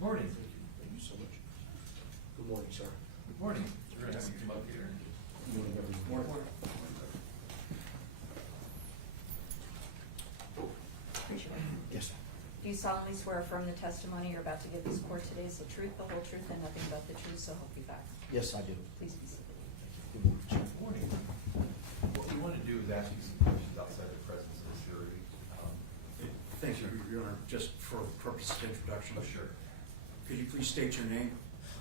Morning. Thank you so much. Good morning, sir. Good morning. We're gonna have you come up here. Good morning, everyone. Richard, Yes, sir. do you solemnly swear or affirm the testimony you're about to give this court today is the truth, the whole truth, and nothing but the truth, so help you God? Yes, I do. Please be seated. Good morning, sir. Good morning. What we want to do is ask you some questions outside the presence of the jury. Thank you, Your Honor. Just for purposes of introduction. Oh, sure. Could you please state your name?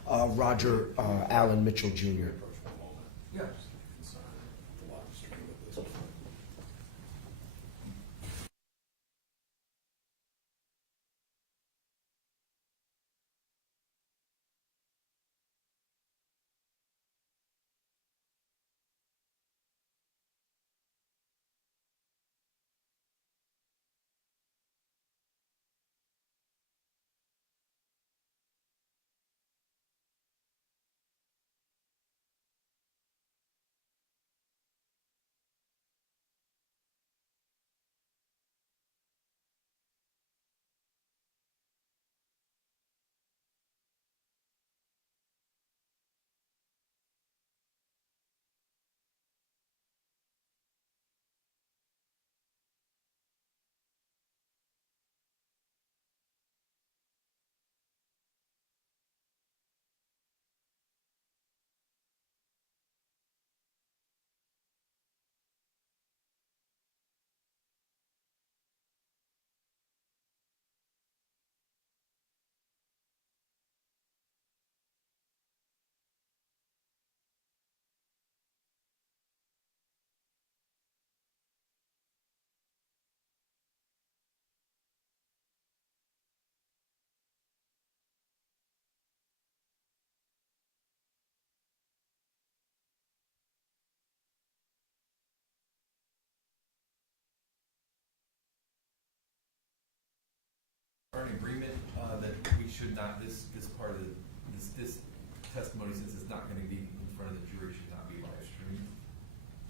Roger Allen Mitchell Jr. Yeah. An agreement that we should not, this part of this testimony, since it's not going to be in front of the jury, should not be live streamed.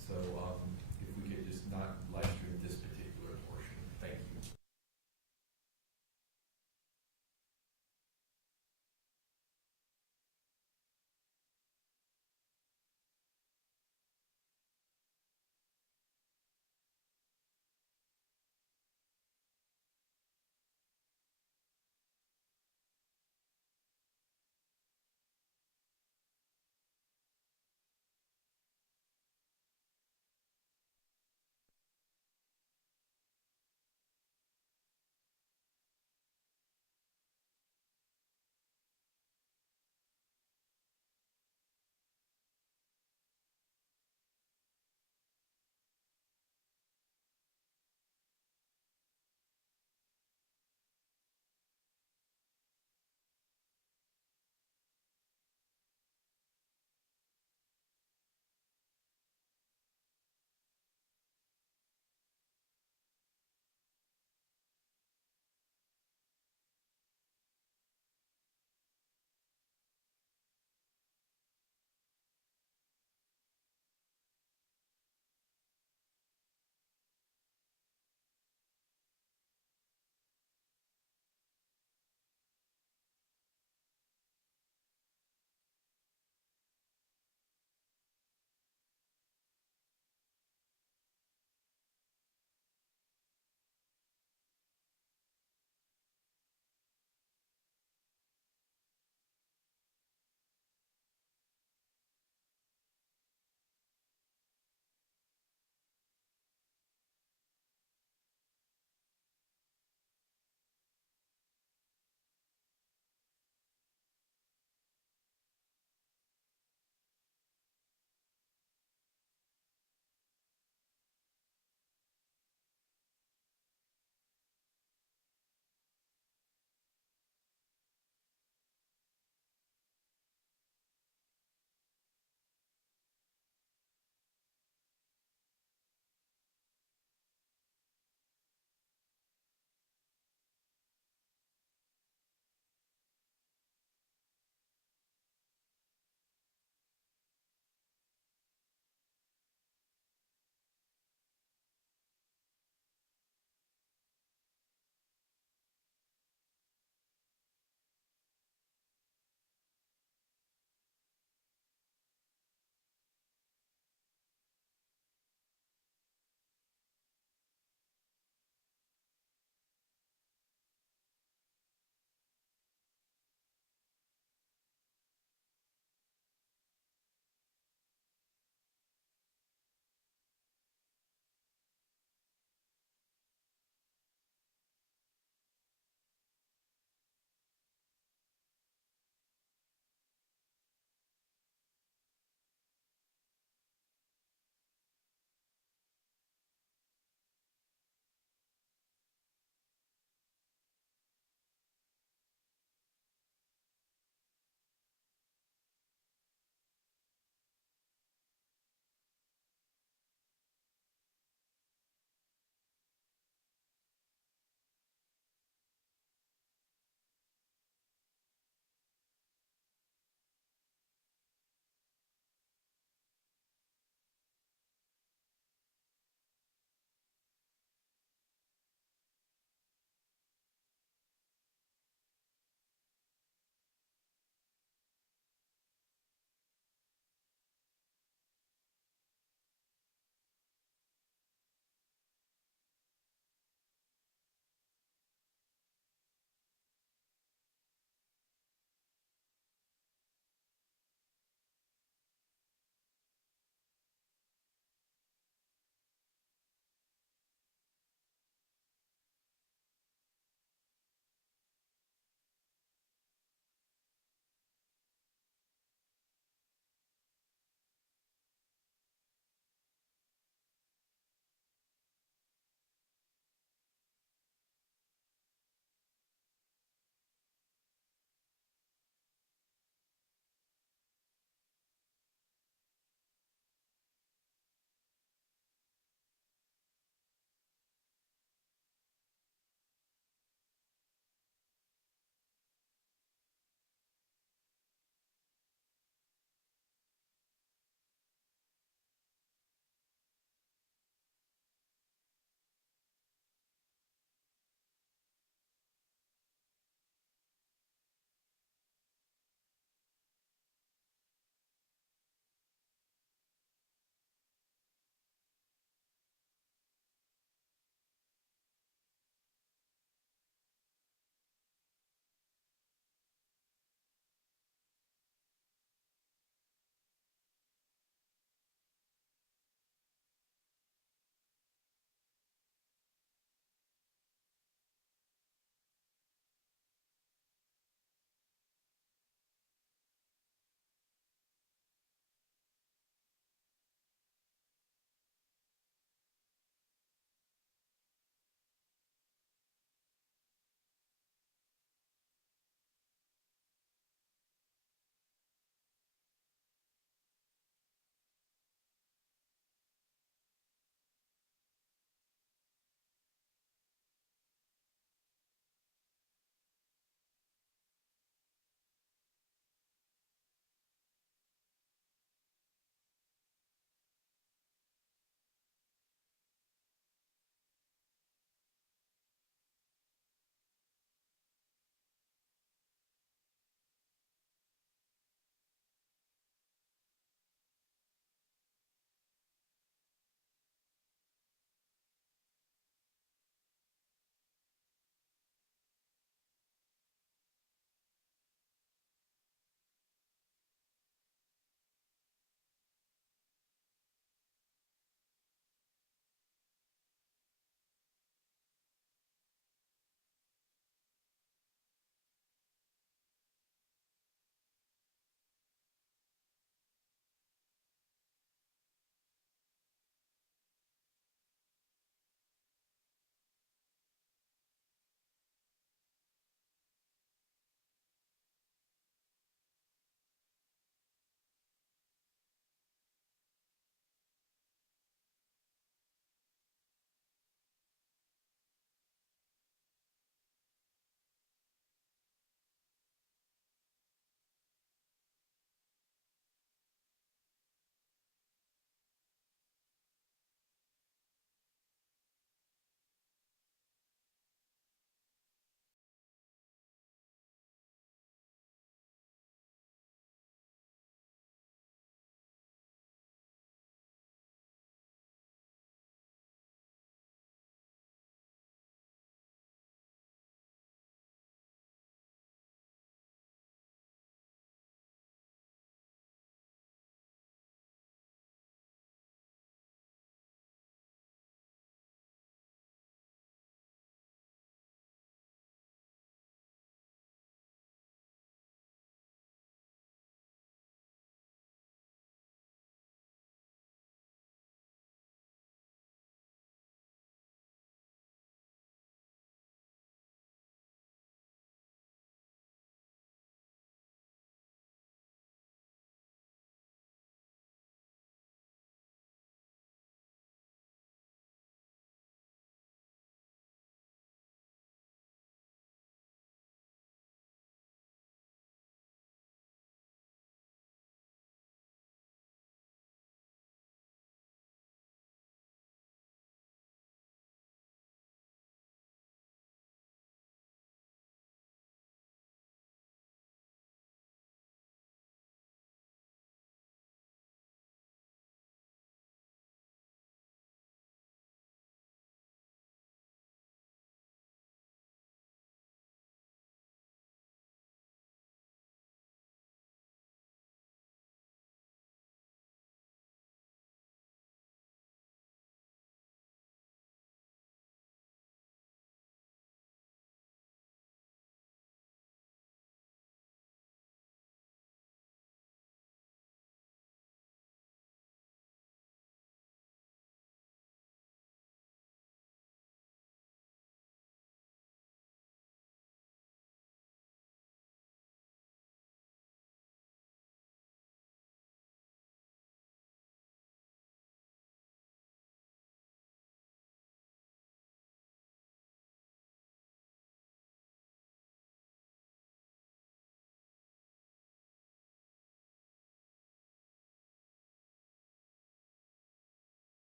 So if we could just not live stream this particular portion, thank you.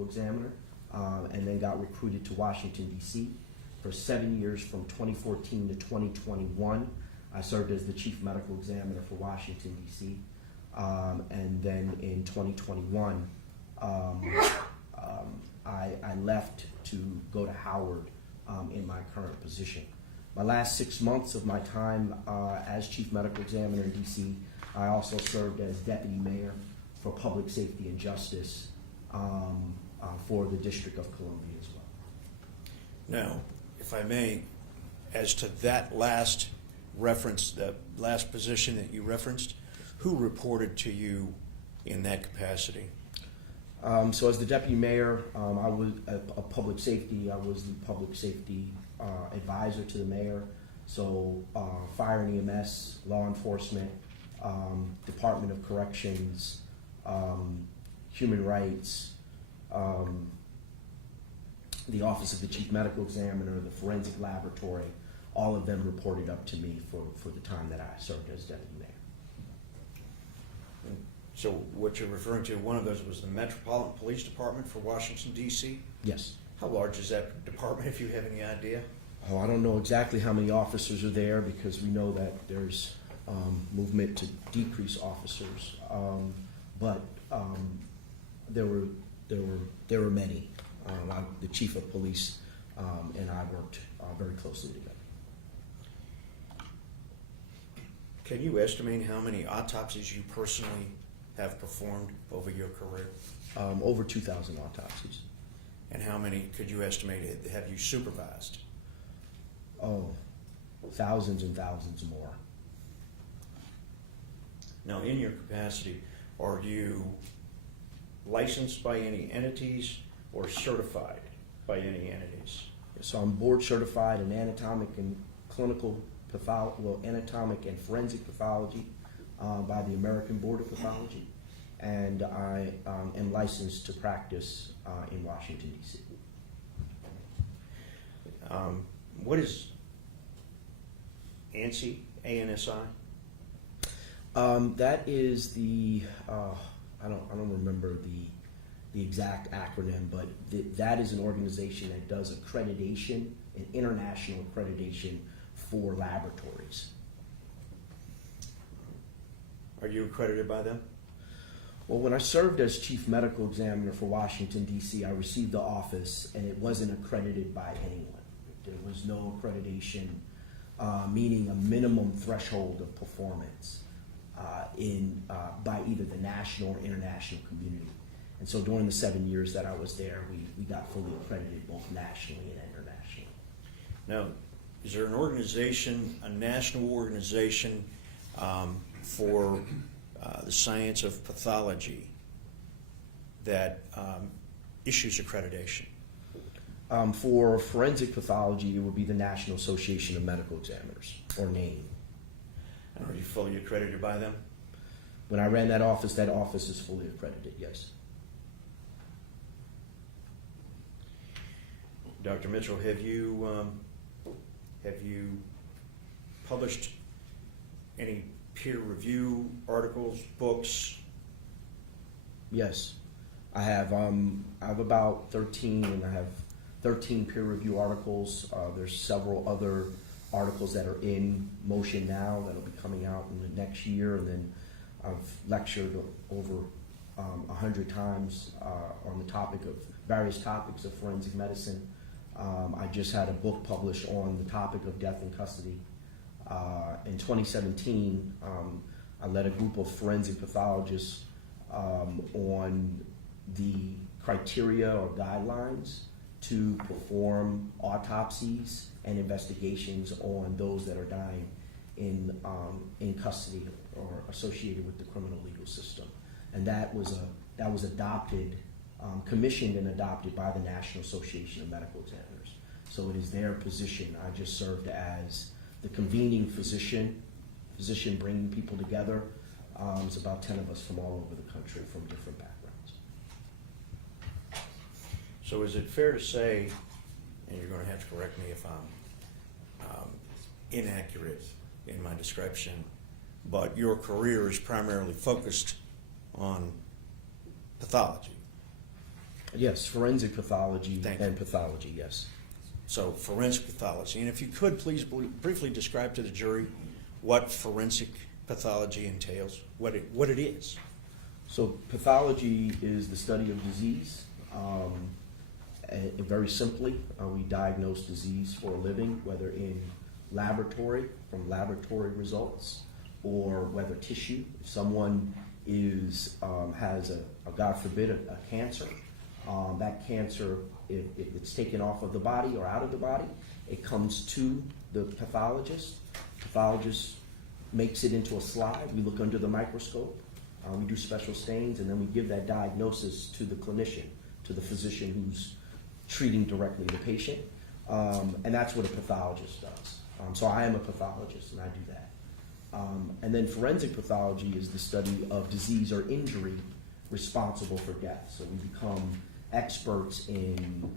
examiner, and then got recruited to Washington, D.C. For 7 years from 2014 to 2021. I served as the chief medical examiner for Washington, D.C. And then in 2021, I left to go to Howard in my current position. My last 6 months of my time as chief medical examiner in D.C., I also served as deputy mayor for public safety and justice for the District of Columbia as well. Now, if I may, as to that last reference, the last position that you referenced, who reported to you in that capacity? So as the deputy mayor, I was a public safety. I was the public safety advisor to the mayor. So fire and EMS, law enforcement, Department of Corrections, human rights, the Office of the Chief Medical Examiner, the Forensic Laboratory, all of them reported up to me for the time that I served as deputy mayor. So what you're referring to, one of those was the Metropolitan Police Department for Washington, D.C.? Yes. How large is that department, if you have any idea? Oh, I don't know exactly how many officers are there because we know that there's movement to decrease officers, but there were many. The chief of police and I worked very closely together. Can you estimate how many autopsies you personally have performed over your career? Over 2,000 autopsies. And how many could you estimate have you supervised? Oh, thousands and thousands more. Now, in your capacity, are you licensed by any entities or certified by any entities? So I'm board certified in anatomic and clinical pathology, well, anatomic and forensic pathology by the American Board of Pathology, and I am licensed to practice in Washington, D.C. What is ANSI, A-N-S-I? That is the I don't remember the exact acronym, but that is an organization that does accreditation, an international accreditation for laboratories. Are you accredited by them? Well, when I served as chief medical examiner for Washington, D.C., I received the office, and it wasn't accredited by anyone. There was no accreditation, meaning a minimum threshold of performance by either the national or international community. And so during the 7 years that I was there, we got fully accredited both nationally and internationally. Now, is there an organization, a national organization for the science of pathology that issues accreditation? For forensic pathology, it would be the National Association of Medical Examiners, or NAME. And are you fully accredited by them? When I ran that office is fully accredited, yes. Dr. Mitchell, have you published any peer review articles, books? Yes, I have. I have about 13, and I have 13 peer review articles. There's several other articles that are in motion now that'll be coming out in the next year, and then I've lectured over 100 times on the topic of various topics of forensic medicine. I just had a book published on the topic of death in custody. In 2017, I led a group of forensic pathologists on the criteria or guidelines to perform autopsies and investigations on those that are dying in custody or associated with the criminal legal system. And that was adopted, commissioned and adopted by the National Association of Medical Examiners. So it is their position. I just served as the convening physician bringing people together. It's about 10 of us from all over the country from different backgrounds. So is it fair to say, and you're going to have to correct me if I'm inaccurate in my description, but your career is primarily focused on pathology? Yes, forensic pathology Thank and you. pathology, yes. So forensic pathology, and if you could please briefly describe to the jury what forensic pathology entails, what it is. So pathology is the study of disease. Very simply, we diagnose disease for a living, whether in laboratory, from laboratory results, or whether tissue. If someone has a God forbid, a cancer, that cancer, if it's taken off of the body or out of the body, it comes to the pathologist. Pathologist makes it into a slide. We look under the microscope. We do special stains, and then we give that diagnosis to the clinician, to the physician who's treating directly the patient. And that's what a pathologist does. So I am a pathologist, and I do that. And then forensic pathology is the study of disease or injury responsible for death. So we become experts in,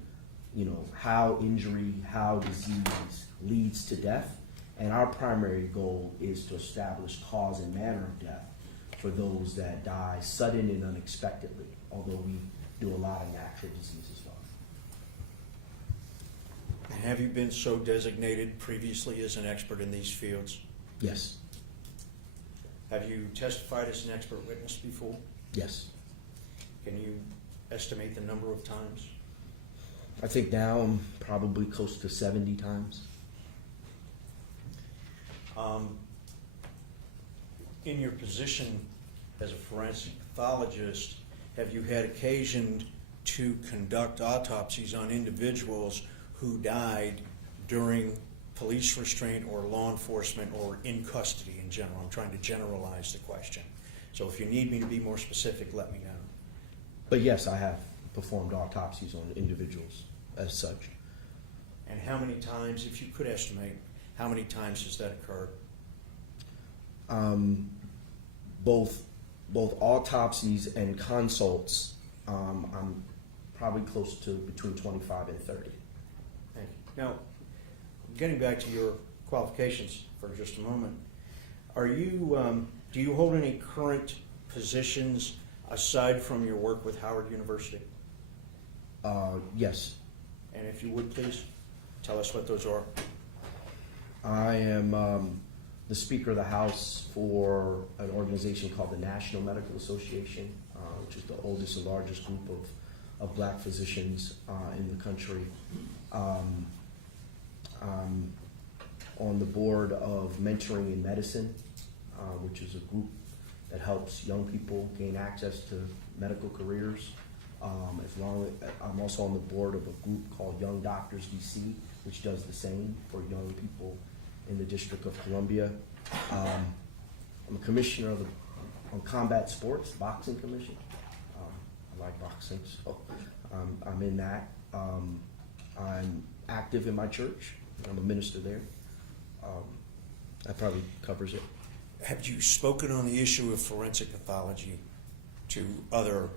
how injury, how disease leads to death. And our primary goal is to establish cause and manner of death for those that die sudden and unexpectedly, although we do a lot of natural disease as well. And have you been so designated previously as an expert in these fields? Yes, Have you testified as an expert witness before? yes. Can you estimate the number of times? I think now I'm probably close to 70 times. In your position as a forensic pathologist, have you had occasion to conduct autopsies on individuals who died during police restraint or law enforcement or in custody in general? I'm trying to generalize the question. So if you need me to be more specific, let me know. But yes, I have performed autopsies on individuals as such. And how many times, if you could estimate, how many times has that occurred? Both autopsies and consults, I'm probably close to between 25 and 30. Thank you. Now, getting back to your qualifications for just a moment, are you, do you hold any current positions aside from your work with Howard University? Yes, And if you would please, tell us what those are. I am the Speaker of the House for an organization called the National Medical Association, which is the oldest and largest group of black physicians in the country. I'm on the board of Mentoring in Medicine, which is a group that helps young people gain access to medical careers. I'm also on the board of a group called Young Doctors DC, which does the same for young people in the District of Columbia. I'm a commissioner on combat sports, boxing commission. I like boxing, so I'm in that. I'm active in my church. I'm a minister there. That probably covers it. Have you spoken on the issue of forensic pathology to other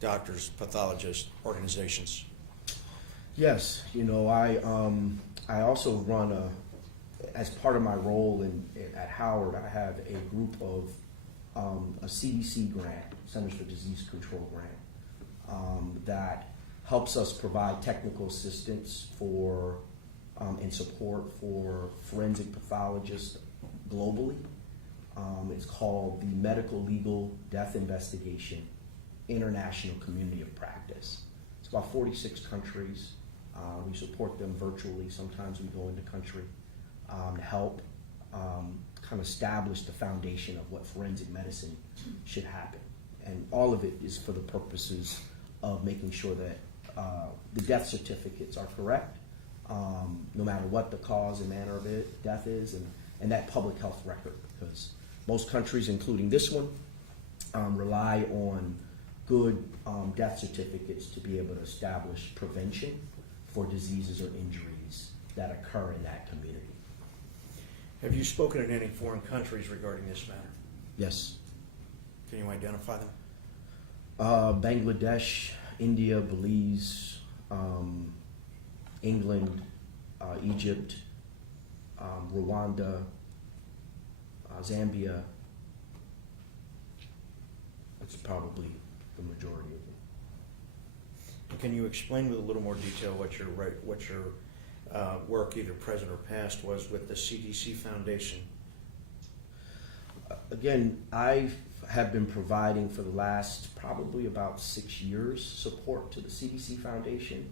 doctors, pathologists, organizations? Yes, I also run as part of my role at Howard, I have a group of a CDC grant, Centers for Disease Control grant, that helps us provide technical assistance for and support for forensic pathologists globally. It's called the Medical Legal Death Investigation International Community of Practice. It's about 46 countries. We support them virtually. Sometimes we go into country to help kind of establish the foundation of what forensic medicine should happen. And all of it is for the purposes of making sure that the death certificates are correct, no matter what the cause and manner of death is, and that public health record, because most countries, including this one, rely on good death certificates to be able to establish prevention for diseases or injuries that occur in that community. Have you spoken in any foreign countries regarding this matter? Yes. Can you identify them? Bangladesh, India, Belize, England, Egypt, Rwanda, Zambia. That's probably the majority of them. Can you explain with a little more detail what your work, either present or past, was with the CDC Foundation? Again, I have been providing for the last probably about 6 years support to the CDC Foundation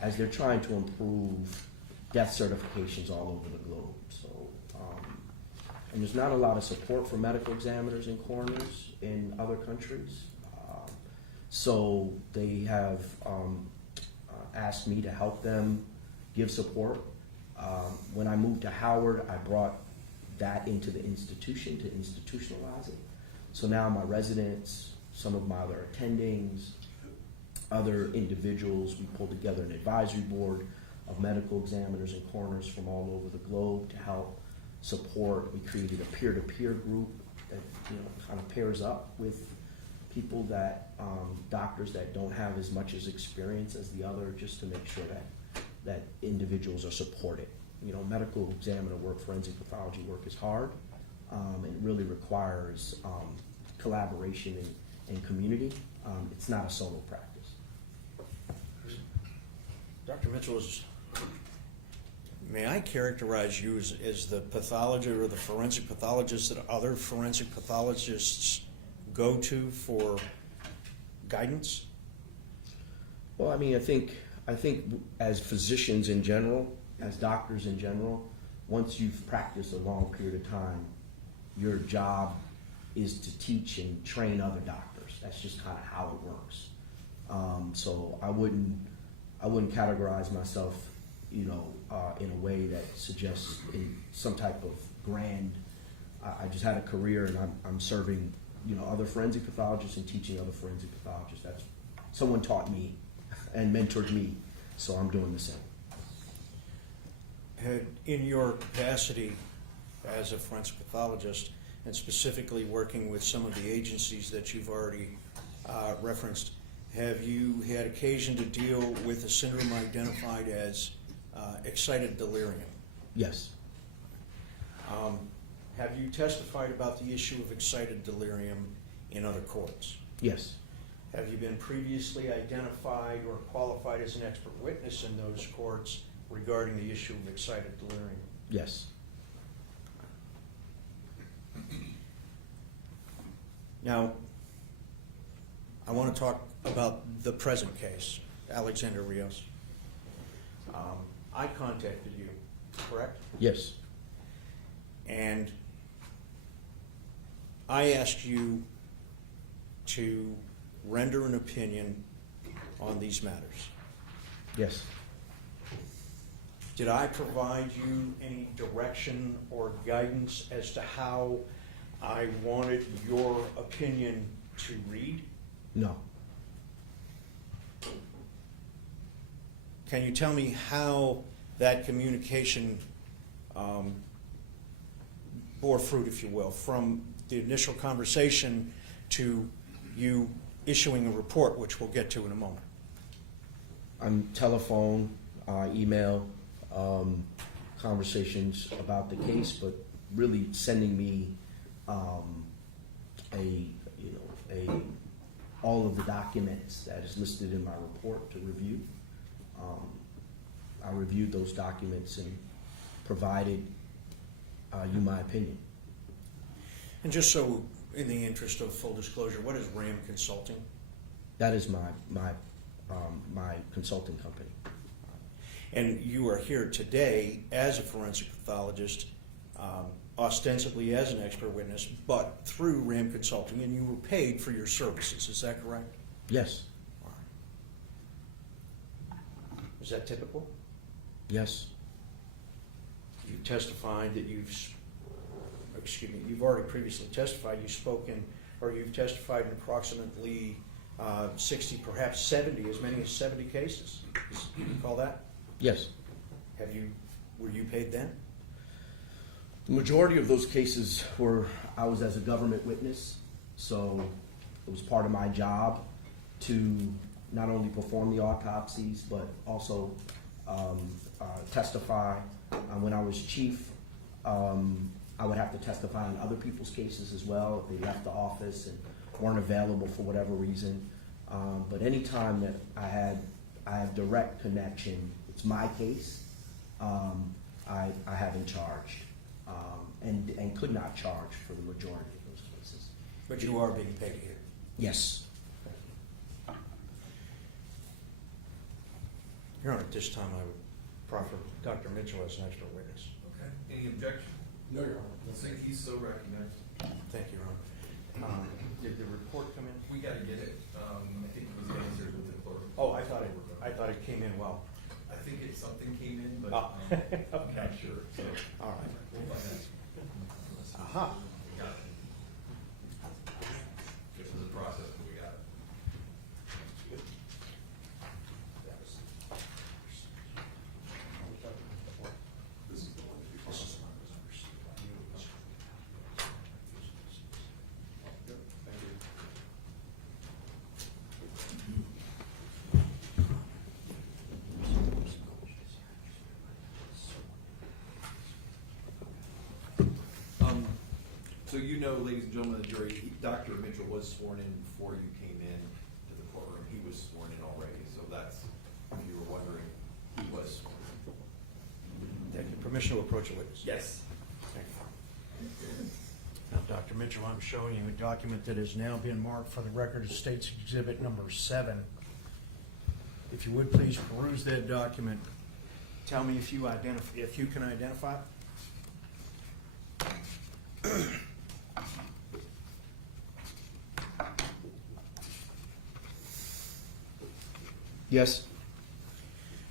as they're trying to improve death certifications all over the globe. So, and there's not a lot of support for medical examiners and coroners in other countries. So they have asked me to help them give support. When I moved to Howard, I brought that into the institution to institutionalize it. So now my residents, some of my other attendings, other individuals, we pulled together an advisory board of medical examiners and coroners from all over the globe to help support. We created a peer-to-peer group that kind of pairs up with people that doctors that don't have as much as experience as the other, just to make sure that individuals are supported. Medical examiner work, forensic pathology work is hard. It really requires collaboration and community. It's not a solo practice. Dr. Mitchell, may I characterize you as the pathologist or the forensic pathologist that other forensic pathologists go to for guidance? Well, I think as physicians in general, as doctors in general, once you've practiced a long period of time, your job is to teach and train other doctors. That's just kind of how it works. So I wouldn't categorize myself, in a way that suggests in some type of grand. I just had a career, and I'm serving, other forensic pathologists and teaching other forensic pathologists. That's someone taught me and mentored me, so I'm doing the same. In your capacity as a forensic pathologist, and specifically working with some of the agencies that you've already referenced, have you had occasion to deal with a syndrome identified as excited delirium? Yes. Have you testified about the issue of excited delirium in other courts? Yes. Have you been previously identified or qualified as an expert witness in those courts regarding the issue of excited delirium? Yes. Now, I want to talk about the present case, Alexander Rios. I contacted you, correct? Yes. And I asked you to render an opinion on these matters. Yes. Did I provide you any direction or guidance as to how I wanted your opinion to read? No. Can you tell me how that communication bore fruit, if you will, from the initial conversation to you issuing a report, which we'll get to in a moment? Telephone, email, conversations about the case, but really sending me all of the documents that is listed in my report to review. I reviewed those documents and provided you my opinion. And just so, in the interest of full disclosure, what is RAM Consulting? That is my consulting company. And you are here today as a forensic pathologist, ostensibly as an expert witness, but through RAM Consulting, and you were paid for your services. Is that correct? Yes. All right. Is that typical? Yes. You testified that you've already previously testified. You've testified in approximately 60, perhaps 70, as many as 70 cases. Do you recall that? Yes. Were you paid then? The majority of those cases I was as a government witness, so it was part of my job to not only perform the autopsies, but also testify. When I was chief, I would have to testify on other people's cases as well if they left the office and weren't available for whatever reason. But anytime that I have direct connection, it's my case, I haven't charged, and could not charge for the majority of those cases. But you are being paid here. Yes. Your Honor, at this time, I would proffer Dr. Mitchell as an expert witness. Okay. Any objection? No, Your Honor. I think he's so recognized. Thank you, Your Honor. Did the report come in? We gotta get it. I think it was answered with the clerk. Oh, I thought it came in well. I think something came in, but Oh, I'm okay. not sure, so. All right. We'll find out. Aha. We got it. This is a process, but we got it. This is the one that you crossed. Yep, thank you. So you know, ladies and gentlemen of the jury, Dr. Mitchell was sworn in before you came in to the courtroom. He was sworn in already, so that's, if you were wondering, he was sworn in. Thank you. Permission to approach a witness? Yes. Thank you. Now, Dr. Mitchell, I'm showing you a document that has now been marked for the record as State's Exhibit number 7. If you would please peruse that document. Tell me if you can identify it. Yes.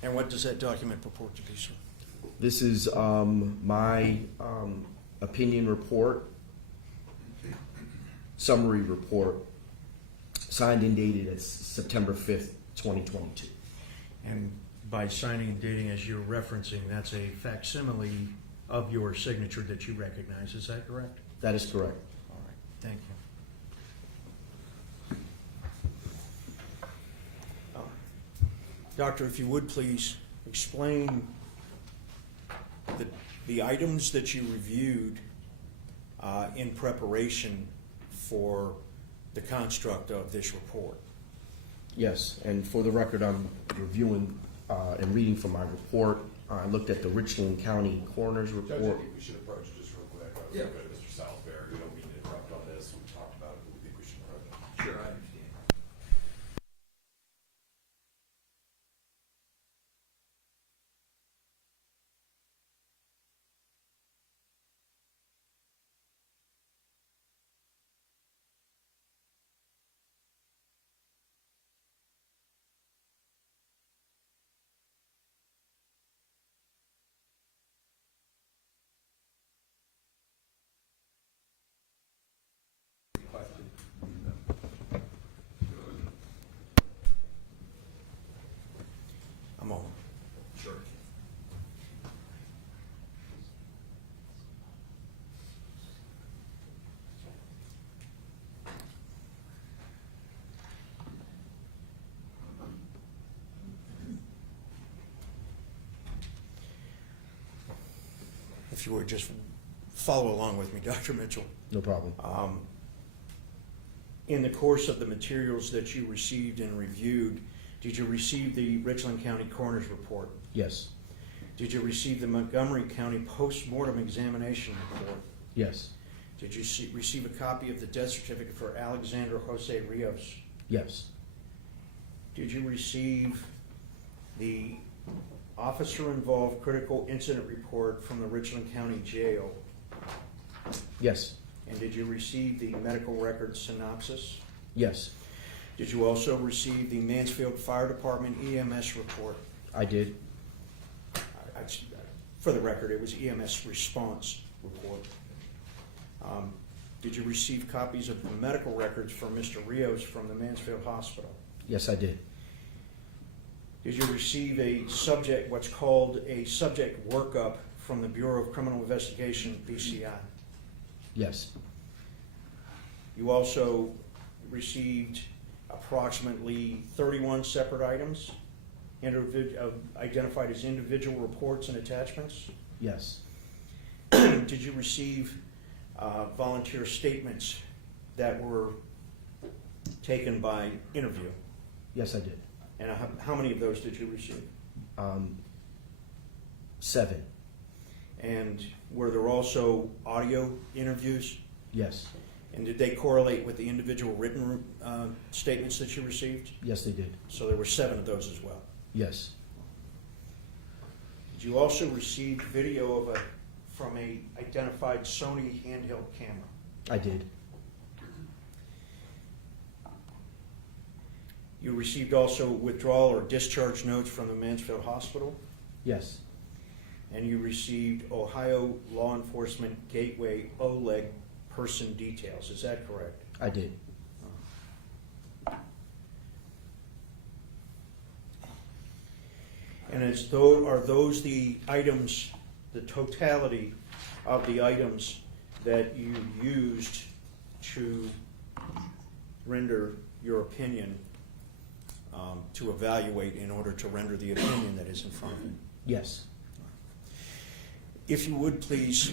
And what does that document purport to be, sir? This is my opinion report, summary report, signed and dated as September 5th, 2022. And by signing and dating as you're referencing, that's a facsimile of your signature that you recognize. Is that correct? That is correct. All right. Thank you. Doctor, if you would please explain the items that you reviewed in preparation for the construct of this report. Yes, and for the record, I'm reviewing and reading from my report. I looked at the Richland County Coroner's Judge, I report. think we should approach it just real quick. Yeah. Go to Mr. Salisbury. We don't mean to interrupt on this. We talked about it, but we think we should approach it. Sure, I understand. I'm on. Sure. If you would just follow along with me, Dr. Mitchell. No problem. In the course of the materials that you received and reviewed, did you receive the Richland County Coroner's Report? Yes. Did you receive the Montgomery County Post-Mortem Examination Report? Yes. Did you receive a copy of the death certificate for Alexander Jose Rios? Yes. Did you receive the officer-involved critical incident report from the Richland County Jail? Yes. And did you receive the medical record synopsis? Yes. Did you also receive the Mansfield Fire Department EMS report? I did. For the record, it was EMS response report. Did you receive copies of the medical records for Mr. Rios from the Mansfield Hospital? Yes, I did. Did you receive what's called a subject workup from the Bureau of Criminal Investigation, BCI? Yes. You also received approximately 31 separate items identified as individual reports and attachments. Yes. Did you receive volunteer statements that were taken by interview? Yes, I did. And how many of those did you receive? 7. And were there also audio interviews? Yes. And did they correlate with the individual written statements that you received? Yes, they did. So there were 7 of those as well. Yes. Did you also receive video from a identified Sony handheld camera? I did. You received also withdrawal or discharge notes from the Mansfield Hospital? Yes. And you received Ohio Law Enforcement Gateway OLEG person details. Is that correct? I did. And are those the items, the totality of the items that you used to render your opinion, to evaluate in order to render the opinion that is in front of you? Yes. If you would please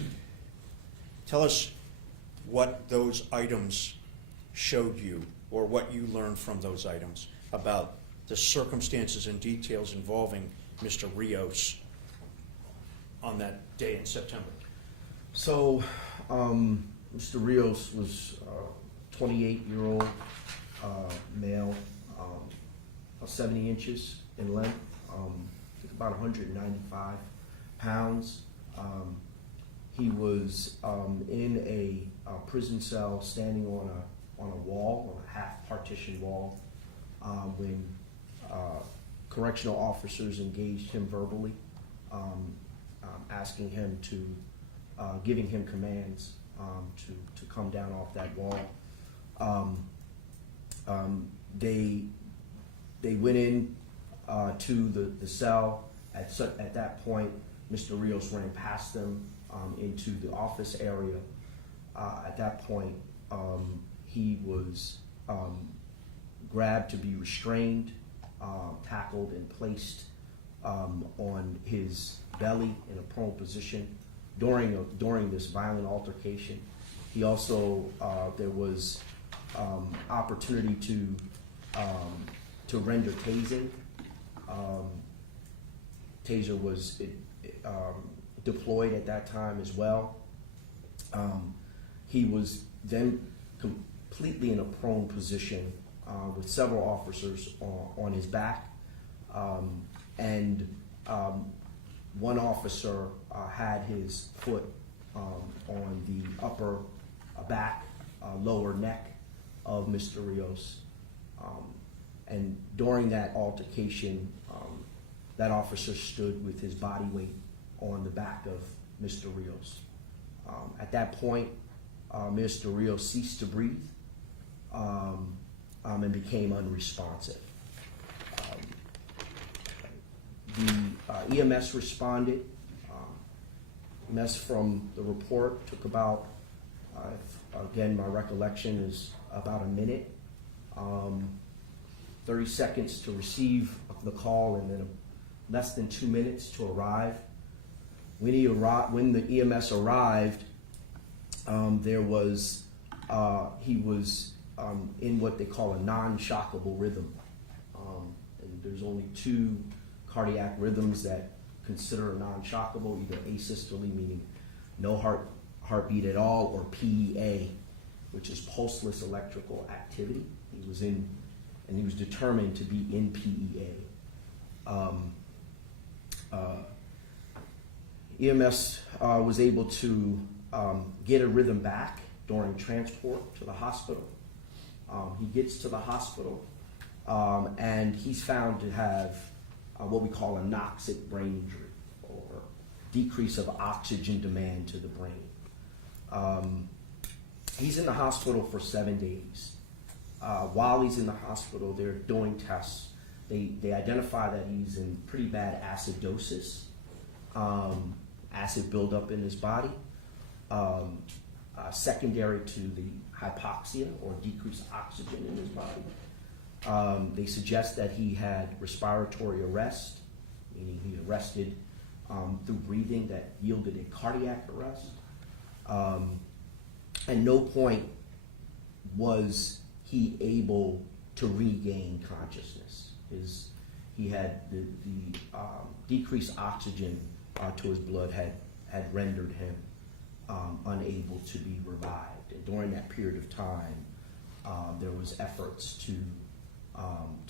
tell us what those items showed you, or what you learned from those items about the circumstances and details involving Mr. Rios on that day in September. So, Mr. Rios was a 28-year-old male, 70 inches in length, about 195 pounds. He was in a prison cell, standing on a wall, on a half partition wall, when correctional officers engaged him verbally, asking him to, giving him commands to come down off that wall. They went in to the cell. At that point, Mr. Rios ran past them into the office area. At that point, he was grabbed to be restrained, tackled, and placed on his belly in a prone position during this violent altercation. He also there was opportunity to render tasing. Taser was deployed at that time as well. He was then completely in a prone position with several officers on his back, and one officer had his foot on the upper back, lower neck of Mr. Rios. And during that altercation, that officer stood with his body weight on the back of Mr. Rios. At that point, Mr. Rios ceased to breathe and became unresponsive. The EMS responded. EMS from the report took about, again, my recollection is about a minute, 30 seconds to receive the call, and then less than 2 minutes to arrive. When the EMS arrived, he was in what they call a non-shockable rhythm. And there's only 2 cardiac rhythms that consider non-shockable, either asystole, meaning no heartbeat at all, or PEA, which is pulseless electrical activity. He was determined to be in PEA. EMS was able to get a rhythm back during transport to the hospital. He gets to the hospital, and he's found to have what we call anoxic brain injury, or decrease of oxygen demand to the brain. He's in the hospital for 7 days. While he's in the hospital, they're doing tests. They identify that he's in pretty bad acidosis, acid buildup in his body, secondary to the hypoxia, or decreased oxygen in his body. They suggest that he had respiratory arrest, meaning he arrested through breathing that yielded a cardiac arrest. At no point was he able to regain consciousness. He had the decreased oxygen to his blood had rendered him unable to be revived. And during that period of time, there was efforts to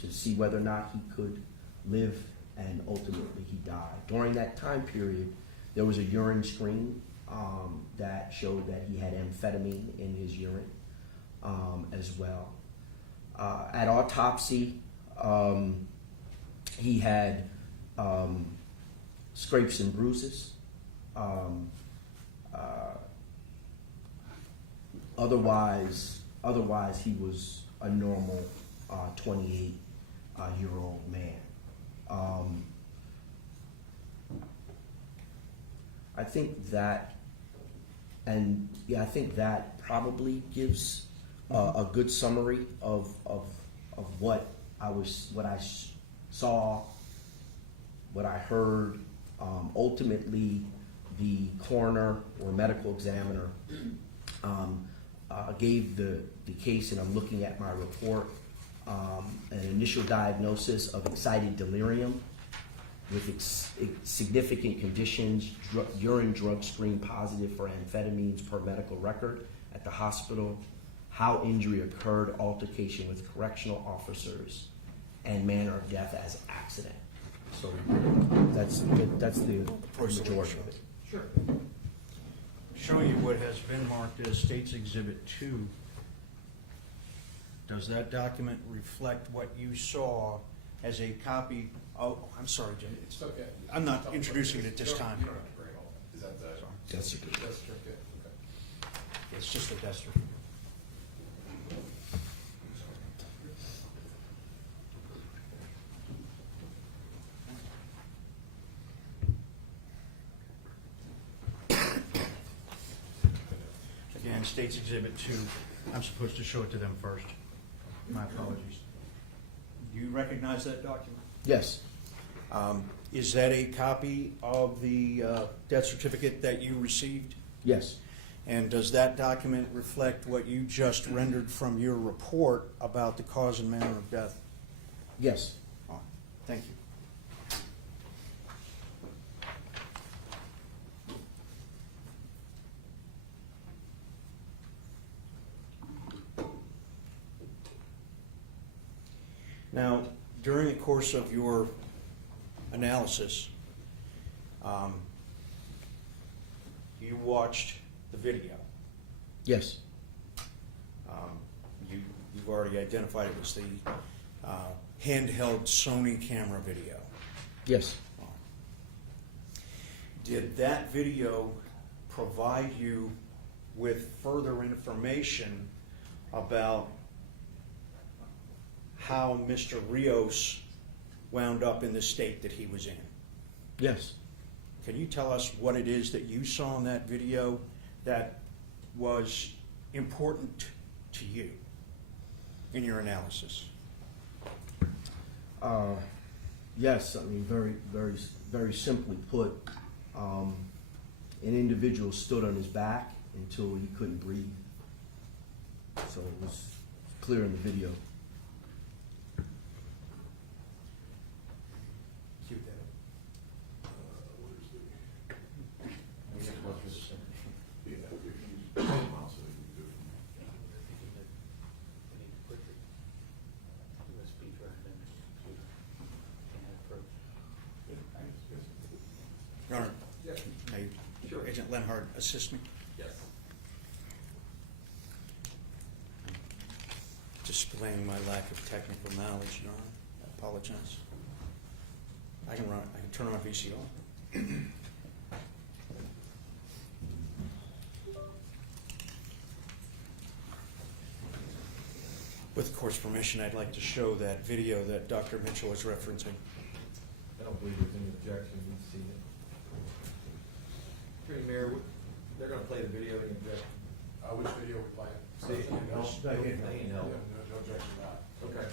see whether or not he could live, and ultimately he died. During that time period, there was a urine screen that showed that he had amphetamine in his urine as well. At autopsy, he had scrapes and bruises. Otherwise, he was a normal 28-year-old man. I think that probably gives a good summary of what I saw, what I heard. Ultimately, the coroner or medical examiner gave the case, and I'm looking at my report, an initial diagnosis of excited delirium with significant conditions, urine drug screen positive for amphetamines per medical record at the hospital, how injury occurred, altercation with correctional officers, and manner of death as accident. So that's the majority of it. Sure. Showing you what has been marked as State's Exhibit 2, does that document reflect what you saw as a copy? Oh, I'm sorry, Jim. It's okay. I'm not introducing it at this time. You don't have to bring it all. Is that the? Sorry. That's a good. That's okay. It's just a death certificate. Again, State's Exhibit 2. I'm supposed to show it to them first. My apologies. Do you recognize that document? Yes. Is that a copy of the death certificate that you received? Yes. And does that document reflect what you just rendered from your report about the cause and manner of death? Yes. Oh, thank you. Now, during the course of your analysis, you watched the video. Yes. You've already identified it as the handheld Sony camera video. Yes. Did that video provide you with further information about how Mr. Rios wound up in the state that he was in? Yes. Can you tell us what it is that you saw in that video that was important to you in your analysis? Yes. I mean, very, very, very simply put, an individual stood on his back until he couldn't breathe. So it was clear in the video. Cue that up. Your Honor, Yes. may Sure. Agent Lenhard assist me? Yes. Displaying my lack of technical knowledge, Your Honor. I apologize. I can turn on VCR. With the court's permission, I'd like to show that video that Dr. Mitchell is referencing. I don't believe there's any objection. We've seen it. Attorney Mayor, they're going to play the video. Any objection? Which video we playing? See, no, no, Yeah, no. no objection to that. Okay.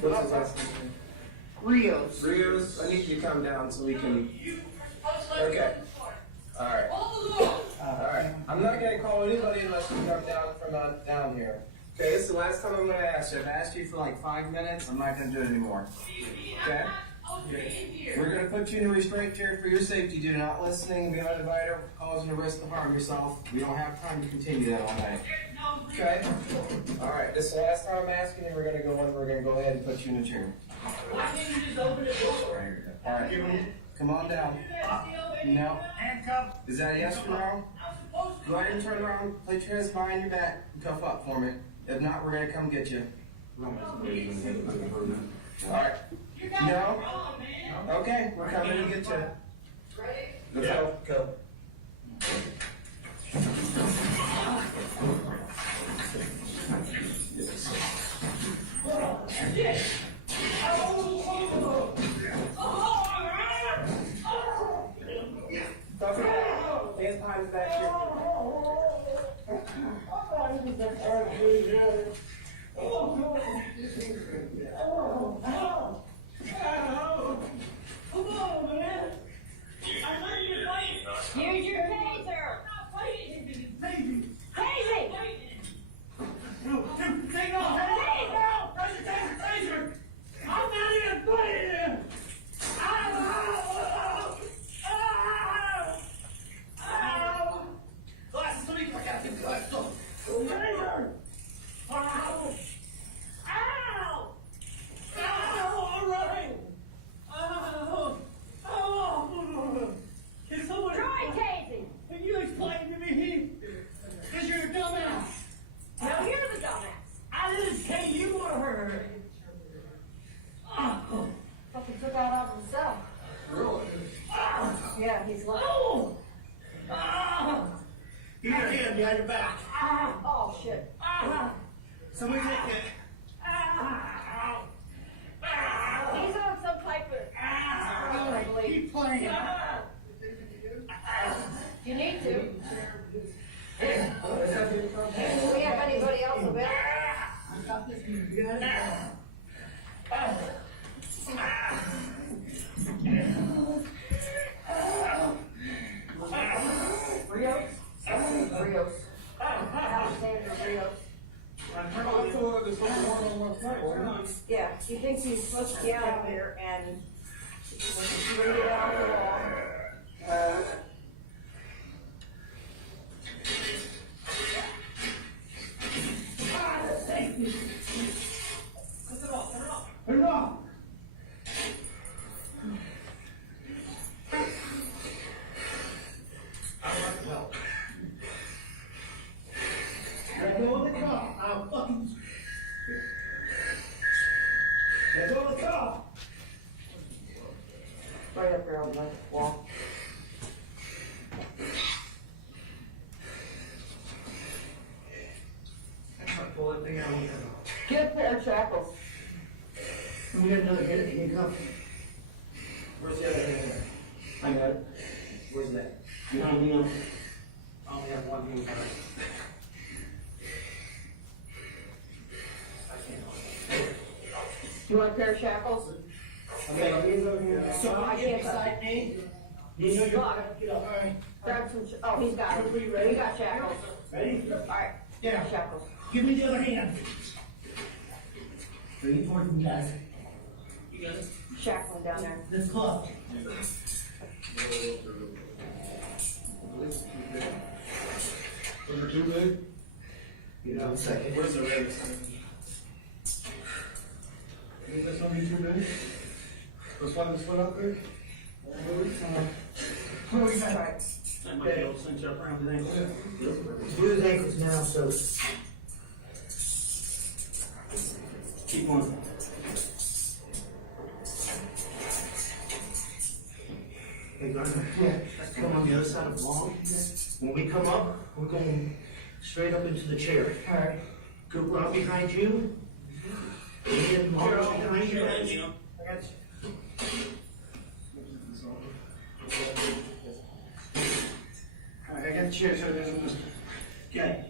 What's his last name? Rios. Rios, I need you to come down so we can. Okay. Alright. Alright. I'm not gonna call anybody unless you come down from down here. Okay, this is the last time I'm gonna ask you. I've asked you for like 5 minutes. I'm not gonna do it anymore. Okay? We're gonna put you in a restraint chair for your safety. Do not listening beyond the divider, causing a risk to harm yourself. We don't have time to continue that all night. Okay? Alright, this is the last time I'm asking you. We're gonna go ahead and put you in a chair. Why can't you just open the door? Alright. Come on down. No. Handcuff. Is that a yes or no? Go ahead and turn around, place your hands behind your back, and cuff up for me. If not, we're gonna come get you. Alright. No? Okay, we're coming to get you. Let's go. Go. Tough it out. Hands behind his back here. Come on, man. I know you're fighting. Use your taser. I'm not fighting. Baby. Crazy. No, take off. Taser. Taser. I'm not even fighting. Ow. Ow. Ow. Glasses, let me look at the glasses. Taser. Ow. Ow. Ow. All right. Ow. Ow. Can someone... Try tasing. Can you explain to me? Because you're a dumbass. No, you're the dumbass. I didn't tell you or her. Oh. Fucking took out of himself. Really? Yeah, he's like. Oh. Oh. Give me your hand behind your back. Oh shit. Somebody take it. He's on some type of. I believe. Keep playing. You need to. Do we have anybody else available? Rios? Rios. Alexander Rios. Yeah, he thinks he's supposed to be out here and when he bring it out the wall. Turn it off. Let go of the car. I'll fucking... Let go of the car. Right up there on the wall. Pull that thing out. Get a pair of shackles. We got another handcuff. Where's the other hand? I got it. Where's that? You know, I only have one handcuff. You want a pair of shackles? So I get beside me. You know you're get up. All right. Grab some, oh, he's got it. We got shackles. Ready? Alright, Yeah. shackles. Give me the other hand. Bring it forward, you guys. You got it? Shackling down there. This club. Number 2, babe? You know, second. Where's the red? Is that something you do, let's find this foot out there. Right. That might be able to cinch up around the ankle. Do his ankles now, so Keep on. hey, Gardner, let's come on the other side of the wall. When we come up, we're going straight up into the chair. All right. Go right behind you. And Mark behind you. Behind you. I got you. All right, I got the chair, so there's one. Okay.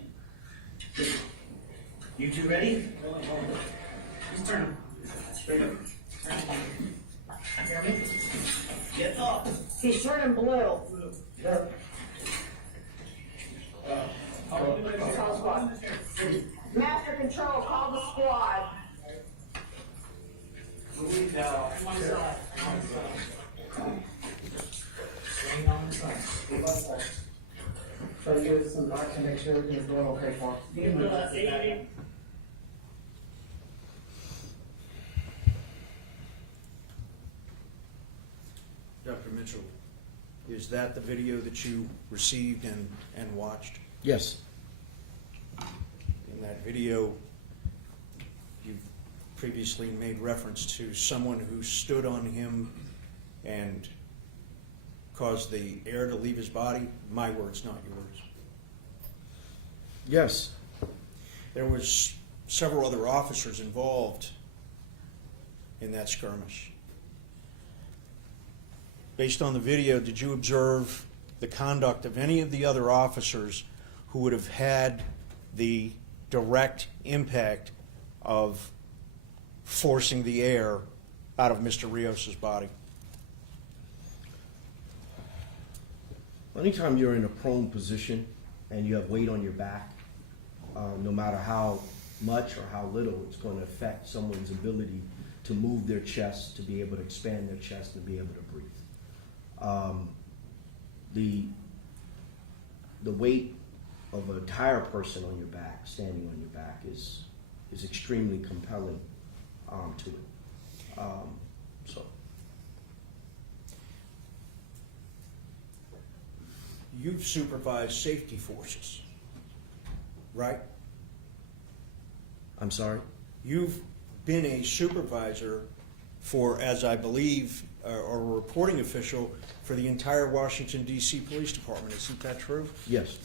You two ready? Just turn. Straight up. Hear me? Get up. He's turning blue. Call squad. Master Control, call the squad. Try to give us some back to make sure everything's going okay for him. Dr. Mitchell, is that the video that you received and watched? Yes. In that video, you previously made reference to someone who stood on him and caused the air to leave his body. My words, not yours. Yes. There was several other officers involved in that skirmish. Based on the video, did you observe the conduct of any of the other officers who would have had the direct impact of forcing the air out of Mr. Rios's body? Anytime you're in a prone position and you have weight on your back, no matter how much or how little, it's going to affect someone's ability to move their chest, to be able to expand their chest, and be able to breathe. The weight of an entire person on your back, standing on your back, is extremely compelling to it. So. You've supervised safety forces, right? I'm sorry? You've been a supervisor for, as I believe, or a reporting official for the entire Washington, D.C. Police Department. Isn't that true? Yes.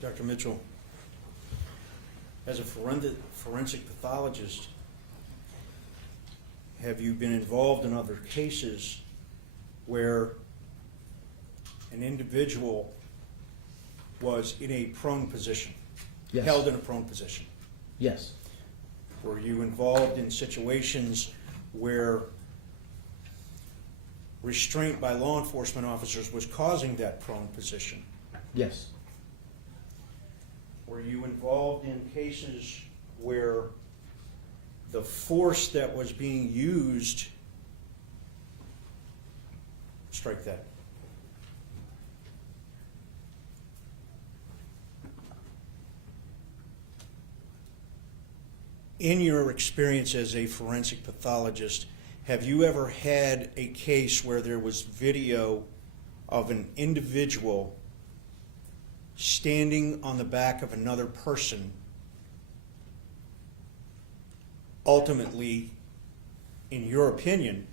Dr. Mitchell, as a forensic pathologist, have you been involved in other cases where an individual was in a prone position, Yes. held in a prone position? Yes. Were you involved in situations where restraint by law enforcement officers was causing that prone position? Yes. Were you involved in cases where the force that was being used, strike that, in your experience as a forensic pathologist, have you ever had a case where there was video of an individual standing on the back of another person, ultimately in your opinion,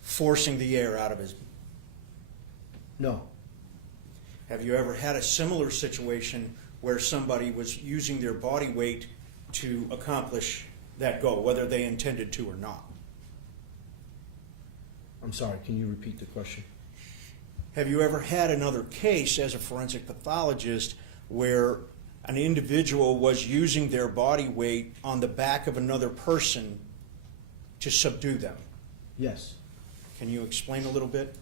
forcing the air out of his? No. Have you ever had a similar situation where somebody was using their body weight to accomplish that goal, whether they intended to or not? I'm sorry, can you repeat the question? Have you ever had another case as a forensic pathologist where an individual was using their body weight on the back of another person to subdue them? Yes. Can you explain a little bit?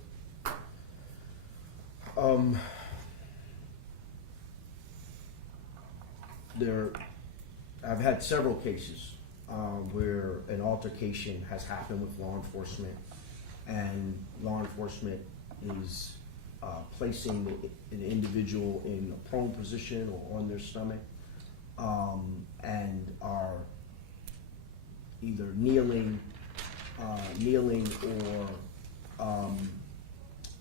I've had several cases where an altercation has happened with law enforcement, and law enforcement is placing an individual in a prone position or on their stomach, and are either kneeling or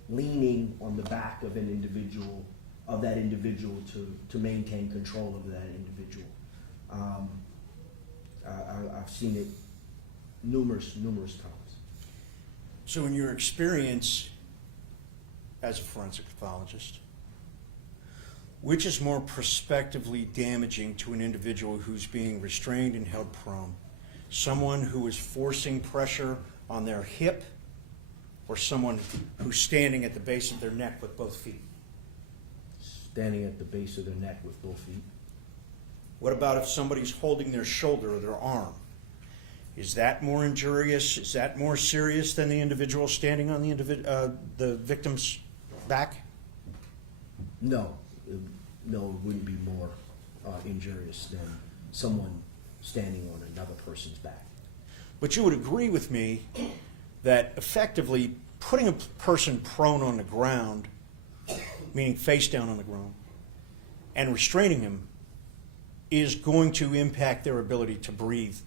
leaning on the back of that individual to maintain control of that individual. I've seen it numerous times. So in your experience as a forensic pathologist, which is more prospectively damaging to an individual who's being restrained and held prone? Someone who is forcing pressure on their hip, or someone who's standing at the base of their neck with both feet? Standing at the base of their neck with both feet. What about if somebody's holding their shoulder or their arm? Is that more injurious? Is that more serious than the individual standing on the victim's back? No, it wouldn't be more injurious than someone standing on another person's back. But you would agree with me that effectively putting a person prone on the ground, meaning face down on the ground, and restraining him is going to impact their ability to breathe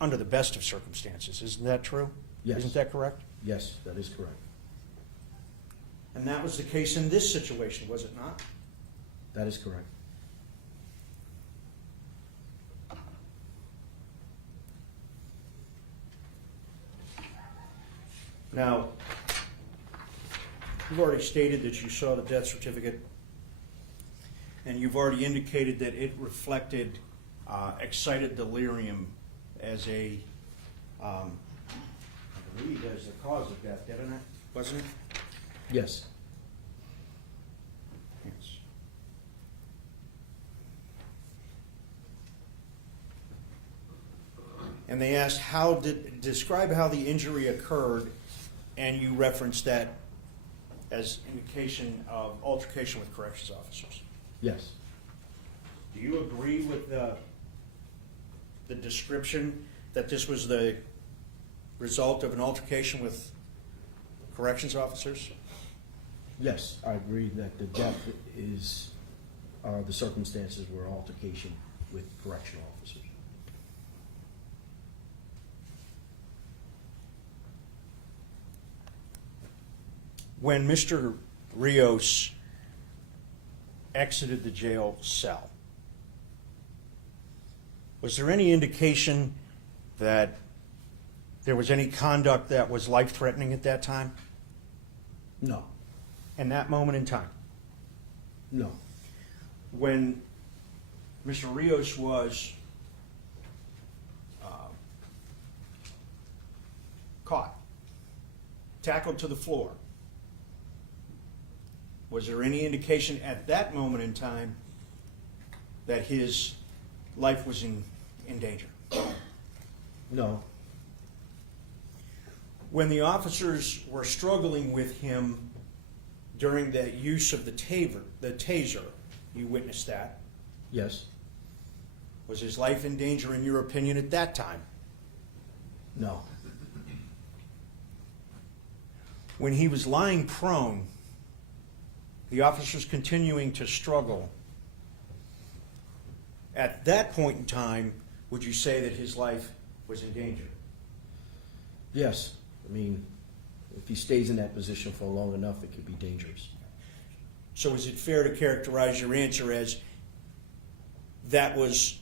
under the best of circumstances. Isn't that true? Yes. Isn't that correct? Yes, that is correct. And that was the case in this situation, was it not? That is correct. Now, you've already stated that you saw the death certificate, and you've already indicated that it reflected excited delirium as I believe, as the cause of death, didn't it? Wasn't it? Yes. Yes. And they asked, describe how the injury occurred, and you referenced that as indication of altercation with corrections officers. Yes. Do you agree with the description that this was the result of an altercation with corrections officers? Yes, I agree that the death is the circumstances were altercation with correctional officers. When Mr. Rios exited the jail cell, was there any indication that there was any conduct that was life-threatening at that time? No. In that moment in time? No. When Mr. Rios was caught, tackled to the floor, was there any indication at that moment in time that his life was in danger? No. When the officers were struggling with him during the use of the taser, you witnessed that. Yes. Was his life in danger, in your opinion, at that time? No. When he was lying prone, the officers continuing to struggle, at that point in time, would you say that his life was in danger? Yes. I mean, if he stays in that position for long enough, it could be dangerous. So is it fair to characterize your answer as that was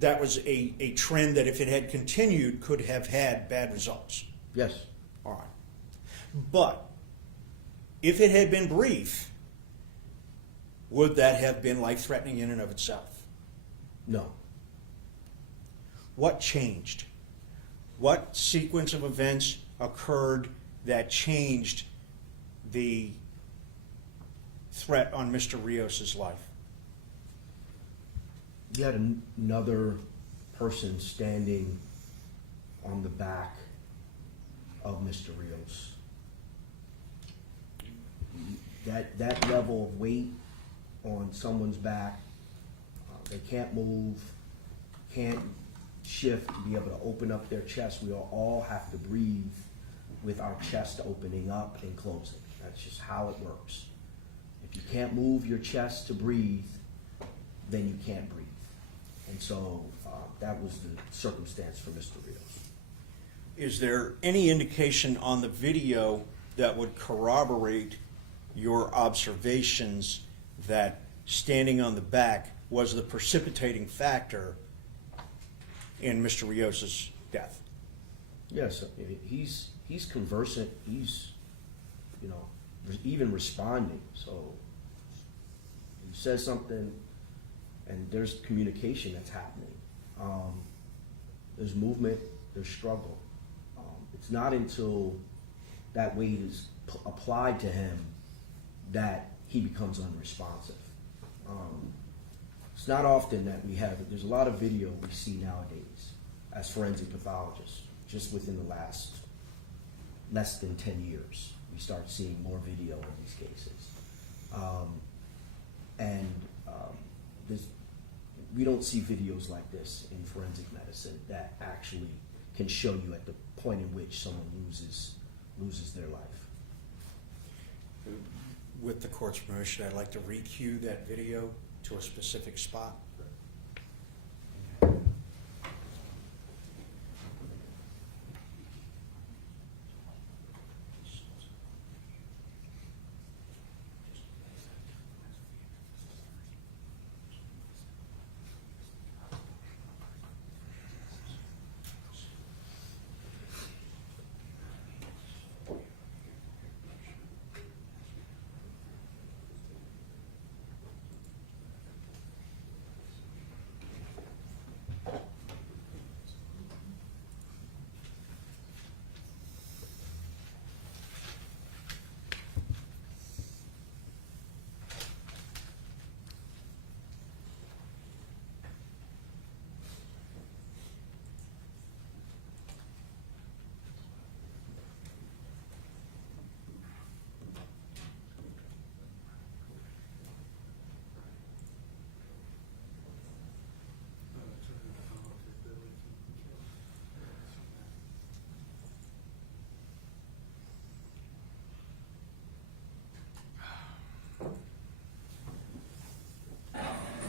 that was a trend that, if it had continued, could have had bad results. Yes. All right. But if it had been brief, would that have been life-threatening in and of itself? No. What changed? What sequence of events occurred that changed the threat on Mr. Rios's life? You had another person standing on the back of Mr. Rios. That level of weight on someone's back, they can't move, can't shift to be able to open up their chest. We all have to breathe with our chest opening up and closing. That's just how it works. If you can't move your chest to breathe, then you can't breathe. And so that was the circumstance for Mr. Rios. Is there any indication on the video that would corroborate your observations that standing on the back was the precipitating factor in Mr. Rios's death? Yes, he's conversant. He's, even responding. So he says something, and there's communication that's happening. There's movement. There's struggle. It's not until that weight is applied to him that he becomes unresponsive. It's not often that we have it. There's a lot of video we see nowadays as forensic pathologists, just within the last less than 10 years. We start seeing more video in these cases. We don't see videos like this in forensic medicine that actually can show you at the point in which someone loses their life. With the court's permission, I'd like to re-cue that video to a specific spot.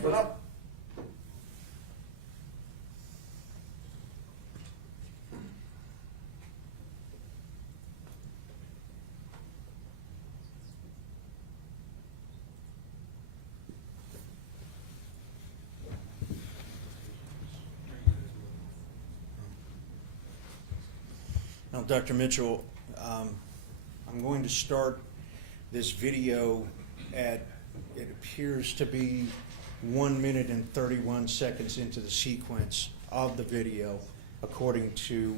What up? Now, Dr. Mitchell, I'm going to start this video at, it appears to be 1 minute and 31 seconds into the sequence of the video, according to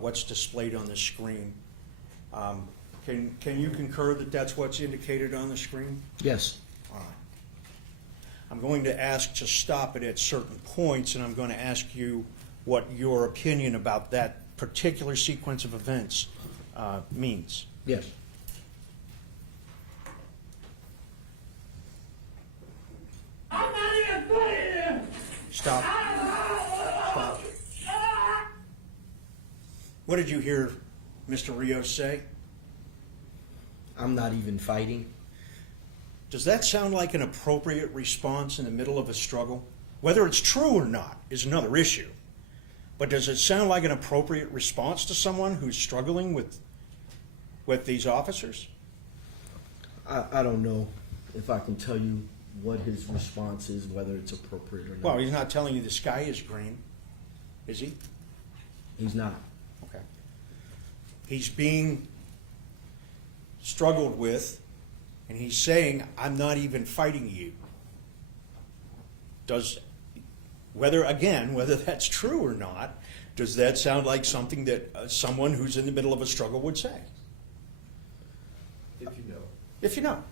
what's displayed on the screen. Can you concur that that's what's indicated on the screen? Yes. All right. I'm going to ask to stop it at certain points, and I'm going to ask you what your opinion about that particular sequence of events means. Yes. I'm not even putting him! Stop. Stop. What did you hear Mr. Rios say? I'm not even fighting. Does that sound like an appropriate response in the middle of a struggle? Whether it's true or not is another issue. But does it sound like an appropriate response to someone who's struggling with these officers? I don't know if I can tell you what his response is, whether it's appropriate or not. Well, he's not telling you the sky is green, is he? He's not. Okay. He's being struggled with, and he's saying, I'm not even fighting you. Whether that's true or not, does that sound like something that someone who's in the middle of a struggle would say? If you know. If you know.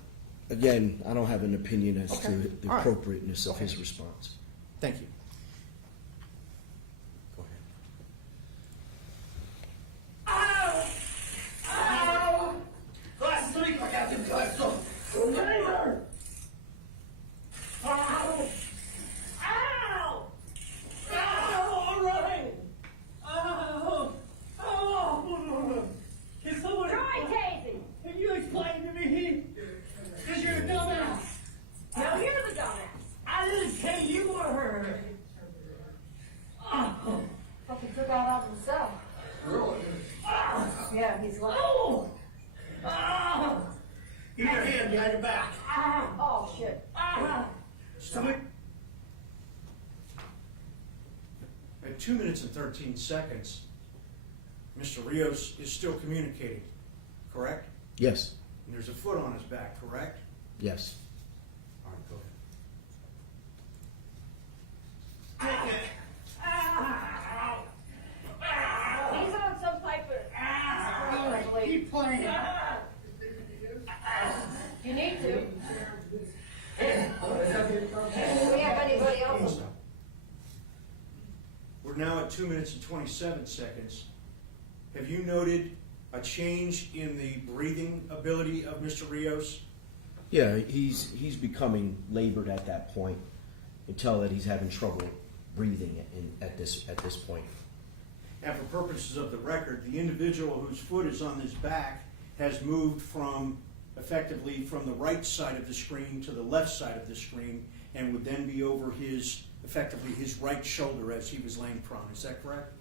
Again, I don't have an opinion as Okay. to the All right. appropriateness of Okay. his response. Thank you. Go ahead. Ow! Glass sleep, I got the glass off. Neighbor! Ow! Ow! Ow! I'm running! Ow! Ow! Can someone... Try tasing. Can you explain to me? Because you're a dumbass. Now you're the dumbass. I didn't say you were her. Oh! Fucking took out of himself. Yeah, he's like, Oh! Ah! Give me your hand behind your back. oh shit. Somebody... At 2 minutes and 13 seconds, Mr. Rios is still communicating, correct? Yes. And there's a foot on his back, correct? Yes. All right, go ahead. He's on some type of I believe. Keep playing. You need to. Do we have anybody else? We're now at 2 minutes and 27 seconds. Have you noted a change in the breathing ability of Mr. Rios? Yeah, he's becoming labored at that point. You can tell that he's having trouble breathing at this point. And for purposes of the record, the individual whose foot is on his back has moved effectively from the right side of the screen to the left side of the screen, and would then be over effectively his right shoulder as he was laying prone. Is that correct?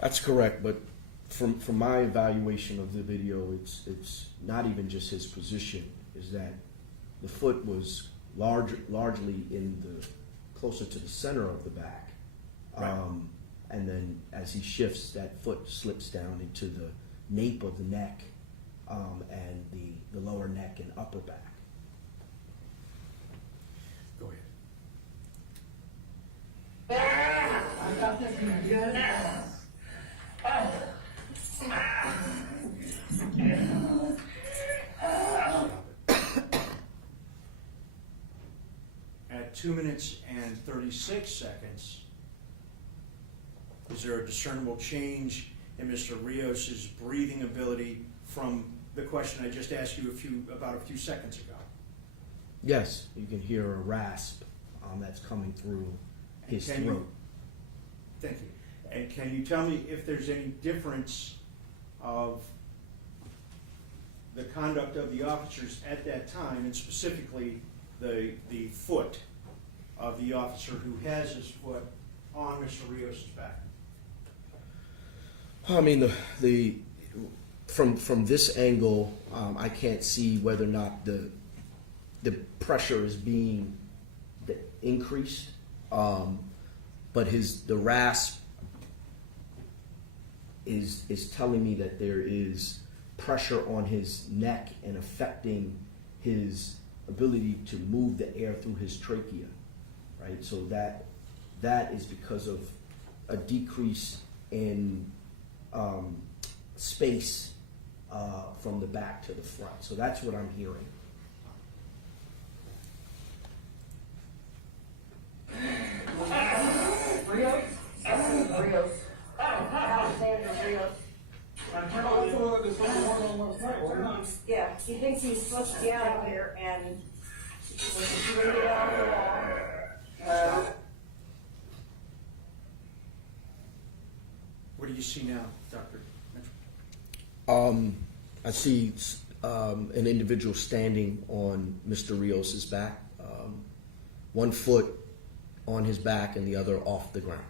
That's correct, but from my evaluation of the video, it's not even just his position. Is that the foot was largely closer to the center of the back, Right. And then as he shifts, that foot slips down into the nape of the neck, and the lower neck and upper back. Go ahead. I got this again. At 2 minutes and 36 seconds, is there a discernible change in Mr. Rios's breathing ability from the question I just asked you about a few seconds ago? Yes, you can hear a rasp that's coming through his Can throat. Thank you. And can you tell me if there's any difference of the conduct of the officers at that time, and specifically the foot of the officer who has his foot on Mr. Rios's back? I mean, from this angle, I can't see whether or not the pressure is being increased, but the rasp is telling me that there is pressure on his neck and affecting his ability to move the air through his trachea, right? So that is because of a decrease in space from the back to the front. So that's what I'm hearing. Rios? Alexander Rios. Yeah, he thinks he's supposed to be out of here, and he's gonna get out of the wall. What do you see now, Dr. Mitchell? I see an individual standing on Mr. Rios's back, one foot on his back and the other off the ground.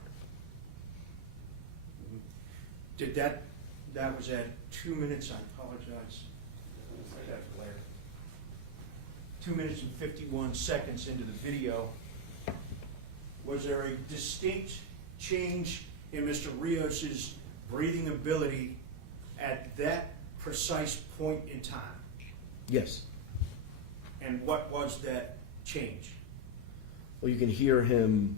Did that was at 2 minutes, I apologize. That's later. 2 minutes and 51 seconds into the video, was there a distinct change in Mr. Rios's breathing ability at that precise point in time? Yes. And what was that change? Well, you can hear him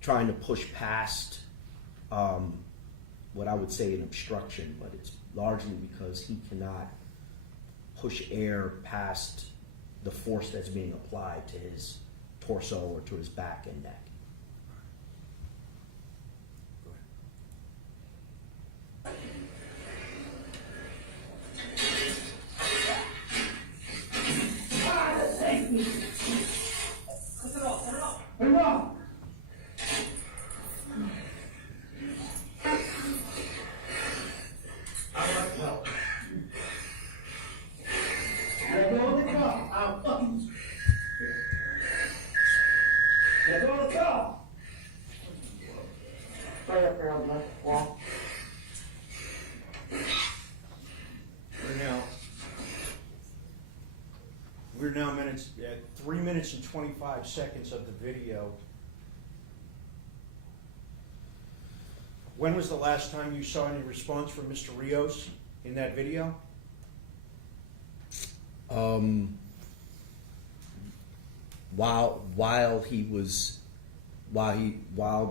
trying to push past what I would say an obstruction, but it's largely because he cannot push air past the force that's being applied to his torso or to his back and neck. Let go of the car. I'll fucking. Let go of the car. Right up there on the wall. We're now at 3 minutes and 25 seconds of the video. When was the last time you saw any response from Mr. Rios in that video? While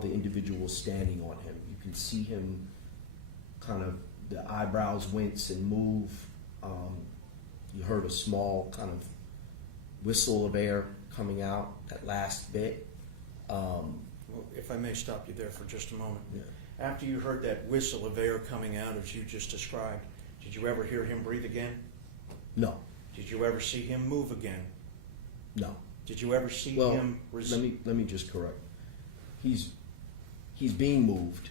the individual was standing on him, you can see him kind of the eyebrows wince and move. You heard a small kind of whistle of air coming out, that last bit. Well, if I may stop you there for just a moment. Yeah. After you heard that whistle of air coming out as you just described, did you ever hear him breathe again? No, Did you ever see him move again? no. Did you ever see Well, him let me just correct. He's being moved.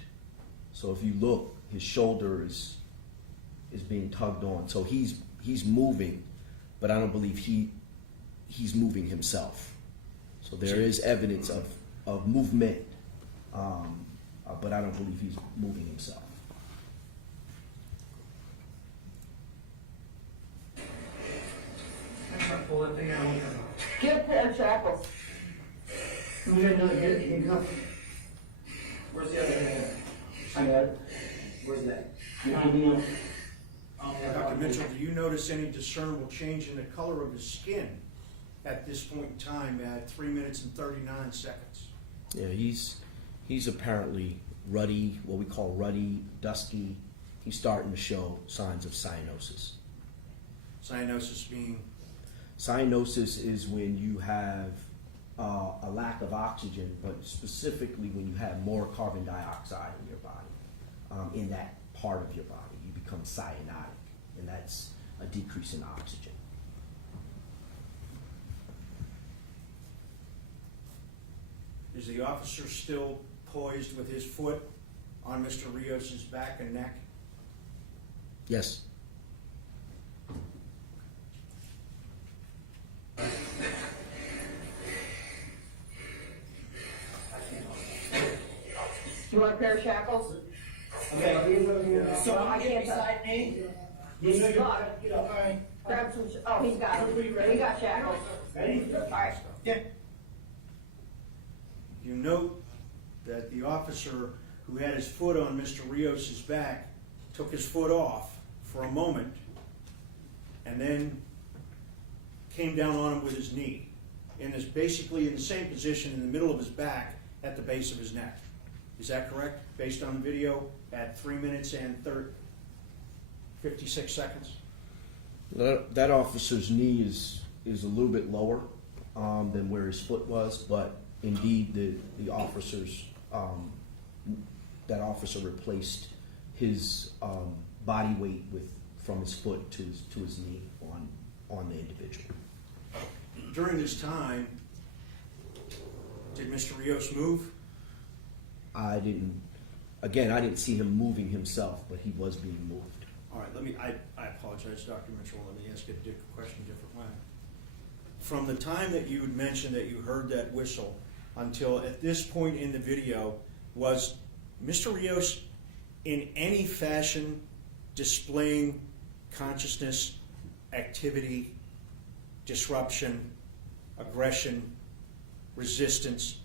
So if you look, his shoulder is being tugged on. So he's moving, but I don't believe he's moving himself. So there is evidence of movement, but I don't believe he's moving himself. Pull that thing out. Get a pair of shackles. We got another handcuff. Where's the other hand? I got it. Where's that? Dr. Mitchell, do you notice any discernible change in the color of his skin at this point in time at 3 minutes and 39 seconds? Yeah, he's apparently ruddy, what we call ruddy, dusky. He's starting to show signs of cyanosis. Cyanosis being? Cyanosis is when you have a lack of oxygen, but specifically when you have more carbon dioxide in your body, in that part of your body, you become cyanotic, and that's a decrease in oxygen. Is the officer still poised with his foot on Mr. Rios's back and neck? Yes. You want a pair of shackles? Okay. So I can't beside me. You know get up. All right. grab some, oh, he's got it. We got shackles. Ready? All right. Yeah. You note that the officer who had his foot on Mr. Rios's back took his foot off for a moment and then came down on him with his knee, and is basically in the same position in the middle of his back at the base of his neck. Is that correct, based on the video at 3 minutes and 56 seconds? That officer's knee is a little bit lower than where his foot was, but indeed the officer's that officer replaced his body weight from his foot to his knee on the individual. During this time, did Mr. Rios move? I didn't see him moving himself, but he was being moved. All right, I apologize, Dr. Mitchell, let me ask you a question a different way. From the time that you had mentioned that you heard that whistle until at this point in the video, was Mr. Rios in any fashion displaying consciousness, activity, disruption, aggression, resistance,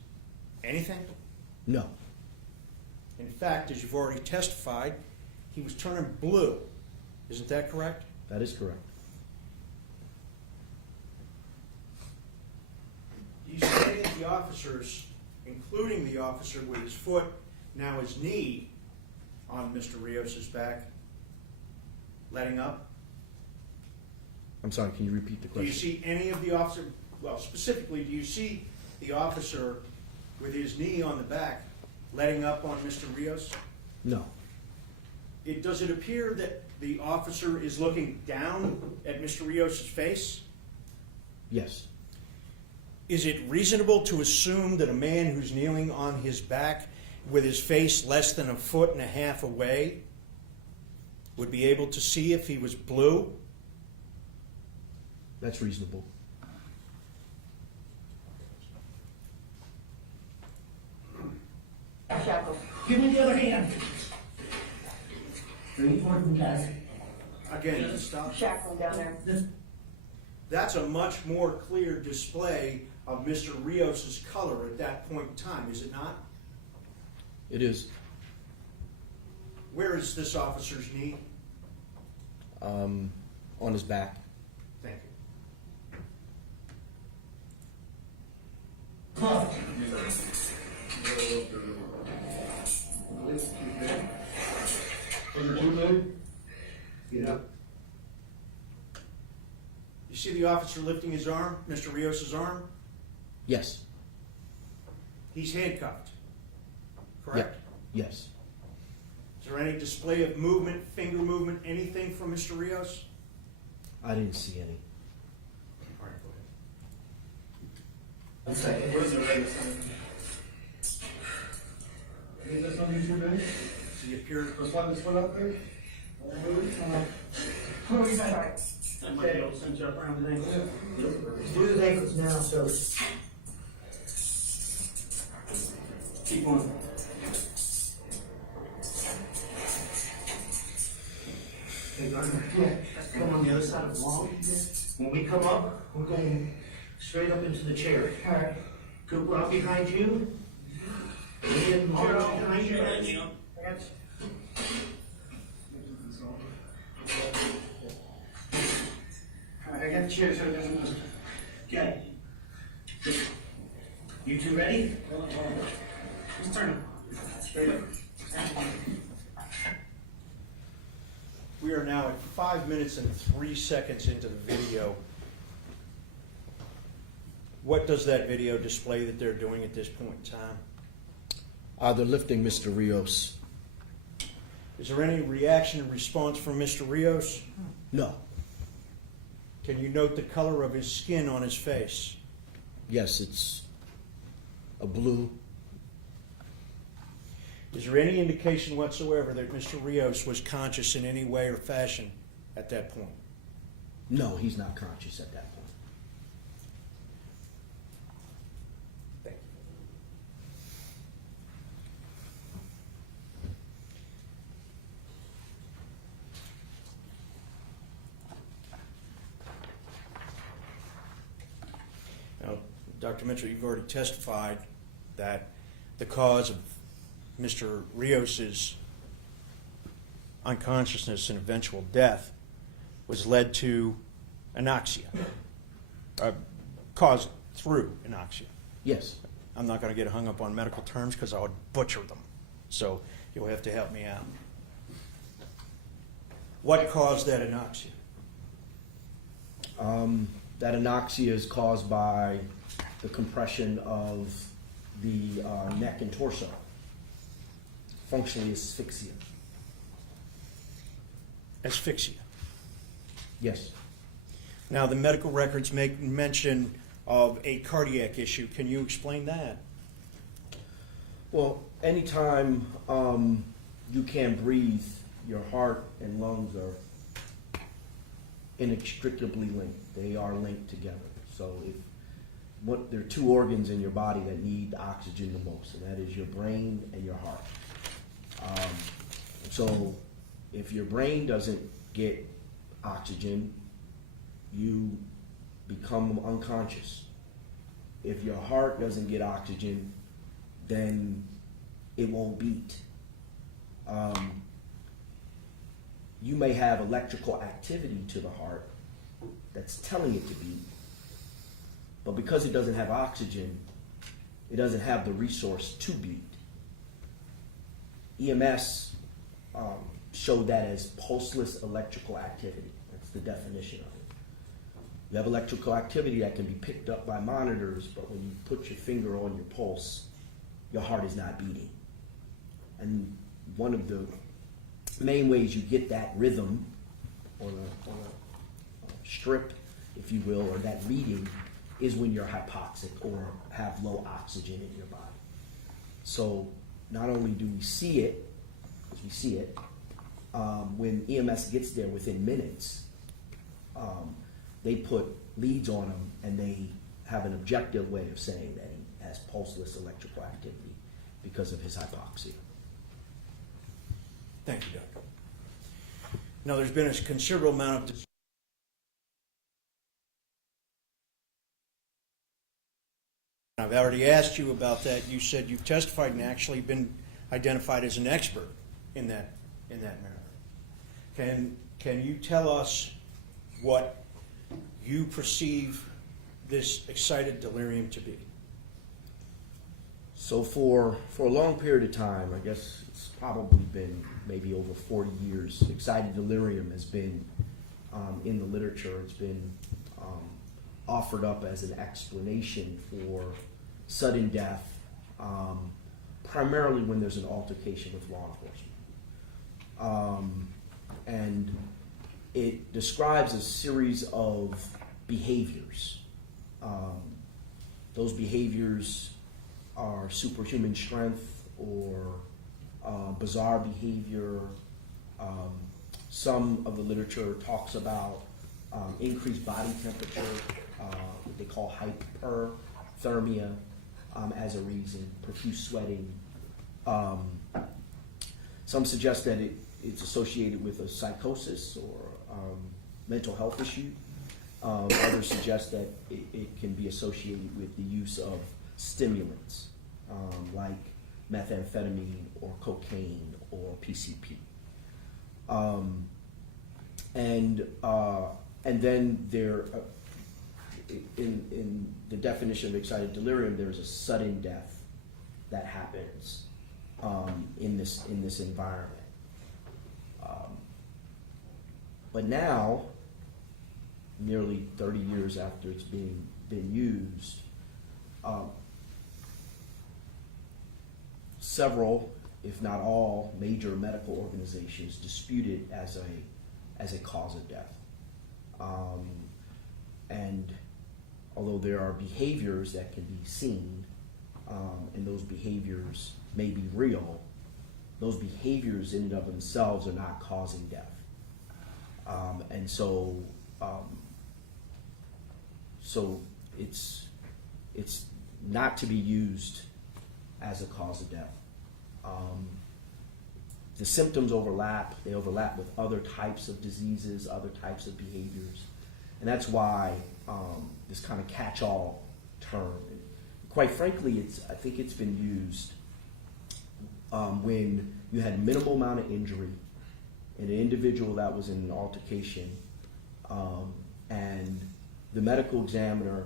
anything? No. In fact, as you've already testified, he was turning blue. Isn't that correct? That is correct. You see any of the officers, including the officer with his foot, now his knee, on Mr. Rios's back, letting up? I'm sorry, can you repeat the Do you question? see any of the officer, well, specifically, do you see the officer with his knee on the back letting up on Mr. Rios? No. Does it appear that the officer is looking down at Mr. Rios's face? Yes. Is it reasonable to assume that a man who's kneeling on his back with his face less than 1.5 feet away would be able to see if he was blue? That's reasonable. Shackles. Give me the other hand. Bring it forward, guys. Again, stop. Shackle down there. That's a much more clear display of Mr. Rios's color at that point in time, is it not? It is. Where is this officer's knee? On his back. Thank you. Come. Get up. You see the officer lifting his arm, Mr. Rios's arm? Yes. He's handcuffed, correct? Yeah. Yes. Is there any display of movement, finger movement, anything from Mr. Rios? I didn't see any. All right, go ahead. One second, where's the radio sign? Is this on YouTube, man? So you appear to Let's let this one up there. Okay, I'll send you up around the ankle. Do his ankles now, so. Keep going. Hey, Gardner, come on the other side of the wall. When we come up, we're going straight up into the chair. All right. Go out behind you. And arms behind you. Alright, I got the chair so it doesn't move. Okay. You two ready? Just turn it. Straight up. We are now at 5 minutes and 3 seconds into the video. What does that video display that they're doing at this point in time? They're lifting Mr. Rios. Is there any reaction and response from Mr. Rios? No. Can you note the color of his skin on his face? Yes, it's a blue. Is there any indication whatsoever that Mr. Rios was conscious in any way or fashion at that point? No, he's not conscious at that point. Now, Dr. Mitchell, you've already testified that the cause of Mr. Rios's unconsciousness and eventual death was led to anoxia, caused through anoxia. Yes. I'm not going to get hung up on medical terms because I would butcher them, so you'll have to help me out. What caused that anoxia? That anoxia is caused by the compression of the neck and torso. Functionally asphyxia. Asphyxia. Yes. Now, the medical records make mention of a cardiac issue. Can you explain that? Well, anytime you can't breathe, your heart and lungs are inextricably linked. They are linked together. So there are two organs in your body that need oxygen the most, and that is your brain and your heart. So if your brain doesn't get oxygen, become unconscious. If your heart doesn't get oxygen, then it won't beat. You may have electrical activity to the heart that's telling it to beat, but because it doesn't have oxygen, it doesn't have the resource to beat. EMS showed that as pulseless electrical activity. That's the definition of it. You have electrical activity that can be picked up by monitors, but when you put your finger on your pulse, your heart is not beating. And one of the main ways you get that rhythm on a strip, if you will, or that reading, is when you're hypoxic or have low oxygen in your body. So not only do we see it, because we see it, when EMS gets there within minutes, they put leads on him and they have an objective way of saying that he has pulseless electrical activity because of his hypoxia. Thank you, Doctor. Now, there's been a considerable amount of I've already asked you about that. You said you've testified and actually been identified as an expert in that matter. Can you tell us what you perceive this excited delirium to be? So for a long period of time, I guess it's probably been maybe over 40 years, excited delirium has been in the literature. It's been offered up as an explanation for sudden death, primarily when there's an altercation with law enforcement. And it describes a series of behaviors. Those behaviors are superhuman strength or bizarre behavior. Some of the literature talks about increased body temperature, what they call hyperthermia, as a reason, profuse sweating. Some suggest that it's associated with a psychosis or mental health issue. Others suggest that it can be associated with the use of stimulants like methamphetamine or cocaine or PCP. And then there, in the definition of excited delirium, there's a sudden death that happens in this environment. But now, nearly 30 years after it's been used, several, if not all, major medical organizations dispute it as a cause of death. And although there are behaviors that can be seen, and those behaviors may be real, those behaviors in and of themselves are not causing death. And so it's not to be used as a cause of death. The symptoms overlap. They overlap with other types of diseases, other types of behaviors. And that's why this kind of catch-all term. And quite frankly, I think it's been used when you had minimal amount of injury in an individual that was in an altercation, and the medical examiner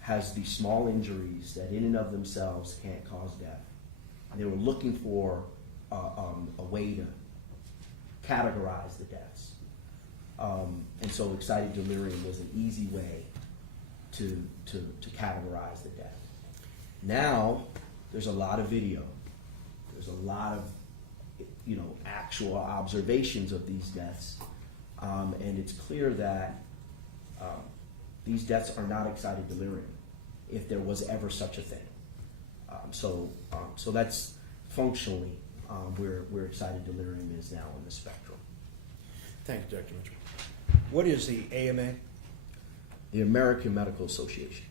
has these small injuries that in and of themselves can't cause death. And they were looking for a way to categorize the deaths. And so excited delirium was an easy way to categorize the death. Now, there's a lot of video. There's a lot of actual observations of these deaths. And it's clear that these deaths are not excited delirium, if there was ever such a thing. So that's functionally where excited delirium is now on the spectrum. Thank you, Dr. Mitchell. What is the AMA? The American Medical Association.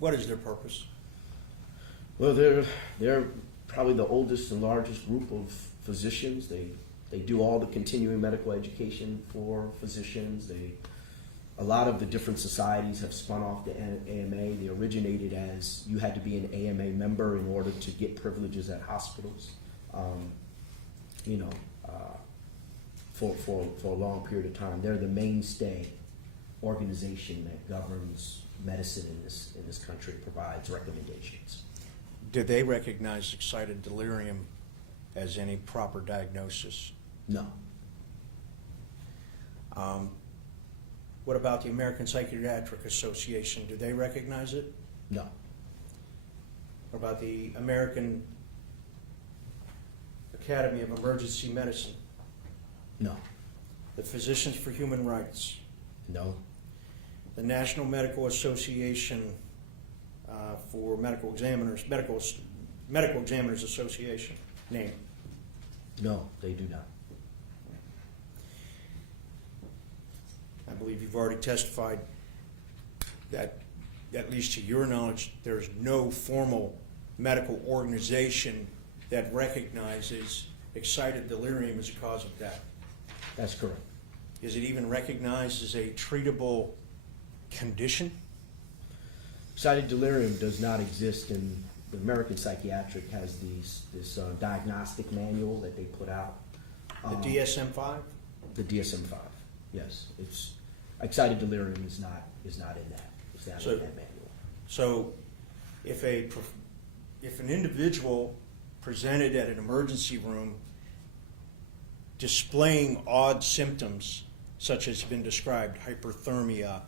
What is their purpose? Well, they're probably the oldest and largest group of physicians. They do all the continuing medical education for physicians. They a lot of the different societies have spun off the AMA. They originated as you had to be an AMA member in order to get privileges at hospitals. You know, for a long period of time, they're the mainstay organization that governs medicine in this country, provides recommendations. Do they recognize excited delirium as any proper diagnosis? No. What about the American Psychiatric Association? Do they recognize it? No. What about the American Academy of Emergency Medicine? No. The Physicians for Human Rights? No. The National Medical Association for Medical Examiners, Medical Examiners Association, name? No, they do not. I believe you've already testified that, at least to your knowledge, there's no formal medical organization that recognizes excited delirium as a cause of death. That's correct. Is it even recognized as a treatable condition? Excited delirium does not exist in the American Psychiatric has this diagnostic manual that they put out. The DSM-5? The DSM-5. Yes, it's excited delirium is not in that. It's not in that manual. So, if an individual presented at an emergency room displaying odd symptoms, such as have been described, hyperthermia,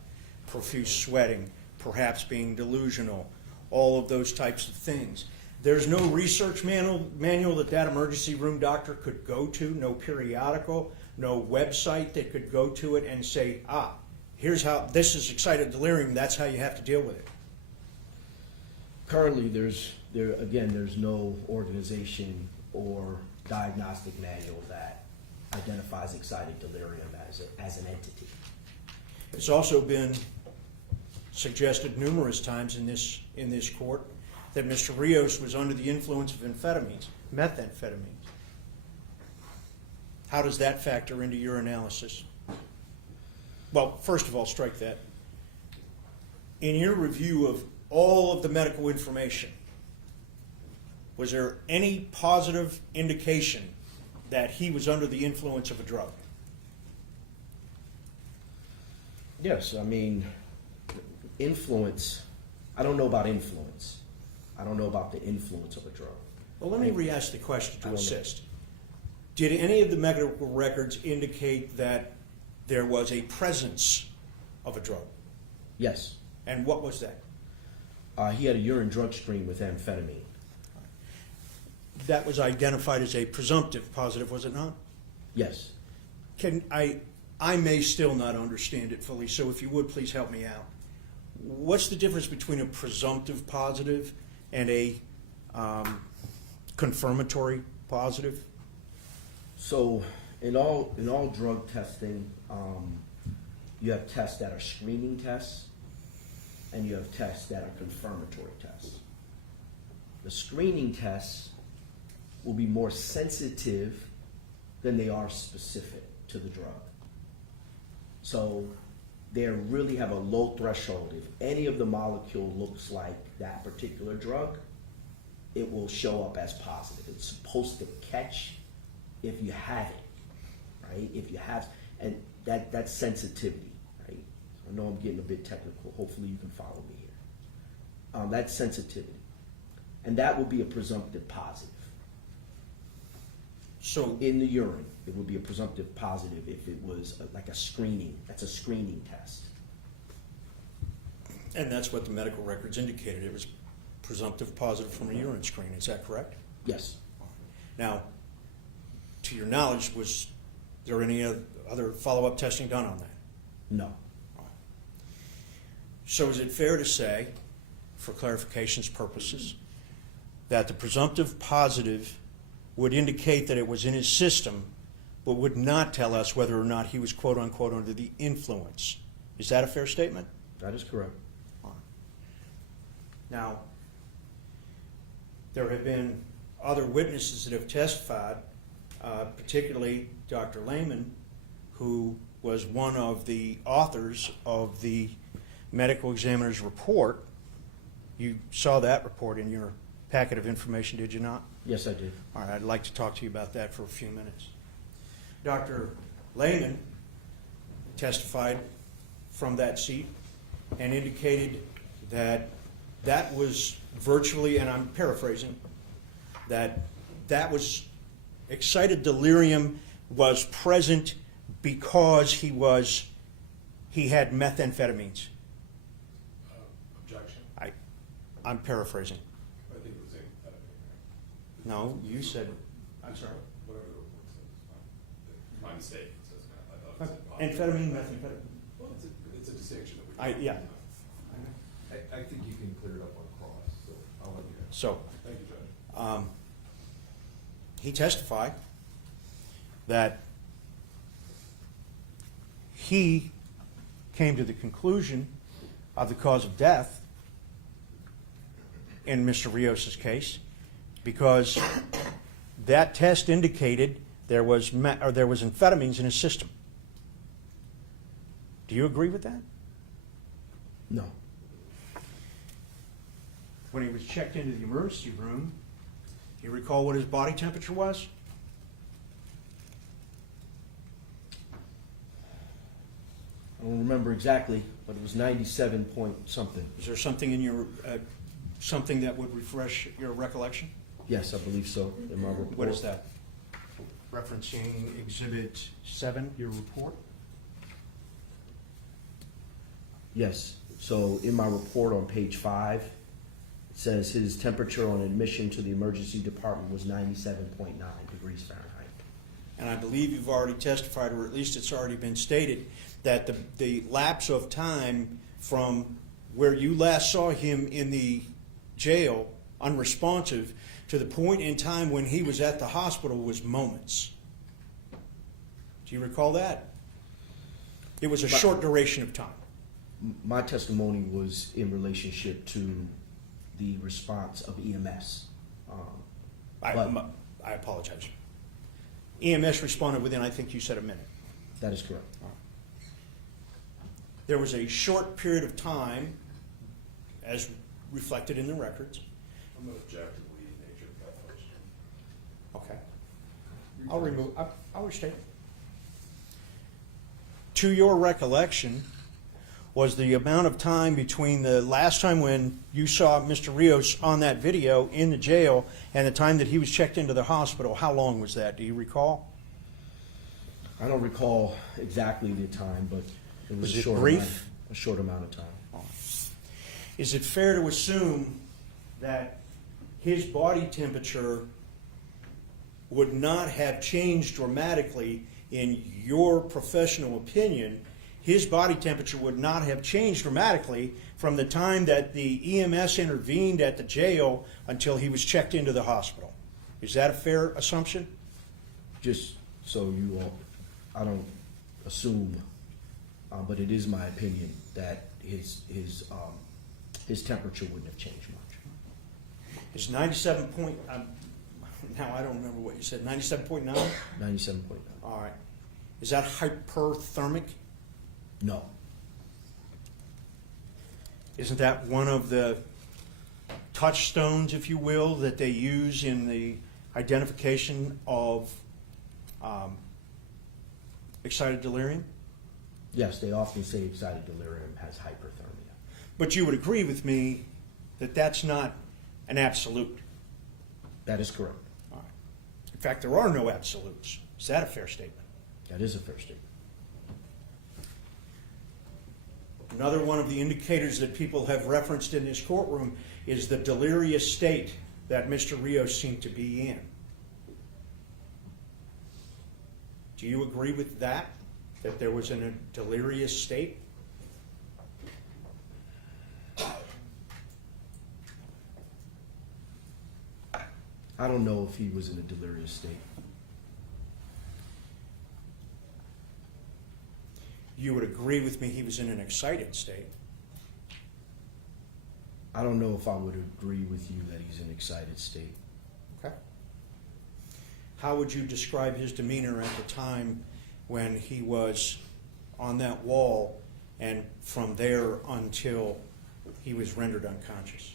profuse sweating, perhaps being delusional, all of those types of things, there's no research manual that emergency room doctor could go to, no periodical, no website that could go to it and say, here's how, this is excited delirium, that's how you have to deal with it. Currently, there's no organization or diagnostic manual that identifies excited delirium as an entity. It's also been suggested numerous times in this court that Mr. Rios was under the influence of methamphetamines. How does that factor into your analysis? Well, first of all, strike that. In your review of all of the medical information, was there any positive indication that he was under the influence of a drug? Yes, I mean, influence, I don't know about influence. I don't know about the influence of a drug. Well, let me re-ask the question to I don't know. assist. Did any of the medical records indicate that there was a presence of a drug? Yes. And what was that? He had a urine drug screen with amphetamine. That was identified as a presumptive positive, was it not? Yes. I may still not understand it fully, so if you would, please help me out. What's the difference between a presumptive positive and a confirmatory positive? So in all drug testing, you have tests that are screening tests, and you have tests that are confirmatory tests. The screening tests will be more sensitive than they are specific to the drug. So they really have a low threshold. If any of the molecule looks like that particular drug, it will show up as positive. It's supposed to catch if you have it, right? If you have, and that's sensitivity, right? I know I'm getting a bit technical. Hopefully you can follow me here. That's sensitivity. And that will be a presumptive positive. So In the urine, it would be a presumptive positive if it was like a screening. That's a screening test. and that's what the medical records indicated. It was presumptive positive from a urine screen. Is that correct? Yes. Now, to your knowledge, was there any other follow-up testing done on that? No. So is it fair to say, for clarification's purposes, that the presumptive positive would indicate that it was in his system, but would not tell us whether or not he was quote-unquote under the influence? Is that a fair statement? That is correct. Now, there have been other witnesses that have testified, particularly Dr. Lehman, who was one of the authors of the medical examiner's report. You saw that report in your packet of information, did you not? Yes, I did. All right, I'd like to talk to you about that for a few minutes. Dr. Lehman testified from that seat and indicated that that was virtually, and I'm paraphrasing, that was excited delirium was present because he had methamphetamines. Objection? I'm paraphrasing. I think it was amphetamine. No, you said, I'm sorry. Whatever the report says, it's fine. My mistake, it says, I thought it said. Amphetamine, methamphetamine. Well, it's a distinction that we. Yeah. I think you can clear it up on cross, so I'll let you know. So, Thank you, Judge. he testified that he came to the conclusion of the cause of death in Mr. Rios' case because that test indicated there was amphetamines in his system. Do you agree with that? No. When he was checked into the emergency room, do you recall what his body temperature was? I don't remember exactly, but it was 97 point something. Is there something in your something that would refresh your recollection? Yes, I believe so, in my report. What is that? Referencing Exhibit 7, your report? Yes. So in my report on page 5, it says his temperature on admission to the emergency department was 97.9 degrees Fahrenheit. And I believe you've already testified, or at least it's already been stated, that the lapse of time from where you last saw him in the jail, unresponsive, to the point in time when he was at the hospital was moments. Do you recall that? It was a short duration of time. My testimony was in relationship to the response of EMS. I apologize. EMS responded within, I think you said, a minute. That is correct. There was a short period of time, as reflected in the records. I'm going to object to the leading nature of that question. Okay. I'll restate it. To your recollection, was the amount of time between the last time when you saw Mr. Rios on that video in the jail and the time that he was checked into the hospital, how long was that? Do you recall? I don't recall exactly the time, but it was, Was it brief? A short amount of time. Is it fair to assume that his body temperature would not have changed dramatically in your professional opinion? His body temperature would not have changed dramatically from the time that the EMS intervened at the jail until he was checked into the hospital. Is that a fair assumption? Just so you all, I don't assume, but it is my opinion that his temperature wouldn't have changed much. Is 97 point, now I don't remember what you said, 97.9? 97.9. All right. Is that hyperthermic? No. Isn't that one of the touchstones, if you will, that they use in the identification of excited delirium? Yes, they often say excited delirium has hyperthermia. But you would agree with me that that's not an absolute. That is correct. All right. In fact, there are no absolutes. Is that a fair statement? That is a fair statement. Another one of the indicators that people have referenced in this courtroom is the delirious state that Mr. Rios seemed to be in. Do you agree with that? That there was in a delirious state? I don't know if he was in a delirious state. You would agree with me he was in an excited state. I don't know if I would agree with you that he's in an excited state. Okay. How would you describe his demeanor at the time when he was on that wall and from there until he was rendered unconscious?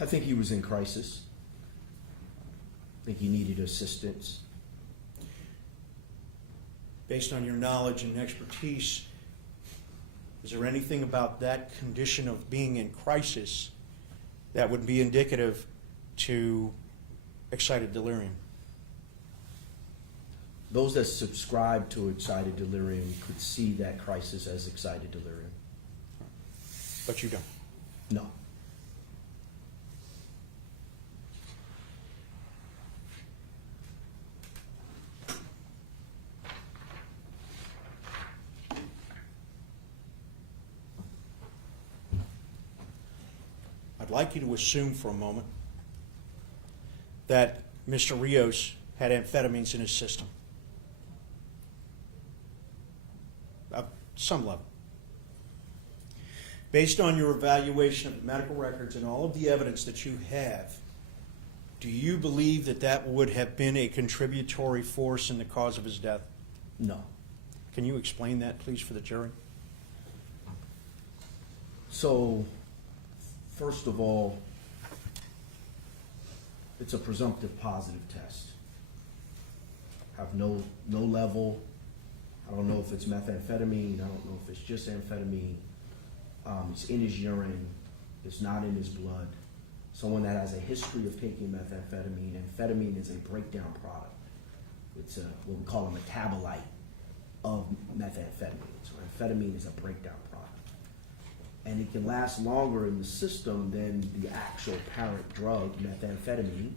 I think he was in crisis. I think he needed assistance. Based on your knowledge and expertise, is there anything about that condition of being in crisis that would be indicative to excited delirium? Those that subscribe to excited delirium could see that crisis as excited delirium. But you don't. No. I'd like you to assume for a moment that Mr. Rios had amphetamines in his system. Of some level. Based on your evaluation of the medical records and all of the evidence that you have, do you believe that that would have been a contributory force in the cause of his death? No. Can you explain that, please, for the jury? So, first of all, it's a presumptive positive test. Have no level. I don't know if it's methamphetamine. I don't know if it's just amphetamine. It's in his urine. It's not in his blood. Someone that has a history of taking methamphetamine. Amphetamine is a breakdown product. It's what we call a metabolite of methamphetamine. So amphetamine is a breakdown product. And it can last longer in the system than the actual parent drug, methamphetamine.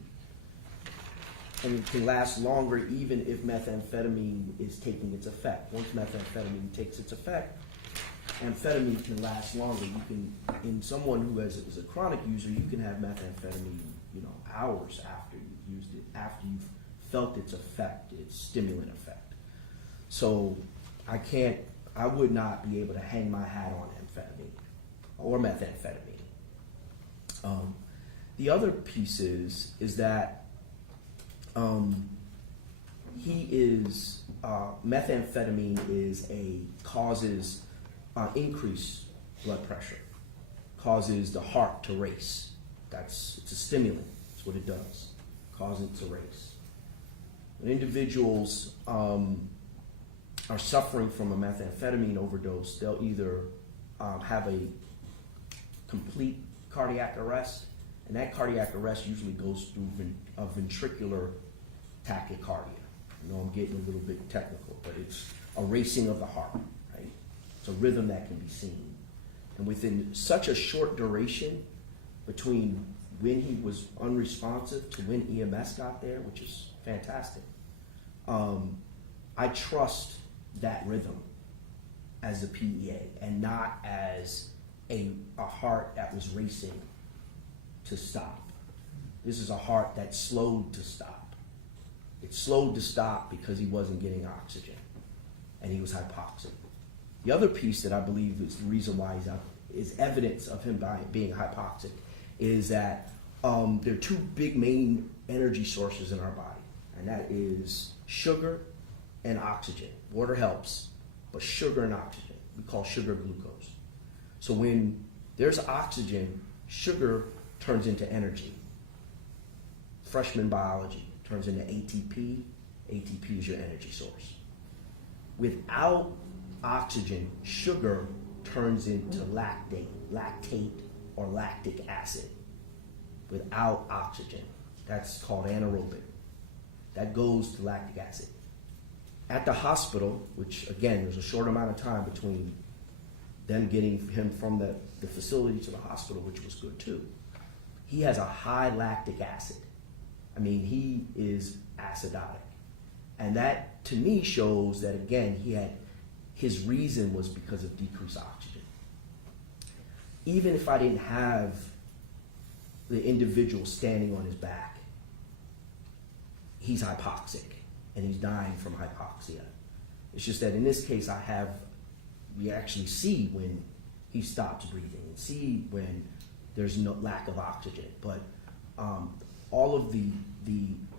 And it can last longer even if methamphetamine is taking its effect. Once methamphetamine takes its effect, amphetamine can last longer. You can, in someone who is a chronic user, you can have methamphetamine, hours after you've used it, after you've felt its effect, its stimulant effect. So I would not be able to hang my hat on amphetamine or methamphetamine. The other piece is that methamphetamine causes increased blood pressure, causes the heart to race. It's a stimulant. That's what it does, causes it to race. When individuals are suffering from a methamphetamine overdose, they'll either have a complete cardiac arrest, and that cardiac arrest usually goes through a ventricular tachycardia. I know I'm getting a little bit technical, but it's a racing of the heart, right? It's a rhythm that can be seen. And within such a short duration between when he was unresponsive to when EMS got there, which is fantastic, I trust that rhythm as a PEA and not as a heart that was racing to stop. This is a heart that slowed to stop. It slowed to stop because he wasn't getting oxygen and he was hypoxic. The other piece that I believe is the reason why is evidence of him being hypoxic is that there are two big main energy sources in our body, and that is sugar and oxygen. Water helps, but sugar and oxygen, we call sugar glucose. So when there's oxygen, sugar turns into energy. Freshman biology turns into ATP. ATP is your energy source. Without oxygen, sugar turns into lactate, or lactic acid. Without oxygen, that's called anaerobic. That goes to lactic acid. At the hospital, which again, there's a short amount of time between them getting him from the facility to the hospital, which was good too. He has a high lactic acid. I mean, he is acidotic. And that, to me, shows that, again, his reason was because of decreased oxygen. Even if I didn't have the individual standing on his back, he's hypoxic, and he's dying from hypoxia. It's just that in this case, we actually see when he stops breathing and see when there's no lack of oxygen. But all of the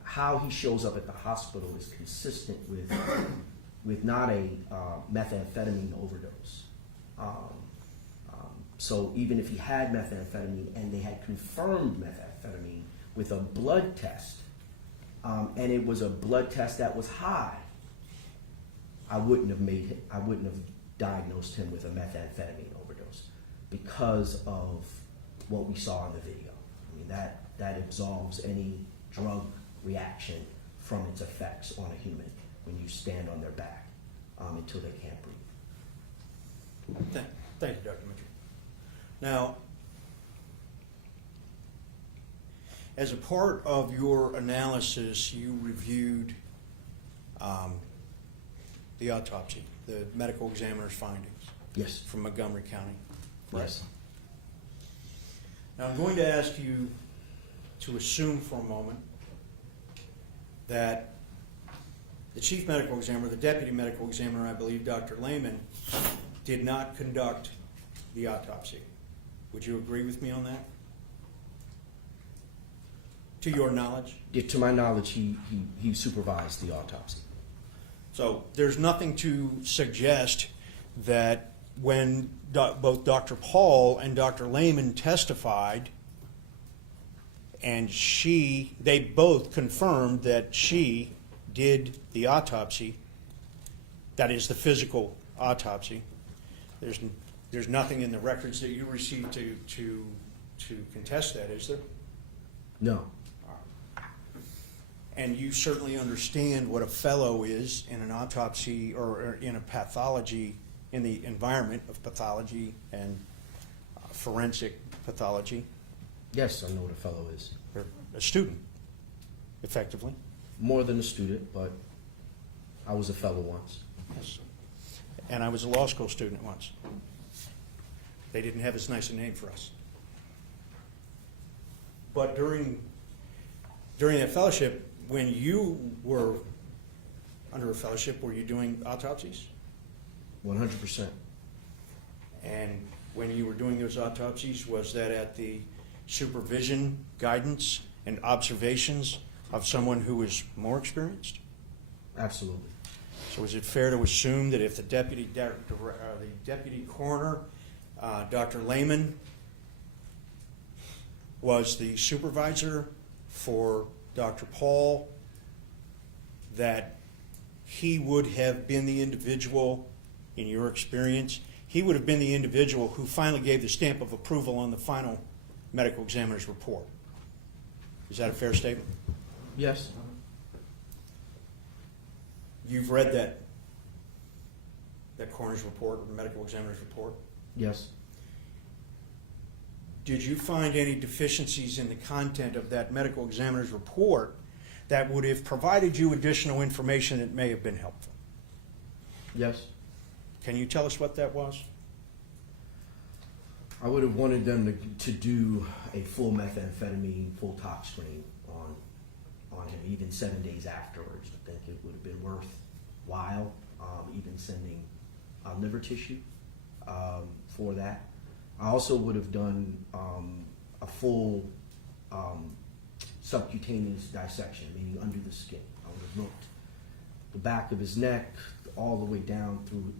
how he shows up at the hospital is consistent with not a methamphetamine overdose. So even if he had methamphetamine and they had confirmed methamphetamine with a blood test, and it was a blood test that was high, I wouldn't have diagnosed him with a methamphetamine overdose because of what we saw in the video. I mean, that absolves any drug reaction from its effects on a human when you stand on their back until they can't breathe. Thank you, Dr. Mitchell. Now, as a part of your analysis, you reviewed the autopsy, the medical examiner's findings. Yes. From Montgomery County. Yes. Now, I'm going to ask you to assume for a moment that the chief medical examiner, the deputy medical examiner, I believe, Dr. Lehman, did not conduct the autopsy. Would you agree with me on that? To your knowledge? Yeah, to my knowledge, he supervised the autopsy. So there's nothing to suggest that when both Dr. Paul and Dr. Lehman testified, and they both confirmed that she did the autopsy, that is the physical autopsy. There's nothing in the records that you received to contest that, is there? No. And you certainly understand what a fellow is in an autopsy or in a pathology, in the environment of pathology and forensic pathology. Yes, I know what a fellow is. Or a student, effectively. More than a student, but I was a fellow once. Yes. And I was a law school student once. They didn't have as nice a name for us. But during that fellowship, when you were under a fellowship, were you doing autopsies? 100%. And when you were doing those autopsies, was that at the supervision, guidance, and observations of someone who was more experienced? Absolutely. So is it fair to assume that if the deputy coroner, Dr. Lehman, was the supervisor for Dr. Paul, that he would have been the individual, in your experience, he would have been the individual who finally gave the stamp of approval on the final medical examiner's report? Is that a fair statement? Yes. You've read that coroner's report or the medical examiner's report? Yes. Did you find any deficiencies in the content of that medical examiner's report that would have provided you additional information that may have been helpful? Yes. Can you tell us what that was? I would have wanted them to do a full methamphetamine, full tox screen on him, even 7 days afterwards. I think it would have been worthwhile, even sending liver tissue for that. I also would have done a full subcutaneous dissection, meaning under the skin. I would have looked the back of his neck all the way down through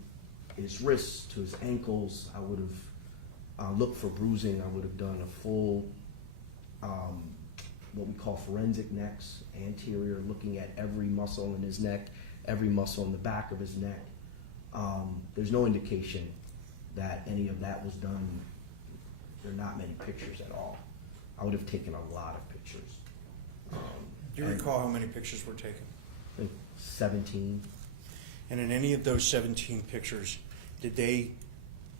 his wrists to his ankles. I would have looked for bruising. I would have done a full, what we call forensic necks, anterior, looking at every muscle in his neck, every muscle in the back of his neck. There's no indication that any of that was done. There are not many pictures at all. I would have taken a lot of pictures. Do you recall how many pictures were taken? I think 17. And in any of those 17 pictures, did they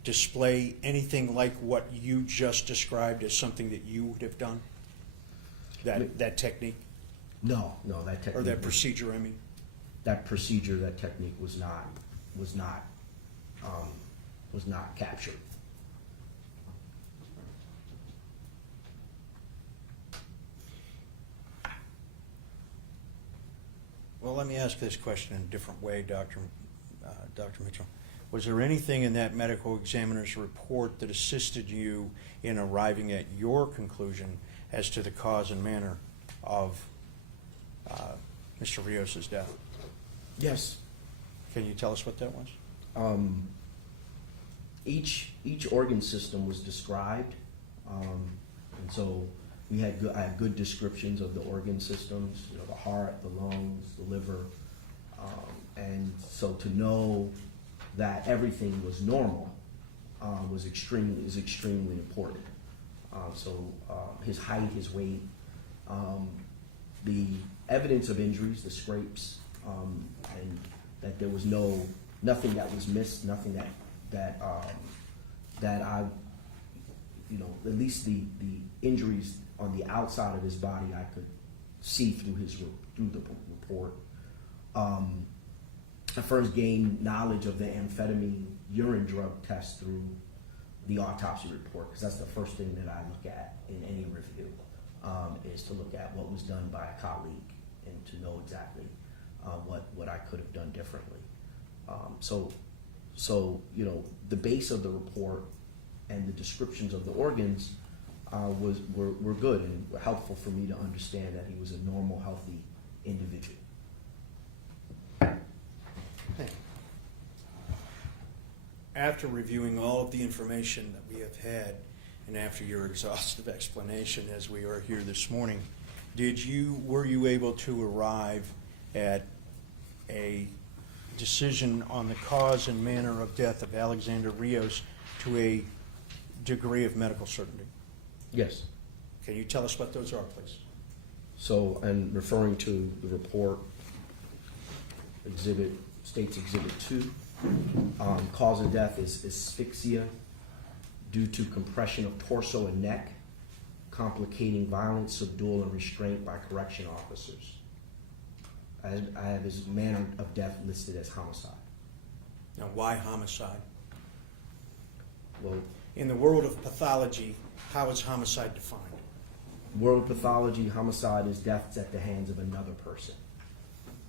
display anything like what you just described as something that you would have done? That technique? No, that technique. Or that procedure, I mean? That procedure, that technique was not captured. Well, let me ask this question in a different way, Dr. Mitchell. Was there anything in that medical examiner's report that assisted you in arriving at your conclusion as to the cause and manner of Mr. Rios' death? Yes. Can you tell us what that was? Each organ system was described, and so I had good descriptions of the organ systems, you know, the heart, the lungs, the liver, and so to know that everything was normal is extremely important. His height, his weight, the evidence of injuries, the scrapes, and that there was nothing that was missed, nothing that I, you know, at least the injuries on the outside of his body I could see through the report. I first gained knowledge of the amphetamine urine drug test through the autopsy report, because that's the first thing that I look at in any review, is to look at what was done by a colleague and to know exactly what I could have done differently. So you know, the base of the report and the descriptions of the organs were good and were helpful for me to understand that he was a normal, healthy individual. After reviewing all of the information that we have had, and after your exhaustive explanation as we are here this morning, were you able to arrive at a decision on the cause and manner of death of Alexander Rios to a degree of medical certainty? Yes. Can you tell us what those are, please? So, and referring to the report, states Exhibit 2, cause of death is asphyxia due to compression of torso and neck, complicating violent subdual and restraint by correction officers. I have his manner of death listed as homicide. Now, why homicide? Well, In the world of pathology, how is homicide defined? world pathology, homicide is deaths at the hands of another person.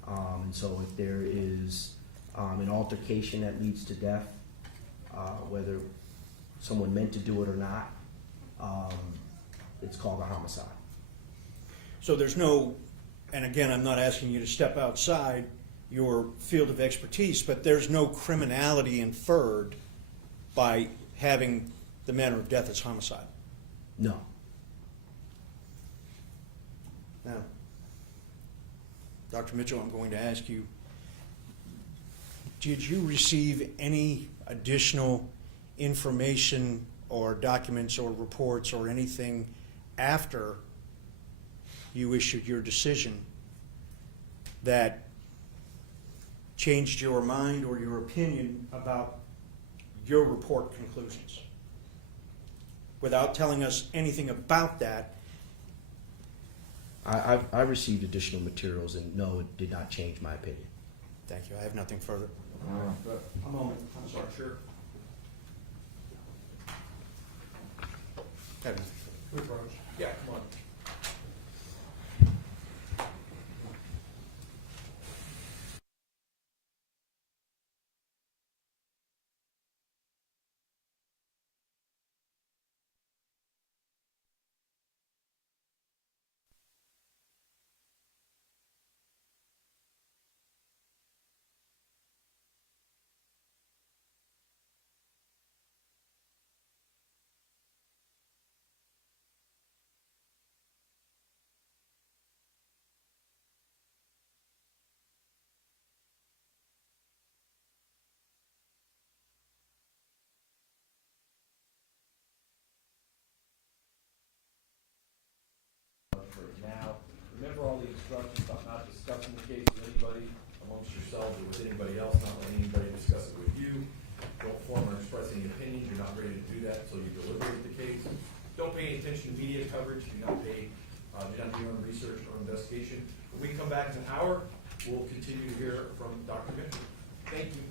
And so if there is an altercation that leads to death, whether someone meant to do it or not, it's called a homicide. So there's no, and again, I'm not asking you to step outside your field of expertise, but there's no criminality inferred by having the manner of death as homicide. No. Now, Dr. Mitchell, I'm going to ask you, did you receive any additional information or documents or reports or anything after you issued your decision that changed your mind or your opinion about your report conclusions? Without telling us anything about that, I received additional materials, and no, it did not change my opinion. thank you. I have nothing further. A moment. I'm sorry. Sure. I have nothing further. Yeah, come on. For now, remember all the instructions about not discussing the case with anybody amongst yourselves or with anybody else, not letting anybody discuss it with you. Don't form or express any opinions. You're not ready to do that until you deliberate the case. Don't pay any attention to media coverage. Do not do your own research or investigation. When we come back in an hour, we'll continue to hear from Dr. Mitchell. Thank you.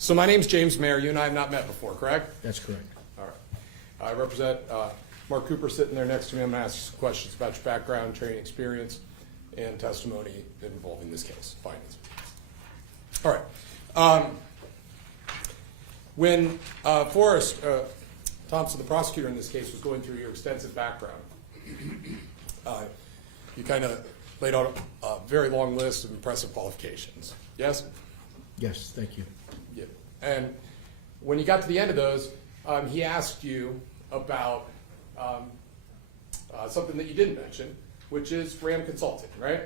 So my name's James Mayer. You and I have not met before, correct? That's correct. All right. I represent Mark Cooper sitting there next to me. I'm going to ask you some questions about your background, training experience, and testimony involving this case, findings. All right. When Forrest Thompson, the prosecutor in this case, was going through your extensive background, you kind of laid out a very long list of impressive qualifications. Yes? Yes, thank you. Yeah. And when you got to the end of those, he asked you about something that you didn't mention, which is RAM Consulting, right?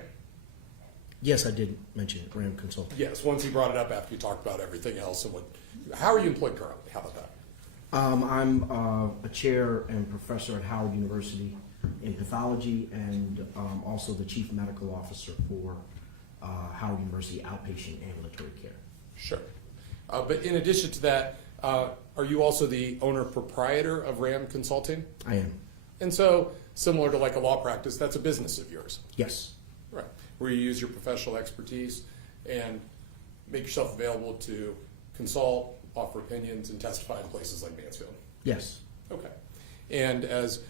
Yes, I did mention it, RAM Consulting. Yes, once he brought it up after you talked about everything else. And how are you employed currently? How about that? I'm a chair and professor at Howard University in pathology, and also the chief medical officer for Howard University Outpatient Ambulatory Care. Sure. But in addition to that, are you also the owner proprietor of RAM Consulting? I am. And so, similar to like a law practice, that's a business of yours. Yes. Right. Where you use your professional expertise and make yourself available to consult, offer opinions, and testify in places like Mansfield. Yes. Okay. And as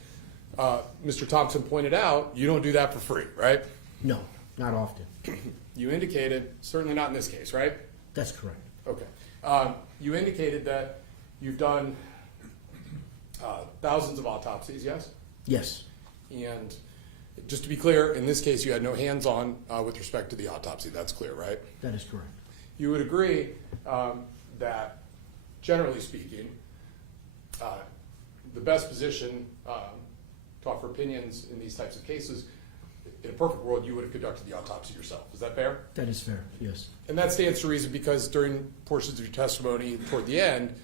Mr. Thompson pointed out, you don't do that for free, right? No, not often. You indicated, certainly not in this case, right? That's correct. Okay. You indicated that you've done thousands of autopsies, yes? Yes. And just to be clear, in this case, you had no hands-on with respect to the autopsy. That's clear, right? That is correct. You would agree that, generally speaking, the best position to offer opinions in these types of cases, in a perfect world, you would have conducted the autopsy yourself. Is that fair? That is fair, yes. And that stands to reason because during portions of your testimony toward the end,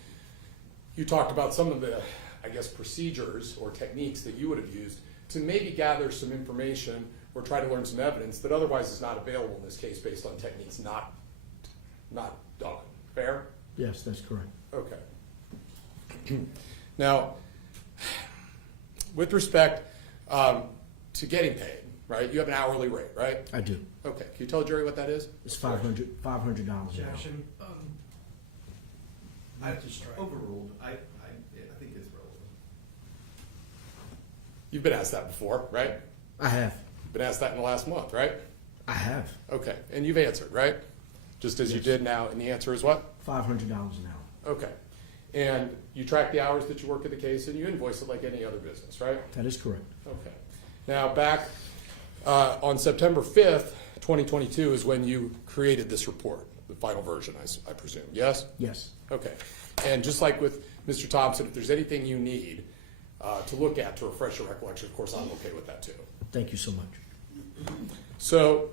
you talked about some of the, I guess, procedures or techniques that you would have used to maybe gather some information or try to learn some evidence that otherwise is not available in this case based on techniques not done. Fair? Yes, that's correct. Okay. Now, with respect to getting paid, right? You have an hourly rate, right? I do. Okay. Can you tell the jury what that is? It's $500 an hour. Objection. I overruled. I think it's relevant. You've been asked that before, right? I have. Been asked that in the last month, right? I have. Okay. And you've answered, right? Just as you Yes. did now, and the answer is what? $500 an hour. Okay. And you track the hours that you work at the case, and you invoice it like any other business, right? That is correct. Okay. Now, back on September 5th, 2022 is when you created this report, the final version, I presume. Yes? Yes. Okay. And just like with Mr. Thompson, if there's anything you need to look at to refresh your recollection, of course, I'm okay with that too. Thank you so much. So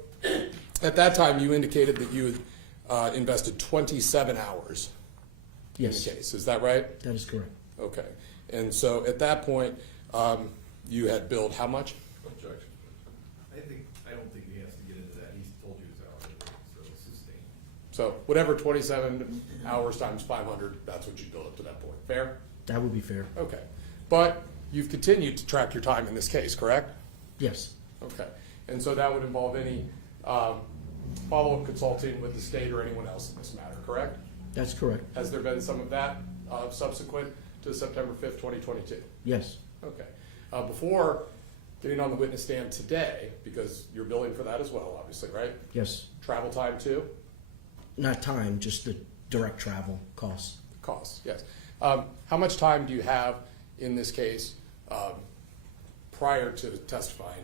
at that time, you indicated that you had invested 27 hours Yes. in the case. Is that right? That is correct. Okay. And so at that point, you had billed how much? Objection. I don't think he has to get into that. He's told you his hourly rate, so it's sustained. So whatever 27 hours times 500, that's what you billed up to that point. Fair? That would be fair. Okay. But you've continued to track your time in this case, correct? Yes. Okay. And so that would involve any follow-up consulting with the state or anyone else in this matter, correct? That's correct. Has there been some of that subsequent to September 5th, 2022? Yes. Okay. Before getting on the witness stand today, because you're billing for that as well, obviously, right? Yes. Travel time too? Not time, just the direct travel costs. Costs, yes. How much time do you have in this case prior to testifying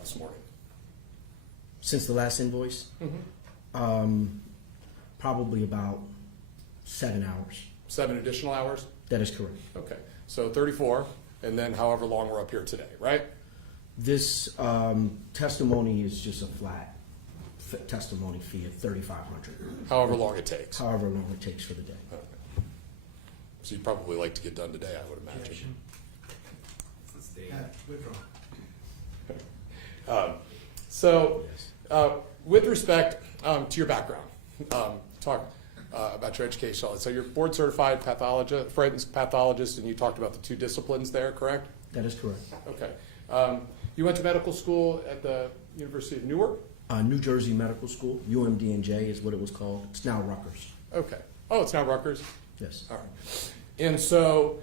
this morning? Since the last invoice? Probably about 7 hours. 7 additional hours? That is correct. Okay. So 34, and then however long we're up here today, right? This testimony is just a flat testimony fee of $3,500. However long it takes. However long it takes for the day. Okay. So you'd probably like to get done today, I would imagine. Sustained. Withdraw. So, with respect to your background, talk about your education. So you're board certified pathologist, forensic pathologist, and you talked about the 2 disciplines there, correct? That is correct. Okay. You went to medical school at the University of Newark? New Jersey Medical School, UMDNJ is what it was called. It's now Rutgers. Okay. Oh, it's now Rutgers? Yes. All right. And so,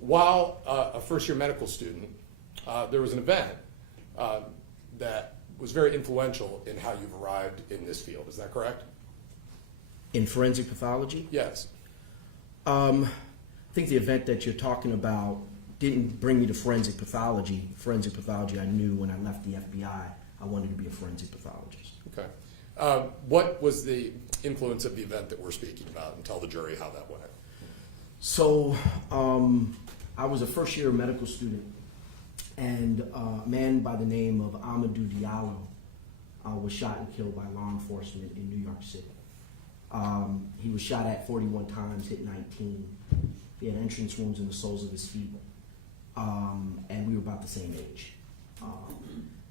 while a first-year medical student, there was an event that was very influential in how you've arrived in this field. Is that correct? In forensic pathology? Yes. I think the event that you're talking about didn't bring me to forensic pathology. Forensic pathology, I knew when I left the FBI, I wanted to be a forensic pathologist. Okay. What was the influence of the event that we're speaking about, and tell the jury how that went? So, I was a first-year medical student, and a man by the name of Amadou Diallo was shot and killed by law enforcement in New York City. He was shot at 41 times, hit 19. He had entrance wounds in the soles of his feet, and we were about the same age.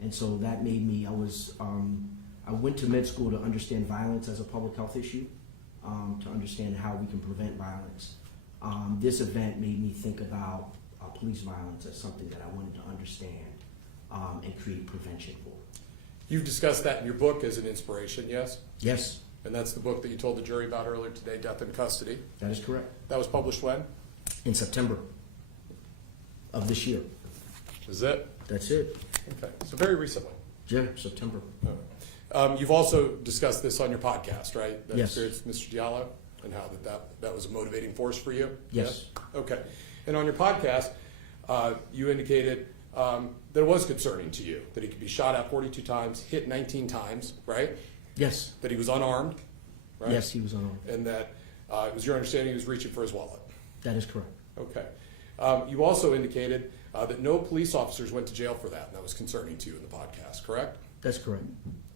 And so that made me, I went to med school to understand violence as a public health issue, to understand how we can prevent violence. This event made me think about police violence as something that I wanted to understand and create prevention for. You've discussed that in your book as an inspiration, yes? Yes, And that's the book that you told the jury about earlier today, Death in Custody. that is correct. That was published when? In September of this year. Is it? That's it. Okay, so very recently. Yeah, September. You've also discussed this on your podcast, right? That Yes. experience with Mr. Diallo, and how that was a motivating force for you? Yes. Yeah? Okay. And on your podcast, you indicated that it was concerning to you, that he could be shot at 42 times, hit 19 times, right? Yes. That he was unarmed, right? Yes, he was unarmed. And that it was your understanding he was reaching for his wallet. That is correct. Okay. You also indicated that no police officers went to jail for that, and that was concerning to you in the podcast, correct? That's correct.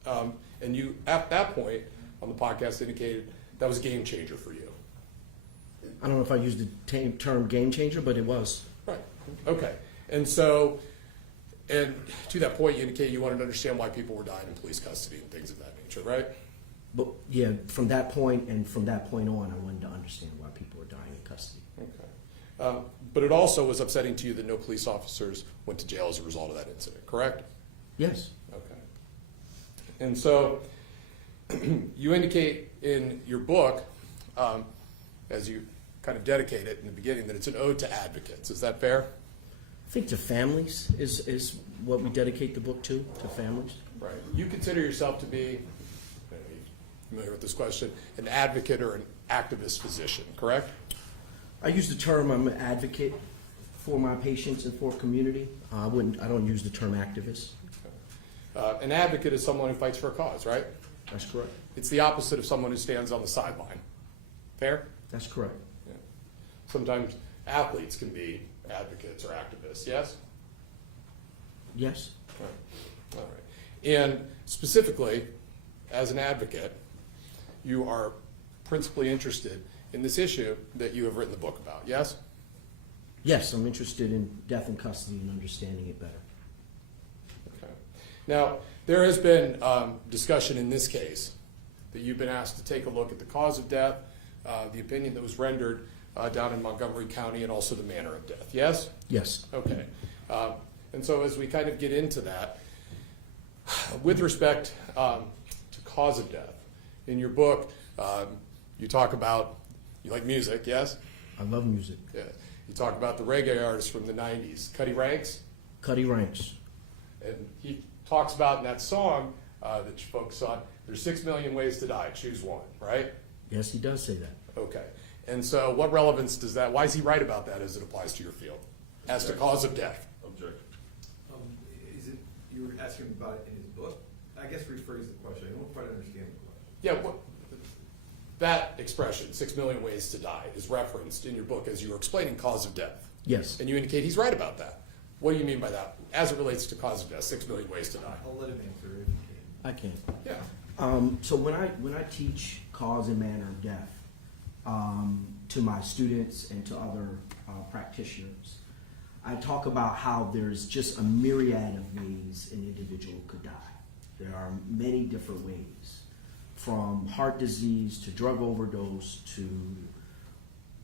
And you, at that point on the podcast, indicated that was a game changer for you. I don't know if I used the term game changer, but it was. Right. Okay. And so, and to that point, you indicated you wanted to understand why people were dying in police custody and things of that nature, right? But yeah, from that point and from that point on, I wanted to understand why people were dying in custody. Okay. But it also was upsetting to you that no police officers went to jail as a result of that incident, correct? Yes. Okay. And so you indicate in your book, as you kind of dedicate it in the beginning, that it's an ode to advocates. Is that fair? I think to families is what we dedicate the book to families. Right. You consider yourself to be, familiar with this question, an advocate or an activist physician, correct? I use the term I'm an advocate for my patients and for community. I don't use the term activist. An advocate is someone who fights for a cause, right? That's correct. It's the opposite of someone who stands on the sideline. Fair? That's correct. Yeah. Sometimes athletes can be advocates or activists, yes? Yes. All right. And specifically, as an advocate, you are principally interested in this issue that you have written the book about, yes? Yes, I'm interested in death in custody and understanding it better. Okay. Now, there has been discussion in this case that you've been asked to take a look at the cause of death, the opinion that was rendered down in Montgomery County, and also the manner of death, yes? Yes. Okay. And so as we kind of get into that, with respect to cause of death, in your book, you talk about, you like music, yes? I love music. Yeah. You talk about the reggae artist from the 90s, Cuddy Ranks, Cuddy Ranks. and he talks about in that song that you focus on, there's 6 million ways to die, choose one, right? Yes, he does say that. Okay. And so what relevance does that, why is he right about that as it applies to your field, as to cause of death? Objection. Is it, you were asking about it in his book? I guess rephrase the question, I don't quite understand the question. Yeah, that expression, 6 million ways to die, is referenced in your book as you were explaining cause of death. Yes. And you indicate he's right about that. What do you mean by that, as it relates to cause of death, 6 million ways to die? I'll let him answer if he I can. Yeah. So when I teach cause and manner of death to my students and to other practitioners, I talk about how there's just a myriad of ways an individual could die. There are many different ways, from heart disease to drug overdose to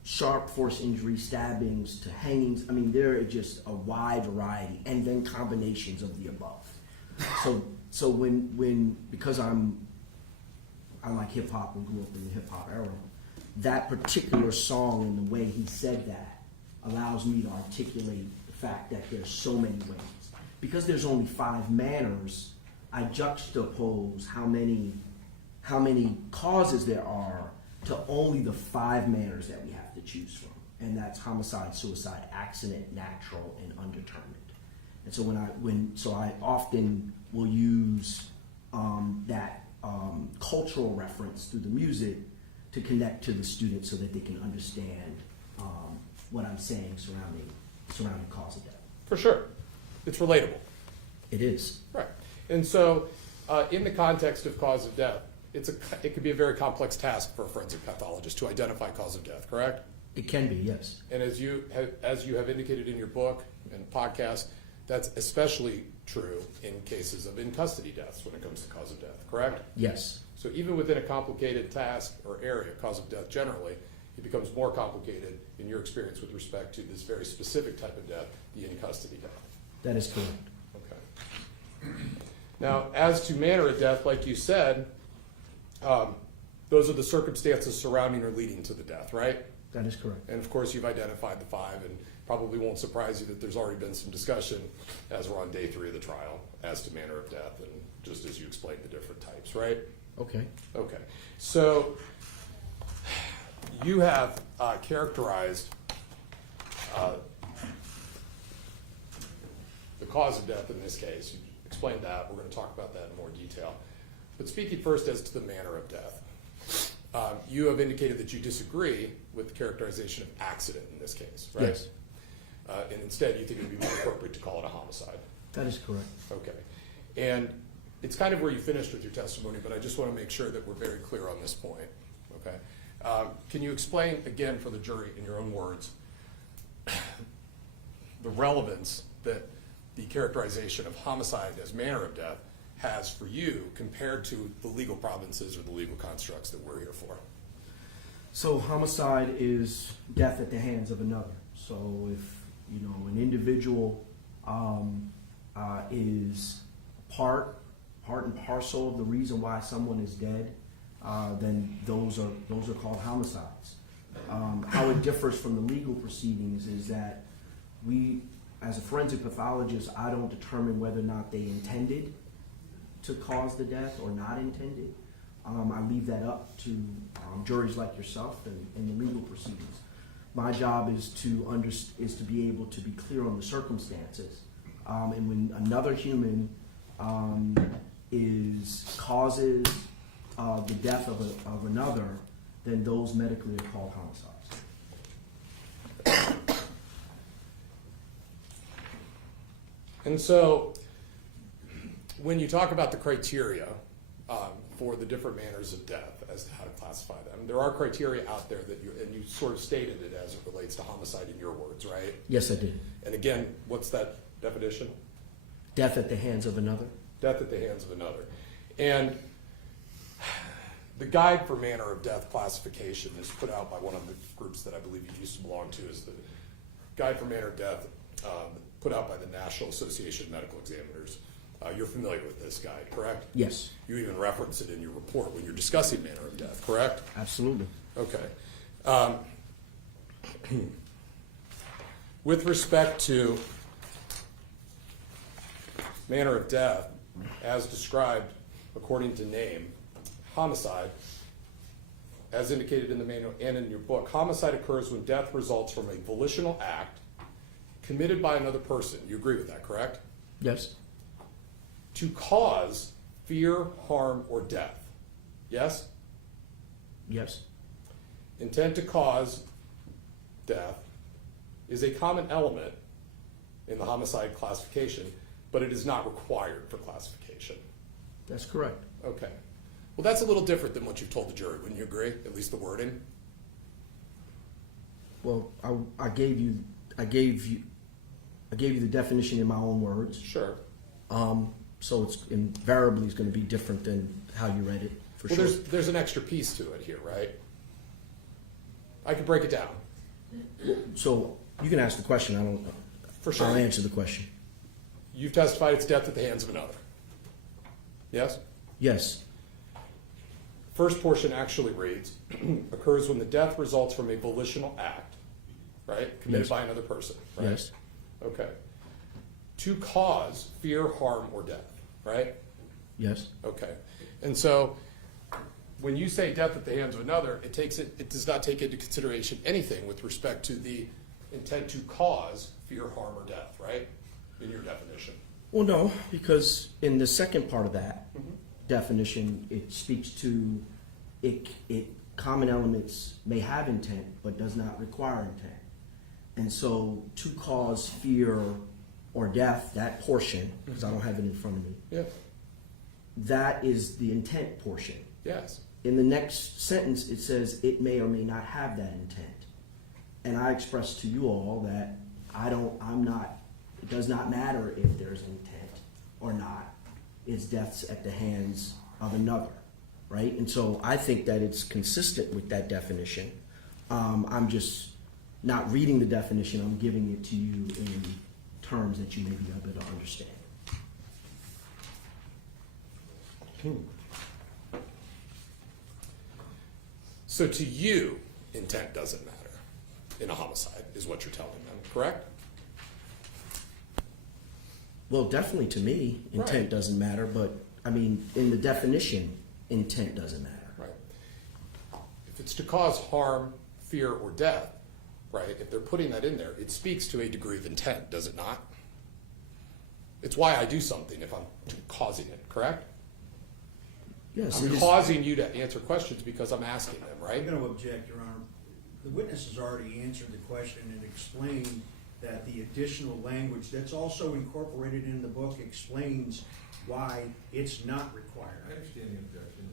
sharp force injury, stabbings to hangings. I mean, there are just a wide variety, and then combinations of the above. So when because I'm I like hip hop and grew up in the hip hop era. That particular song and the way he said that allows me to articulate the fact that there's so many ways. Because there's only 5 manners, I juxtapose how many causes there are to only the 5 manners that we have to choose from. And that's homicide, suicide, accident, natural, and undetermined. And so I often will use that cultural reference through the music to connect to the students so that they can understand what I'm saying surrounding cause of death. For sure. It's relatable. It is. Right. And so, in the context of cause of death, it could be a very complex task for a forensic pathologist to identify cause of death, correct? It can be, yes. And as you have indicated in your book and podcast, that's especially true in cases of in-custody deaths when it comes to cause of death, correct? Yes. So even within a complicated task or area, cause of death generally, it becomes more complicated in your experience with respect to this very specific type of death, the in-custody death. That is correct. Okay. Now, as to manner of death, like you said, those are the circumstances surrounding or leading to the death, right? That is correct. And of course, you've identified the 5, and probably won't surprise you that there's already been some discussion as we're on day 3 of the trial as to manner of death, and just as you explained the different types, right? Okay. Okay. So you have characterized the cause of death in this case. You explained that. We're going to talk about that in more detail. But speaking first as to the manner of death, you have indicated that you disagree with the characterization of accident in this case, right? Yes. And instead, you think it would be more appropriate to call it a homicide. That is correct. Okay. And it's kind of where you finished with your testimony, but I just want to make sure that we're very clear on this point, okay? Can you explain again for the jury in your own words the relevance that the characterization of homicide as manner of death has for you compared to the legal provinces or the legal constructs that we're here for? So homicide is death at the hands of another. So if an individual is part and parcel of the reason why someone is dead, then those are called homicides. How it differs from the legal proceedings is that we, as a forensic pathologist, I don't determine whether or not they intended to cause the death or not intended. I leave that up to juries like yourself and the legal proceedings. My job is to be able to be clear on the circumstances, and when another human causes the death of another, then those medically are called homicides. And so, when you talk about the criteria for the different manners of death as to how to classify them, there are criteria out there that you sort of stated it as it relates to homicide in your words, right? Yes, I did. And again, what's that definition? Death at the hands of another. Death at the hands of another. And the Guide for Manner of Death Classification is put out by one of the groups that I believe you used to belong to, is the Guide for Manner of Death, put out by the National Association of Medical Examiners. You're familiar with this guide, correct? Yes. You even reference it in your report when you're discussing manner of death, correct? Absolutely. Okay. With respect to manner of death, as described according to name, homicide, as indicated in the manual and in your book, homicide occurs when death results from a volitional act committed by another person. You agree with that, correct? Yes. To cause fear, harm, or death. Yes? Yes. Intent to cause death is a common element in the homicide classification, but it is not required for classification. That's correct. Okay. Well, that's a little different than what you've told the jury, wouldn't you agree? At least the wording? Well, I gave you the definition in my own words. Sure. So it's invariably is going to be different than how you read it, for Well, sure. there's an extra piece to it here, right? I can break it down. So you can ask the question. I don't. For sure. I'll answer the question. You've testified it's death at the hands of another. Yes? Yes. First portion actually reads, occurs when the death results from a volitional act, right? Committed Yes. by another person, right? Yes. Okay. To cause fear, harm, or death, right? Yes. Okay. And so when you say death at the hands of another, it does not take into consideration anything with respect to the intent to cause fear, harm, or death, right? In your definition. Well, no, because in the second part of that definition, it speaks to it. Common elements may have intent, but does not require intent. And so, to cause fear or death, that portion, because I don't have it in front of me, Yeah. that is the intent portion. Yes. In the next sentence, it says it may or may not have that intent. And I expressed to you all that it does not matter if there's intent or not. It's deaths at the hands of another, right? And so I think that it's consistent with that definition. I'm just not reading the definition. I'm giving it to you in terms that you may be able to understand. So to you, intent doesn't matter in a homicide, is what you're telling them, correct? Well, definitely to me, intent Right. doesn't matter, but I mean, in the definition, intent doesn't matter. Right. If it's to cause harm, fear, or death, right, if they're putting that in there, it speaks to a degree of intent, does it not? It's why I do something if I'm causing it, correct? Yes, I'm it is. causing you to answer questions because I'm asking them, I'm right? going to object, Your Honor. The witness has already answered the question and explained that the additional language that's also incorporated in the book explains why it's not required. I understand the objection.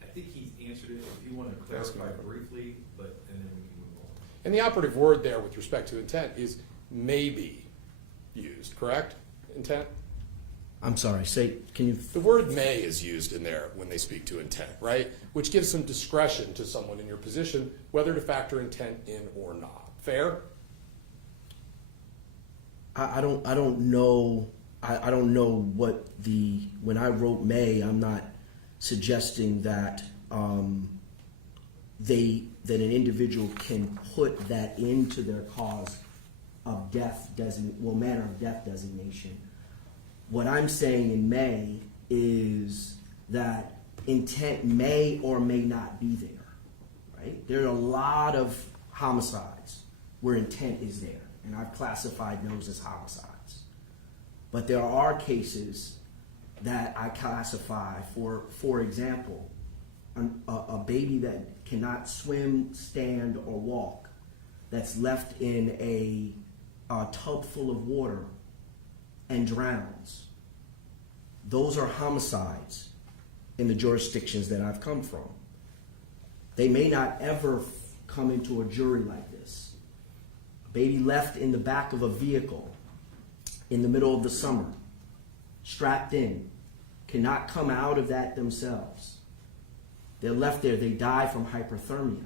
I think he's answered it. If you want to clarify briefly, and then we can move on. And the operative word there with respect to intent is may be used, correct? Intent? I'm sorry, can you? The word may is used in there when they speak to intent, right? Which gives some discretion to someone in your position whether to factor intent in or not. Fair? I don't know. I don't know what when I wrote may, I'm not suggesting that that an individual can put that into their cause of death manner of death designation. What I'm saying in may is that intent may or may not be there, right? There are a lot of homicides where intent is there, and I've classified those as homicides. But there are cases that I classify for example, a baby that cannot swim, stand, or walk, that's left in a tub full of water and drowns. Those are homicides in the jurisdictions that I've come from. They may not ever come into a jury like this. A baby left in the back of a vehicle in the middle of the summer, strapped in, cannot come out of that themselves. They're left there, they die from hypothermia.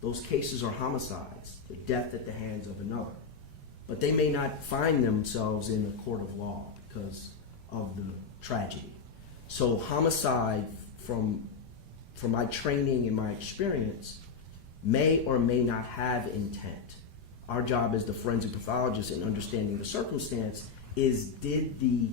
Those cases are homicides, the death at the hands of another. But they may not find themselves in a court of law because of the tragedy. So homicide, from my training and my experience, may or may not have intent. Our job as the forensic pathologist in understanding the circumstance is did the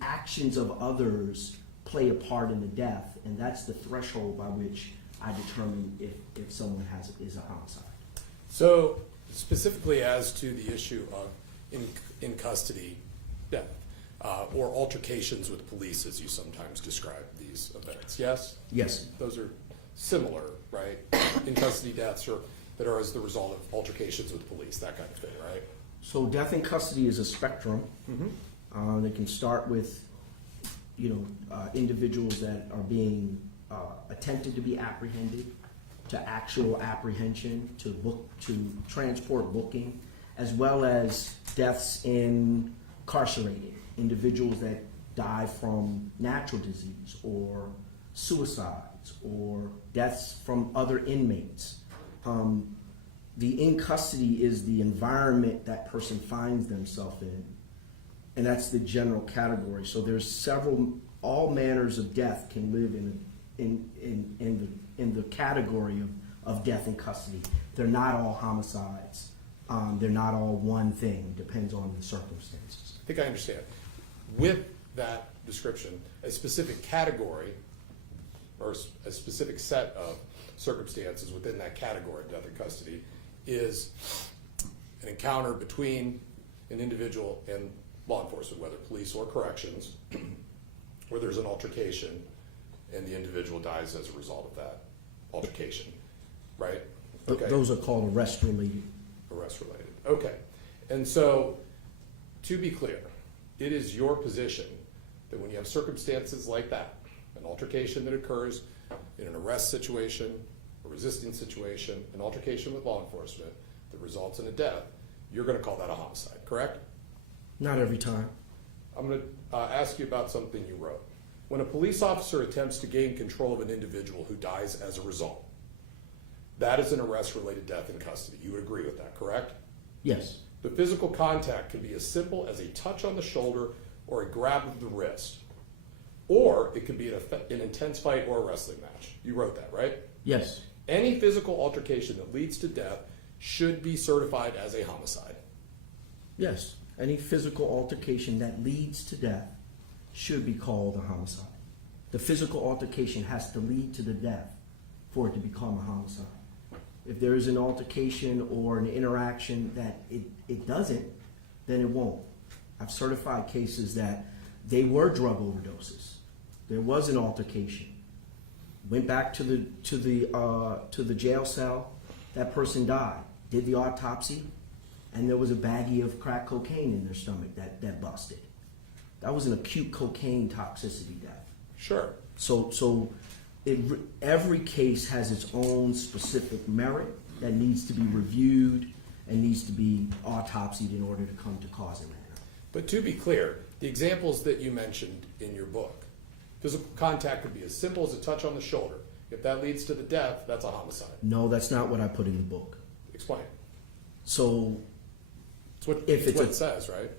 actions of others play a part in the death? And that's the threshold by which I determine if someone is a homicide. So specifically as to the issue of in custody death or altercations with police, as you sometimes describe these events, yes? Yes. Those are similar, right? In custody deaths that are as the result of altercations with police, that kind of thing, right? So death in custody is a spectrum. They can start with, individuals that are being attempted to be apprehended, to actual apprehension, to transport booking, as well as deaths incarcerated, individuals that die from natural disease or suicides or deaths from other inmates. The in custody is the environment that person finds themselves in, and that's the general category. So there's all manners of death can live in the category of death in custody. They're not all homicides. They're not all one thing. Depends on the circumstances. I think I understand. With that description, a specific category or a specific set of circumstances within that category of death in custody is an encounter between an individual and law enforcement, whether police or corrections, where there's an altercation and the individual dies as a result of that altercation, right? Okay. Those are called arrest related. Arrest related. Okay. And so, to be clear, it is your position that when you have circumstances like that, an altercation that occurs in an arrest situation, a resisting situation, an altercation with law enforcement that results in a death, you're going to call that a homicide, correct? Not every time. I'm going to ask you about something you wrote. When a police officer attempts to gain control of an individual who dies as a result, that is an arrest-related death in custody. You would agree with that, correct? Yes. The physical contact can be as simple as a touch on the shoulder or a grab of the wrist, or it could be an intense fight or a wrestling match. You wrote that, right? Yes. Any physical altercation that leads to death should be certified as a homicide. Yes. Any physical altercation that leads to death should be called a homicide. The physical altercation has to lead to the death for it to become a homicide. If there is an altercation or an interaction that it doesn't, then it won't. I've certified cases that they were drug overdoses. There was an altercation. Went back to the jail cell. That person died. Did the autopsy, and there was a baggie of crack cocaine in their stomach that busted. That was an acute cocaine toxicity death. Sure. So every case has its own specific merit that needs to be reviewed and needs to be autopsied in order to come to cause and manner. But to be clear, the examples that you mentioned in your book, physical contact could be as simple as a touch on the shoulder. If that leads to the death, that's a homicide. No, that's not what I put in the book. Explain. So It's what, If it's it's what a- it says, right?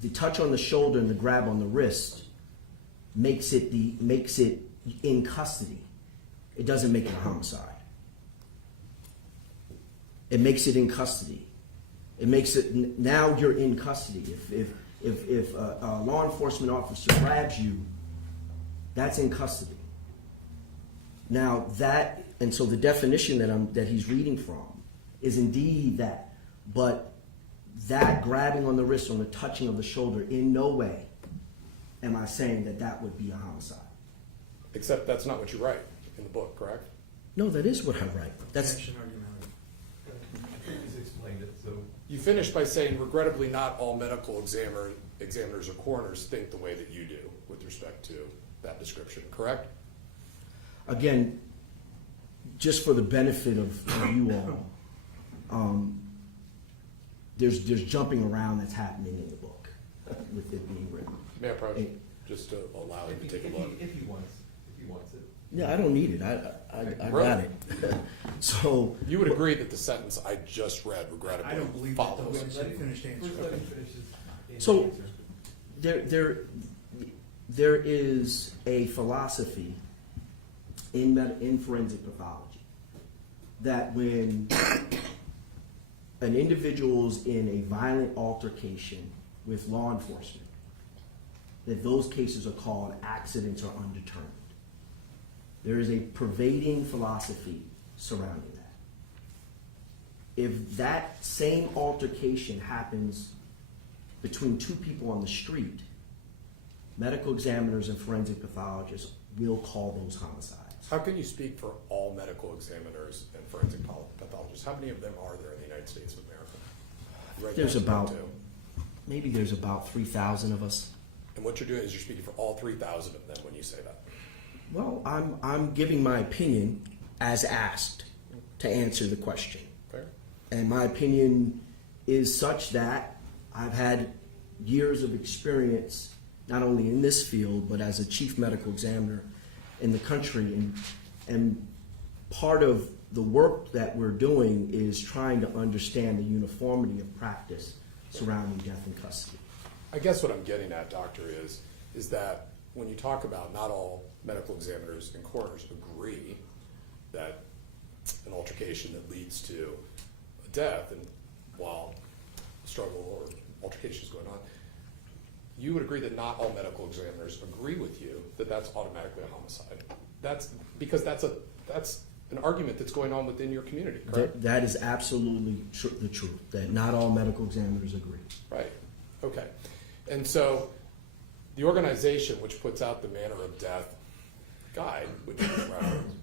the touch on the shoulder and the grab on the wrist makes it in custody. It doesn't make it a homicide. It makes it in custody. It makes it now you're in custody. If a law enforcement officer grabs you, that's in custody. Now so the definition that he's reading from is indeed that, but that grabbing on the wrist or the touching of the shoulder, in no way am I saying that would be a homicide. Except that's not what you write in the book, correct? No, that is what I write. That's He's explained it, so. You finished by saying, regrettably, not all medical examiners or coroners think the way that you do with respect to that description, correct? again, just for the benefit of you all. There's jumping around that's happening in the book with it being written. May I approach, just to allow him to take a look? If he wants it. Yeah, I don't need it. I got it. So You would agree that the sentence I just read, regrettably, I don't believe follows? that. Let him finish the answer. First, let him finish his So- answer. there is a philosophy in forensic pathology that when an individual's in a violent altercation with law enforcement, that those cases are called accidents or undetermined. There is a pervading philosophy surrounding that. If that same altercation happens between two people on the street, medical examiners and forensic pathologists will call those homicides. How can you speak for all medical examiners and forensic pathologists? How many of them are there in the United States of America? Right There's now, about, two. maybe there's about 3,000 of us. And what you're doing is you're speaking for all 3,000 of them when you say that. Well, I'm giving my opinion as asked to answer the question. Fair? And my opinion is such that I've had years of experience, not only in this field, but as a chief medical examiner in the country. And part of the work that we're doing is trying to understand the uniformity of practice surrounding death in custody. I guess what I'm getting at, doctor, is that when you talk about not all medical examiners and coroners agree that an altercation that leads to a death, and while a struggle or altercation is going on, you would agree that not all medical examiners agree with you that that's automatically a homicide. That's because that's an argument that's going on within your community, correct? That is absolutely the truth, that not all medical examiners agree. Right. Okay. And so the organization which puts out the manner of death guide, which is referenced,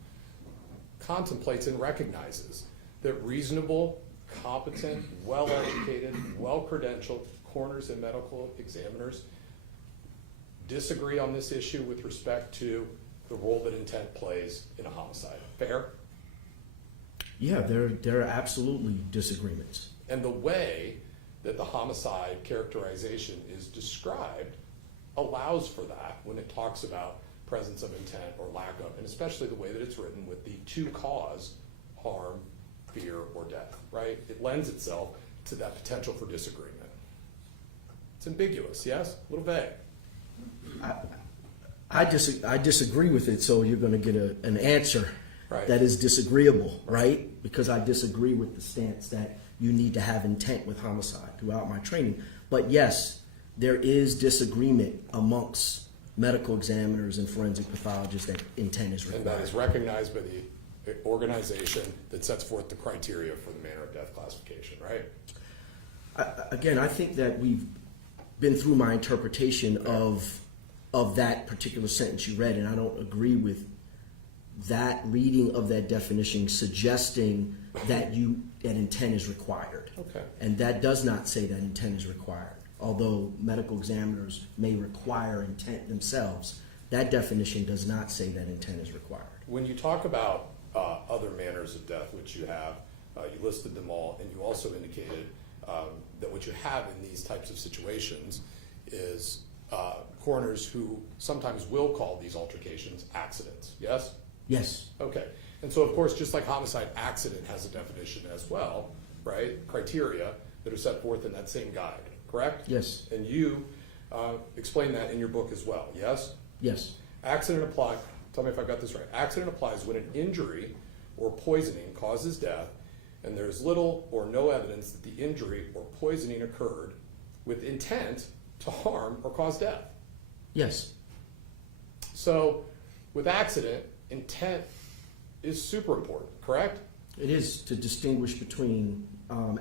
contemplates and recognizes that reasonable, competent, well-educated, well-credentialed coroners and medical examiners disagree on this issue with respect to the role that intent plays in a homicide. Fair? Yeah, there are absolutely disagreements. And the way that the homicide characterization is described allows for that when it talks about presence of intent or lack of, and especially the way that it's written with the to cause harm, fear, or death, right? It lends itself to that potential for disagreement. It's ambiguous, yes? A little vague. I disagree with it, so you're going to get an answer Right. that is disagreeable, right? Because I disagree with the stance that you need to have intent with homicide throughout my training. But yes, there is disagreement amongst medical examiners and forensic pathologists that intent is required. And that is recognized by the organization that sets forth the criteria for the manner of death classification, right? Again, I think that we've been through my interpretation of that particular sentence you read, and I don't agree with that reading of that definition suggesting that intent is required. Okay. And that does not say that intent is required. Although medical examiners may require intent themselves, that definition does not say that intent is required. When you talk about other manners of death, which you have, you listed them all, and you also indicated that what you have in these types of situations is coroners who sometimes will call these altercations accidents, yes? Yes. Okay. And so, of course, just like homicide, accident has a definition as well, right? Criteria that are set forth in that same guide, correct? Yes. And you explain that in your book as well, yes? Yes. Accident applies, tell me if I got this right. Accident applies when an injury or poisoning causes death and there's little or no evidence that the injury or poisoning occurred with intent to harm or cause death. Yes. So with accident, intent is super important, correct? It is to distinguish between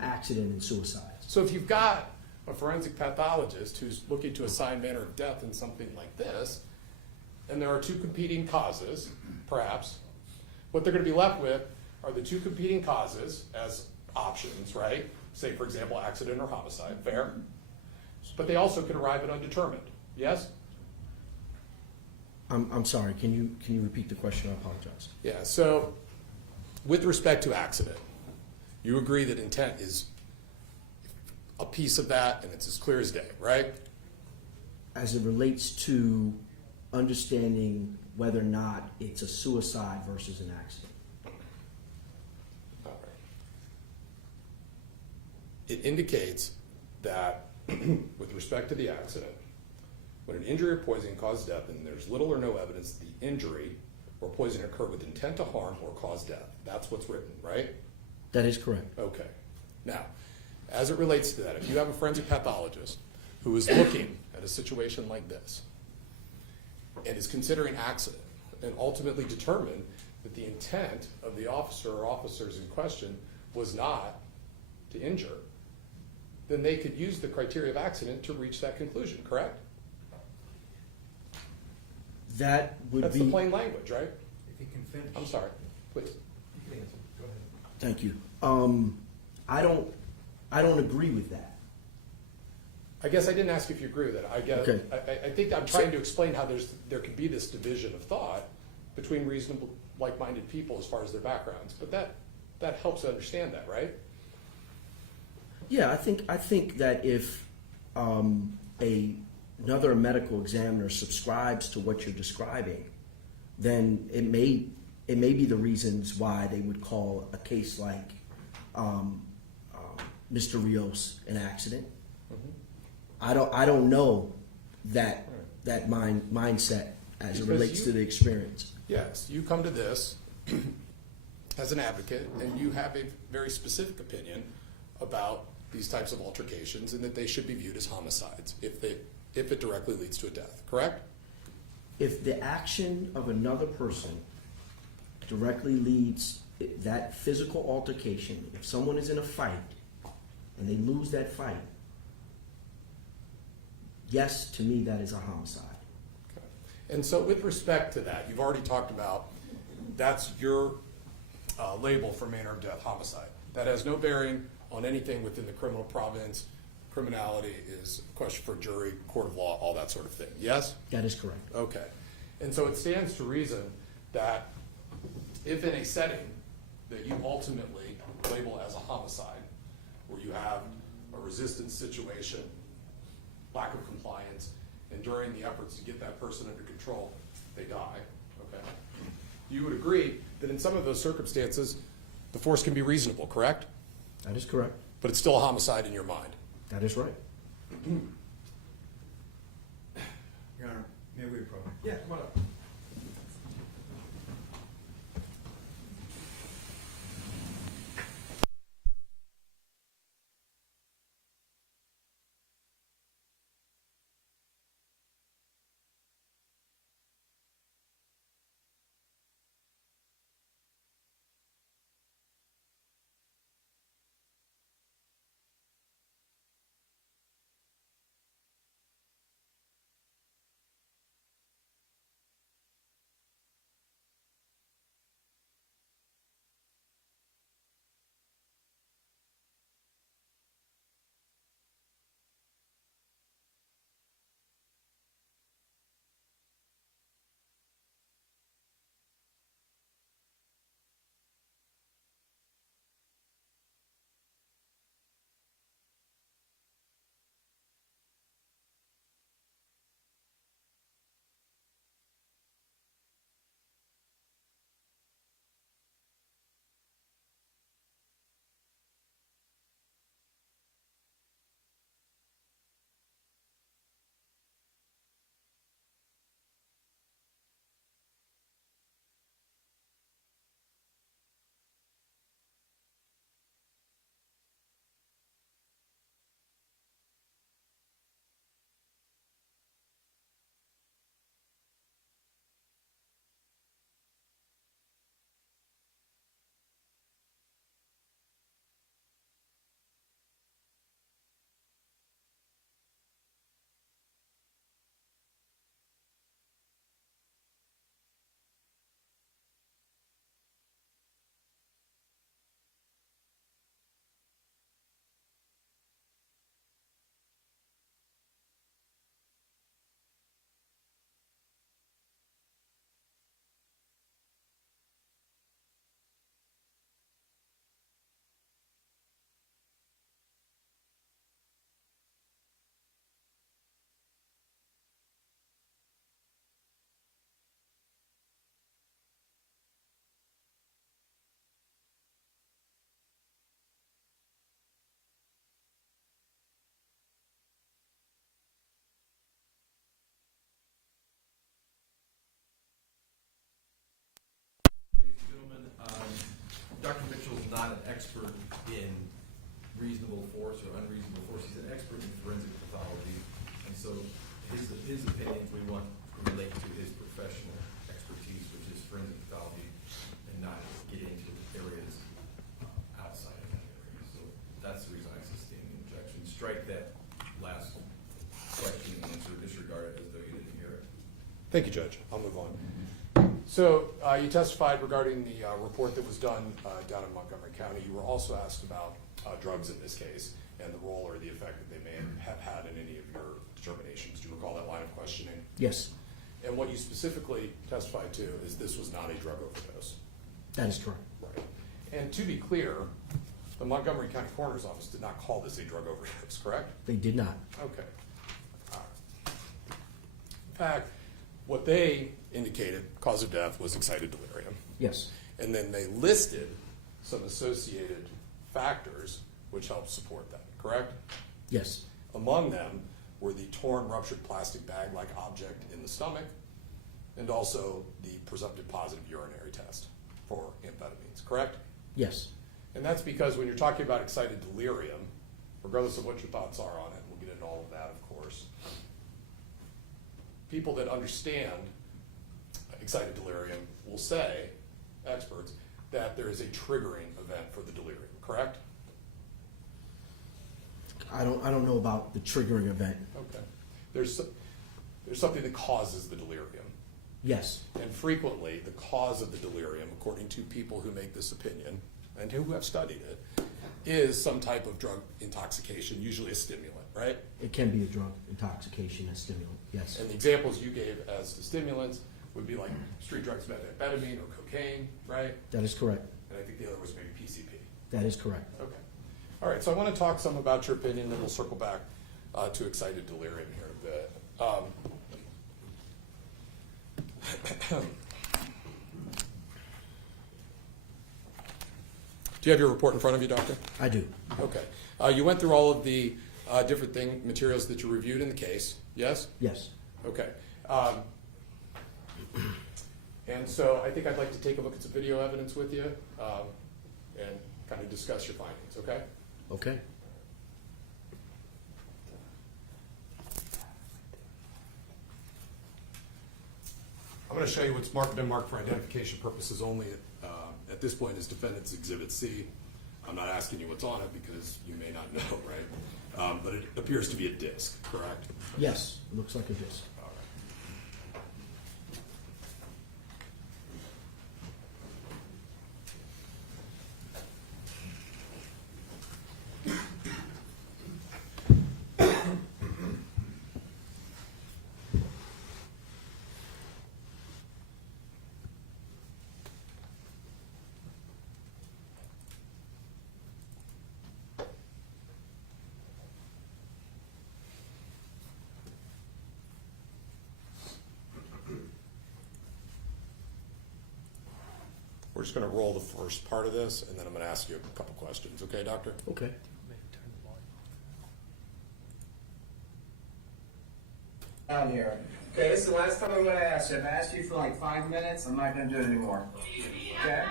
accident and suicide. So if you've got a forensic pathologist who's looking to assign manner of death in something like this, and there are two competing causes, perhaps, what they're going to be left with are the two competing causes as options, right? Say, for example, accident or homicide, fair? But they also can arrive at undetermined, yes? I'm sorry, can you repeat the question? I apologize. Yeah, so with respect to accident, you agree that intent is a piece of that and it's as clear as day, right? As it relates to understanding whether or not it's a suicide versus an accident. All right. It indicates that with respect to the accident, when an injury or poisoning causes death and there's little or no evidence that the injury or poisoning occurred with intent to harm or cause death. That's what's written, right? That is correct. Okay. Now, as it relates to that, if you have a forensic pathologist who is looking at a situation like this and is considering accident and ultimately determined that the intent of the officer or officers in question was not to injure, then they could use the criteria of accident to reach that conclusion, correct? That would That's be. the plain language, right? If you can finish. I'm sorry, please. You can answer. Go ahead. Thank you. I don't agree with that. I guess I didn't ask if you agree with it. I guess Okay. I think I'm trying to explain how there can be this division of thought between reasonable, like-minded people as far as their backgrounds. But that helps to understand that, right? Yeah, I think that if another medical examiner subscribes to what you're describing, then it may be the reasons why they would call a case like Mr. Rios an accident. Mm-hmm. I don't know that that mindset as it Because relates to the experience. Yes, you come to this as an advocate, and you have a very specific opinion about these types of altercations, and that they should be viewed as homicides if it directly leads to a death. Correct? If the action of another person directly leads that physical altercation, if someone is in a fight and they lose that fight, yes, to me that is a homicide. Okay. And so, with respect to that, you've already talked about that's your label for manner of death, homicide. That has no bearing on anything within the criminal province. Criminality is a question for jury, court of law, all that sort of thing. Yes? That is correct. Okay. And so it stands to reason that if in a setting that you ultimately label as a homicide, where you have a resistance situation, lack of compliance, and during the efforts to get that person under control, they die, okay? You would agree that in some of those circumstances, the force can be reasonable, correct? That is correct. But it's still a homicide in your mind. That is right. Your Honor, may we approach? Yeah, come on up. Ladies and gentlemen, Dr. Mitchell is not an expert in reasonable force or unreasonable force. He's an expert in forensic pathology, and so his opinions we want to relate to his professional expertise, which is forensic pathology, and not get into areas outside of that area. So that's the reason I sustain the objection. Strike that last question and answer, disregard it as though you didn't hear it. Thank you, Judge. I'll move on. So you testified regarding the report that was done down in Montgomery County. You were also asked about drugs in this case and the role or the effect that they may have had in any of your determinations. Do you recall that line of questioning? Yes, And what you specifically testified to is this was not a drug overdose. that is correct. Right. And to be clear, the Montgomery County Coroner's Office did not call this a drug overdose, correct? They did not. Okay. All right. In fact, what they indicated, cause of death was excited delirium. Yes, And then they listed some associated factors which help support that, correct? yes, Among them, were the torn, ruptured plastic bag-like object in the stomach, and also the presumptive positive urinary test for amphetamines, correct? Yes. And that's because when you're talking about excited delirium, regardless of what your thoughts are on it, we'll get into all of that, of course, people that understand excited delirium will say, experts, that there is a triggering event for the delirium, correct? I don't know about the triggering event. Okay. There's something that causes the delirium. Yes. And frequently, the cause of the delirium, according to people who make this opinion and who have studied it, is some type of drug intoxication, usually a stimulant, right? It can be a drug intoxication and stimulant, yes. And the examples you gave as to stimulants would be like street drugs, methamphetamine or cocaine, right? That is correct. And I think the other was maybe PCP. That is correct. Okay. All right, so I want to talk some about your opinion, then we'll circle back to excited delirium here in a bit. Do you have your report in front of you, Doctor? I do. Okay. You went through all of the different materials that you reviewed in the case, yes? Yes. Okay. And so I think I'd like to take a look at some video evidence with you and kind of discuss your findings, okay? Okay. I'm going to show you what's been marked for identification purposes only at this point as Defendant's Exhibit C. I'm not asking you what's on it because you may not know, right? But it appears to be a disc, correct? Yes. It looks like a disc. All right. We're just going to roll the first part of this, and then I'm going to ask you a couple questions. Okay, Doctor? Okay. Down here. Okay, this is the last time I'm gonna ask you. I've asked you for like 5 minutes. I'm not gonna do it anymore. Okay?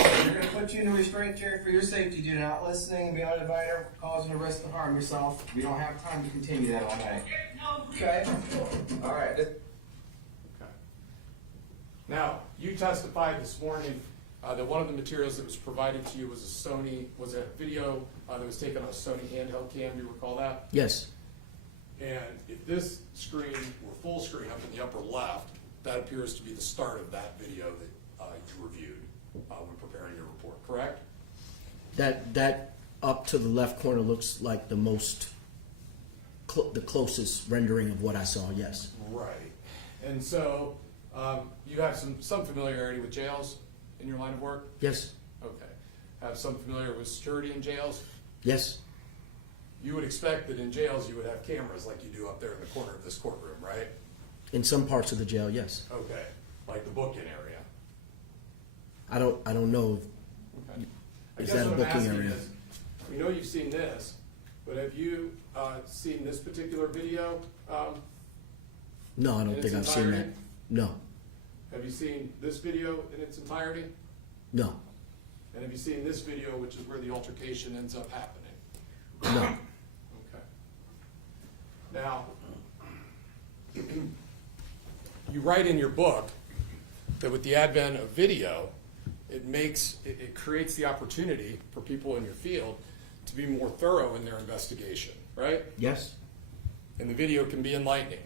We're gonna put you in a restraint chair for your safety. Do not listening, be uninvited, causing a risk to harm yourself. We don't have time to continue that all night. Okay? All right. Okay. Now, you testified this morning that one of the materials that was provided to you was was a video that was taken on a Sony handheld cam. Do you recall that? Yes. And if this screen were full screen up in the upper left, that appears to be the start of that video that you reviewed when preparing your report, correct? That up to the left corner looks like the most, the closest rendering of what I saw, yes. Right. And so you have some familiarity with jails in your line of work? Yes. Okay. Have some familiarity with security in jails? Yes. You would expect that in jails you would have cameras like you do up there in the corner of this courtroom, right? In some parts of the jail, yes. Okay. Like the book-in area. I don't know. Okay. I Is guess that a what I'm booking asking area? is, we know you've seen this, but have you seen this particular video? No, I In don't its think I've seen that. entirety? No. Have you seen this video in its entirety? No. And have you seen this video, which is where the altercation ends up happening? No. Okay. Now, you write in your book that with the advent of video, it creates the opportunity for people in your field to be more thorough in their investigation, right? Yes. And the video can be enlightening.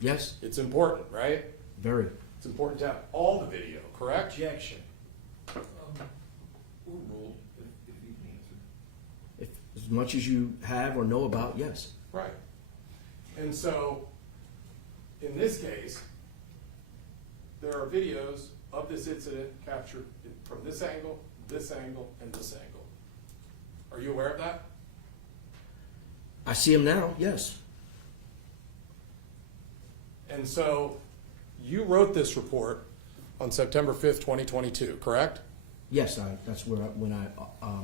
Yes. It's important, right? Very. It's important to have all the video, correct? Objection. Rule, if you can answer. If, as much as you have or know about, yes. Right. And so, in this case, there are videos of this incident captured from this angle, and this angle. Are you aware of that? I see him now, yes. And so, you wrote this report on September 5th, 2022, correct? Yes, that's when I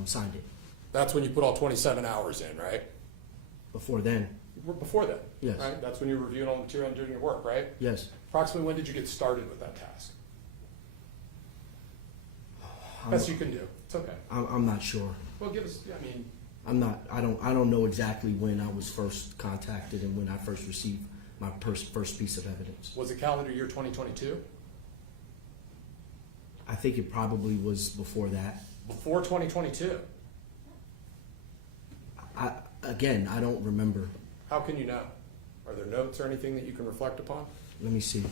signed it. That's when you put all 27 hours in, right? Before then, Before then? Yes. Right? That's when you were reviewing all the material and doing your work, right? Yes. Approximately when did you get started with that task? Best you can do. It's okay. I'm not sure. Well, give us, I mean, I don't know exactly when I was first contacted and when I first received my first piece of evidence. was it calendar year 2022? I think it probably was before that. Before 2022? Again, I don't remember. How can you know? Are there notes or anything that you can reflect upon? Let me see.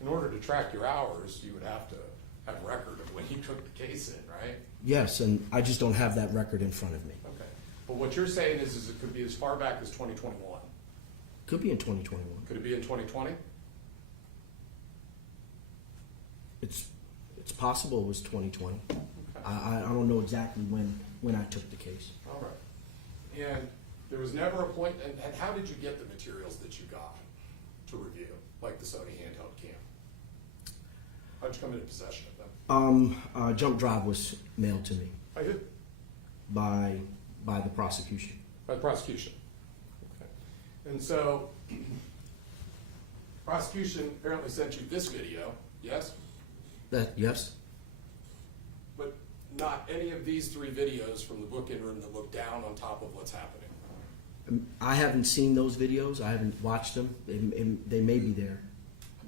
In order to track your hours, you would have to have record of when you took the case in, right? Yes, and I just don't have that record in front of me. Okay. But what you're saying is it could be as far back as 2021. Could be in 2021. Could it be in 2020? It's possible it was 2020. Okay. I don't know exactly when I took the case. All right. And there was never a point, and how did you get the materials that you got to review, like the Sony handheld cam? How'd you come into possession of them? Jump drive was mailed to me I did. by the prosecution. By the prosecution. Okay. And so, prosecution apparently sent you this video, yes? Yes. But not any of these 3 videos from the book-in room that look down on top of what's happening. I haven't seen those videos. I haven't watched them. They may be there.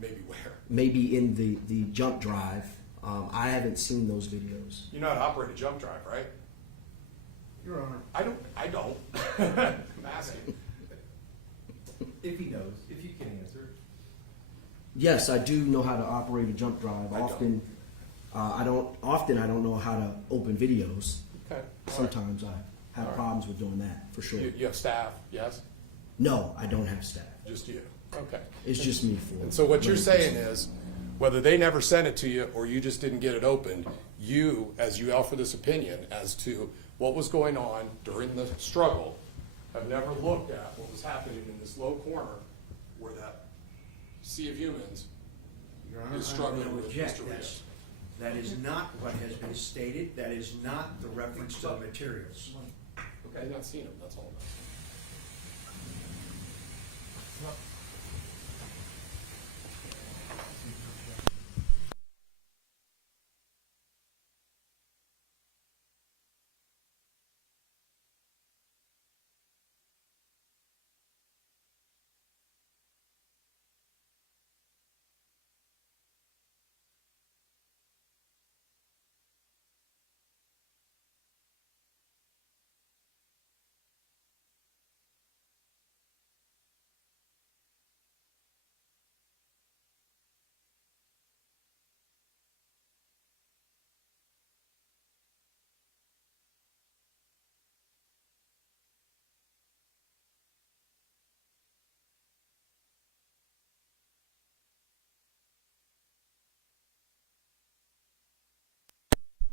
Maybe where? Maybe in the jump drive. I haven't seen those videos. You know how to operate a jump drive, right? Your Honor. I don't. I'm asking. If he knows, if you can answer. Yes, I do know how to operate a jump drive. I don't. Often I don't know how to open videos. Okay. All right. Sometimes I have All right. problems with doing that, for sure. You have staff, yes? No, I don't have staff. Just you. Okay. It's just me for. And so what you're saying is, whether they never sent it to you or you just didn't get it opened, you, as you offer this opinion as to what was going on during the struggle, have never looked at what was happening in this low corner where that sea of humans Your Honor, is struggling I will with object. Mr. Rios. That is not what has been stated. That is not the reference to the materials. Okay, I've not seen him, that's all I'm asking.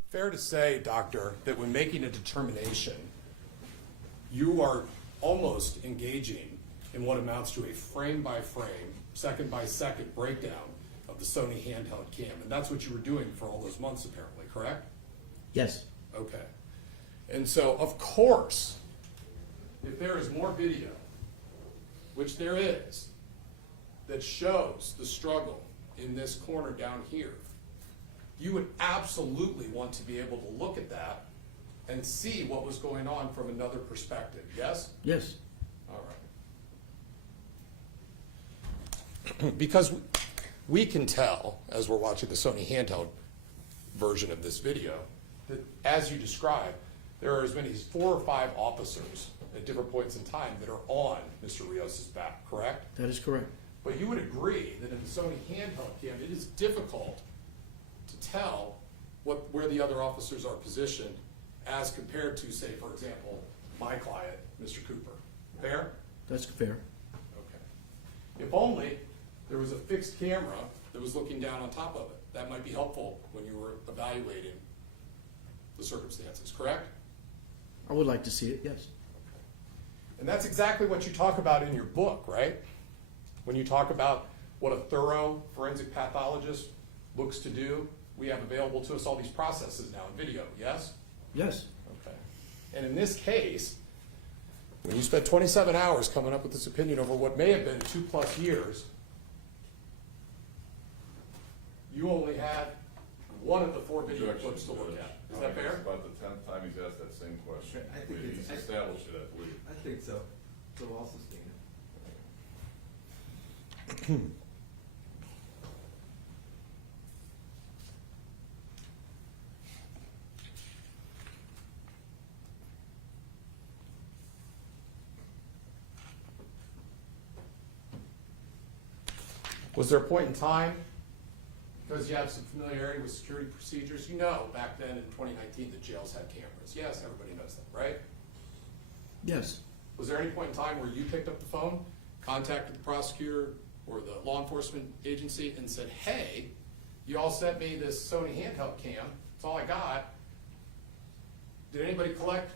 Fair to say, doctor, that when making a determination, you are almost engaging in what amounts to a frame-by-frame, second-by-second breakdown of the Sony handheld cam. And that's what you were doing for all those months, apparently, correct? Yes. Okay. And so, of course, if there is more video, which there is, that shows the struggle in this corner down here, you would absolutely want to be able to look at that and see what was going on from another perspective, yes? Yes. All right. Because we can tell, as we're watching the Sony handheld version of this video, that as you described, there are as many as 4 or 5 officers at different points in time that are on Mr. Rios' back, correct? That is correct. But you would agree that in the Sony handheld cam, it is difficult to tell where the other officers are positioned as compared to, say, for example, my client, Mr. Cooper. Fair? That's fair. Okay. If only there was a fixed camera that was looking down on top of it. That might be helpful when you were evaluating the circumstances, correct? I would like to see it, yes. And that's exactly what you talk about in your book, right? When you talk about what a thorough forensic pathologist looks to do, we have available to us all these processes now in video, yes? Yes. Okay. And in this case, when you spent 27 hours coming up with this opinion over what may have been 2+ years, you only had one of the 4 video clips to look at. Is that fair? It's about the 10th time he's asked that same question. I think He's established it, I believe. I think so. So I'll sustain it. Was there a point in time, because you have some familiarity with security procedures, you know back then in 2019 the jails had cameras. Yes, everybody knows that, right? Yes. Was there any point in time where you picked up the phone, contacted the prosecutor or the law enforcement agency and said, hey, you all sent me this Sony handheld cam, that's all I got. Did anybody collect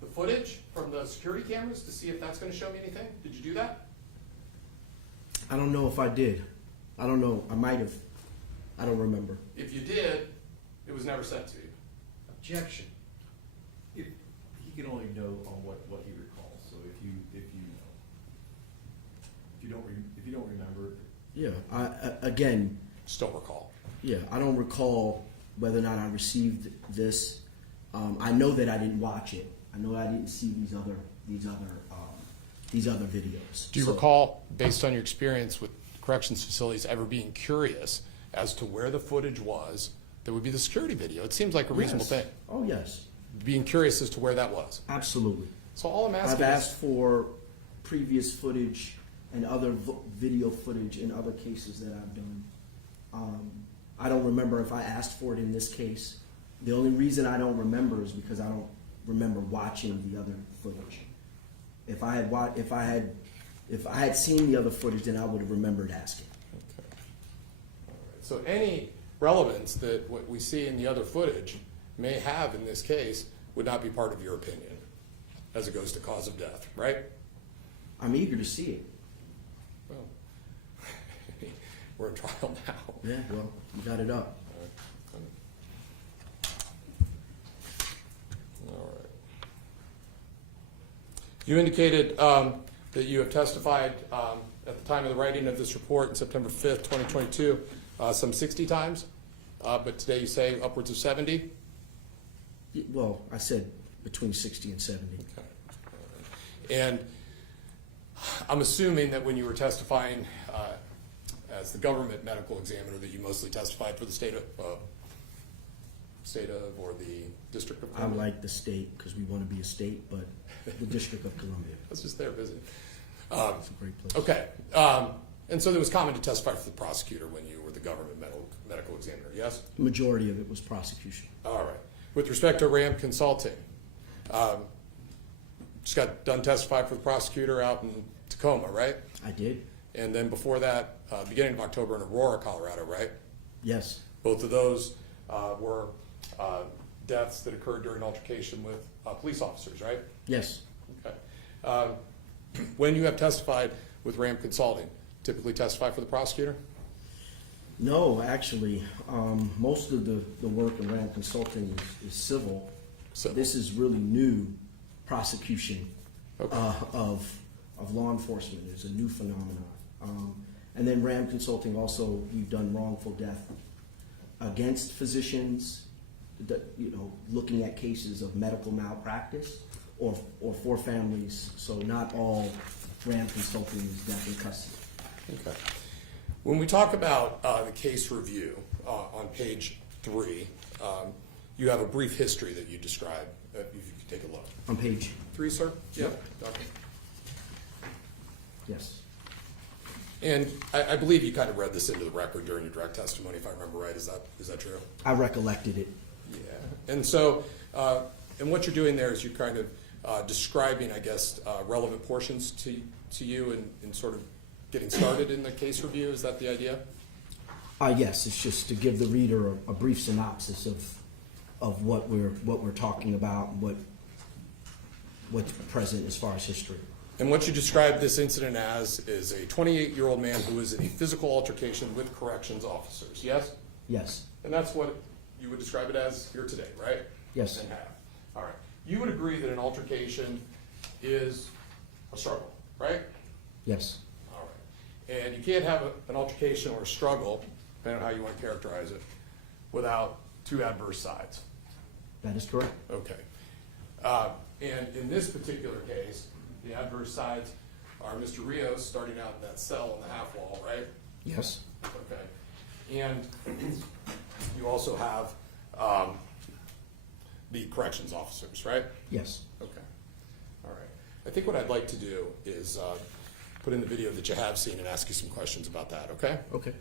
the footage from the security cameras to see if that's going to show me anything? Did you do that? I don't know if I did. I don't know. I might have. I don't remember. If you did, it was never sent to you. Objection. If he can only know on what he recalls. So if you don't remember, Yeah. Again, Still recall. yeah. I don't recall whether or not I received this. I know that I didn't watch it. I know I didn't see these other videos. Do you So- recall, based on your experience with corrections facilities, ever being curious as to where the footage was that would be the security video? It seems like a reasonable Yes. thing. Oh yes, Being curious as to where that was. absolutely. So all I'm I've asking asked is, for previous footage and other video footage in other cases that I've done. I don't remember if I asked for it in this case. The only reason I don't remember is because I don't remember watching the other footage. If I had seen the other footage, then I would have remembered asking. so any relevance that what we see in the other footage may have in this case would not be part of your opinion as it goes to cause of death, right? I'm eager to see it. Well, we're in trial now. Yeah, well, you got it up. All right. You indicated that you have testified at the time of the writing of this report on September 5th, 2022, some 60 times, but today you say upwards of 70? Well, I said between 60 and 70. Okay. And I'm assuming that when you were testifying as the government medical examiner that you mostly testified for the state of or the District of I Columbia? like the state because we want to be a state, but the District of Columbia. I was just there visiting. It's a great place. Okay. And so it was common to testify for the prosecutor when you were the government medical examiner, yes? The majority of it was prosecution. All right. With respect to RAM Consulting, just got done testifying for the prosecutor out in Tacoma, right? I did. And then before that, beginning of October in Aurora, Colorado, right? Yes. Both of those were deaths that occurred during altercation with police officers, right? Yes. Okay. When you have testified with RAM Consulting, typically testify for the prosecutor? No, actually, most of the work in RAM Consulting is civil. Civil. This is really new prosecution Okay. of law enforcement. It's a new phenomenon. And then RAM Consulting also, we've done wrongful death against physicians, looking at cases of medical malpractice or for families. So not all RAM Consulting is death in custody. Okay. When we talk about the case review on page 3, you have a brief history that you describe. If you could take a look. On page 3, sir? Yeah. Okay. Yes. And I believe you kind of read this into the record during your direct testimony, if I remember right. Is that true? I recollected it. Yeah. And so, and what you're doing there is you're kind of describing, I guess, relevant portions to you and sort of getting started in the case review. Is that the idea? Yes, it's just to give the reader a brief synopsis of what we're talking about, and what's present as far as history. And what you described this incident as is a 28-year-old man who was in a physical altercation with corrections officers, yes? Yes. And that's what you would describe it as here today, right? Yes. And have. All right. you would agree that an altercation is a struggle, right? Yes. All right. And you can't have an altercation or a struggle, depending on how you want to characterize it, without two adverse sides. That is correct. Okay. And in this particular case, the adverse sides are Mr. Rios starting out in that cell in the half wall, right? Yes. Okay. And you also have the corrections officers, right? Yes. Okay. All right. I think what I'd like to do is put in the video that you have seen and ask you some questions about that, okay? Okay.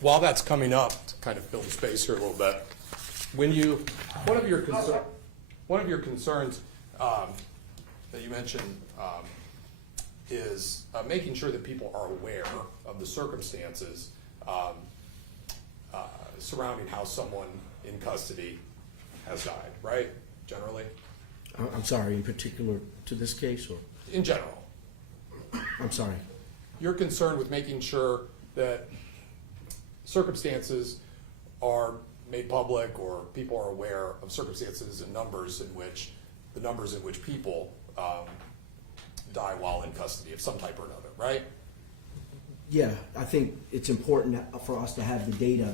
While that's coming up, to kind of fill the space here a little bit, when you, one of your concerns that you mentioned is making sure that people are aware of the circumstances surrounding how someone in custody has died, right? Generally, I'm sorry, in particular to this case, or? in general, I'm sorry. you're concerned with making sure that circumstances are made public, or people are aware of circumstances and numbers in which people die while in custody of some type or another, right? Yeah, I think it's important for us to have the data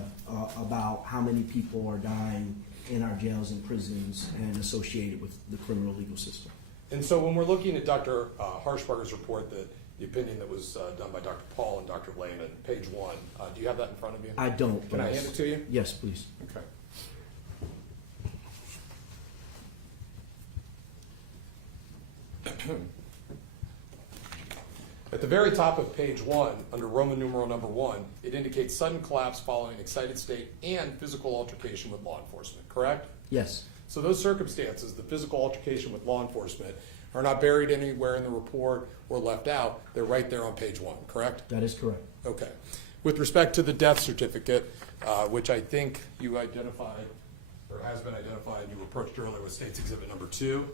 about how many people are dying in our jails and prisons and associated with the criminal legal system. And so when we're looking at Dr. Harshbarger's report, the opinion that was done by Dr. Paul and Dr. Lehman, page 1, do you have that in front of you? I don't. Can I hand it to you? Yes, please. Okay. At the very top of page 1, under Roman numeral number 1, it indicates sudden collapse following excited state and physical altercation with law enforcement, correct? Yes. So those circumstances, the physical altercation with law enforcement, are not buried anywhere in the report or left out. They're right there on page 1, correct? That is correct. Okay. With respect to the death certificate, which I think you identified, or has been identified, you approached earlier with State's Exhibit number 2.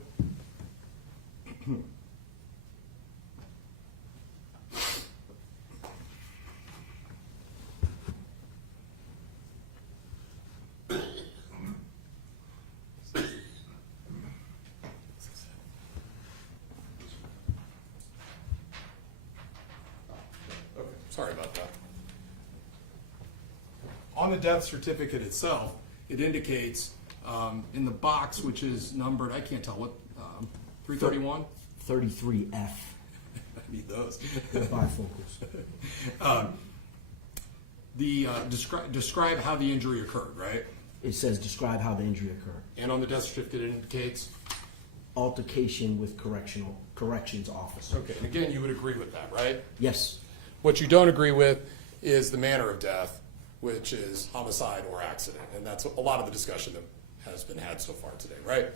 Okay, sorry about that. On the death certificate itself, it indicates in the box, which is numbered, I can't tell what, 331? 33F. I need those. The bifocals. Describe how the injury occurred, right? It says describe how the injury occurred. And on the death certificate, it indicates. Altercation with corrections officer. Okay, and again, you would agree with that, right? Yes. What you don't agree with is the manner of death, which is homicide or accident, and that's a lot of the discussion that has been had so far today, right?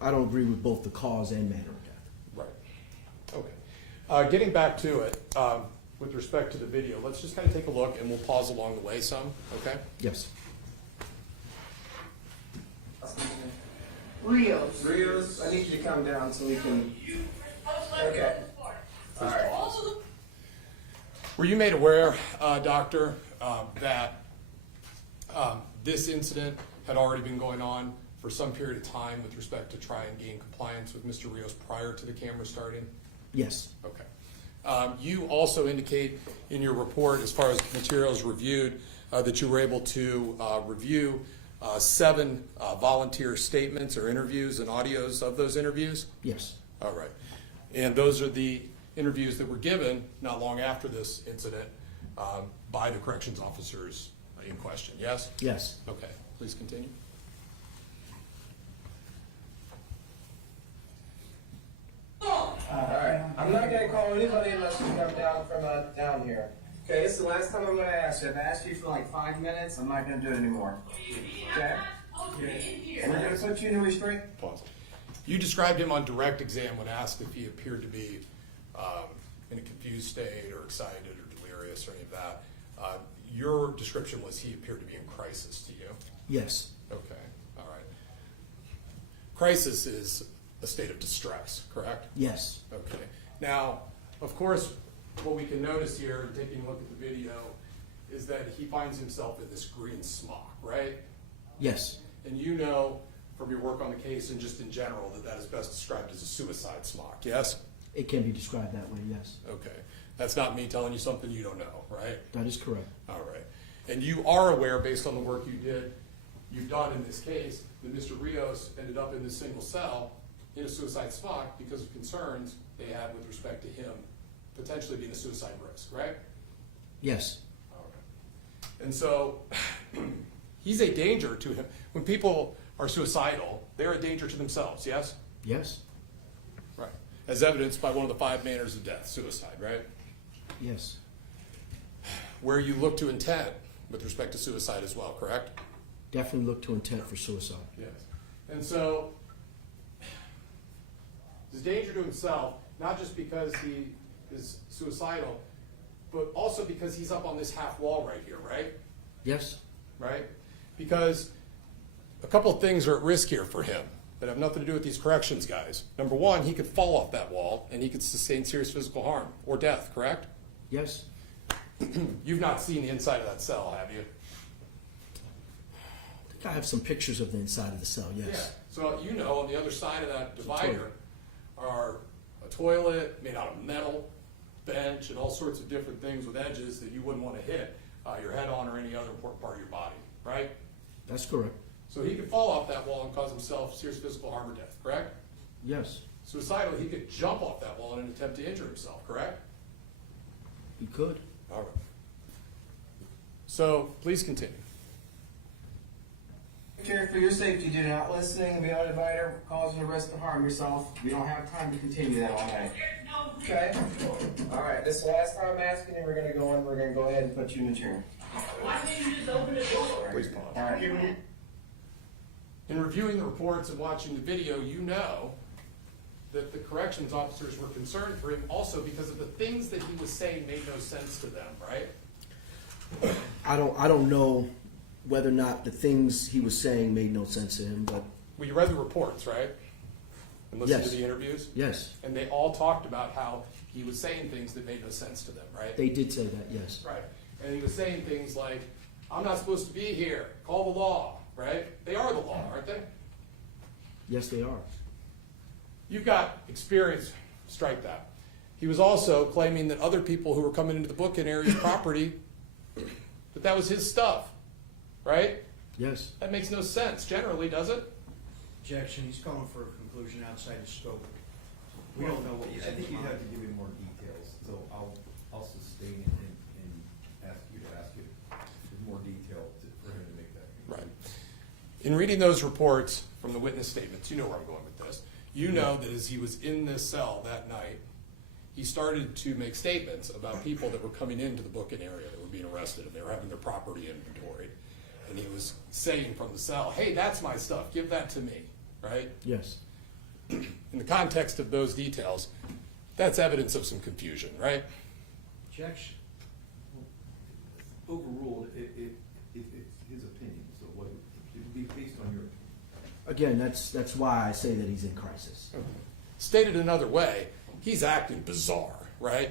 I don't agree with both the cause and manner of death. Right. Okay. Getting back to it, with respect to the video, let's just kind of take a look, and we'll pause along the way some, okay? Yes. Rios, I need you to come down so we can. Okay. All right. Were you made aware, Doctor, that this incident had already been going on for some period of time with respect to try and gain compliance with Mr. Rios prior to the camera starting? Yes. Okay. You also indicate in your report, as far as materials reviewed, that you were able to review 7 volunteer statements or interviews and audios of those interviews? Yes. All right. And those are the interviews that were given not long after this incident by the corrections officers in question, yes? Yes. Okay, please continue. All right. I'm not gonna call anybody unless you come down from down here. Okay, this is the last time I'm gonna ask you. I've asked you for like 5 minutes. I'm not gonna do it anymore. Okay? And we're gonna put you in a restraint. Pause. You described him on direct exam when asked if he appeared to be in a confused state or excited or delirious or any of that. your description was he appeared to be in crisis to you. Yes, Okay, all right. Crisis is a state of distress, correct? yes, Okay. Now, of course, what we can notice here, taking a look at the video, is that he finds himself in this green smock, right? yes, And you know from your work on the case and just in general that that is best described as a suicide smock, yes? it can be described that way, yes. Okay. That's not me telling you something you don't know, right? That is correct. All right. And you are aware, based on the work you've done in this case, that Mr. Rios ended up in this single cell in a suicide smock because of concerns they had with respect to him potentially being a suicide risk, right? Yes, All right. And so he's a danger to him. When people are suicidal, they're a danger to themselves, yes? yes, Right. As evidenced by one of the 5 manners of death, suicide, right? yes, Where you look to intent with respect to suicide as well, correct? definitely look to intent for suicide. Yes. And so, there's danger to himself, not just because he is suicidal, but also because he's up on this half wall right here, right? Yes, Right? Because a couple of things are at risk here for him that have nothing to do with these corrections guys. Number one, he could fall off that wall and he could sustain serious physical harm or death, correct? yes, You've not seen the inside of that cell, have you? I think I have some pictures of the inside of the cell, yes. Yeah. So you know, on the other side of that divider are a toilet made out of metal, bench, and all sorts of different things with edges that you wouldn't want to hit your head on or any other important part of your body, right? That's correct. So he could fall off that wall and cause himself serious physical harm or death, correct? Yes, Suicidal, he could jump off that wall in an attempt to injure himself, correct? you could. All right. So please continue. Care for your safety, do not listening beyond a divider, causing a risk to harm yourself. We don't have time to continue that all night. Okay? All right, this is the last time I'm asking you. We're gonna go in. We're gonna go ahead and put you in the chair. Why didn't you just open the door? Please pause. All right. In reviewing the reports and watching the video, you know that the corrections officers were concerned for him also because of the things that he was saying made no sense to them, right? I don't know whether or not the things he was saying made no sense to him, but Well, you read the reports, right? And listened Yes. to the interviews? yes, And they all talked about how he was saying things that made no sense to them, right? they did say that, yes. Right. And he was saying things like, I'm not supposed to be here, call the law, right? They are the law, aren't they? Yes, they are. You've got experience, strike that. He was also claiming that other people who were coming into the booking area's property, that was his stuff, right? Yes. That makes no sense generally, does it? Objection, he's calling for a conclusion outside the scope. We don't know what was I in his think you'd have mind. to give me more details, so I'll sustain it and ask you with more detail for him to make that. Right. In reading those reports from the witness statements, you know where I'm going with this. You know that as he was in this cell that night, he started to make statements about people that were coming into the booking area that were being arrested and they were having their property inventoried. And he was saying from the cell, hey, that's my stuff, give that to me, right? Yes, In the context of those details, that's evidence of some confusion, right? objection. Overruled, it's his opinion, so what, it would be based on your. Again, that's why I say that he's in crisis. Stated another way, he's acting bizarre, right?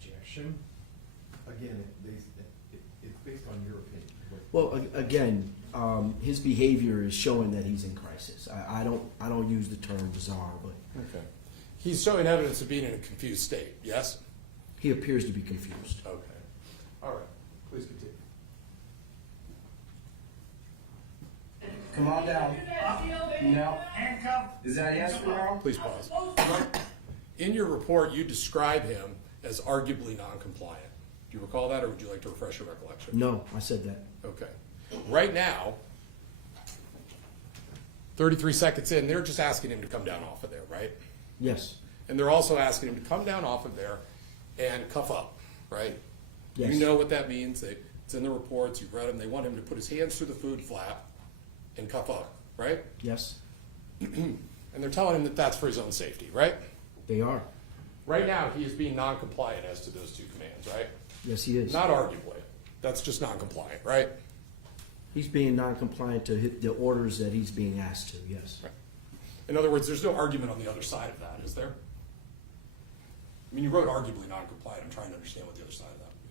Objection. Again, it's based on your opinion. Well, again, his behavior is showing that he's in crisis. I don't use the term bizarre, but Okay. He's showing evidence of being in a confused state, yes? he appears to be confused. Okay. All right. Please continue. Come on down. No. Handcuff. Is that a yes or no? Please pause. In your report, you describe him as arguably non-compliant. Do you recall that, or would you like to refresh your recollection? No, I said that. Okay. Right now, 33 seconds in, they're just asking him to come down off of there, right? Yes. And they're also asking him to come down off of there and cuff up, right? Yes. You know what that means. It's in the reports. You've read them. They want him to put his hands through the food flap and cuff up, right? Yes, And they're telling him that that's for his own safety, right? they are. Right now, he is being non-compliant as to those two commands, right? Yes, he is. Not arguably. That's just non-compliant, right? He's being non-compliant to the orders that he's being asked to, yes. Right. In other words, there's no argument on the other side of that, is there? I mean, you wrote arguably non-compliant. I'm trying to understand what the other side of that would be.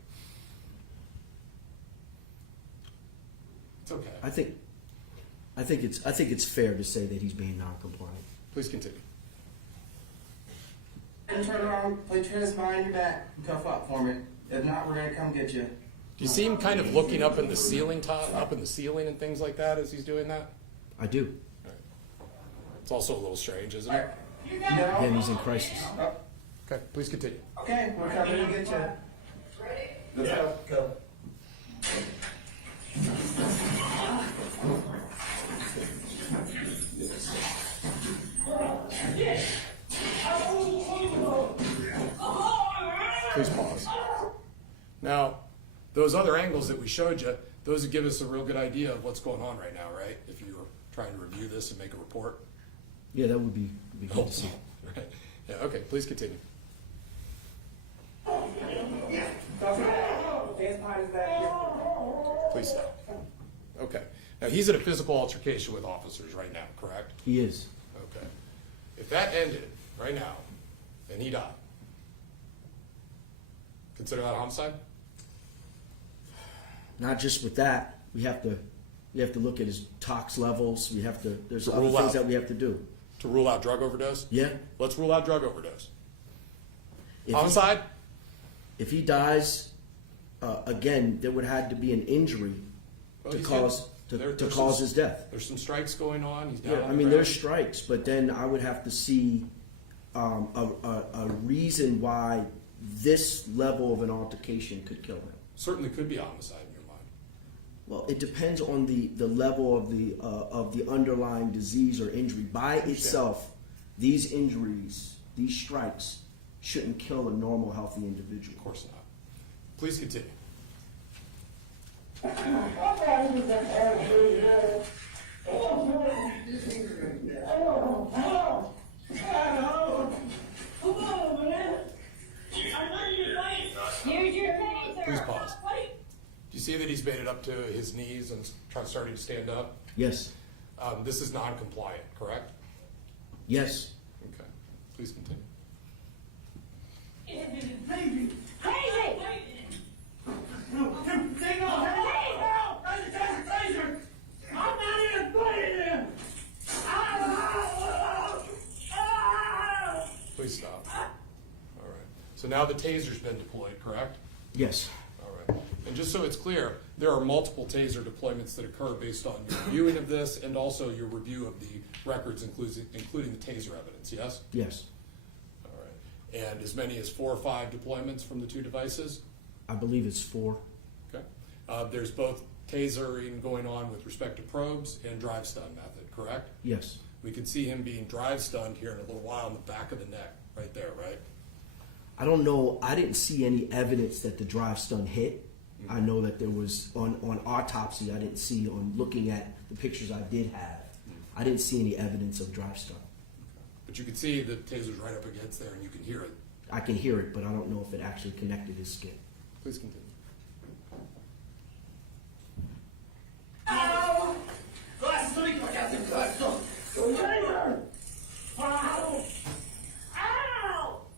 It's okay. I think it's fair to say that he's being non-compliant. Please continue. And turn around, play tennis behind your back, and cuff up for me. If not, we're gonna come get you. Do you see him kind of looking up in the ceiling, up in the ceiling and things like that as he's doing that? I do. It's also a little strange, isn't All it? right. Now, Again, he's in crisis. Okay, please continue. okay, we're coming to get you. Let's go. Go. Please pause. Now, those other angles that we showed you, those would give us a real good idea of what's going on right now, right? If you were trying to review this and make a report. Yeah, that would be good to see. Right. Yeah, okay, please continue. Please stop. Okay. Now, he's in a physical altercation with officers right now, correct? He is. Okay. If that ended right now and he died, consider that a homicide? Not just with that, we have to look at his tox levels. There's To other rule things out. that we have to do. To rule out drug overdose? Yeah. Let's rule out drug overdose. If Homicide? If he dies, again, there would have to be an injury Well, to he's cause getting- to there's cause some- his death. There's some strikes going on. He's down Yeah, on I the mean, ground. there's strikes, but then I would have to see a reason why this level of an altercation could kill him. Certainly could be a homicide in your mind. Well, it depends on the level of the underlying disease or injury. By itself, these injuries, these strikes, shouldn't kill a normal, healthy individual. Of course not. Please continue. Please pause. Do you see that he's made it up to his knees and starting to stand up? Yes. This is non-compliant, correct? Yes. Okay. Please continue. Crazy! I'm not even playing there! Please stop. All right. So now the taser's been deployed, correct? Yes. All right. And just so it's clear, there are multiple taser deployments that occur based on your viewing of this and also your review of the records, including the taser evidence, yes? Yes. All right. And as many as 4 or 5 deployments from the 2 devices? I believe it's 4. Okay. There's both tasering going on with respect to probes and drive stun method, correct? Yes. We can see him being drive stunned here in a little while in the back of the neck, right there, right? I don't know. I didn't see any evidence that the drive stun hit. I know that there was on autopsy. I didn't see on looking at the pictures I did have. I didn't see any evidence of drive stun. But you can see the taser's right up against there and you can hear it. I can hear it, but I don't know if it actually connected his skin. Please continue.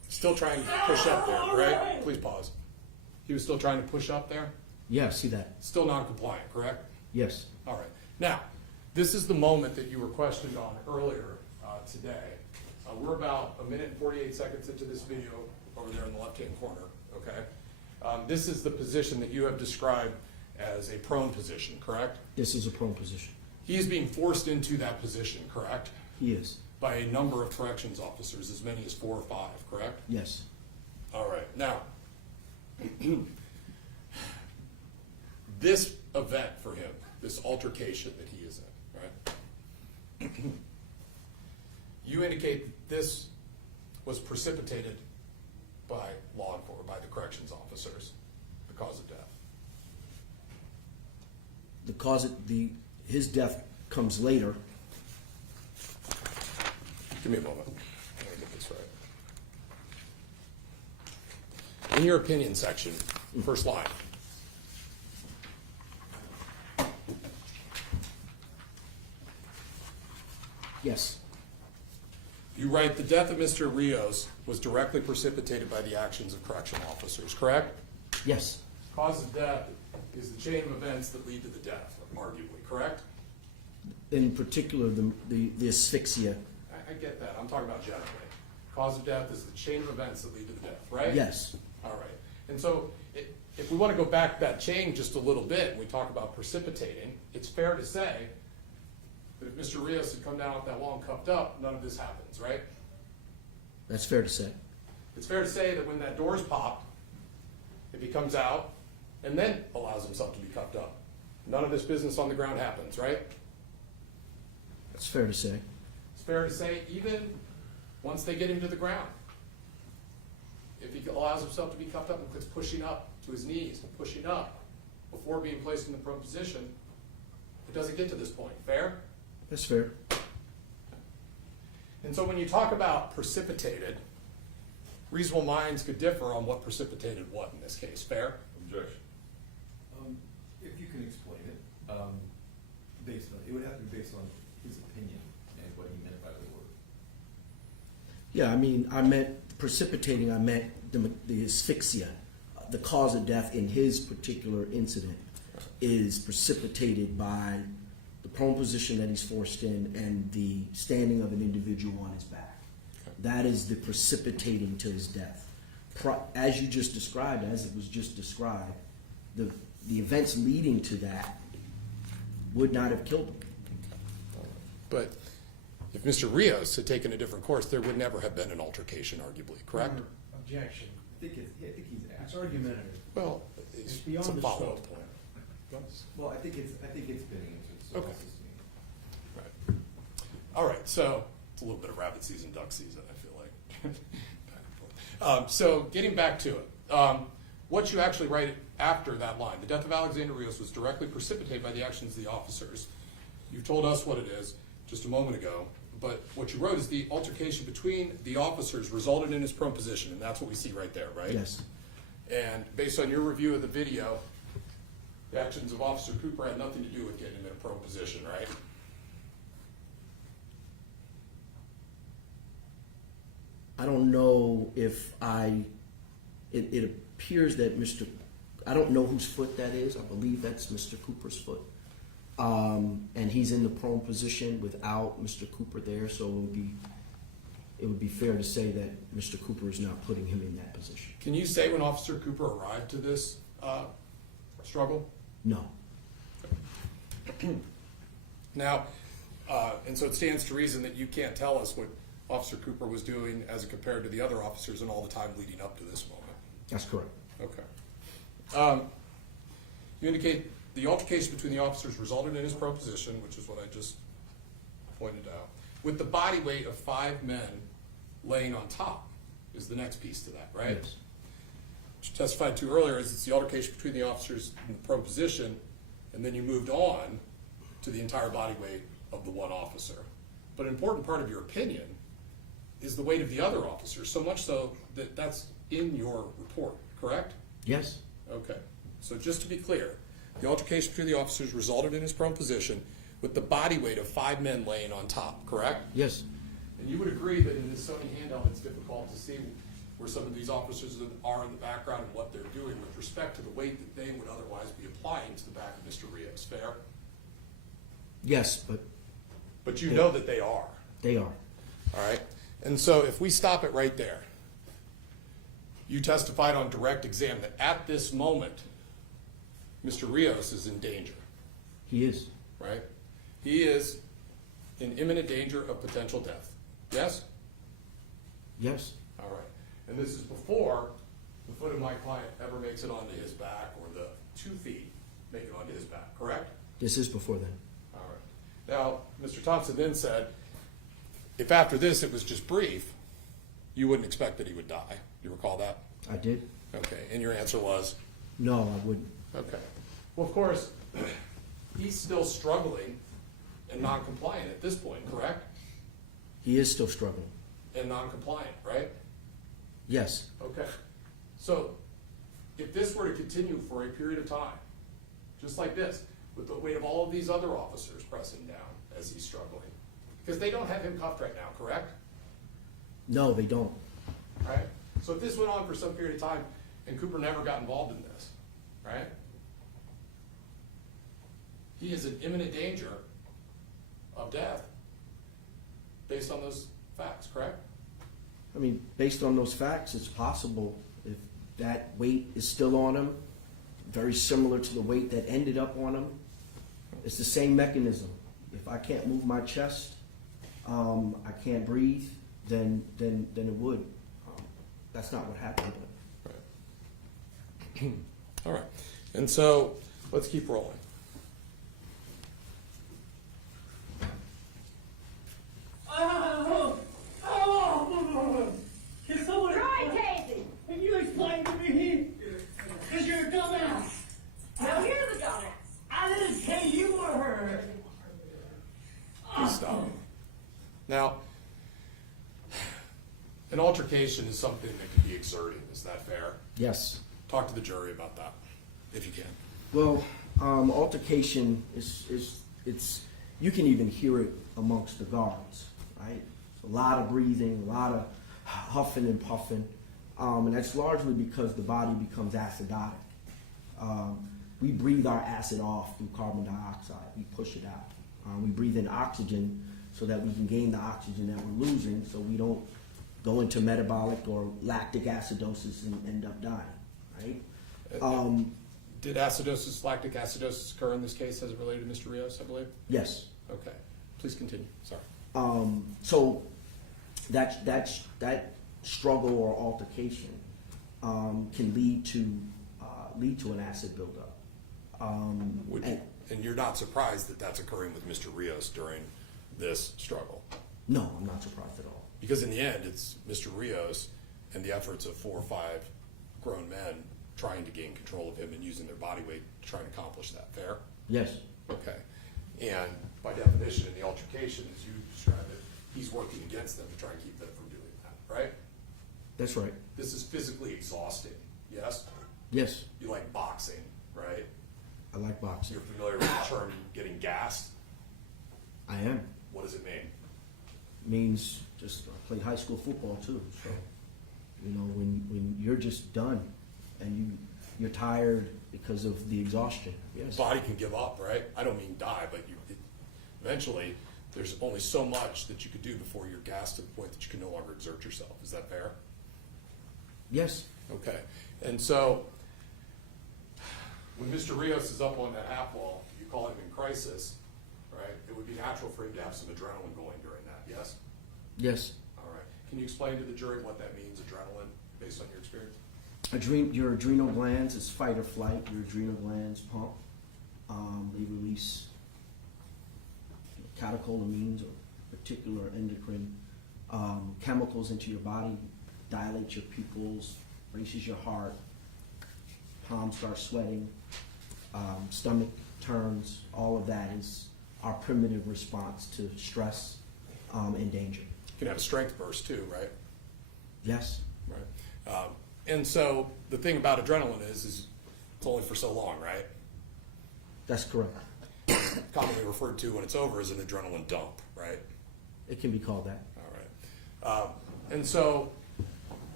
Still trying to push up there, right? Please pause. He was still trying to push up there? Yeah, see that? Still non-compliant, correct? Yes. All right. Now, this is the moment that you were questioned on earlier today. We're about 1 minute and 48 seconds into this video over there in the left-hand corner, okay? This is the position that you have described as a prone position, correct? This is a prone position. He is being forced into that position, correct? He is. By a number of corrections officers, as many as 4 or 5, correct? Yes. All right. Now, this event for him, this altercation that he is in, right? You indicate that this was precipitated by law enforcement, by the corrections officers, the cause of death. The cause of his death comes later. Give me a moment. Let me get this right. In your opinion section, first line, Yes. You write, the death of Mr. Rios was directly precipitated by the actions of correctional officers, correct? Yes. Cause of death is the chain of events that lead to the death, arguably, correct? In particular, the asphyxia. I get that. I'm talking about generally. Cause of death is the chain of events that lead to the death, right? Yes. All right. And so if we want to go back that chain just a little bit, and we talk about precipitating, it's fair to say that if Mr. Rios had come down with that wall and cuffed up, none of this happens, right? That's fair to say. It's fair to say that when that door's popped, if he comes out and then allows himself to be cuffed up, none of this business on the ground happens, right? That's fair to say. It's fair to say even once they get him to the ground, if he allows himself to be cuffed up and quits pushing up to his knees, pushing up before being placed in the prone position, it doesn't get to this point. Fair? That's fair. And so when you talk about precipitated, reasonable minds could differ on what precipitated what in this case. Fair? Objection. If you can explain it, based on, it would have to be based on his opinion and what he meant by the word. Yeah, I mean, I meant precipitating, I meant the asphyxia. The cause of death in his particular incident is precipitated by the prone position that he's forced in and the standing of an individual on his back. That is the precipitating to his death. As you just described, as it was just described, the events leading to that would not have killed him. But if Mr. Rios had taken a different course, there would never have been an altercation, arguably, correct? Objection. I think he's It's asking. argumentative. Well, It's it's beyond a the follow-up scope. point. Well, I think it's been answered, so Okay. it's just me. Right. All right, so it's a little bit of rabbit season, duck season, I feel like. Back and forth. So getting back to it, what you actually write after that line, the death of Alexander Rios was directly precipitated by the actions of the officers. You told us what it is just a moment ago, but what you wrote is the altercation between the officers resulted in his prone position, and that's what we see right there, right? Yes. And based on your review of the video, the actions of Officer Cooper had nothing to do with getting him in a prone position, right? I don't know if it appears that I don't know whose foot that is. I believe that's Mr. Cooper's foot. And he's in the prone position without Mr. Cooper there, so it would be fair to say that Mr. Cooper is not putting him in that position. Can you say when Officer Cooper arrived to this struggle? No. Now, and so it stands to reason that you can't tell us what Officer Cooper was doing as compared to the other officers in all the time leading up to this moment. That's correct. Okay. You indicate the altercation between the officers resulted in his prone position, which is what I just pointed out, with the body weight of 5 men laying on top is the next piece to that, right? Yes. What you testified to earlier is it's the altercation between the officers in the prone position, and then you moved on to the entire body weight of the one officer. But an important part of your opinion is the weight of the other officers, so much so that that's in your report, correct? Yes. Okay. So just to be clear, the altercation between the officers resulted in his prone position with the body weight of 5 men laying on top, correct? Yes. And you would agree that in this Sony handout, it's difficult to see where some of these officers are in the background and what they're doing with respect to the weight that they would otherwise be applying to the back of Mr. Rios, fair? Yes, But you know that they are, they are. all right? And so if we stop it right there, you testified on direct exam that at this moment, Mr. Rios is in danger, He is. right? He is in imminent danger of potential death. Yes? Yes. All right. And this is before the foot of my client ever makes it onto his back or the 2 feet make it onto his back, correct? This is before then. All right. Now, Mr. Thompson then said, if after this it was just brief, you wouldn't expect that he would die. You recall that? I did. Okay. And your answer was? No, I wouldn't. Okay. Well, of course, he's still struggling and non-compliant at this point, correct? He is still struggling. And non-compliant, right? Yes. Okay. So, if this were to continue for a period of time, just like this, with the weight of all of these other officers pressing down as he's struggling, Because they don't have him cuffed right now, correct? No, they don't. Right? So if this went on for some period of time and Cooper never got involved in this, right? He is in imminent danger of death based on those facts, correct? I mean, based on those facts, it's possible if that weight is still on him, very similar to the weight that ended up on him. It's the same mechanism. If I can't move my chest, I can't breathe, then it would. That's not what happened. Right. All right. And so let's keep rolling. Can someone Right, Casey. Can you explain to me? Because you're a dumbass. No, you're the dumbass. I didn't say you were her. Please stop. Now, an altercation is something that can be exerting. Is that fair? Yes. Talk to the jury about that, if you can. Well, altercation is you can even hear it amongst the guards, right? It's a lot of breathing, a lot of huffing and puffing, and that's largely because the body becomes acidotic. We breathe our acid off through carbon dioxide. We push it out. We breathe in oxygen so that we can gain the oxygen that we're losing, so we don't go into metabolic or lactic acidosis and end up dying, right? Did acidosis, lactic acidosis occur in this case as it related to Mr. Rios, I believe? Yes. Okay. Please continue. Sorry. So that struggle or altercation can lead to an acid buildup. And you're not surprised that that's occurring with Mr. Rios during this struggle? No, I'm not surprised at all. Because in the end, it's Mr. Rios and the efforts of 4 or 5 grown men trying to gain control of him and using their body weight to try and accomplish that. Fair? Yes. Okay. And by definition, in the altercation, as you described it, he's working against them to try and keep them from doing that, right? That's right. This is physically exhausting, yes? Yes, You like boxing, right? I like boxing. You're familiar with the term getting gassed? I am. What does it mean? Means just I played high school football too. So, you know, when you're just done and you're tired because of the exhaustion. Yes. The body can give up, right? I don't mean die, but eventually there's only so much that you could do before you're gassed to the point that you can no longer exert yourself. Is that fair? Yes. Okay. And so when Mr. Rios is up on that half wall, you call him in crisis, right? It would be natural for him to have some adrenaline going during that, yes? Yes. All right. Can you explain to the jury what that means, adrenaline, based on your experience? Your adrenal glands is fight or flight. Your adrenal glands pump. They release catecholamines or particular endocrine chemicals into your body, dilate your pupils, races your heart, palms start sweating, stomach turns. All of that is our primitive response to stress and danger. You can have a strength burst too, right? Yes. Right. And so the thing about adrenaline is it's only for so long, right? That's correct. Commonly referred to when it's over as an adrenaline dump, right? It can be called that. All right. And so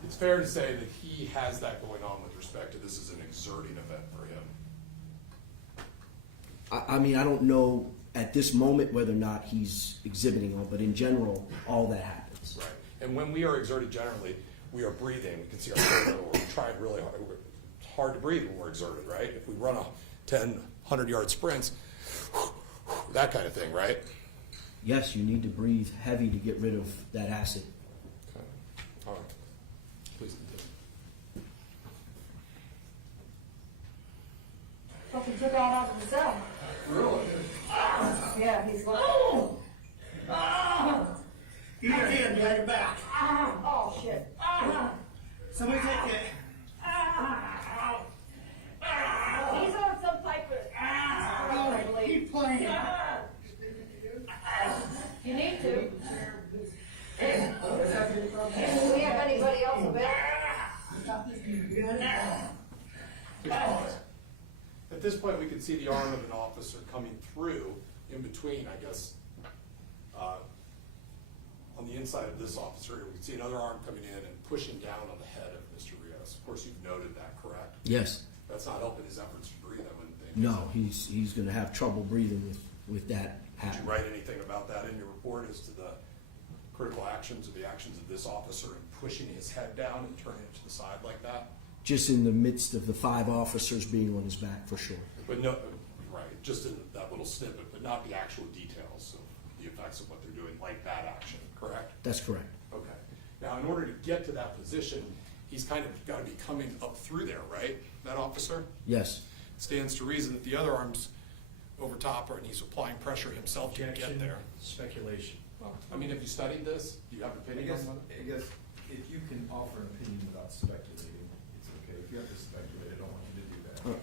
it's fair to say that he has that going on with respect to this as an exerting event for him. I mean, I don't know at this moment whether or not he's exhibiting on, but in general, all that happens. Right. And when we are exerted generally, we are breathing. We can see our throat, we're trying really hard. It's hard to breathe when we're exerted, right? If we run a 10, 100-yard sprints, that kind of thing, right? Yes, you need to breathe heavy to get rid of that acid. Okay. All right. Please continue. Well, he took out of the cell. Really? Yeah, he's like, Give your hand behind your back. oh shit. Somebody take it. He's on some type of, I believe. Keep playing. You need to. Do we have anybody else available? At this point, we can see the arm of an officer coming through in between, I guess, on the inside of this officer here, we can see another arm coming in and pushing down on the head of Mr. Rios. Of course, you've noted that, correct? Yes. That's not helping his efforts to breathe, I wouldn't think. No, he's going to have trouble breathing with that Did happening. you write anything about that in your report as to the critical actions or the actions of this officer in pushing his head down and turning it to the side like that? Just in the midst of the 5 officers being on his back, for sure. But no, right, just in that little snippet, but not the actual details of the effects of what they're doing, like that action, correct? That's correct. Okay. Now, in order to get to that position, he's kind of got to be coming up through there, right? That officer? Yes. Stands to reason that the other arm's over top her and he's applying pressure himself to get there. Speculation. Well, I mean, have you studied this? Do you have an I opinion guess, on it? I guess if you can offer an opinion without speculating, it's okay. If you have to speculate, I don't want you to do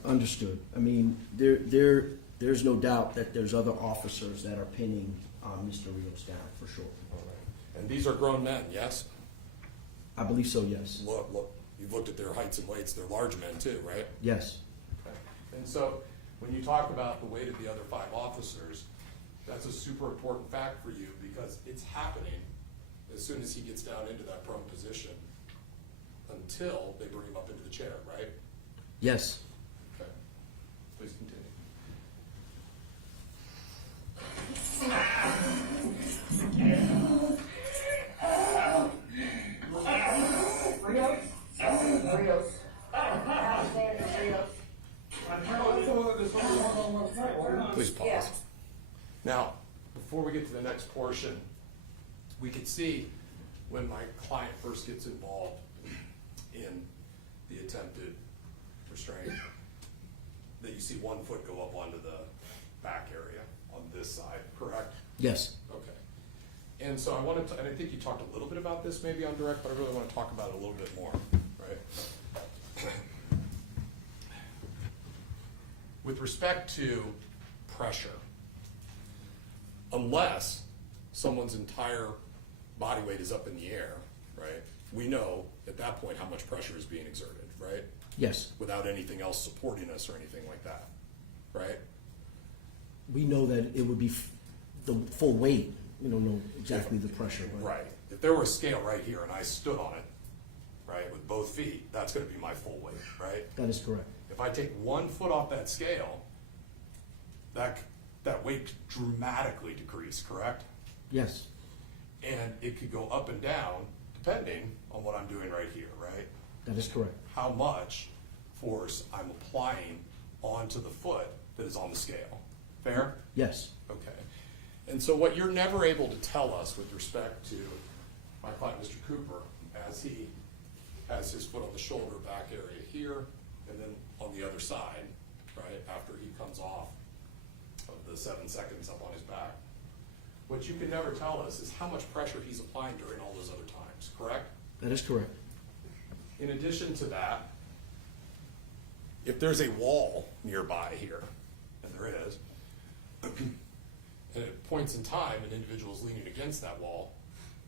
that. Understood. I mean, there's no doubt that there's other officers that are pinning Mr. Rios down, for sure. All right. And these are grown men, yes? I believe so, yes. Look, you've looked at their heights and weights. They're large men too, right? Yes. Okay. And so, when you talk about the weight of the other 5 officers, that's a super important fact for you because it's happening as soon as he gets down into that prone position until they bring him up into the chair, right? Yes. Okay. Please continue. Rios? Rios. Alexander Rios. Please pause. Yeah. Now, before we get to the next portion, we can see when my client first gets involved in the attempted restraint, that you see one foot go up onto the back area on this side, correct? Yes. Okay. And so I wanted to, and I think you talked a little bit about this maybe on direct, but I really want to talk about it a little bit more, right? With respect to pressure, unless someone's entire body weight is up in the air, right? We know at that point how much pressure is being exerted, right? Yes. Without anything else supporting us or anything like that, right? We know that it would be the full weight. We don't know exactly the pressure. But Right. If there were a scale right here and I stood on it, right, with both feet, that's going to be my full weight, right? That is correct. If I take 1 foot off that scale, that weight could dramatically decrease, correct? Yes. And it could go up and down depending on what I'm doing right here, right? That is correct. How much force I'm applying onto the foot that is on the scale. Fair? Yes. Okay. And so what you're never able to tell us with respect to my client, Mr. Cooper, as he has his foot on the shoulder back area here, and then on the other side, right, after he comes off of the 7 seconds up on his back. What you can never tell us is how much pressure he's applying during all those other times, correct? That is correct. In addition to that, if there's a wall nearby here, and there is, and at points in time an individual is leaning against that wall,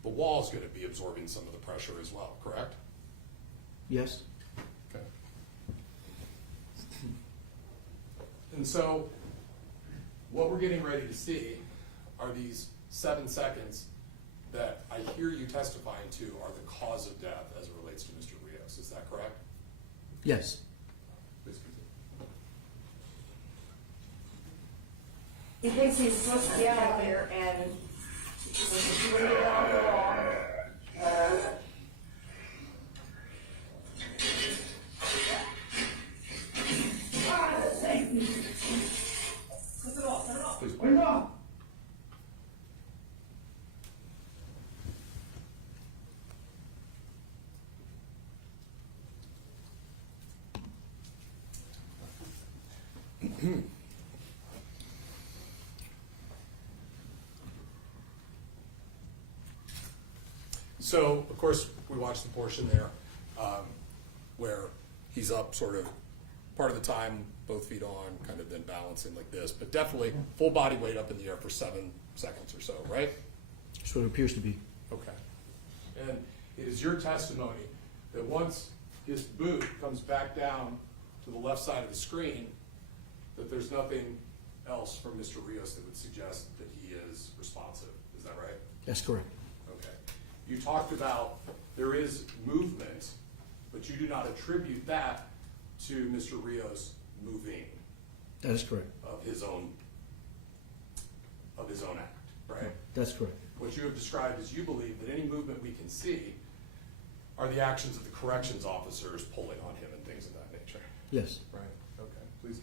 the wall is going to be absorbing some of the pressure as well, correct? Yes. Okay. And so, what we're getting ready to see are these 7 seconds that I hear you testifying to are the cause of death as it relates to Mr. Rios. Is that correct? Yes. Please continue. He thinks he's supposed to be out there and when you get on the wall, Please. So, of course, we watched the portion there where he's up sort of part of the time, both feet on, kind of then balancing like this, but definitely full body weight up in the air for 7 seconds or so, right? That's what it appears to be. Okay. And it is your testimony that once his boot comes back down to the left side of the screen, that there's nothing else from Mr. Rios that would suggest that he is responsive. Is that right? That's correct. Okay. You talked about there is movement, but you do not attribute that to Mr. Rios moving That is correct. of his own act, right? That's correct. What you have described is you believe that any movement we can see are the actions of the corrections officers pulling on him and things of that nature. Yes. Right, okay, please.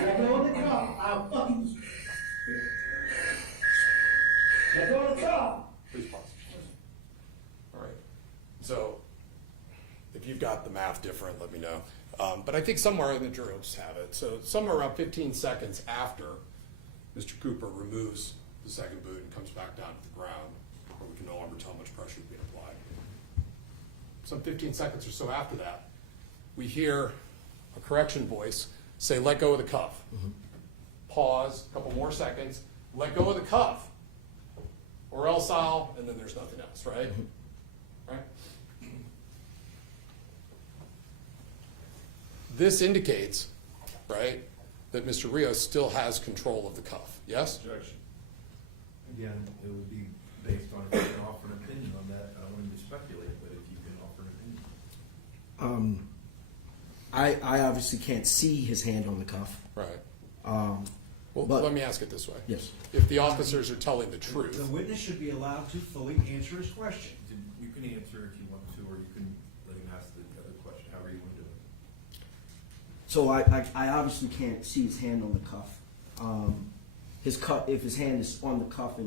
Let go of the cup. I'll fucking. Let go of the cup. Please pause. All right. So, if you've got the math different, let me know. But I think somewhere in the jury will just have it. So, somewhere around 15 seconds after Mr. Cooper removes the second boot and comes back down to the ground, where we can no longer tell how much pressure is being applied. Some 15 seconds or so after that, we hear a correction voice say, "Let go of the cuff." Pause, a couple more seconds, "Let go of the cuff, or else I'll," and then there's nothing else, right? Right? This indicates, right, that Mr. Rios still has control of the cuff, yes? Objection. Again, it would be based on if you can offer an opinion on that. I don't want to speculate, but if you can offer an opinion. I obviously can't see his hand on the cuff. Right. Well, But- let me ask it this way. Yes. If the officers are telling the The truth, witness should be allowed to fully answer his question. You can answer if you want to, or you can let him ask the other question, however you want to do it. So I obviously can't see his hand on the cuff. His cuff, if his hand is on the cuff,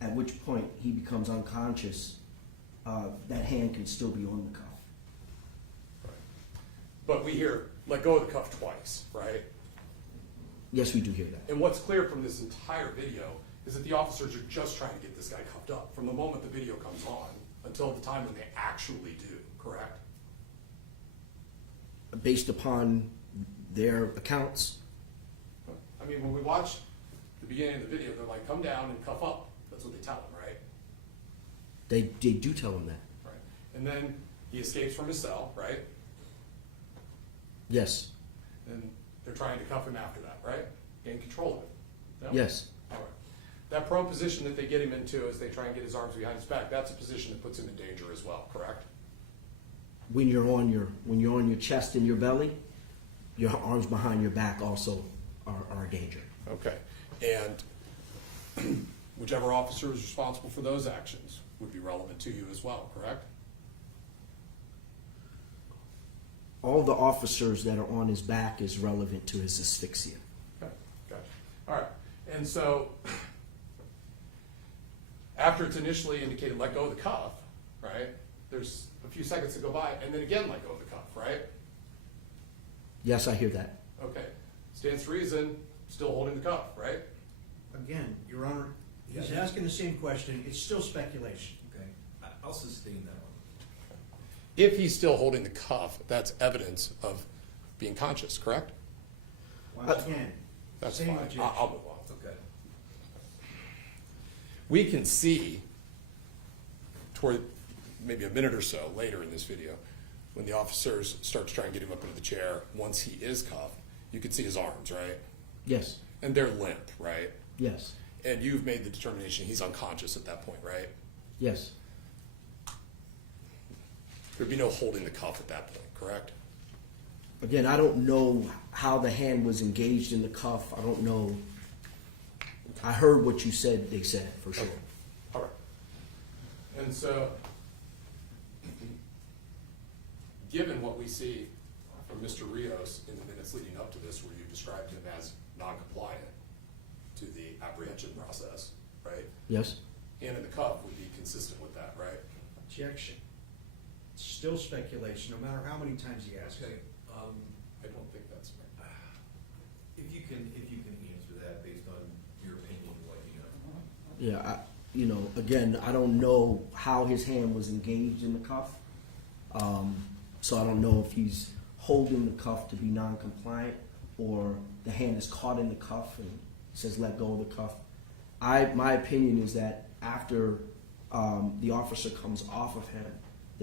at which point he becomes unconscious, that hand can still be on the cuff. but we hear, "Let go of the cuff" twice, right? Yes, we do hear that. And what's clear from this entire video is that the officers are just trying to get this guy cuffed up from the moment the video comes on until the time when they actually do, correct? Based upon their accounts, I mean, when we watch the beginning of the video, they're like, "Come down and cuff up." That's what they tell him, right? they do tell him that. Right. And then he escapes from his cell, right? Yes. And they're trying to cuff him after that, right? Gain control of him. No? Yes. All right. That prone position that they get him into as they try and get his arms behind his back, that's a position that puts him in danger as well, correct? When you're on your chest and your belly, your arms behind your back also are a danger. Okay. And whichever officer is responsible for those actions would be relevant to you as well, correct? All the officers that are on his back is relevant to his asphyxia. Okay, gotcha. All right. And so after it's initially indicated, "Let go of the cuff," right? There's a few seconds to go by, and then again, "Let go of the cuff," right? Yes, I hear that. Okay. Stands to reason, still holding the cuff, right? Again, Your Honor, he's asking the same question. It's still speculation. Okay, I'll sustain that one. If he's still holding the cuff, that's evidence of being conscious, correct? Once again, That's same fine. objection. I'll move on. Okay. We can see toward maybe a minute or so later in this video, when the officers start to try and get him up into the chair, once he is cuffed, you can see his arms, right? Yes. And they're limp, right? Yes. And you've made the determination he's unconscious at that point, right? Yes. There'd be no holding the cuff at that point, correct? Again, I don't know how the hand was engaged in the cuff. I don't know. I heard what you said, they said, for sure. Okay. All right. And so, given what we see from Mr. Rios in the minutes leading up to this, where you described him as non-compliant to the apprehension process, right? Yes? Hand in the cuff would be consistent with that, right? Objection. It's still speculation, no matter how many times he asks. Okay, I don't think that's right. if you can answer that based on your opinion and what you know. Yeah, again, I don't know how his hand was engaged in the cuff. So I don't know if he's holding the cuff to be non-compliant or the hand is caught in the cuff and says let go of the cuff. My opinion is that after the officer comes off of him,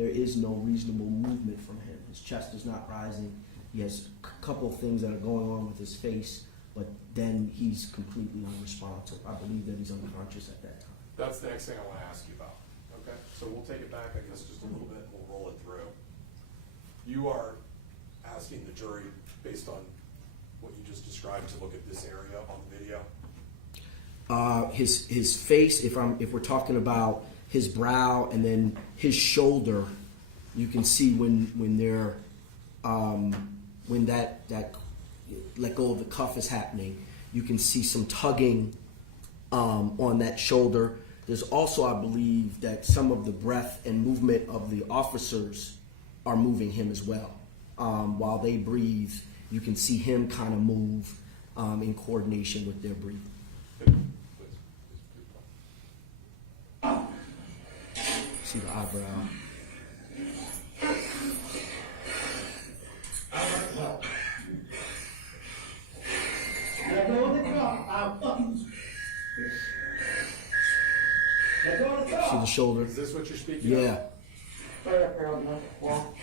there is no reasonable movement from him. His chest is not rising. He has a couple of things that are going on with his face, but then he's completely unresponsive. I believe that he's unconscious at that time. That's the next thing I want to ask you about. Okay, so we'll take it back, I guess, just a little bit. We'll roll it through. You are asking the jury, based on what you just described, to look at this area on the video. His face, if we're talking about his brow and then his shoulder, you can see when they're when that let go of the cuff is happening. You can see some tugging on that shoulder. There's also, I believe, that some of the breath and movement of the officers are moving him as well. While they breathe, you can see him kind of move in coordination with their breathing. See the eyebrow. Let go of the cup. I'll fucking. Let go of the cup. See the shoulder? Is this what you're speaking of? Yeah. Right up there on the wall.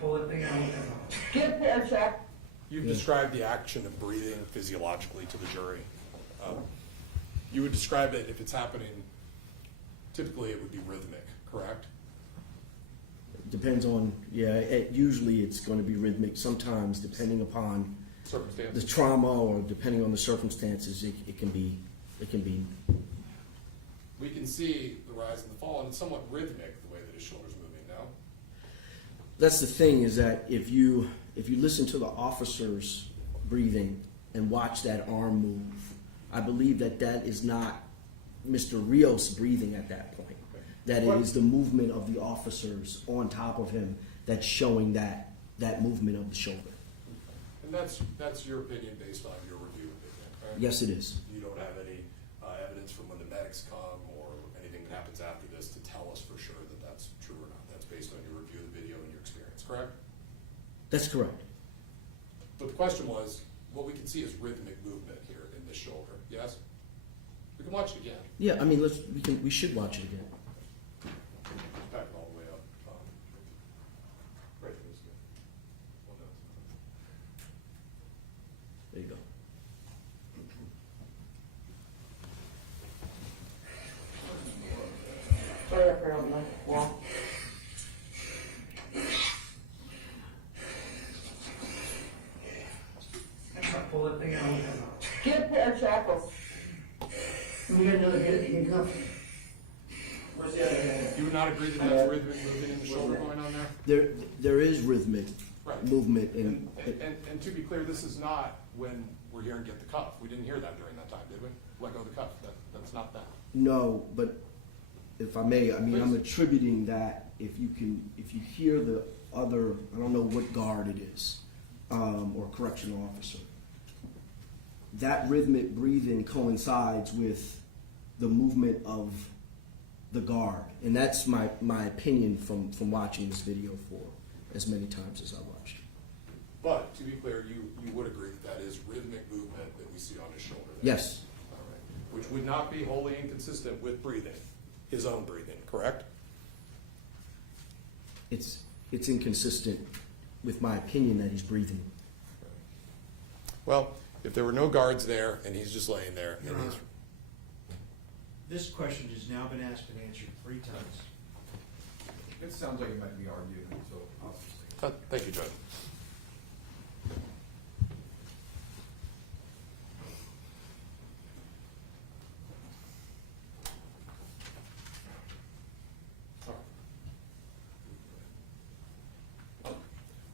Pull that thing out. Get a pair check. You've described the action of breathing physiologically to the jury. You would describe it, if it's happening, typically it would be rhythmic, correct? Depends on, usually it's going to be rhythmic. Sometimes, depending upon the Circumstances. trauma or depending on the circumstances, it can be. We can see the rise and the fall, and it's somewhat rhythmic the way that his shoulder's moving now. That's the thing, is that if you listen to the officers breathing and watch that arm move, I believe that is not Mr. Rios breathing at that point. That it is the movement of the officers on top of him that's showing that movement of the shoulder. And that's your opinion based on your review opinion, right? Yes, it is. You don't have any evidence from when the medics come or anything that happens after this to tell us for sure that that's true or not. That's based on your review of the video and your experience, correct? That's correct. But the question was, what we can see is rhythmic movement here in this shoulder, yes? We can watch it again. Yeah, I mean, we should watch it again. Back it all the way up. Right, this way. Well, no, There you go. Right up there on the wall. Pull that thing out. Get a pair of shackles. We got another handcuff. Where's the other hand? You would not agree that that's rhythmic movement in the shoulder going on there? There is rhythmic Right. movement And to be clear, this is not when we're hearing get the cuff. We didn't hear that during that time, did we? Let go of the cuff. That's not that. No, but if I may, I'm Please. attributing that if you hear the other, I don't know what guard it is, or correctional officer, that rhythmic breathing coincides with the movement of the guard. And that's my opinion from watching this video for as many times as I watched it. But to be clear, you would agree that is rhythmic movement that we see on his shoulder there? Yes, All right. Which would not be wholly inconsistent with breathing, his own breathing, correct? it's inconsistent with my opinion that he's breathing. Well, if there were no guards there and he's just laying there, and he's This question has now been asked and answered 3 times. It sounds like it might be argued, so I'll just say. thank you, Judge.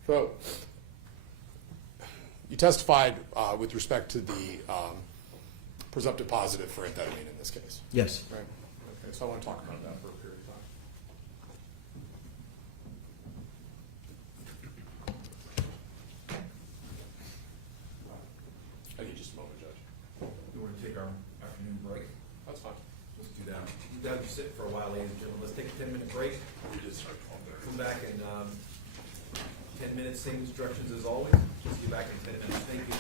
So, you testified with respect to the presumptive positive for amphetamine in this case, Yes. right? Okay, so I want to talk about that for a period of time. I need just a moment, Judge. We want to take our afternoon break. That's fine. Let's do that. You guys will sit for a while, ladies and gentlemen. Let's take a 10-minute break. We did start 12:30. Come back in 10 minutes, same instructions as always. Just be back in 10 minutes. Thank you.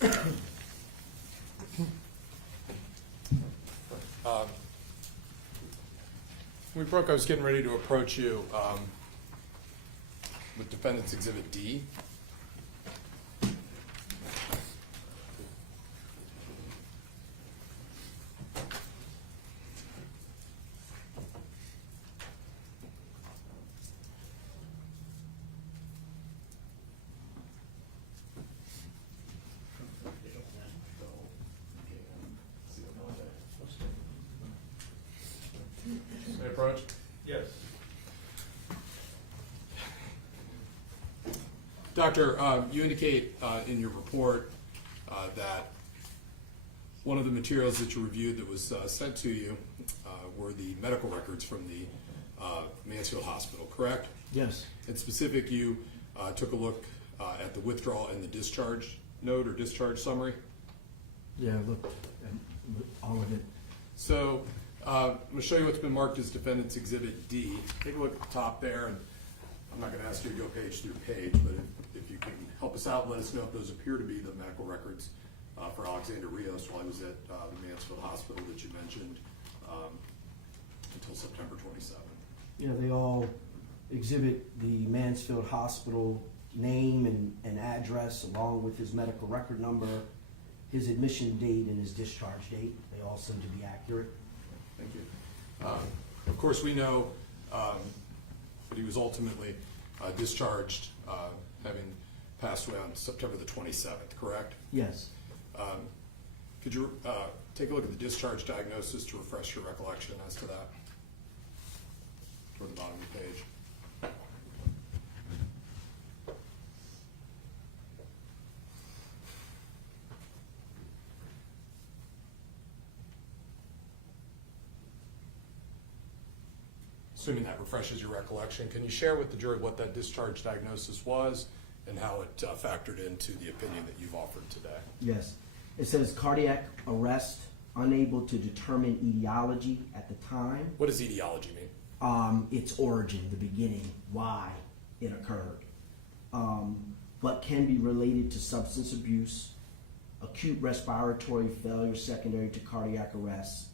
We broke, I was getting ready to approach you with Defendant's Exhibit D. May I approach? Yes. Doctor, you indicate in your report that one of the materials that you reviewed that was sent to you were the medical records from the Mansfield Hospital, correct? Yes. In specific, you took a look at the withdrawal and the discharge note or discharge summary? Yeah, look, all of it. So I'm going to show you what's been marked as Defendant's Exhibit D. Take a look at the top there, and I'm not going to ask you to go page through page, but if you can help us out, let us know if those appear to be the medical records for Alexander Rios while he was at the Mansfield Hospital that you mentioned until September 27. Yeah, they all exhibit the Mansfield Hospital name and address along with his medical record number, his admission date, and his discharge date. They all seem to be accurate. Thank you. Of course, we know that he was ultimately discharged having passed away on September the 27th, correct? Yes. Could you take a look at the discharge diagnosis to refresh your recollection as to that? Toward the bottom of the page. Assuming that refreshes your recollection, can you share with the jury what that discharge diagnosis was and how it factored into the opinion that you've offered today? Yes. It says cardiac arrest, unable to determine etiology at the time. What does etiology mean? Its origin, the beginning, why it occurred. But can be related to substance abuse, acute respiratory failure secondary to cardiac arrest,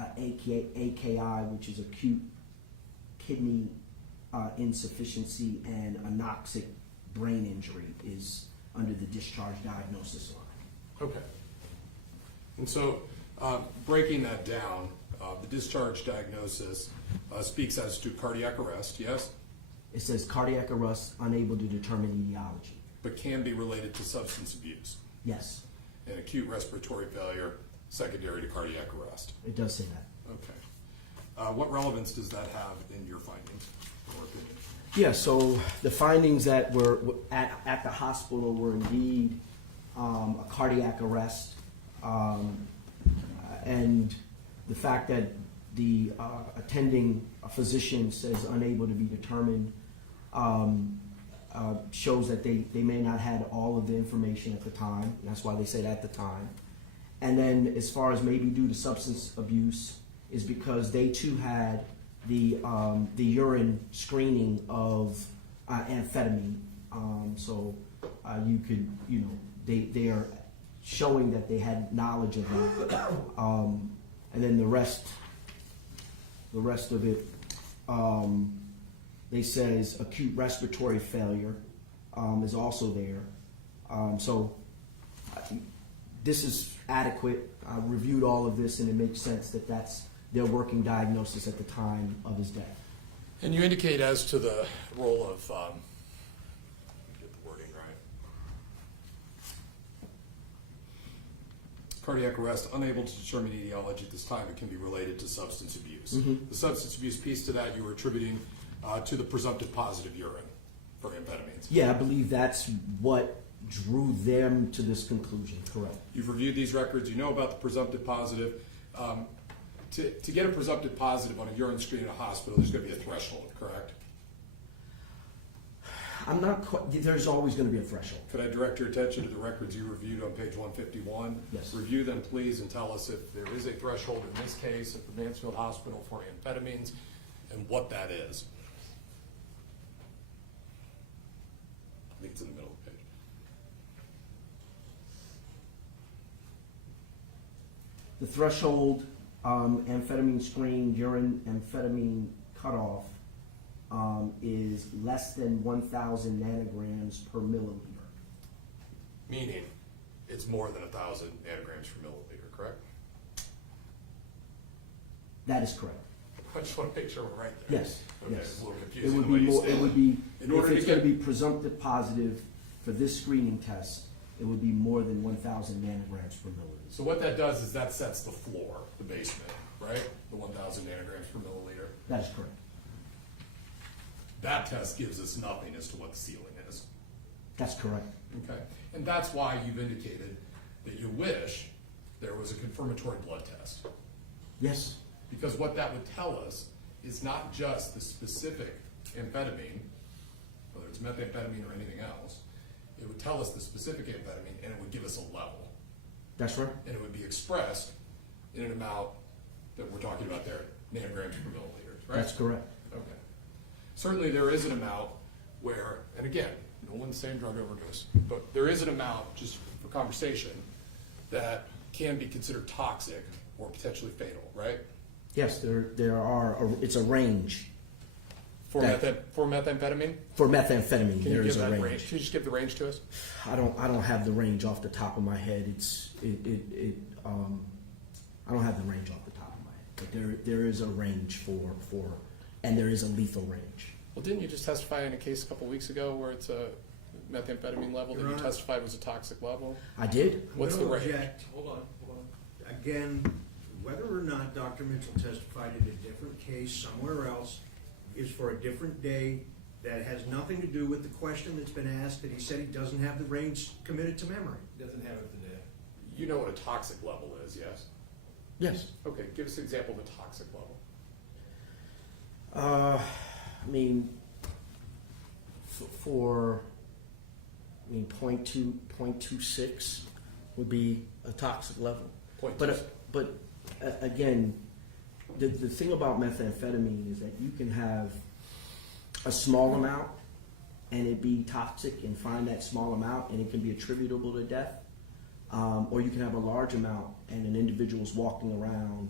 AKI, which is acute kidney insufficiency, and anoxic brain injury is under the discharge diagnosis line. Okay. And so, breaking that down, the discharge diagnosis speaks as to cardiac arrest, yes? It says cardiac arrest, unable to determine etiology. But can be related to substance abuse Yes, and acute respiratory failure secondary to cardiac arrest. it does say that. Okay. What relevance does that have in your findings or opinion? Yeah, so the findings that were at the hospital were indeed a cardiac arrest, and the fact that the attending physician says unable to be determined shows that they may not had all of the information at the time, and that's why they said at the time. And then as far as maybe due to substance abuse is because they too had the urine screening of amphetamine. So you could, they are showing that they had knowledge of that. And then the rest of it, they says acute respiratory failure is also there. So this is adequate. I reviewed all of this, and it makes sense that that's their working diagnosis at the time of his death. And you indicate as to the role of, get the wording right. Cardiac arrest, unable to determine etiology at this time, it can be related to substance abuse. Mm-hmm. The substance abuse piece to that you were attributing to the presumptive positive urine for amphetamines. Yeah, I believe that's what drew them to this conclusion, correct. You've reviewed these records, you know about the presumptive positive. To get a presumptive positive on a urine screen in a hospital, there's going to be a threshold, correct? I'm not quite, there's always going to be a threshold. Could I direct your attention to the records you reviewed on page 151? Yes. Review them, please, and tell us if there is a threshold in this case at the Mansfield Hospital for amphetamines and what that is. I think it's in the middle of the page. The threshold amphetamine screen urine amphetamine cutoff is less than 1,000 nanograms per milliliter. Meaning, it's more than 1,000 nanograms per milliliter, correct? That is correct. I just want to make sure we're right there. Yes. Okay, Yes. it's a little It confusing would the way be you more. stated It would be In if order to it's going to get- be presumptive positive for this screening test. It would be more than 1,000 nanograms per milliliter. So what that does is that sets the floor, the basement, right? The 1,000 nanograms per milliliter. That is correct. That test gives us nothing as to what the ceiling is. That's correct. Okay, and that's why you've indicated that you wish there was a confirmatory blood test. Yes. Because what that would tell us is not just the specific amphetamine, whether it's methamphetamine or anything else, it would tell us the specific amphetamine and it would give us a level. That's right. And it would be expressed in an amount that we're talking about there, nanograms per milliliter, right? That's correct. Okay. Certainly there is an amount where, and again, no one's saying drug overdose, but there is an amount, just for conversation, that can be considered toxic or potentially fatal, right? Yes, there are. It's a range For methamphetamine? for methamphetamine. Can There you is give a that range. Can you just give the range to us? I don't have the range off the top of my head. I don't have the range off the top of my head, but there is a range for, and there is a lethal range. Well, didn't you just testify in a case a couple weeks ago where it's a methamphetamine level that Your you Honor. testified was a toxic level? I did. What's the No range? object. Hold on. Again, whether or not Dr. Mitchell testified in a different case somewhere else is for a different day. That has nothing to do with the question that's been asked, that he said he doesn't have the range committed to memory. Doesn't have it today. You know what a toxic level is, yes? Yes. Okay, give us an example of a toxic level. I mean, for 0.26 would be a toxic level. But again, the thing about methamphetamine is that you can have a small amount and it be toxic and find that small amount and it can be attributable to death, or you can have a large amount and an individual's walking around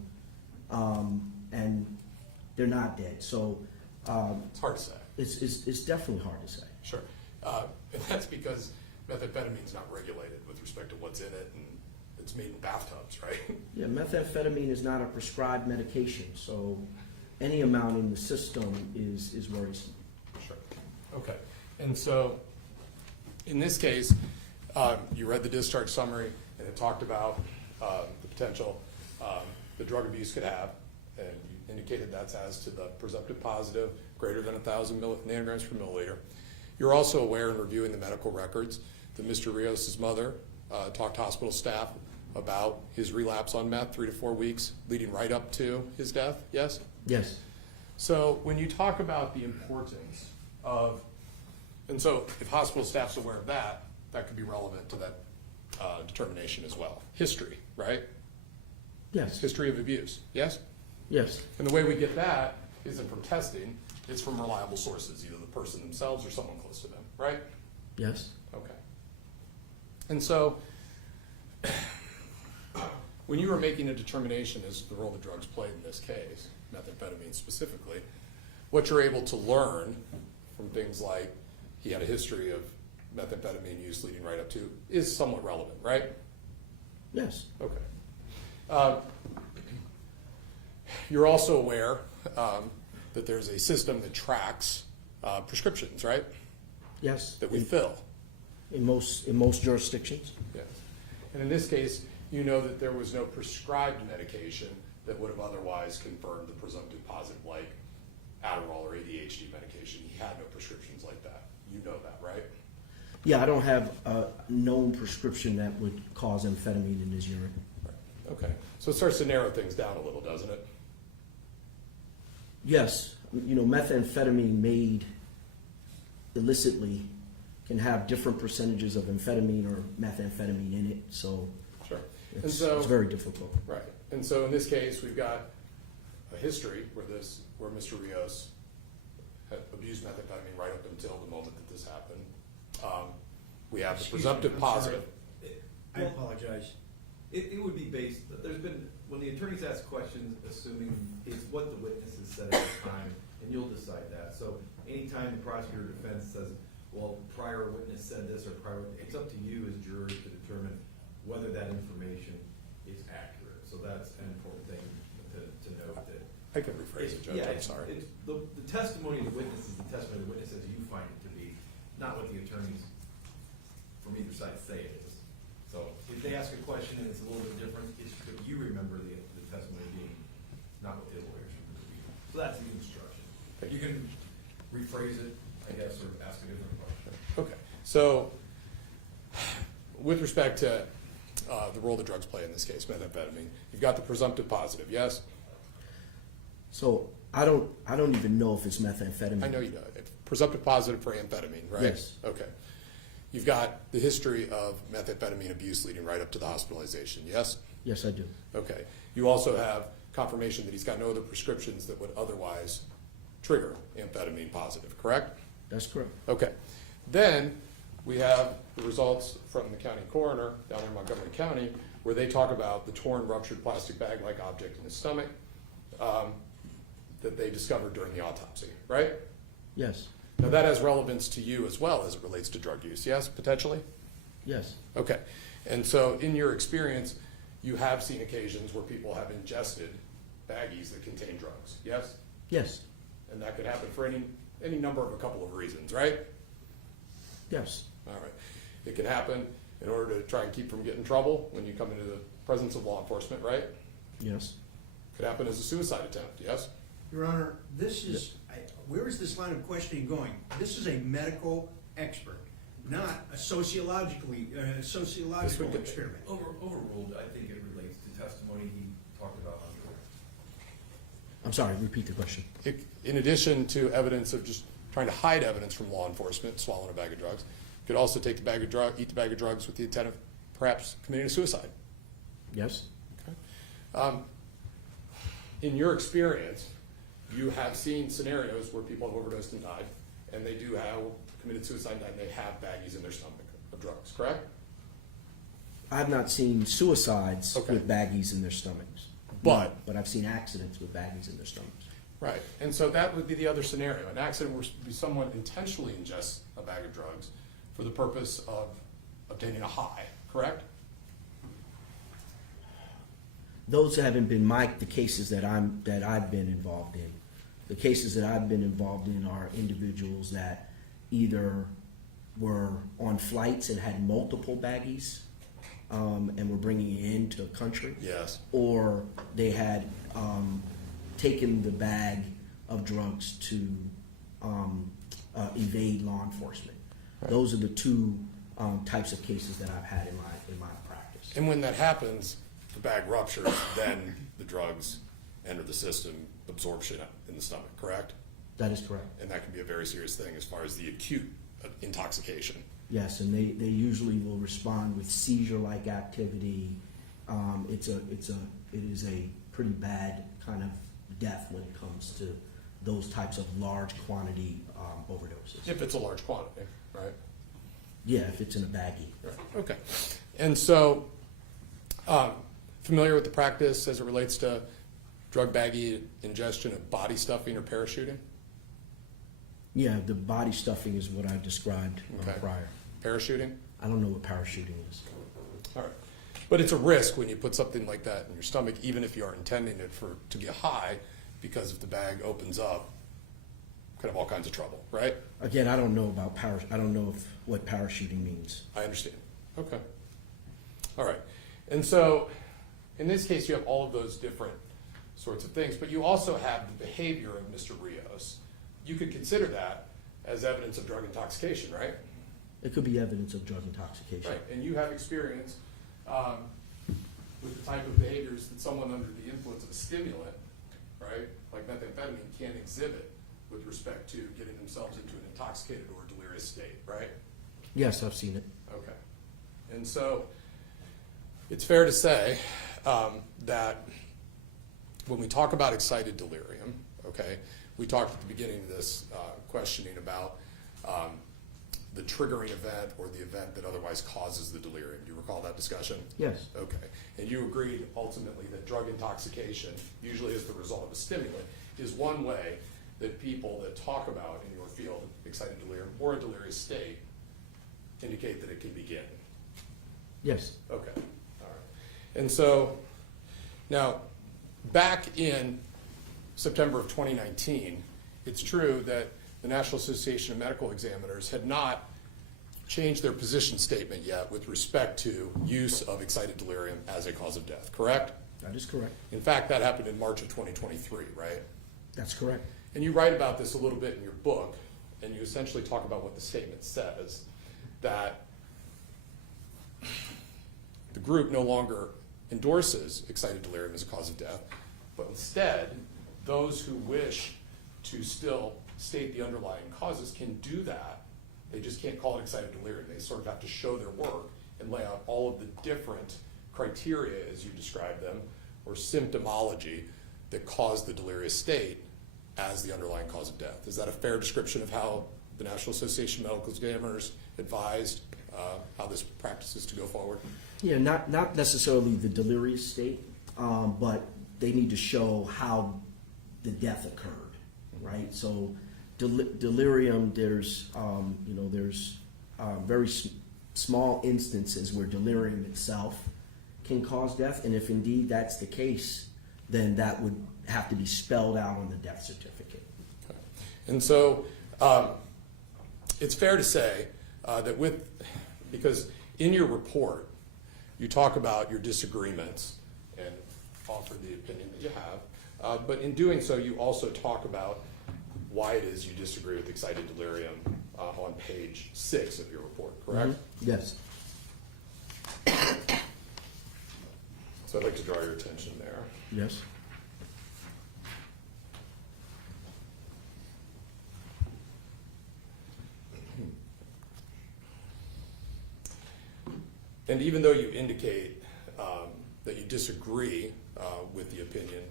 and they're not dead. So It's hard to say. it's definitely hard to say. Sure. And that's because methamphetamine is not regulated with respect to what's in it, and it's made in bathtubs, right? Yeah, methamphetamine is not a prescribed medication, so any amount in the system is worrisome. Sure. Okay. And so, in this case, you read the discharge summary, and it talked about the potential the drug abuse could have, and you indicated that's as to the presumptive positive, greater than 1,000 nanograms per milliliter. You're also aware in reviewing the medical records that Mr. Rios' mother talked to hospital staff about his relapse on meth, 3 to 4 weeks, leading right up to his death, yes? Yes. So when you talk about the importance of, and so if hospital staff's aware of that, that could be relevant to that determination as well. History, right? Yes. History of abuse, yes? Yes. And the way we get that isn't from testing, it's from reliable sources, either the person themselves or someone close to them, right? Yes. Okay. And so, when you were making a determination as to the role the drugs played in this case, methamphetamine specifically, what you're able to learn from things like he had a history of methamphetamine use leading right up to is somewhat relevant, right? Yes. Okay. You're also aware that there's a system that tracks prescriptions, right? Yes. That we fill. In most jurisdictions. Yes. And in this case, you know that there was no prescribed medication that would have otherwise confirmed the presumptive positive, like Adderall or ADHD medication. He had no prescriptions like that. You know that, right? Yeah, I don't have a known prescription that would cause amphetamine in his urine. Right. Okay. So it starts to narrow things down a little, doesn't it? Yes. You know, methamphetamine made illicitly can have different percentages of amphetamine or methamphetamine in it, so Sure. And it's so, very difficult. right. And so in this case, we've got a history where Mr. Rios had abused methamphetamine right up until the moment that this happened. We have the Excuse presumptive me, I'm sorry. positive. I apologize. It would be based, there's been, when the attorneys ask questions, assuming it's what the witnesses said at the time, and you'll decide that. So anytime the prosecutor or defense says, well, prior witness said this or prior, it's up to you as jurors to determine whether that information is accurate. So that's an important thing to note that. I can rephrase it, Judge, Yeah, I'm sorry. It's the testimony of the witness is the testimony of the witness as you find it to be, not what the attorneys from either side say it is. So if they ask a question and it's a little bit different, it's, but you remember the testimony being not what the lawyers remember to be. So that's the instruction. You can rephrase it, I guess, or ask a different question. Okay, so with respect to the role the drugs play in this case, methamphetamine, you've got the presumptive positive, yes? So I don't even know if it's methamphetamine. I know you know. It's presumptive positive for amphetamine, right? Yes. Okay. You've got the history of methamphetamine abuse leading right up to the hospitalization, yes? Yes, I do. Okay. You also have confirmation that he's got no other prescriptions that would otherwise trigger amphetamine positive, correct? That's correct. Okay. Then we have the results from the county coroner down in Montgomery County where they talk about the torn, ruptured plastic bag-like object in his stomach that they discovered during the autopsy, right? Yes. Now that has relevance to you as well as it relates to drug use, yes, potentially? Yes. Okay. And so in your experience, you have seen occasions where people have ingested baggies that contain drugs, yes? Yes. And that could happen for any number of a couple of reasons, right? Yes. All right. It can happen in order to try and keep from getting in trouble when you come into the presence of law enforcement, right? Yes. Could happen as a suicide attempt, yes? Your Honor, this is, where is this line of questioning going? This is a medical expert, not a sociological experiment. Overruled, I think it relates to testimony he talked about on the. I'm sorry, repeat the question. In addition to evidence of just trying to hide evidence from law enforcement, swallowing a bag of drugs, could also take the bag of eat the bag of drugs with the intent of perhaps committing a suicide. Yes. Okay. In your experience, you have seen scenarios where people have overdosed and died, and they do have committed suicide and died, and they have baggies in their stomach of drugs, correct? I have not seen suicides Okay. with baggies in their stomachs. But I've seen accidents with baggies in their stomachs. right, and so that would be the other scenario. An accident where someone intentionally ingests a bag of drugs for the purpose of obtaining a high, correct? Those haven't been the cases that I've been involved in. The cases that I've been involved in are individuals that either were on flights and had multiple baggies and were bringing it into the country. Yes. Or they had taken the bag of drugs to evade law enforcement. Right. Those are the two types of cases that I've had in my practice. And when that happens, the bag ruptures, then the drugs enter the system, absorption in the stomach, correct? That is correct. And that can be a very serious thing as far as the acute intoxication. Yes, and they usually will respond with seizure-like activity. It is a pretty bad kind of death when it comes to those types of large quantity overdoses. If it's a large quantity, right? Yeah, if it's in a baggie. Right. Okay. And so, familiar with the practice as it relates to drug baggie ingestion of body stuffing or parachuting? Yeah, the body stuffing is what I described Okay. prior. Parachuting? I don't know what parachuting is. All right. But it's a risk when you put something like that in your stomach, even if you are intending it to be a high, because if the bag opens up, could have all kinds of trouble, right? Again, I don't know about I don't know what parachuting means. I understand. Okay. All right. And so, in this case, you have all of those different sorts of things, but you also have the behavior of Mr. Rios. You could consider that as evidence of drug intoxication, right? It could be evidence of drug intoxication. Right. And you have experience with the type of behaviors that someone under the influence of a stimulant, right, like methamphetamine, can exhibit with respect to getting themselves into an intoxicated or delirious state, right? Yes, I've seen it. Okay. And so it's fair to say that when we talk about excited delirium, okay, we talked at the beginning of this questioning about the triggering event or the event that otherwise causes the delirium. Do you recall that discussion? Yes. Okay. And you agreed ultimately that drug intoxication, usually as the result of a stimulant, is one way that people that talk about in your field excited delirium or a delirious state indicate that it can begin. Yes. Okay. All right. And so now, back in September of 2019, it's true that the National Association of Medical Examiners had not changed their position statement yet with respect to use of excited delirium as a cause of death, correct? That is correct. In fact, that happened in March of 2023, right? That's correct. And you write about this a little bit in your book, and you essentially talk about what the statement says, that the group no longer endorses excited delirium as a cause of death, but instead, those who wish to still state the underlying causes can do that. They just can't call it excited delirium. They sort of have to show their work and lay out all of the different criteria, as you describe them, or symptomology that cause the delirious state as the underlying cause of death. Is that a fair description of how the National Association of Medical Examiners advised how this practice is to go forward? Yeah, not necessarily the delirious state, but they need to show how the death occurred, right? So delirium, there's very small instances where delirium itself can cause death, and if indeed that's the case, then that would have to be spelled out on the death certificate. Okay. And so it's fair to say that because in your report, you talk about your disagreements and offer the opinion that you have, but in doing so, you also talk about why it is you disagree with excited delirium on page 6 of your report, correct? Mm-hmm. Yes. So I'd like to draw your attention there. Yes. And even though you indicate that you disagree with the opinion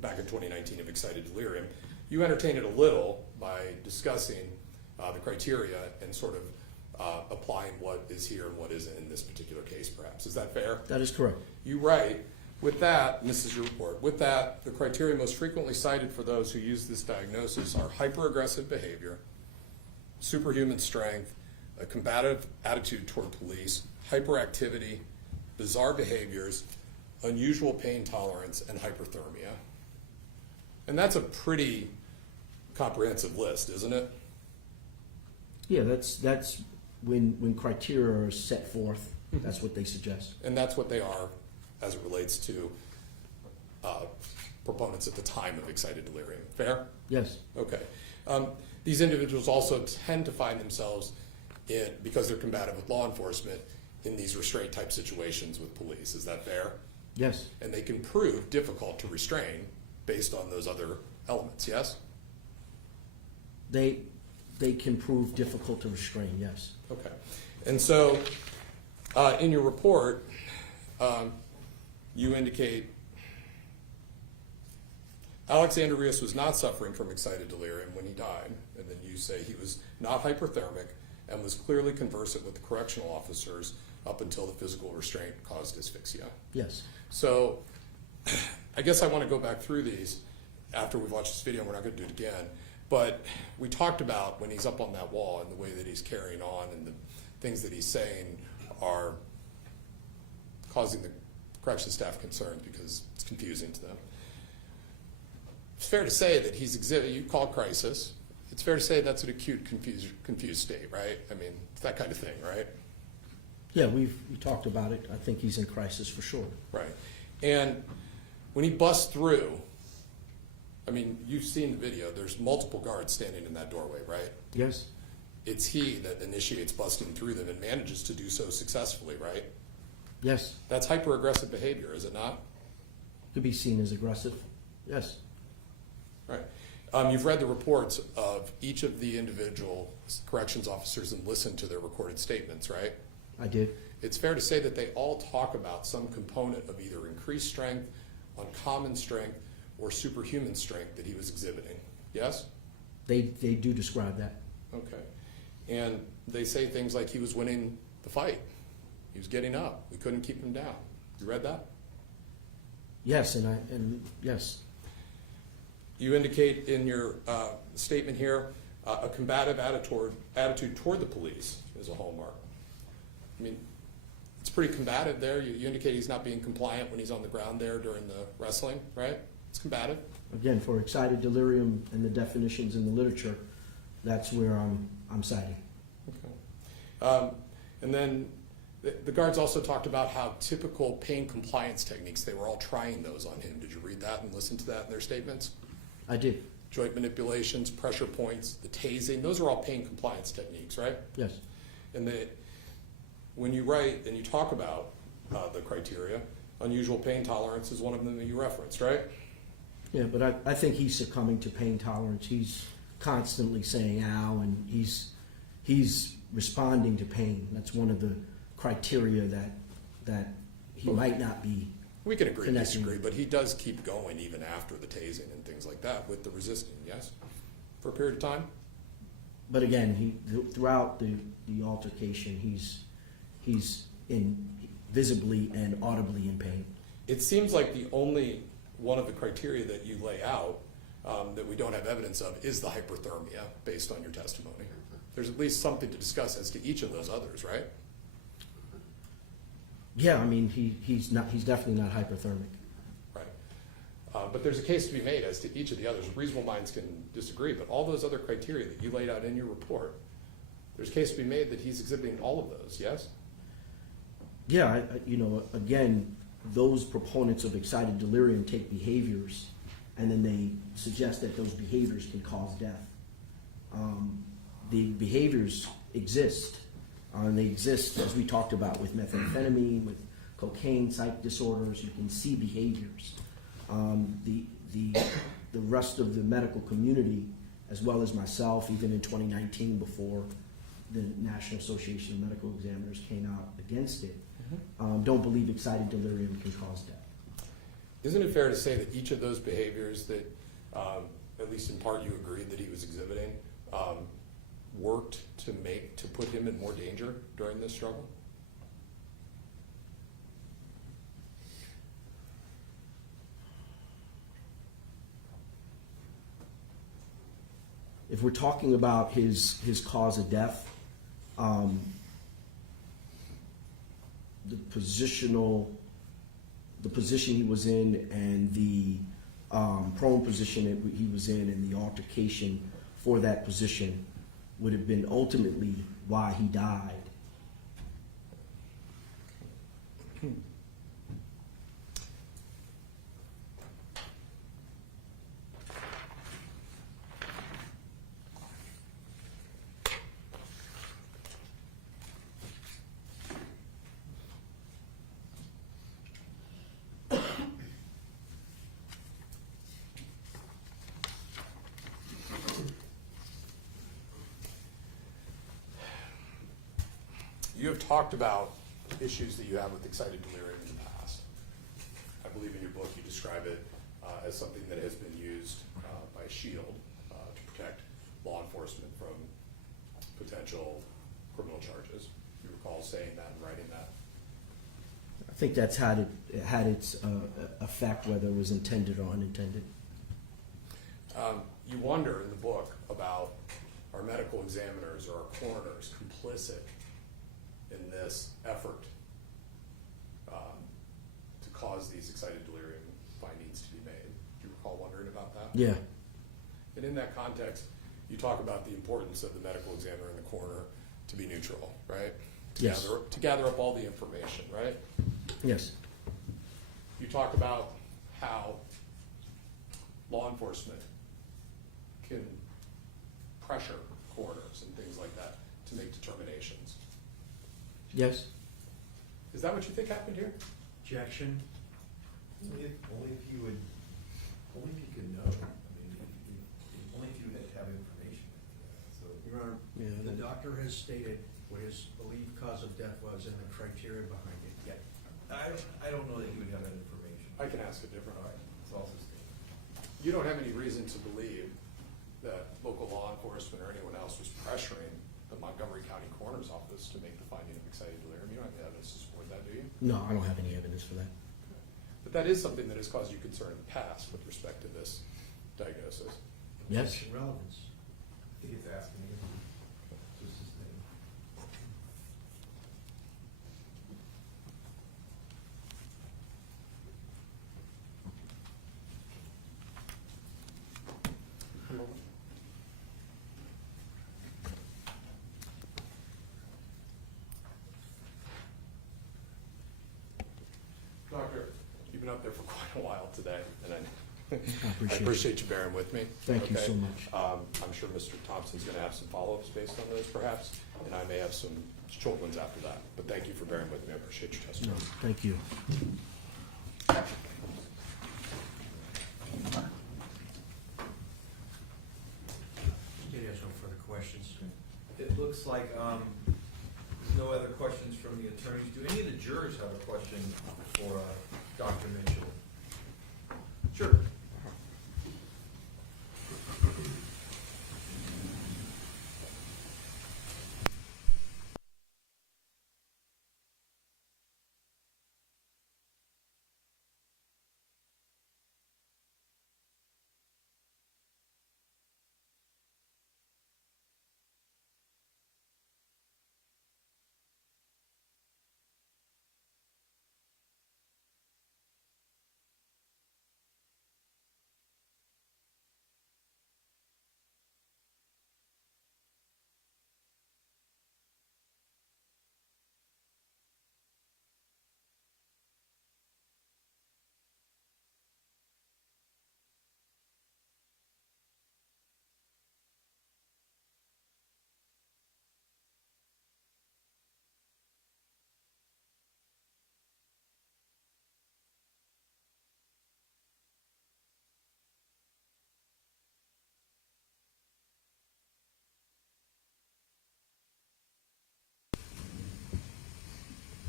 back in 2019 of excited delirium, you entertain it a little by discussing the criteria and sort of applying what is here and what isn't in this particular case, perhaps. Is that fair? That is correct. You write, with that, and this is your report, with that, the criteria most frequently cited for those who use this diagnosis are hyper-aggressive behavior, superhuman strength, a combative attitude toward police, hyperactivity, bizarre behaviors, unusual pain tolerance, and hyperthermia. And that's a pretty comprehensive list, isn't it? Yeah, that's when criteria are set forth, that's what they suggest. And that's what they are as it relates to proponents at the time of excited delirium. Fair? Yes. Okay. These individuals also tend to find themselves because they're combative with law enforcement, in these restraint type situations with police. Is that fair? Yes. And they can prove difficult to restrain based on those other elements, yes? They can prove difficult to restrain, yes. Okay. And so in your report, you indicate Alexander Rios was not suffering from excited delirium when he died, and then you say he was not hyperthermic and was clearly conversant with the correctional officers up until the physical restraint caused asphyxia. Yes. So I guess I want to go back through these after we've watched this video. We're not going to do it again. But we talked about when he's up on that wall and the way that he's carrying on and the things that he's saying are causing the correction staff concerns because it's confusing to them. It's fair to say that he's you call crisis. It's fair to say that's an acute confused state, right? I mean, it's that kind of thing, right? Yeah, we talked about it. I think he's in crisis for sure. Right. And when he busts through, I mean, you've seen the video. There's multiple guards standing in that doorway, right? Yes. It's he that initiates busting through them and manages to do so successfully, right? Yes. That's hyper-aggressive behavior, is it not? Could be seen as aggressive. Yes. Right. You've read the reports of each of the individual corrections officers and listened to their recorded statements, right? I did. It's fair to say that they all talk about some component of either increased strength, uncommon strength, or superhuman strength that he was exhibiting. Yes? They do describe that. Okay. And they say things like he was winning the fight. He was getting up. We couldn't keep him down. You read that? Yes, and yes. You indicate in your statement here a combative attitude toward the police is a hallmark. I mean, it's pretty combative there. You indicate he's not being compliant when he's on the ground there during the wrestling, right? It's combative. Again, for excited delirium and the definitions in the literature, that's where I'm citing. Okay. And then the guards also talked about how typical pain compliance techniques, they were all trying those on him. Did you read that and listen to that in their statements? I did. Joint manipulations, pressure points, the tasing, those are all pain compliance techniques, right? Yes. And when you write and you talk about the criteria, unusual pain tolerance is one of them that you referenced, right? Yeah, but I think he's succumbing to pain tolerance. He's constantly saying ow, and he's responding to pain. That's one of the criteria that he might not be. We can agree and connecting. disagree, but he does keep going even after the tasing and things like that with the resisting, yes? For a period of time? But again, throughout the altercation, he's visibly and audibly in pain. It seems like the only one of the criteria that you lay out that we don't have evidence of is the hyperthermia based on your testimony. There's at least something to discuss as to each of those others, right? Yeah, I mean he's definitely not hyperthermic. Right. But there's a case to be made as to each of the others. Reasonable minds can disagree, but all those other criteria that you laid out in your report, there's a case to be made that he's exhibiting all of those, yes? Yeah, again, those proponents of excited delirium take behaviors, and then they suggest that those behaviors can cause death. The behaviors exist, and they exist, as we talked about, with methamphetamine, with cocaine, psych disorders. You can see behaviors. The rest of the medical community, as well as myself, even in 2019, before the National Association of Medical Examiners came out against it, don't believe excited delirium can cause death. Isn't it fair to say that each of those behaviors that, at least in part, you agreed that he was exhibiting, worked to put him in more danger during this struggle? If we're talking about his cause of death, the position he was in and the prone position that he was in and the altercation for that position would have been ultimately why he died. You have talked about issues that you have with excited delirium in the past. I believe in your book you describe it as something that has been used by SHIELD to protect law enforcement from potential criminal charges. You recall saying that and writing that? I think that's had its effect, whether it was intended or unintended. You wonder in the book about our medical examiners or our coroners complicit in this effort to cause these excited delirium findings to be made. Do you recall wondering about that? Yeah. And in that context, you talk about the importance of the medical examiner and the coroner to be neutral, right? Yes. To gather up all the information, right? Yes. You talk about how law enforcement can pressure coroners and things like that to make determinations. Yes. Is that what you think happened here? Objection. Only if you could know. I mean, only if you have information. So, Your Honor, Yeah. the doctor has stated what his believed cause of death was and the criteria behind it. yeah, I don't know that you would have that information. I can ask it different. All right, it's also stated. You don't have any reason to believe that local law enforcement or anyone else was pressuring the Montgomery County Coroner's Office to make the finding of excited delirium. You don't have the evidence to support that, do you? No, I don't have any evidence for that. But that is something that has caused you concern in the past with respect to this diagnosis. Yes? Relevance. I think it's asking you. Just his name. Doctor, you've been up there for quite a while today, and I appreciate it. appreciate you bearing with me. Thank you Okay? so much. I'm sure Mr. Thompson's gonna have some follow-ups based on those perhaps, and I may have some short ones after that. But thank you for bearing with me. I appreciate your No, testimony. thank you. He has no further questions. It looks like, there's no other questions from the attorneys. Do any of the jurors have a question for, Dr. Mitchell? Sure.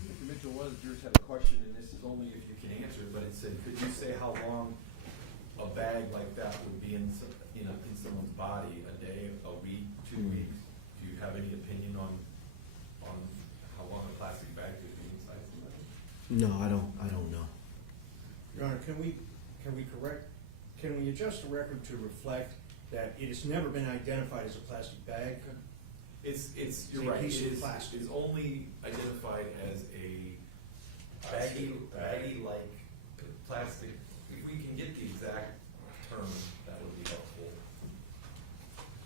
Mr. Mitchell, one of the jurors had a question, and this is only if you can answer it, but it said, could you say how long a bag like that would be in, in someone's body? A day, a week, 2 weeks? Do you have any opinion on how long a plastic bag could be inside somebody? No, I don't know. Your Honor, can we adjust the record to reflect that it has never been identified as a plastic bag? You're a right, piece of it is, plastic. it's only identified as a baggy-like plastic. If we can get the exact term, that would be helpful.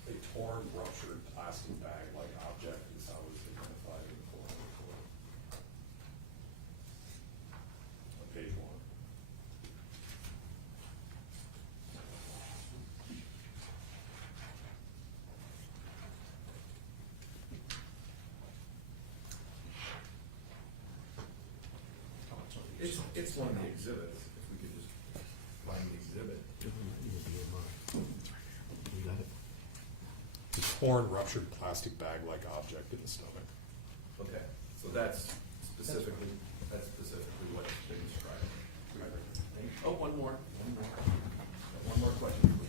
A torn, ruptured plastic bag-like object is how it's identified in the coroner report. On page 1. It's one of the exhibits, if we could just find the exhibit. You got it? A torn, ruptured plastic bag-like object in the stomach. Okay, so that's specifically what's been described. Oh, one more. One more question.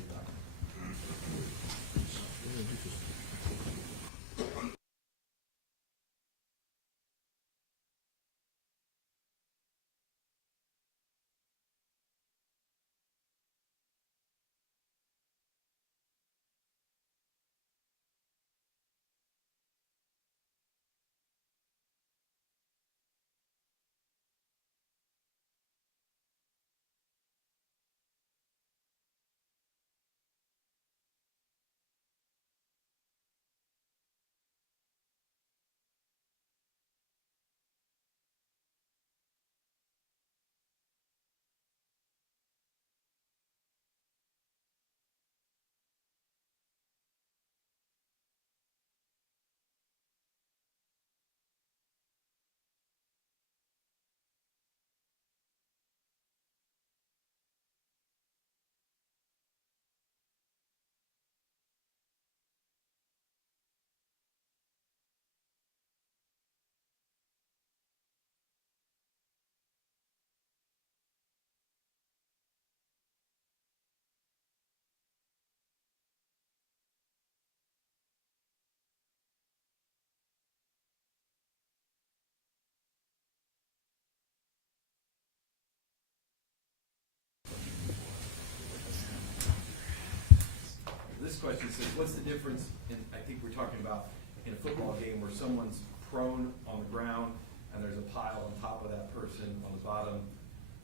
question says, what's the difference in, I think we're talking about in a football game where someone's prone on the ground and there's a pile on top of that person on the bottom,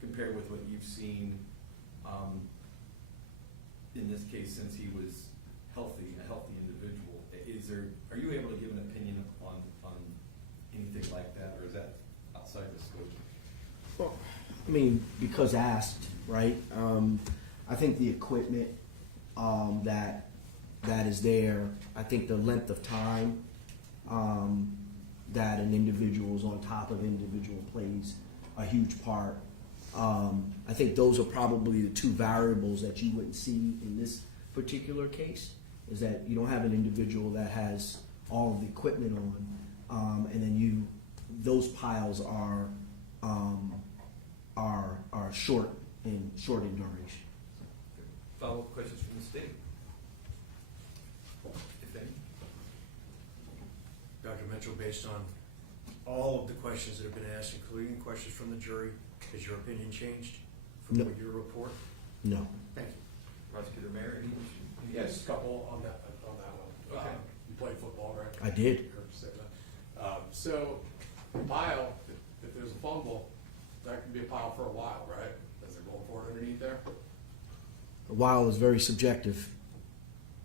compared with what you've seen, in this case, since he was healthy, a healthy individual. Are you able to give an opinion on anything like that, or is that outside the scope? Well, I mean, because asked, right? I think the equipment that is there, I think the length of time that an individual is on top of individual plays a huge part. I think those are probably the two variables that you wouldn't see in this particular case, is that you don't have an individual that has all of the equipment on, and then those piles are short in duration. Follow-up questions from the state? If any? Dr. Mitchell, based on all of the questions that have been asked, including questions from the jury, has your opinion changed from No. your report? No. Thank you. Prosecutor Mayer, any? Yes, a couple on that one. Okay. You played football, right? I did. Heard you say that. So, the pile, if there's a fumble, that can be a pile for a while, right? As they're going forward underneath there. A while is very subjective.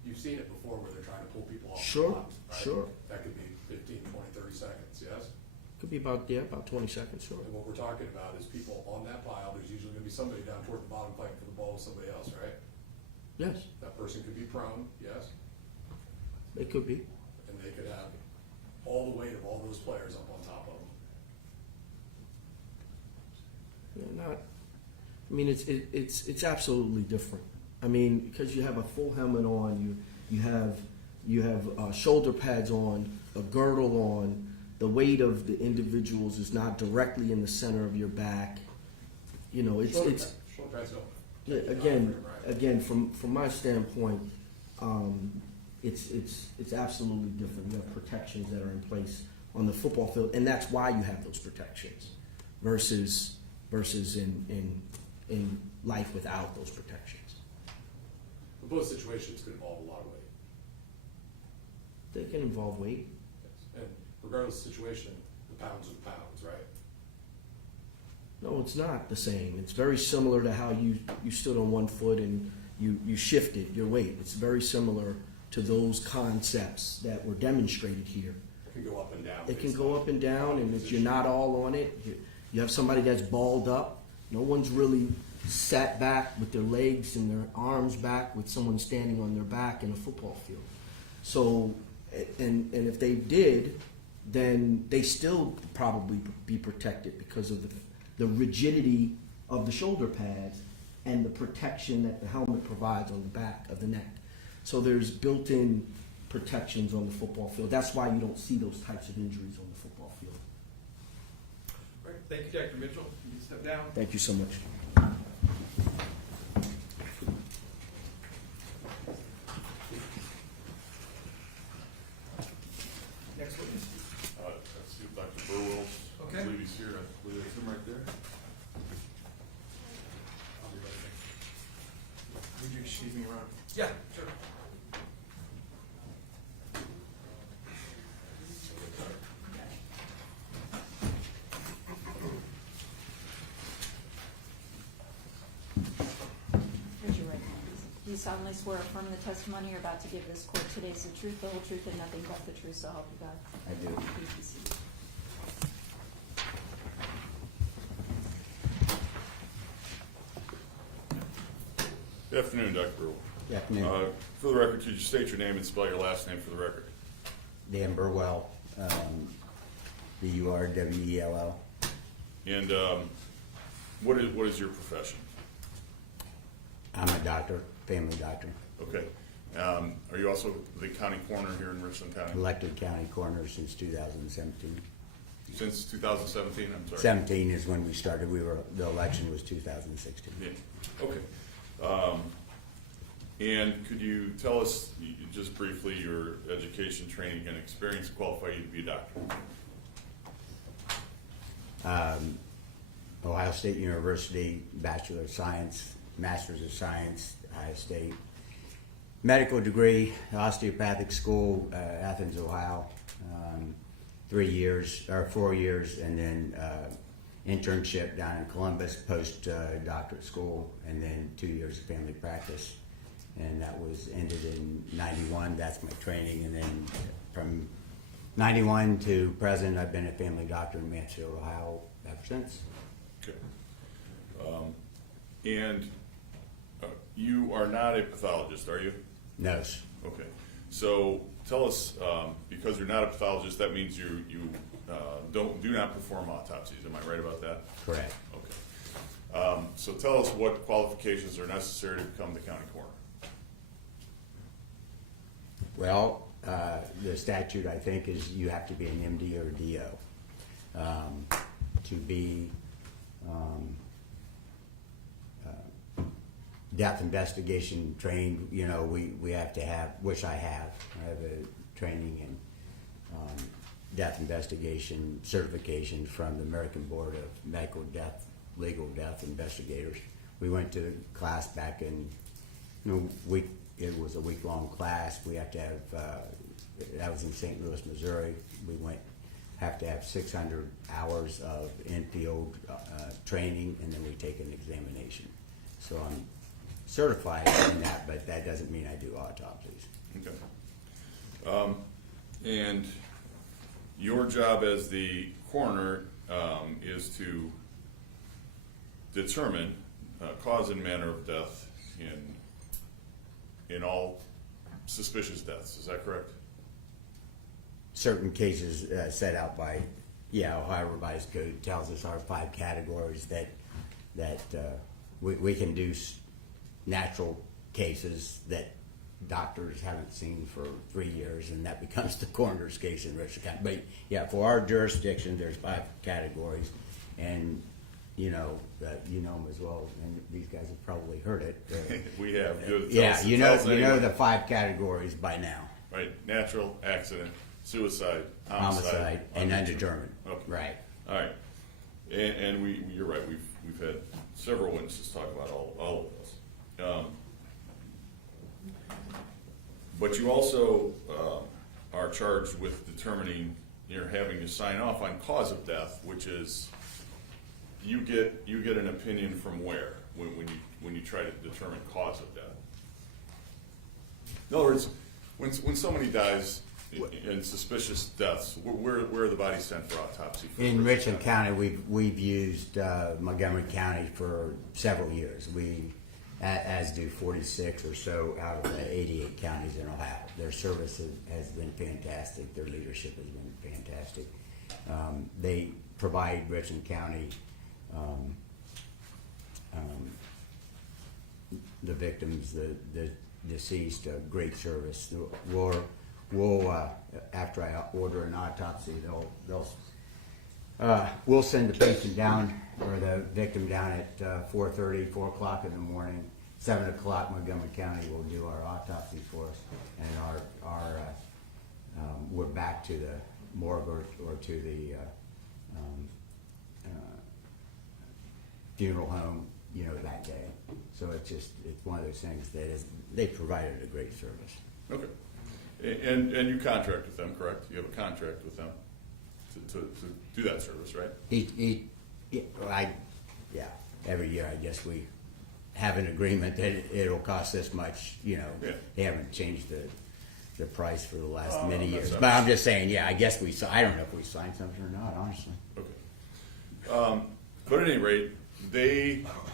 You've seen it before where they're trying to pull people off. Sure, the top, right? sure. That could be 15, 20, 30 seconds, yes? Could be about 20 seconds, sure. And what we're talking about is people on that pile, there's usually gonna be somebody down toward the bottom fighting for the ball with somebody else, right? Yes, That person could be prone, yes? it could be. And they could have all the weight of all those players up on top of them. Yeah, I mean, it's absolutely different. I mean, because you have a full helmet on, you have shoulder pads on, a girdle on. The weight of the individuals is not directly in the center of your back. You know, it's Shoulder pads don't. yeah, again, from my standpoint, it's absolutely different. You have protections that are in place on the football field, and that's why you have those protections versus in life without those protections. But both situations could involve a lot of weight. They can involve weight. Yes. And regardless of the situation, the pounds are the pounds, right? No, it's not the same. It's very similar to how you stood on one foot and you shifted your weight. It's very similar to those concepts that were demonstrated here. It can go up and down. It can based go on up and down, and if you're position. not all on it, you have somebody that's balled up. No one's really sat back with their legs and their arms back with someone standing on their back in a football field. So, and if they did, then they still probably be protected because of the rigidity of the shoulder pads and the protection that the helmet provides on the back of the neck. So there's built-in protections on the football field. That's why you don't see those types of injuries on the football field. All right, thank you, Dr. Mitchell. You can step down. Thank you so much. Next witness. Let's see, Dr. Burwell. Okay. I believe he's here. I believe that's him right there. Would you excuse me, Ron? Yeah, sure. Raise your right hand. Do you solemnly swear or affirm the testimony you're about to give this court today is the truth, the whole truth, and nothing but the truth, so help you God? I do. Please be seated. Good afternoon, Dr. Burwell. Good afternoon. For the record, could you state your name and spell your last name for the record? Dan Burwell, Burwell. And what is your profession? I'm a doctor, family doctor, Okay. Are you also the county coroner here in Richland County? elected county coroner since 2017. Since 2017, I'm sorry. 17 is when we started. The election was 2016. Yeah. Okay. And could you tell us just briefly your education, training, and experience to qualify you to be a doctor? Ohio State University, Bachelor of Science, Masters of Science, Ohio State. Medical degree, osteopathic school, Athens, Ohio. 3 years or 4 years, and then internship down in Columbus, post doctorate school, and then 2 years of family practice. And that was ended in 91. That's my training. And then from 91 to present, I've been a family doctor in Mansfield, Ohio ever since. Okay. And you are not a pathologist, are you? No. Okay. So tell us, because you're not a pathologist, that means you do not perform autopsies. Am I right about that? Correct. Okay. So tell us what qualifications are necessary to become the county coroner. Well, the statute, I think, is you have to be an MD or a DO. To be death investigation trained, you know, we have to have, which I have a training in death investigation certification from the American Board of Medical Death, Legal Death Investigators. We went to class back in, it was a week-long class. We have to have, that was in St. Louis, Missouri. We have to have 600 hours of in-field training, and then we take an examination. So I'm certified in that, but that doesn't mean I do autopsies. Okay. And your job as the coroner is to determine cause and manner of death in all suspicious deaths. Is that correct? Certain cases set out by, Ohio Revised Code tells us our 5 categories that we can do natural cases that doctors haven't seen for 3 years, and that becomes the coroner's case in Richland County. But yeah, for our jurisdiction, there's 5 categories, and you know them as well, and these guys have probably heard it. We have. You know the 5 categories by now. Right, natural, accident, suicide, Homicide, and undetermined. Okay. Right. All right, and you're right. We've had several witnesses talk about all of those. But you also are charged with determining, you're having to sign off on cause of death, which is you get an opinion from where when you try to determine cause of death. In other words, when somebody dies in suspicious deaths, where are the bodies sent for autopsy? In Richland County, we've used Montgomery County for several years. As do 46 or so out of the 88 counties in Ohio. Their service has been fantastic. Their leadership has been fantastic. They provide Richland County, the victims, the deceased, a great service. We'll after I order an autopsy, we'll send the patient down or the victim down at 4:30, 4 o'clock in the morning. 7 o'clock, Montgomery County will do our autopsy for us, and we're back to the morgue or to the funeral home, that day. So it's one of those things that they provided a great service. Okay, and you contract with them, correct? You have a contract with them to do that service, right? Every year I guess we have an agreement that it'll cost this much. Yeah. They haven't changed the price for the last many years. But I'm just saying, I guess I don't know if we signed something or not, honestly. Okay. But at any rate,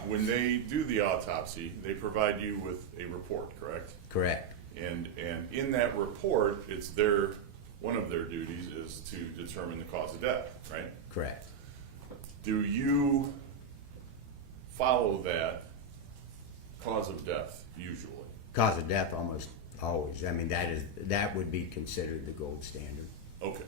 when they do the autopsy, they provide you with a report, correct? Correct. And in that report, it's one of their duties is to determine the cause of death, right? Correct. Do you follow that cause of death usually? Cause of death almost always. I mean, that would be considered the gold standard. Okay.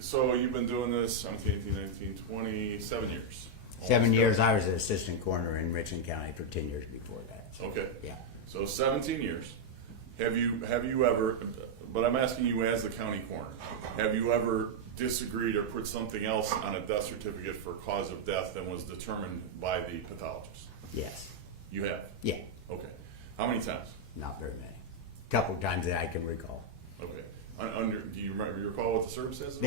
So you've been doing this 17, 18, 19, 27 years? 7 years. I was an assistant coroner in Richland County for 10 years before that. So, okay. Yeah. So 17 years. Have you ever, but I'm asking you as the county coroner, have you ever disagreed or put something else on a death certificate for cause of death than was determined by the pathologist? Yes. You have? Yeah. Okay. How many times? Not very many. Couple times that I can recall. Okay. Do you recall what the circumstances?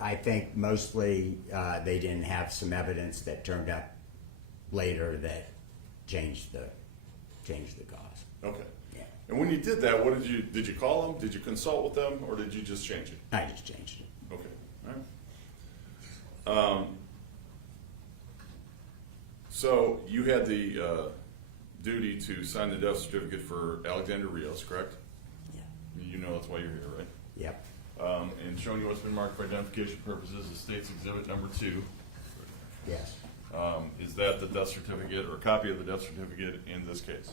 I think mostly they didn't have some evidence that turned up later that changed the cause. Okay. Yeah. And when you did that, did you call them? Did you consult with them, or did you just change it? I just changed it. Okay. All right. So you had the duty to sign the death certificate for Alexander Rios, correct? Yeah. You know that's why you're here, right? Yep. And showing you what's been marked for identification purposes is State's Exhibit number 2. Yes. Is that the death certificate or a copy of the death certificate in this case?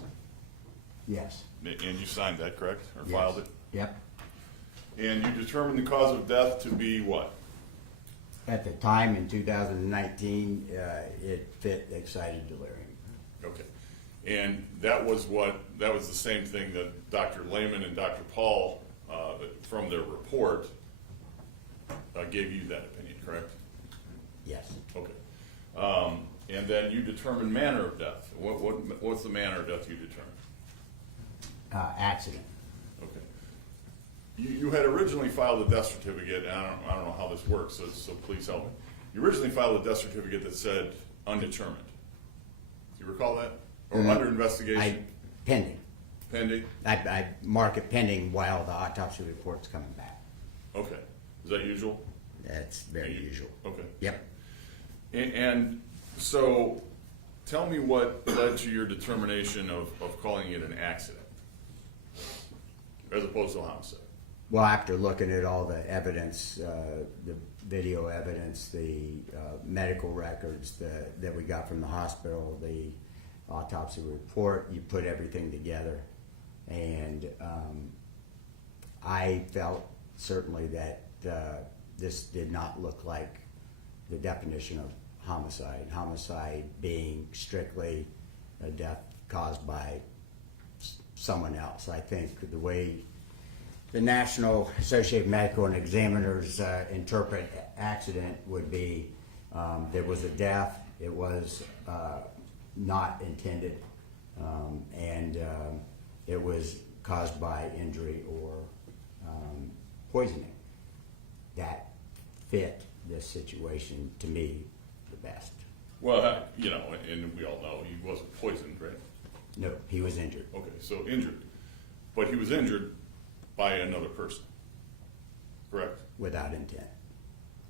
Yes. And you signed that, correct? Or Yes. filed it? Yep. And you determined the cause of death to be what? At the time in 2019, it fit excited delirium. Okay. And that was the same thing that Dr. Lehman and Dr. Paul, from their report, gave you that opinion, correct? Yes. Okay. And then you determined manner of death. What's the manner of death you determined? Accident. Okay. You had originally filed a death certificate, and I don't know how this works, so please help me. You originally filed a death certificate that said undetermined. Do you recall that? Or under investigation? Pending. Pending? I mark it pending while the autopsy report's coming back. Okay. Is that usual? That's very usual. Okay. Yep. And so, tell me what led to your determination of calling it an accident as opposed to a homicide. Well, after looking at all the evidence, the video evidence, the medical records that we got from the hospital, the autopsy report, you put everything together, and I felt certainly that this did not look like the definition of homicide. Homicide being strictly a death caused by someone else. I think the way the National Association of Medical and Examiners interpret accident would be there was a death, it was not intended, and it was caused by injury or poisoning. That fit this situation to me the best. Well, and we all know he wasn't poisoned, right? No, he was injured. Okay, so injured. But he was injured by another person, correct? Without intent.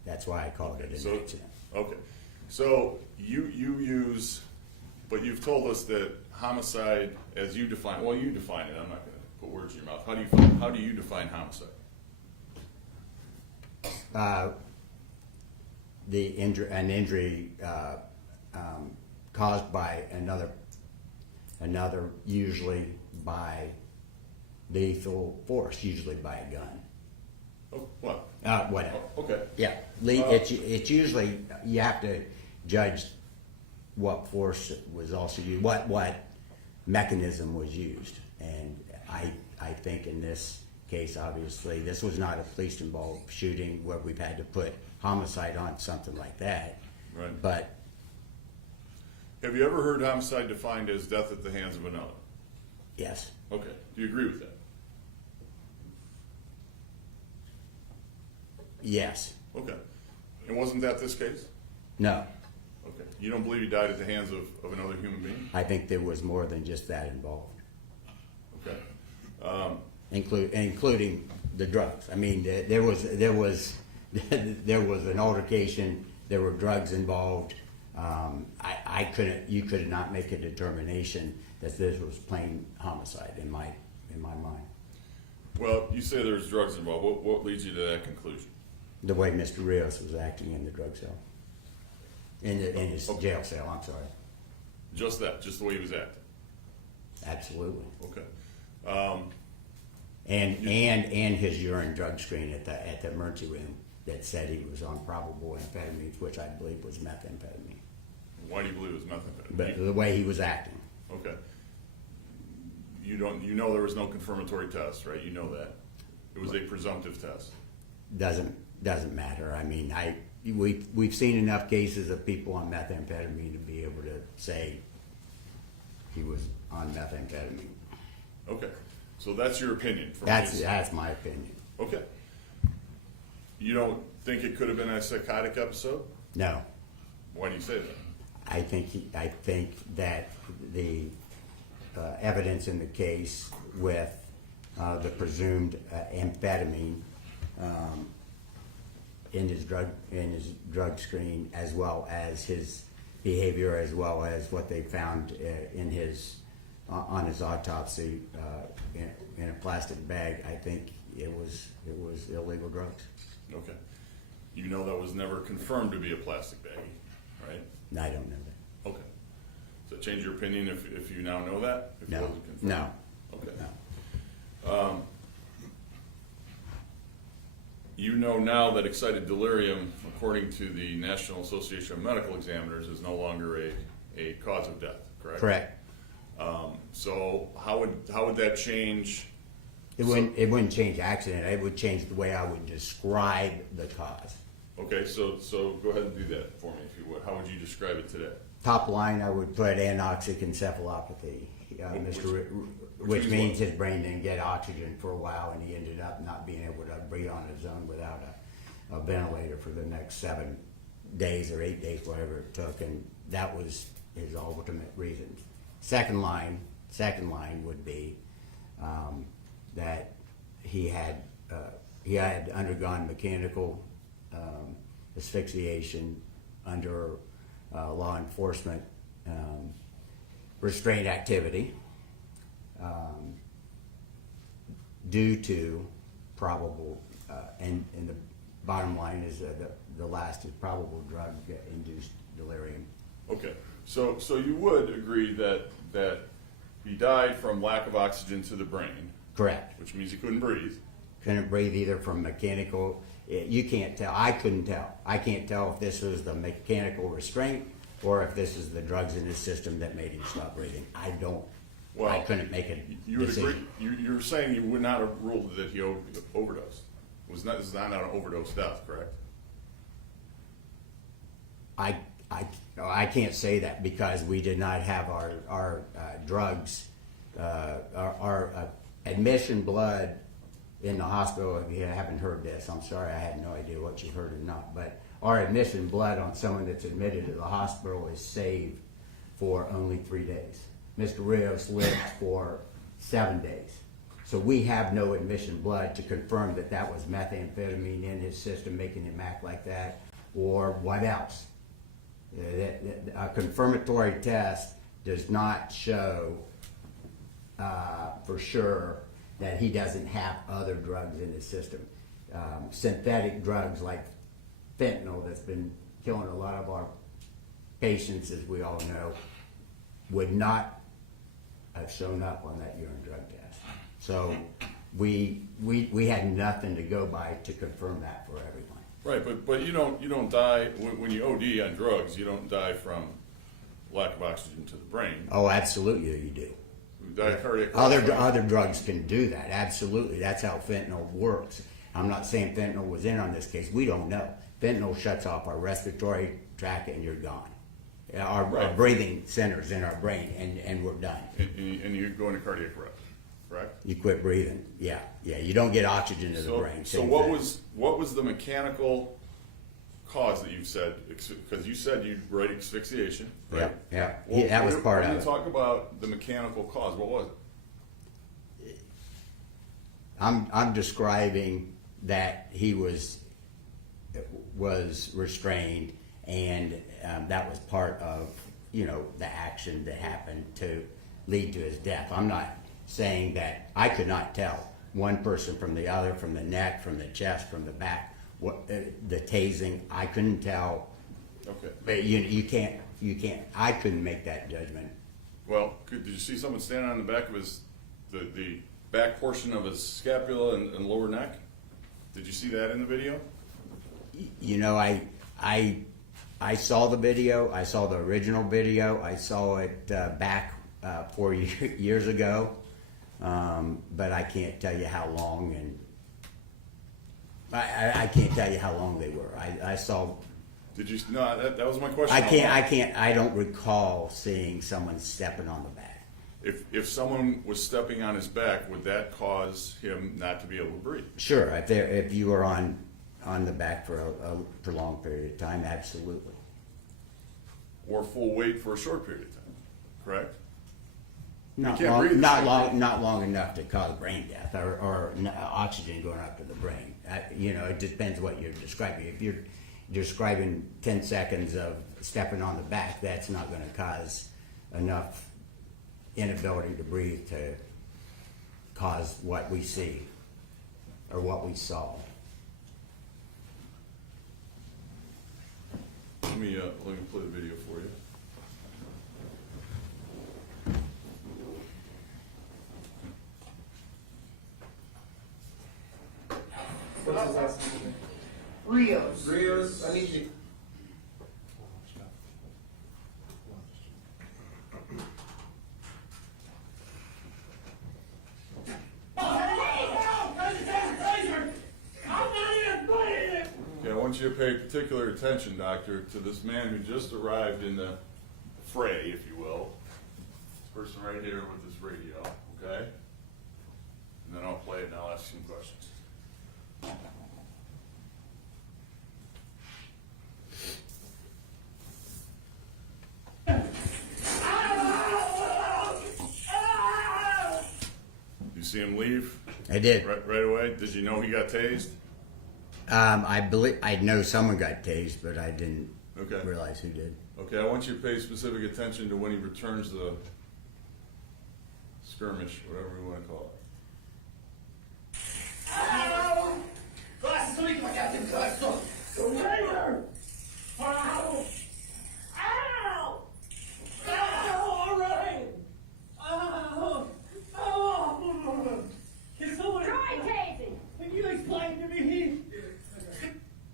That's why I called it an accident. Okay, so you use, but you've told us that homicide, as you define, well, you define it. I'm not going to put words in your mouth. How do you define homicide? An injury caused by another, usually by lethal force, usually by a gun. Oh, what? Whatever. Oh, okay. Yeah, it's usually, you have to judge what force was also used, what mechanism was used. And I think in this case, obviously, this was not a police-involved shooting where we've had to put homicide on something like that. Right. But Have you ever heard homicide defined as death at the hands of another? yes, Okay. Do you agree with that? yes, Okay. And wasn't that this case? no. Okay. You don't believe he died at the hands of another human being? I think there was more than just that involved, Okay. including the drugs. I mean, there was there was an altercation. There were drugs involved. You could not make a determination that this was plain homicide in my mind. Well, you say there's drugs involved. What leads you to that conclusion? The way Mr. Rios was acting in the drug cell, in his jail cell. I'm sorry. Just that, just the way he was acting. Absolutely. Okay. And his urine drug screen at the emergency room that said he was on probable amphetamines, which I believe was methamphetamine. Why do you believe it was methamphetamine? But the way he was acting. Okay. You know there was no confirmatory test, right? You know that. It was a presumptive test. Doesn't matter. I mean, we've seen enough cases of people on methamphetamine to be able to say he was on methamphetamine. Okay, so that's your opinion. From That's my opinion. Okay. You don't think it could have been a psychotic episode? No, Why do you say that? I think that the evidence in the case with the presumed amphetamine in his drug screen, as well as his behavior, as well as what they found in his on his autopsy in a plastic bag, I think it was illegal drugs. Okay. You know that was never confirmed to be a plastic baggie, right? I don't know that. Okay. Does that change your opinion if you now know that? If it No, wasn't confirmed? no. Okay. No. You know now that excited delirium, according to the National Association of Medical Examiners, is no longer a cause of death, correct? Correct. So how would that change? It wouldn't change accident. It would change the way I would describe the cause. Okay, so go ahead and do that for me, if you would. How would you describe it today? Top line, I would put anoxic encephalopathy, which means his brain didn't get oxygen for a while, and he ended up not being able to breathe on his own without a ventilator for the next 7 days or 8 days, whatever it took, and that was his ultimate reason. Second line would be that he had undergone mechanical asphyxiation under law enforcement restraint activity due to probable, and the bottom line is the last is probable drug-induced delirium. Okay, so you would agree that he died from lack of oxygen to the brain. Correct. Which means he couldn't breathe. Couldn't breathe either from mechanical. You can't tell. I couldn't tell. I can't tell if this was the mechanical restraint or if this is the drugs in his system that made him stop breathing. I couldn't make a You would decision. agree. You're saying you would not have ruled that he overdosed. This is not an overdose death, correct? I can't say that because we did not have our drugs, our admission blood in the hospital. If you haven't heard this, I'm sorry, I had no idea what you heard or not. But our admission blood on someone that's admitted to the hospital is saved for only 3 days. Mr. Rios lived for 7 days. So we have no admission blood to confirm that that was methamphetamine in his system making him act like that, or what else. A confirmatory test does not show for sure that he doesn't have other drugs in his system. Synthetic drugs like fentanyl, that's been killing a lot of our patients, as we all know, would not have shown up on that urine drug test. So we had nothing to go by to confirm that for everyone. Right, but you don't die when you OD on drugs. You don't die from lack of oxygen to the brain. Oh, absolutely, you do. You die of cardiac arrest. Other drugs can do that. Absolutely, that's how fentanyl works. I'm not saying fentanyl was in on this case. We don't know. Fentanyl shuts off our respiratory tract, and you're gone. Our breathing centers in our brain, and we're done. And you go into cardiac arrest, correct? You quit breathing. Yeah. You don't get oxygen to the brain. So Same what thing. was the mechanical cause that you said? Because you said you write asphyxiation, right? Yeah. That was part of When it. you talk about the mechanical cause, what was it? I'm describing that he was restrained, and that was part of the action that happened to lead to his death. I'm not saying that I could not tell one person from the other, from the neck, from the chest, from the back, what the tasing. I couldn't tell. Okay. But you can't. I couldn't make that judgment. Well, did you see someone standing on the back of the back portion of his scapula and lower neck? Did you see that in the video? I saw the video. I saw the original video. I saw it back 4 years ago, but I can't tell you how long, and I can't tell you how long they were. I saw. Did you? No, that was my question. I don't recall seeing someone stepping on the back. if someone was stepping on his back, would that cause him not to be able to breathe? Sure, if you were on the back for a prolonged period of time, absolutely. Or full weight for a short period of time, correct? Not can't long, breathe not the long, same not long enough to cause brain death or oxygen going up to the brain. It depends what you're describing. If you're describing 10 seconds of stepping on the back, that's not going to cause enough inability to breathe to cause what we see or what we saw. Let me play the video for you. What's his last name? Rios. Rios, I need you. Okay, I want you to pay particular attention, doctor, to this man who just arrived in the fray, if you will. This person right here with this radio, okay? And then I'll play it and I'll ask you some questions. You see him leave I did. right away? Did you know he got tased? I know someone got tased, but I didn't Okay. realize who did. Okay, I want you to pay specific attention to when he returns the skirmish, whatever you want to call it.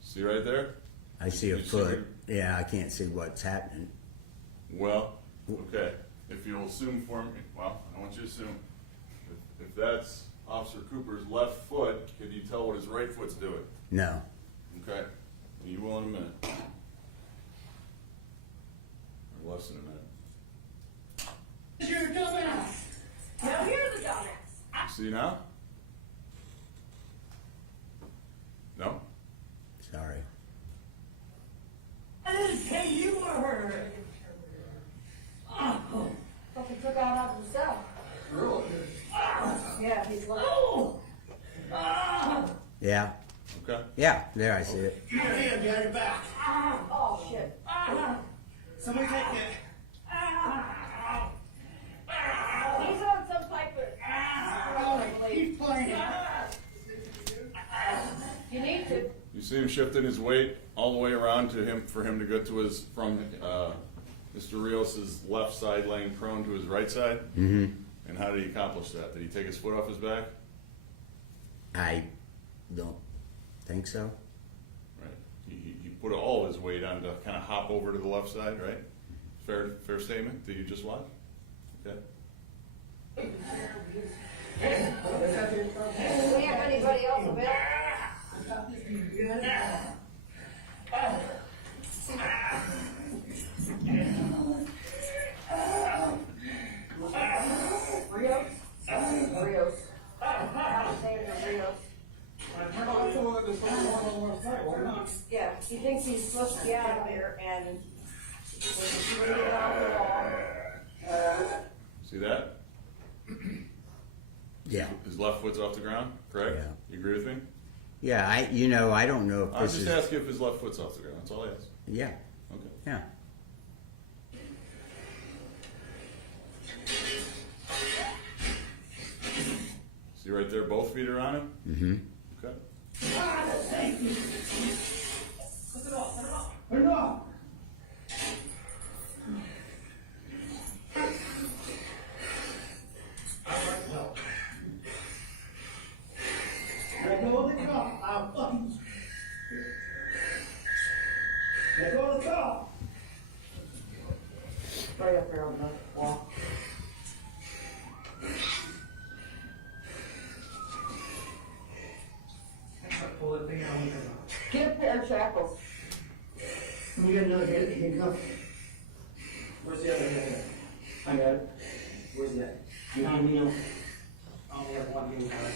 See right there? I see a You see foot. it? Yeah, I can't see what's happening. Well, okay. If you'll assume for me, well, I want you to assume if that's Officer Cooper's left foot, can you tell what his right foot's doing? No. Okay. You will in a minute. Or less than a minute. Now here's the dumbass. See now? No? Sorry. Fucking took out of himself. Yeah, he's like. Yeah. Okay. Yeah, there I see it. Oh shit. Somebody take it. He's on some type of. Keep playing. You need to. You see him shifting his weight all the way around to him for him to go to his Mr. Rios's left side laying prone to his right side? Mm-hmm. And how did he accomplish that? Did he take his foot off his back? I don't think so. Right. He put all of his weight on to kind of hop over to the left side, right? Fair statement that you just watched? Okay. Do we have anybody else available? Rios? Rios. Yeah, he thinks he's supposed to be out of there and when you get out of the wall. See that? Yeah. His left foot's off the ground, correct? Yeah. You agree with me? Yeah, I don't know if I was this just is. asking if his left foot's off the ground. That's all I asked. Yeah. Okay. Yeah. See right there, both feet are on him? Mm-hmm. Okay. Let go of the car. I'll fucking. Let go of the car. Right up there on the wall. Pull that thing out. Get a pair of shackles. You got another handcuff? Where's the other hand? I got it. Where's that? Behind me, I only have one here, guys.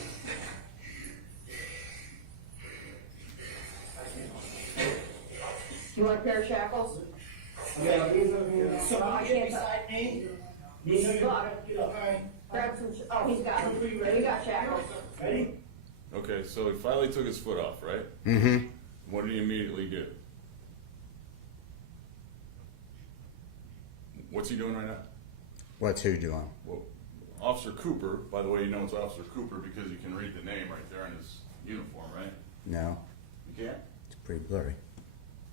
You want a pair of shackles? Okay, these are here. So I can't beside me. You know you're gonna get up, alright? Grab some, oh, he's got them. He got shackles. Ready? Okay, so he finally took his foot off, right? Mm-hmm. What did he immediately do? What's he doing right now? What's who doing? Well, Officer Cooper, by the way, you know it's Officer Cooper because you can read the name right there on his uniform, right? No, You can't? it's pretty blurry.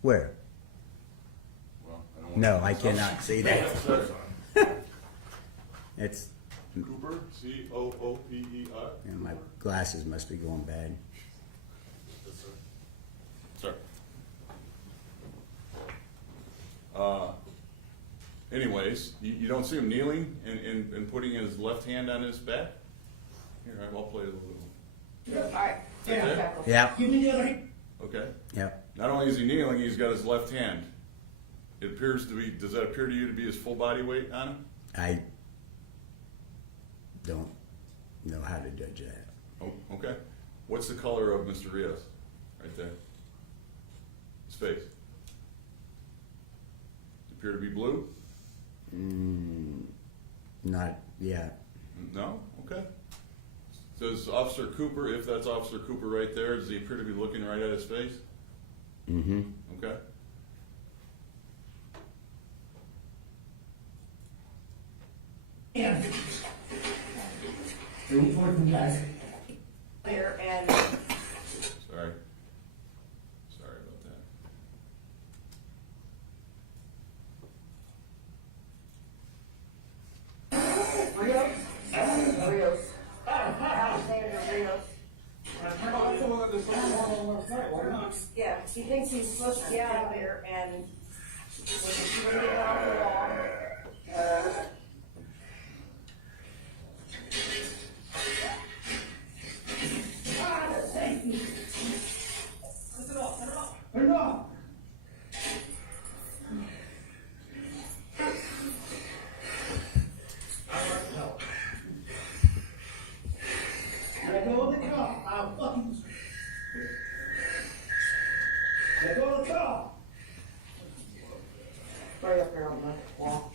Where? Well, I don't want No, I cannot see that. Sorry. It's, Cooper, C-O-O-P-E-R. you know, my glasses must be going bad. Sorry. Anyways, you don't see him kneeling and putting his left hand on his back? Here, I'll play it a little. Alright, Okay. shackles. Yeah, Give me the other hand. Okay. yep. Not only is he kneeling, he's got his left hand. It appears to be, does that appear to you to be his full body weight on him? I don't know how to judge that. Oh, okay. What's the color of Mr. Rios? Right there. His face. Appear to be blue? Not yet. No? Okay. Does Officer Cooper, if that's Officer Cooper right there, does he appear to be looking right at his face? Mm-hmm. Okay. Yeah. Ready for it, guys. There and Sorry. Sorry about that. Rios. Rios. Alexander Rios. Yeah, he thinks he's supposed to be out of there and when he's gonna get off the wall. Turn it off. Let go of the car. I'll fucking. Let go of the car. Right up there on the wall.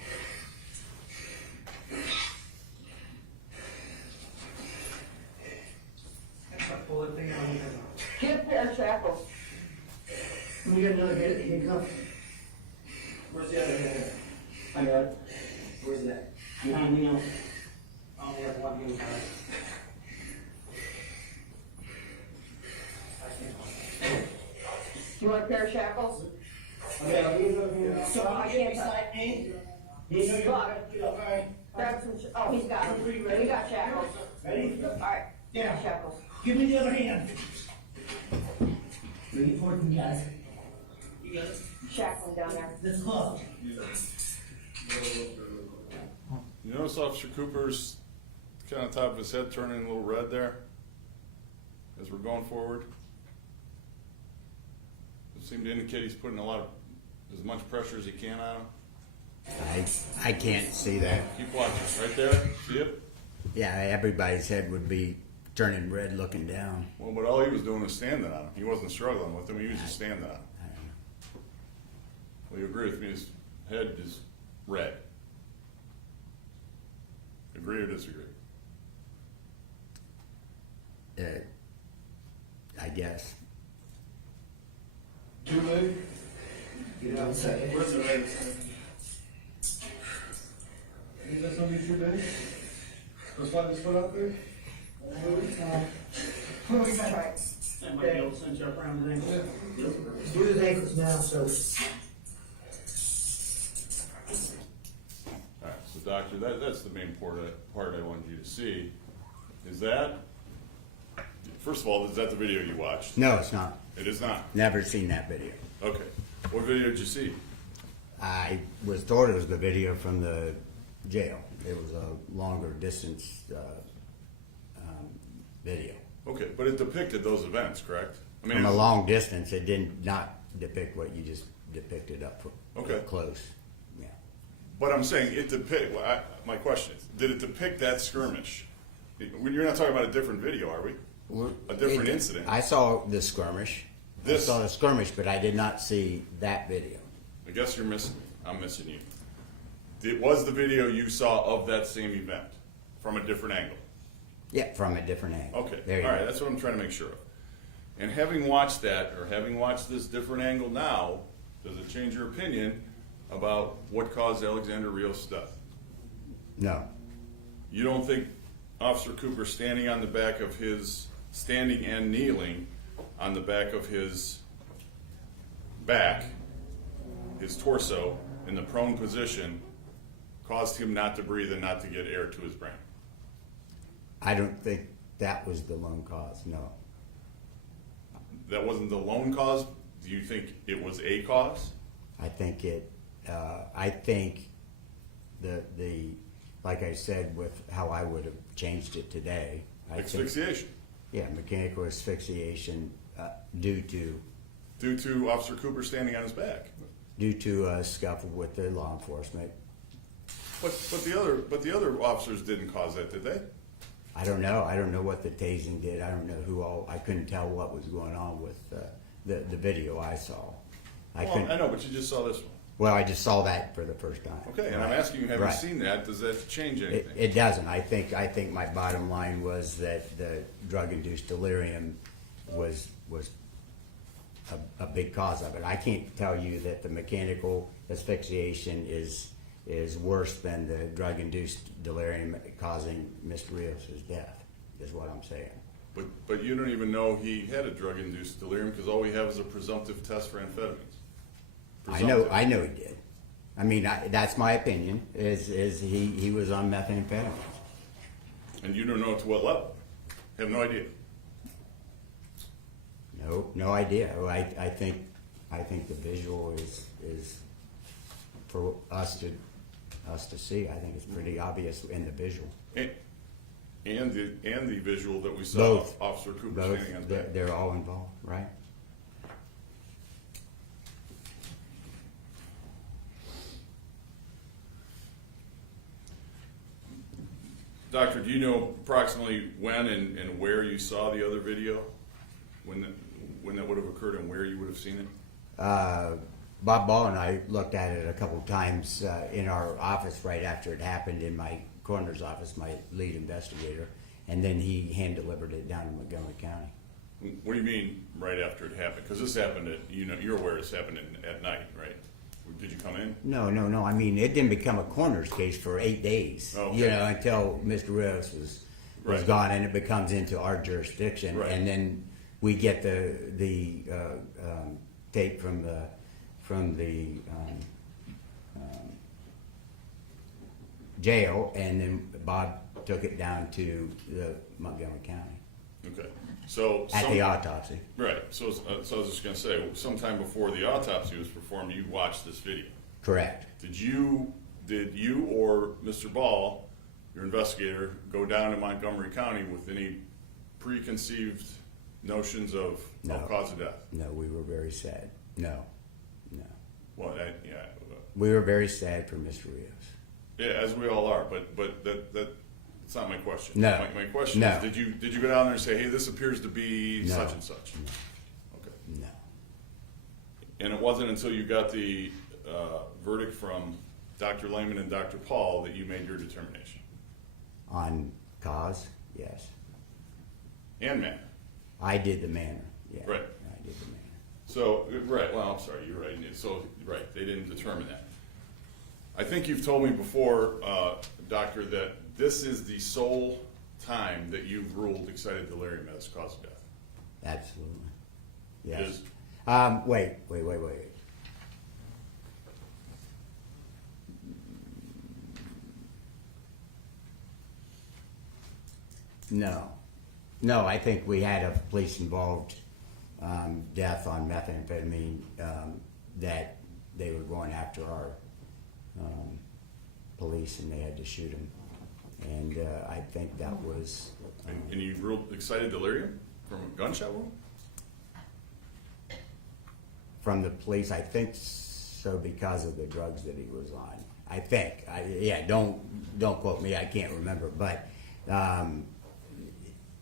Pull that thing out. Get a pair of shackles. We got another handcuff. Where's the other hand? I got it. Where's that? Behind me now. I only have one handcuff. You want a pair of shackles? Okay, these are here. So I can't beside me. You know you're gonna get up, alright? grab some, oh, he's got them. He got shackles. Ready? Alright, Yeah. shackles. Give me the other hand. Ready for it, guys. You got it? Shackles down there. Let's go. You notice Officer Cooper's kind of top of his head turning a little red there as we're going forward? It seemed to indicate he's putting as much pressure as he can on him. I can't see that. Keep watching. Right there. See it? Yeah, everybody's head would be turning red looking down. Well, but all he was doing was standing on him. He wasn't struggling with him. He was just standing on him. I don't know. Well, you agree with me? His head is red. Agree or disagree? I guess. Too late. Get out a second. Where's the leg? Is that something too big? Let's slide this foot out there. That might be able to cinch up around the ankle. Do his ankles now, so. All right, so doctor, that's the main part I wanted you to see. Is that, first of all, is that the video you watched? No, it's not. It is not. Never seen that video. Okay. What video did you see? I was told it was the video from the jail. It was a longer distance video. Okay, but it depicted those events, correct? I From a long distance, it did not depict what you just depicted up Okay. close. Yeah. But I'm saying it depict. My question is, did it depict that skirmish? You're not talking about a different video, are we? A different incident. I saw the skirmish. I saw the skirmish, but I did not see that video. I guess you're missing. I'm missing you. Was the video you saw of that same event from a different angle? Yeah, from a different angle. Okay. There you All right. go. That's what I'm trying to make sure of. And having watched that, or having watched this different angle now, does it change your opinion about what caused Alexander Rios' death? No. You don't think Officer Cooper standing and kneeling on the back of his back, his torso, in the prone position, caused him not to breathe and not to get air to his brain? I don't think that was the lone cause, no. That wasn't the lone cause? Do you think it was a cause? I think the like I said, with how I would have changed it today. Asphyxiation. Mechanical asphyxiation due to Officer Cooper standing on his back. Due to a scuffle with the law enforcement. But the other officers didn't cause that, did they? I don't know. I don't know what the tasing did. I don't know who all. I couldn't tell what was going on with the video I saw. I know, but you just saw this one. Well, I just saw that for the first time. Okay, and I'm asking you, have you seen that? Does that change anything? It doesn't. I think my bottom line was that the drug-induced delirium was a big cause of it. I can't tell you that the mechanical asphyxiation is worse than the drug-induced delirium causing Mr. Rios' death, is what I'm saying. But you don't even know he had a drug-induced delirium because all we have is a presumptive test for amphetamines. I know he did. I mean, that's my opinion. Is he was on methamphetamine? And you don't know to what level? Have no idea. No idea. I think the visual is for us to see. I think it's pretty obvious in the visual. And the visual that we saw Both. Officer Cooper Both. standing on his back. They're all involved, right? Doctor, do you know approximately when and where you saw the other video? When that would have occurred and where you would have seen it? Bob Ball and I looked at it a couple times in our office right after it happened, in my coroner's office, my lead investigator, and then he hand-delivered it down to Montgomery County. What do you mean right after it happened? Because this happened you're aware this happened at night, right? Did you come in? No. I mean, it didn't become a coroner's case for 8 days. Okay. Until Mr. Rios was Right. gone, and it becomes into our jurisdiction, Right. and then we get the tape from the jail, and then Bob took it down to the Montgomery County Okay. So at the autopsy. Right. So I was just going to say, sometime before the autopsy was performed, you watched this video. Correct. Did you or Mr. Ball, your investigator, go down to Montgomery County with any preconceived notions of cause of death? No, we were very sad. No. Well, We were very sad for Mr. Rios. yeah, as we all are. But that's not my question. No. My question No. is, did you go down there and say, hey, this appears to be No. such and such? Okay. No. And it wasn't until you got the verdict from Dr. Lehman and Dr. Paul that you made your determination. On cause, yes. And manner. I did the manner. Yeah. Right. I did the manner. So, right, well, I'm sorry, you're right. So, right, they didn't determine that. I think you've told me before, Doctor, that this is the sole time that you've ruled excited delirium as cause of death. Absolutely. It Yes. is? Wait. No, I think we had a police-involved death on methamphetamine that they were going after our police, and they had to shoot him. And I think that was... And you ruled excited delirium from a gunshot wound? From the police, I think so, because of the drugs that he was on. I think. Don't quote me. I can't remember, but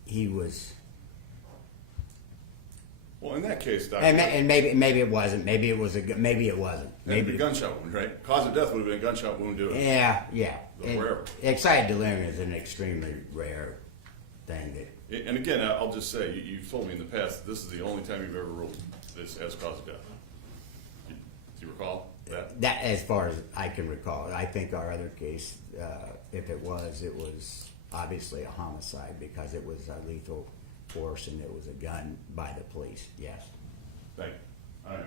he was. Well, in that case, Doctor. And maybe it wasn't. Maybe it was maybe it wasn't. Maybe a gunshot wound, right? Cause of death would have been a gunshot wound to it. Yeah. Wherever. Excited delirium is an extremely rare thing. And again, I'll just say, you've told me in the past, this is the only time you've ever ruled this as cause of death. Do you recall that? That, as far as I can recall, I think our other case, if it was obviously a homicide because it was a lethal force and it was a gun by the police. Yes. Thank you. All right.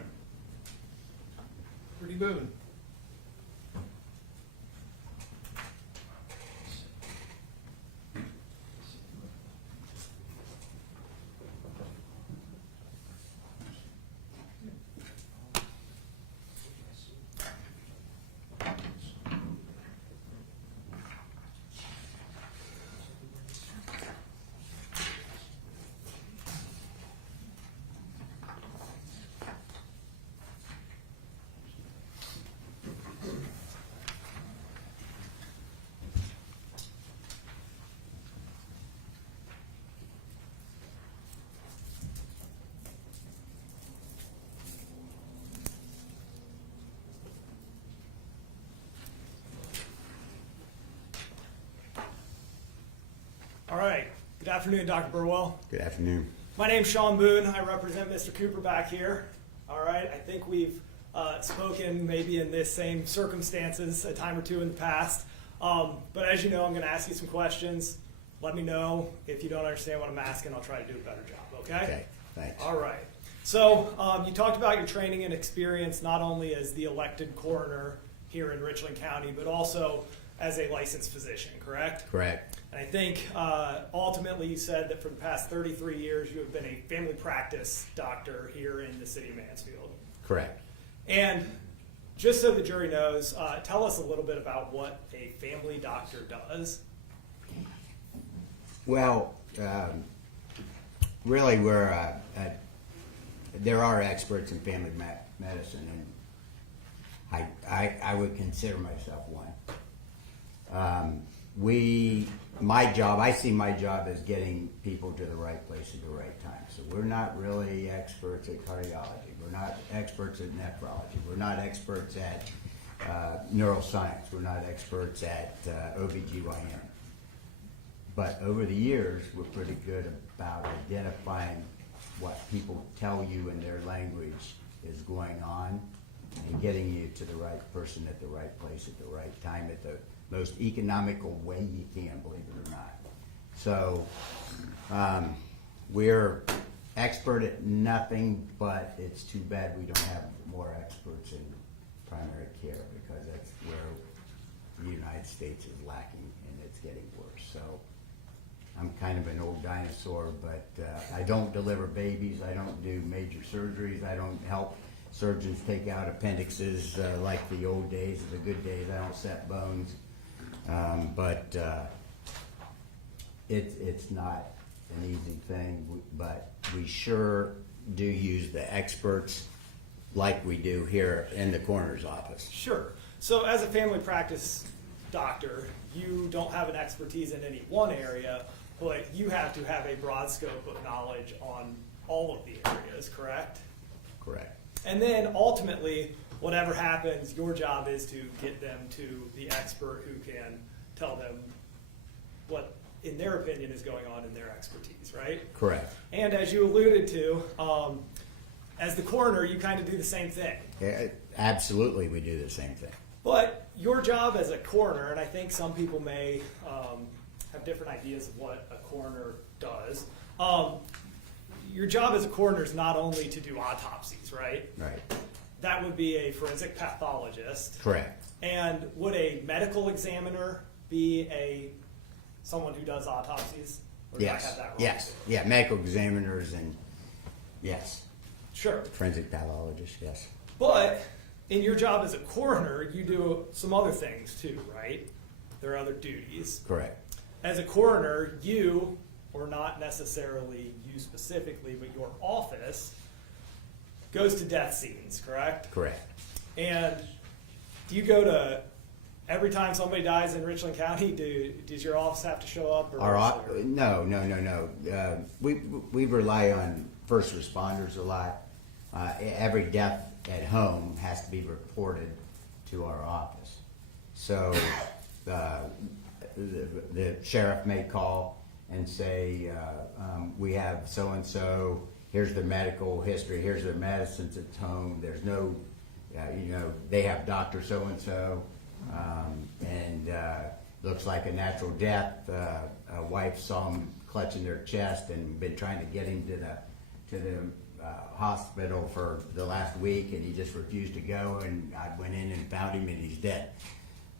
Pretty Boone. All right. Good afternoon, Dr. Burwell. Good afternoon. My name's Sean Boone. I represent Mr. Cooper back here. All right. I think we've spoken maybe in this same circumstances a time or two in the past. But as you know, I'm going to ask you some questions. Let me know if you don't understand what I'm asking. I'll try to do a better job. Okay? Okay. Thanks. All right. So you talked about your training and experience not only as the elected coroner here in Richland County, but also as a licensed physician, correct? Correct. And I think ultimately you said that for the past 33 years you have been a family practice doctor here in the city of Mansfield. Correct. And just so the jury knows, tell us a little bit about what a family doctor does. Well, really, there are experts in family medicine, and I would consider myself one. I see my job as getting people to the right place at the right time. So we're not really experts at cardiology. We're not experts at nephrology. We're not experts at neuroscience. We're not experts at OBGYN. But over the years, we're pretty good about identifying what people tell you in their language is going on and getting you to the right person at the right place at the right time at the most economical way you can, believe it or not. So we're expert at nothing, but it's too bad we don't have more experts in primary care because that's where the United States is lacking and it's getting worse. So I'm kind of an old dinosaur, but I don't deliver babies. I don't do major surgeries. I don't help surgeons take out appendixes like the old days, the good days. I don't set bones. But it's not an easy thing, but we sure do use the experts like we do here in the coroner's office. Sure. So as a family practice doctor, you don't have an expertise in any one area, but you have to have a broad scope of knowledge on all of the areas, correct? Correct. And then ultimately, whatever happens, your job is to get them to the expert who can tell them what, in their opinion, is going on in their expertise, right? Correct. And as you alluded to, as the coroner, you kind of do the same thing. Yeah, absolutely, we do the same thing. But your job as a coroner, and I think some people may have different ideas of what a coroner does, your job as a coroner is not only to do autopsies, right? Right. That would be a forensic pathologist. Correct. And would a medical examiner be someone who does autopsies? Or Yes. Do I have that wrong? Yes. Yeah, medical examiners and yes. Sure. Forensic pathologists, yes. But in your job as a coroner, you do some other things too, right? There are other duties. Correct. As a coroner, you, or not necessarily you specifically, but your office, goes to death scenes, correct? Correct. And do you go to every time somebody dies in Richland County, does your office have to show up? Or No. We rely on first responders a lot. Every death at home has to be reported to our office. So the sheriff may call and say, we have so-and-so, here's their medical history, here's their medicines at home, there's no, they have Dr. so-and-so, and looks like a natural death. A wife saw him clutching their chest and been trying to get him to the hospital for the last week, and he just refused to go, and I went in and found him and he's dead.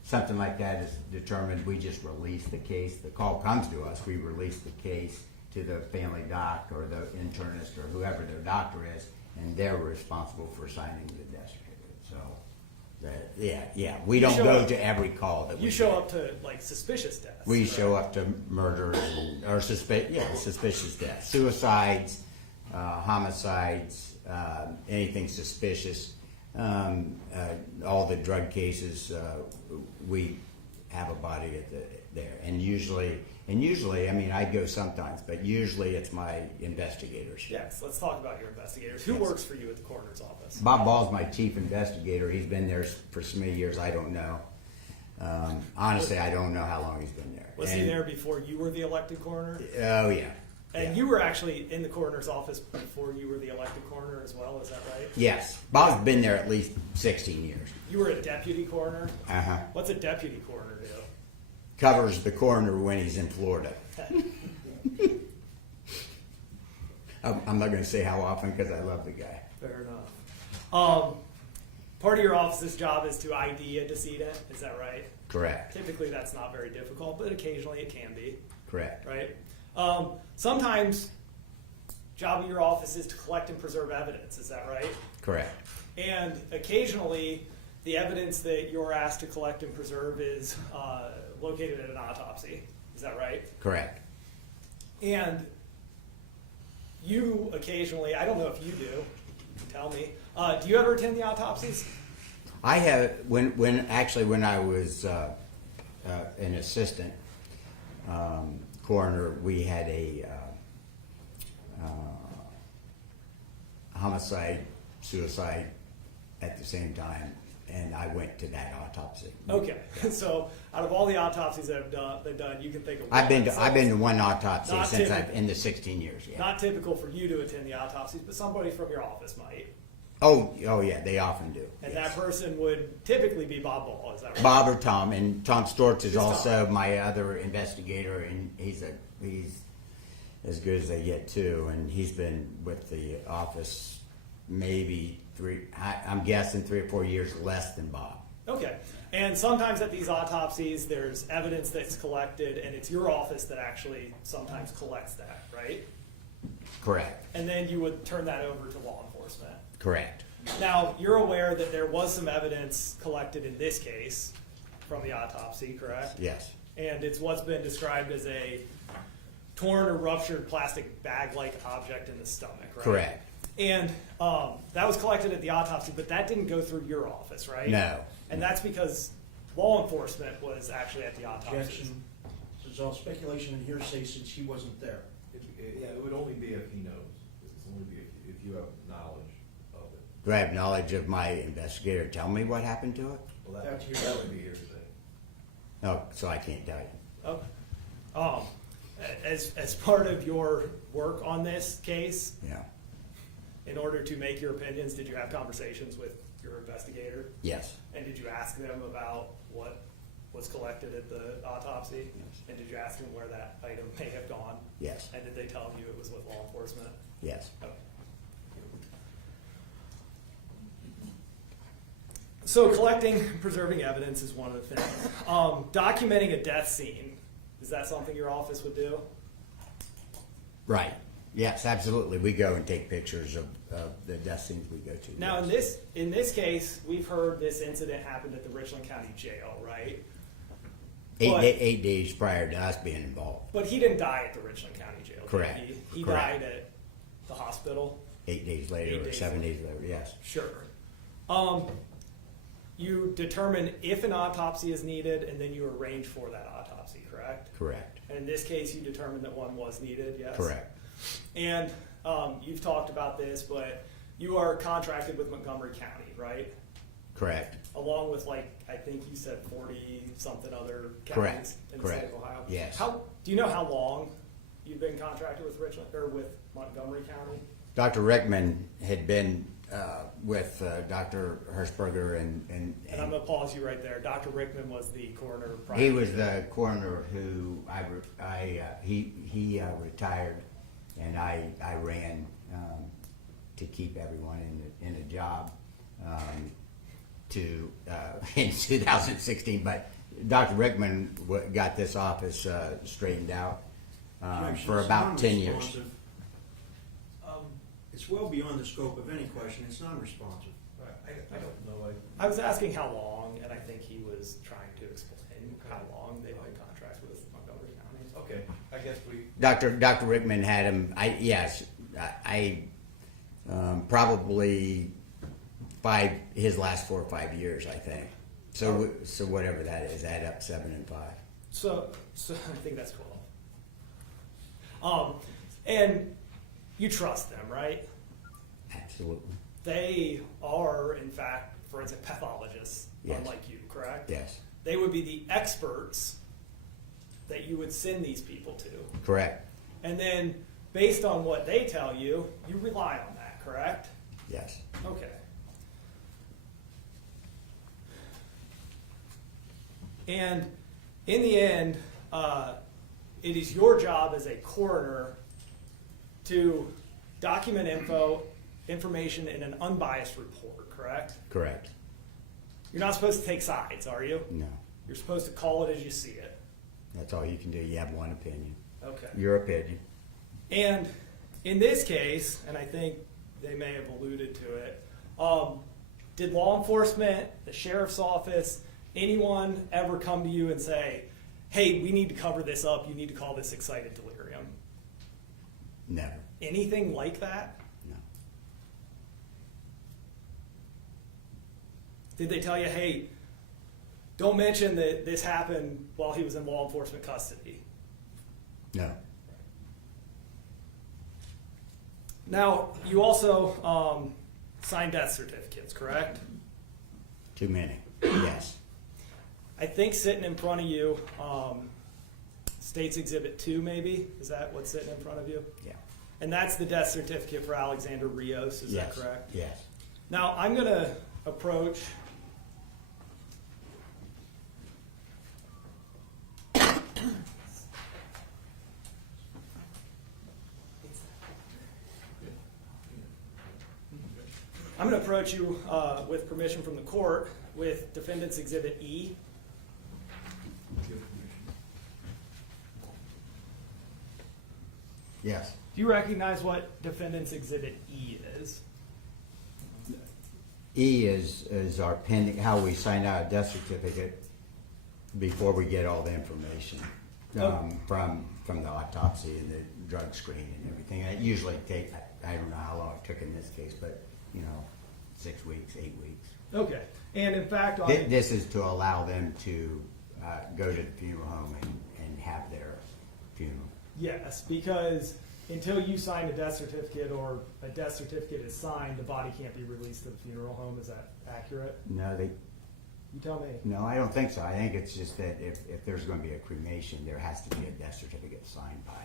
Something like that is determined. We just release the case. The call comes to us. We release the case to the family doc or the internist or whoever their doctor is, and they're responsible for signing the death certificate. So, we don't go to every call that you show up to like suspicious deaths. We show up to murders or suspicious deaths, suicides, homicides, anything suspicious. All the drug cases, we have a body there, and usually, I mean, I go sometimes, but usually it's my investigators. Yes, let's talk about your investigators. Who works for you at the coroner's office? Bob Ball's my chief investigator. He's been there for so many years, I don't know. Honestly, I don't know how long he's been there. Was he there before you were the elected coroner? Oh, yeah. And you were actually in the coroner's office before you were the elected coroner as well, is that right? Yes. Bob's been there at least 16 years. You were a deputy coroner? Uh-huh. What's a deputy coroner do? Covers the coroner when he's in Florida. I'm not going to say how often because I love the guy. Fair enough. Part of your office's job is to ID a decedent, is that right? Correct. Typically that's not very difficult, but occasionally it can be. Correct. Right? Sometimes job of your office is to collect and preserve evidence, is that right? Correct. And occasionally the evidence that you're asked to collect and preserve is located at an autopsy, is that right? Correct. And you occasionally, I don't know if you do, tell me, do you ever attend the autopsies? I have, when I was an assistant coroner, we had a homicide, suicide at the same time, and I went to that autopsy. Okay, so out of all the autopsies that have been done, you can think of one. I've been to one autopsy Not since typical. in the 16 years. Yeah. Not typical for you to attend the autopsies, but somebody from your office might. Oh yeah, they often do. And yes. that person would typically be Bob Ball, is that right? Bob or Tom, and Tom Stortz is It's also Tom. my other investigator, and he's as good as they get too. And he's been with the office maybe I'm guessing 3 or 4 years less than Bob. Okay, and sometimes at these autopsies, there's evidence that's collected, and it's your office that actually sometimes collects that, right? Correct. And then you would turn that over to law enforcement. Correct. Now, you're aware that there was some evidence collected in this case from the autopsy, correct? Yes. And it's what's been described as a torn or ruptured plastic bag-like object in the stomach, right? Correct. And that was collected at the autopsy, but that didn't go through your office, right? No. And that's because law enforcement was actually at the autopsy. Objection. This is all speculation and hearsay since he wasn't there. It would only be if he knows. It's only be if you have knowledge of it. Do I have knowledge of my investigator tell me what happened to it? Well, That's that hearsay. would be hearsay. No, so I can't tell you. Okay. As part of your work on this case, Yeah. in order to make your opinions, did you have conversations with your investigator? Yes. And did you ask them about what was collected at the autopsy? Yes. And did you ask them where that item may have gone? Yes. And did they tell you it was with law enforcement? Yes. Okay. So collecting and preserving evidence is one of the things. Documenting a death scene, is that something your office would do? Right. Yes, absolutely. We go and take pictures of the death scenes we go to. Now, yes. in this case, we've heard this incident happened at the Richland County Jail, right? But- 8 days prior to us being involved. But he didn't die at the Richland County Jail. did Correct. He Correct. died at the hospital. 8 days later 8 or days 7 later. days later, yes. Sure. you determine if an autopsy is needed, and then you arrange for that autopsy, correct? Correct. And in this case, you determined that one was needed, yes? Correct. And you've talked about this, but you are contracted with Montgomery County, right? Correct. Along with, like, I think you said 40-something other counties Correct. in the Correct. state of Ohio. Yes. Do you know how long you've been contracted with Richland or with Montgomery County? Dr. Rickman had been with Dr. Hirschberger And I'm gonna pause you right there. Dr. Rickman was the coroner. Prior he to was that. the coroner who he retired, and I ran to keep everyone in a job in 2016. But Dr. Rickman got this office straightened out for about 10 years. Non-responsive. It's well beyond the scope of any question. It's non-responsive. I don't know. I was asking how long, and I think he was trying to explain how long they've been contracted with Montgomery County. Okay, I guess we. Dr. Rickman had him. Probably his last 4 or 5 years, I think. So whatever that is, add up 7 and 5. So I think that's 12. And you trust them, right? Absolutely. They are, in fact, forensic pathologists, Yes. unlike you, correct? Yes. They would be the experts that you would send these people to. Correct. And then, based on what they tell you, you rely on that, correct? Yes. Okay. And in the end, it is your job as a coroner to document information in an unbiased report, correct? Correct. You're not supposed to take sides, are you? No. You're supposed to call it as you see it. That's all you can do. You have one opinion. Okay. Your opinion. And in this case, and I think they may have alluded to it, did law enforcement, the sheriff's office, anyone ever come to you and say, hey, we need to cover this up, you need to call this excited delirium? Never. Anything like that? No. Did they tell you, hey, don't mention that this happened while he was in law enforcement custody? No. Now, you also signed death certificates, correct? Too many. Yes. I think sitting in front of you, State's Exhibit 2 maybe? Is that what's sitting in front of you? Yeah. And that's the death certificate for Alexander Rios, is Yes. that correct? Yes. Now, I'm going to approach you with permission from the court with Defendant's Exhibit E. Yes. Do you recognize what Defendant's Exhibit E is? E is our pending, how we sign out a death certificate before we get all the information from the autopsy and the drug screen and everything. It usually takes, I don't know how long it took in this case, but 6 weeks, 8 weeks. Okay. And in fact, This is to allow them to go to the funeral home and have their funeral. yes, because until you sign a death certificate or a death certificate is signed, the body can't be released to the funeral home. Is that accurate? No, You tell me. no, I don't think so. I think it's just that if there's going to be a cremation, there has to be a death certificate signed by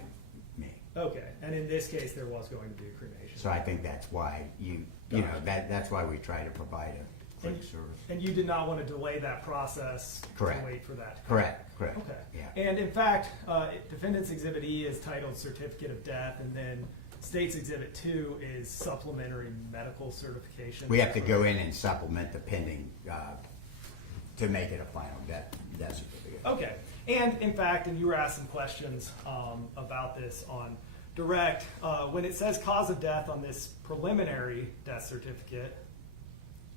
me. Okay. And in this case, there was going to be a cremation. So I think that's why that's why we try to provide a quick service. And you did not want to delay that process Correct. to wait for that to come. Correct. Okay. Yeah. And in fact, Defendant's Exhibit E is titled Certificate of Death, and then State's Exhibit 2 is Supplementary Medical Certification. We have to go in and supplement the pending to make it a final death certificate. Okay. And in fact, and you were asked some questions about this on direct, when it says cause of death on this preliminary death certificate,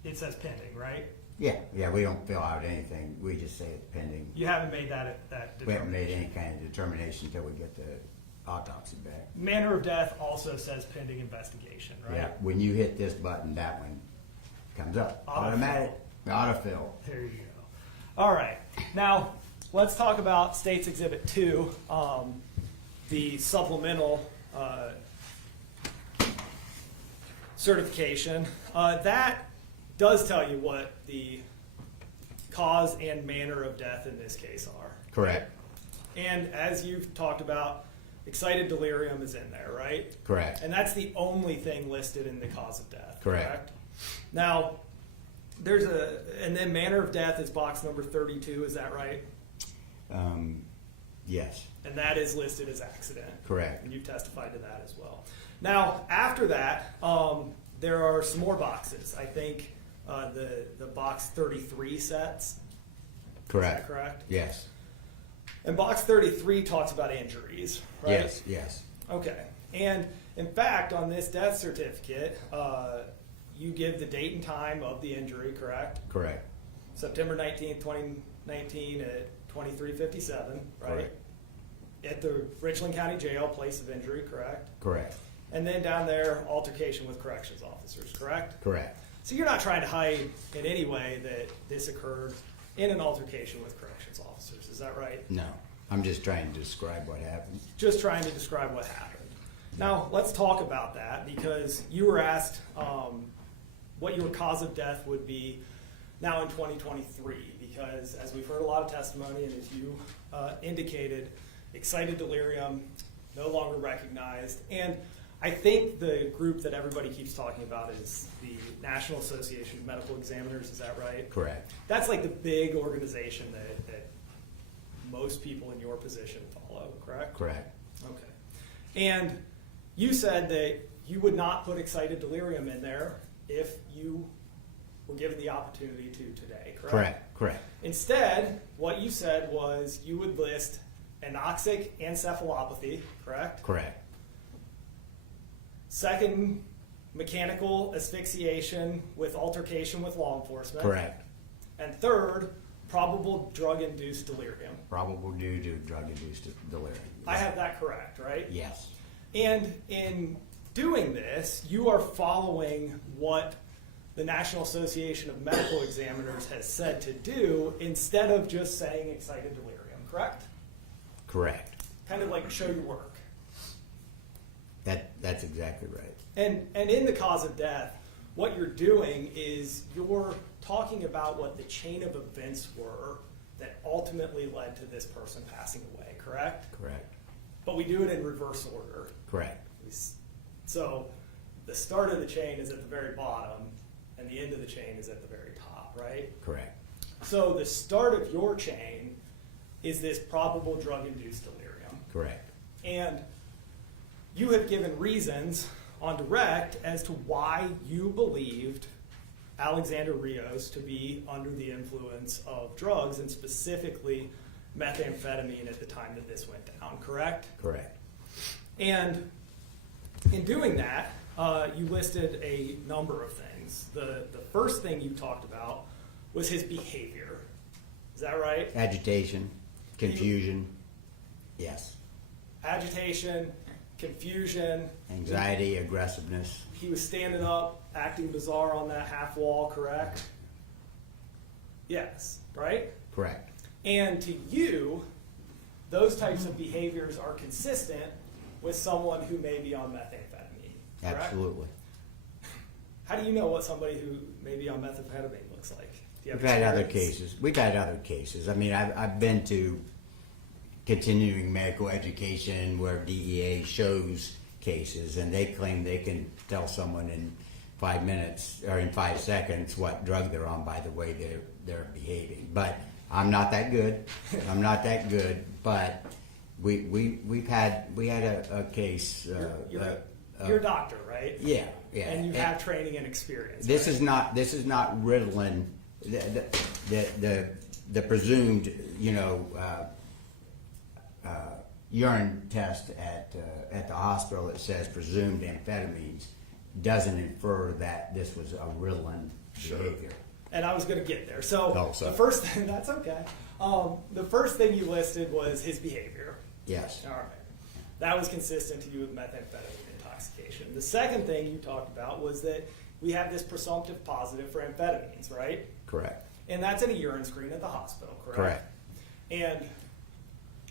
it says pending, right? Yeah, we don't fill out anything. We just say it's pending. You haven't made that We haven't made determination. any kind of determination until we get the autopsy back. Manner of death also says pending investigation, right? Yeah, when you hit this button, that one comes up. Automatic. Autofill. There you go. All right. Now, let's talk about State's Exhibit 2, the supplemental certification. That does tell you what the cause and manner of death in this case are. Correct. And as you've talked about, excited delirium is in there, right? Correct. And that's the only thing listed in the cause of death. Correct. Now, and then manner of death is box number 32, is that right? Yes. And that is listed as accident. Correct. And you've testified to that as well. Now, after that, there are some more boxes. I think the box 33 sets. Correct. Is that correct? Yes. And box 33 talks about injuries, right? Yes. Yes. Okay. And in fact, on this death certificate, you give the date and time of the injury, correct? Correct. September 19th, 2019 at 23:57, right? Correct. At the Richland County Jail, place of injury, correct? Correct. And then down there, altercation with corrections officers, correct? Correct. So you're not trying to hide in any way that this occurred in an altercation with corrections officers, is that right? No. I'm just trying to describe what happened. Just trying to describe what happened. Now, let's talk about that because you were asked what your cause of death would be now in 2023 because as we've heard a lot of testimony and as you indicated, excited delirium, no longer recognized. And I think the group that everybody keeps talking about is the National Association of Medical Examiners, is that right? Correct. That's like the big organization that most people in your position follow, correct? Correct. Okay. And you said that you would not put excited delirium in there if you were given the opportunity to today, correct? Correct. Correct. Instead, what you said was you would list anoxic encephalopathy, correct? Correct. Second, mechanical asphyxiation with altercation with law enforcement. Correct. And third, probable drug-induced delirium. Probable due to drug-induced delirium. I have that correct, right? Yes. And in doing this, you are following what the National Association of Medical Examiners has said to do instead of just saying excited delirium, correct? Correct. Kind of like show your work. That's exactly right. And in the cause of death, what you're doing is you're talking about what the chain of events were that ultimately led to this person passing away, correct? Correct. But we do it in reverse order. Correct. So the start of the chain is at the very bottom, and the end of the chain is at the very top, right? Correct. So the start of your chain is this probable drug-induced delirium. Correct. And you have given reasons on direct as to why you believed Alexander Rios to be under the influence of drugs, and specifically methamphetamine at the time that this went down, correct? Correct. And in doing that, you listed a number of things. The first thing you talked about was his behavior. Is that right? Agitation, confusion. Yes. Agitation, confusion. Anxiety, aggressiveness. He was standing up, acting bizarre on that half wall, correct? Yes, right? Correct. And to you, those types of behaviors are consistent with someone who may be on methamphetamine, correct? Absolutely. How do you know what somebody who may be on methamphetamine looks like? Do you have We've had other experience? cases. We've had other cases. I mean, I've been to continuing medical education where DEA shows cases, and they claim they can tell someone in 5 minutes or in 5 seconds what drug they're on by the way they're behaving. But I'm not that good. I'm not that good. But we had a case. You're a doctor, right? Yeah, yeah. And you have training and experience. This right? is not Ritalin. The presumed urine test at the hospital that says presumed amphetamines doesn't infer that this was a Ritalin behavior. And I was going to get there. So Also. the first thing, that's okay. The first thing you listed was his behavior. Yes. All right. That was consistent to you with methamphetamine intoxication. The second thing you talked about was that we have this presumptive positive for amphetamines, right? Correct. And that's in a urine screen at the hospital, correct? Correct. And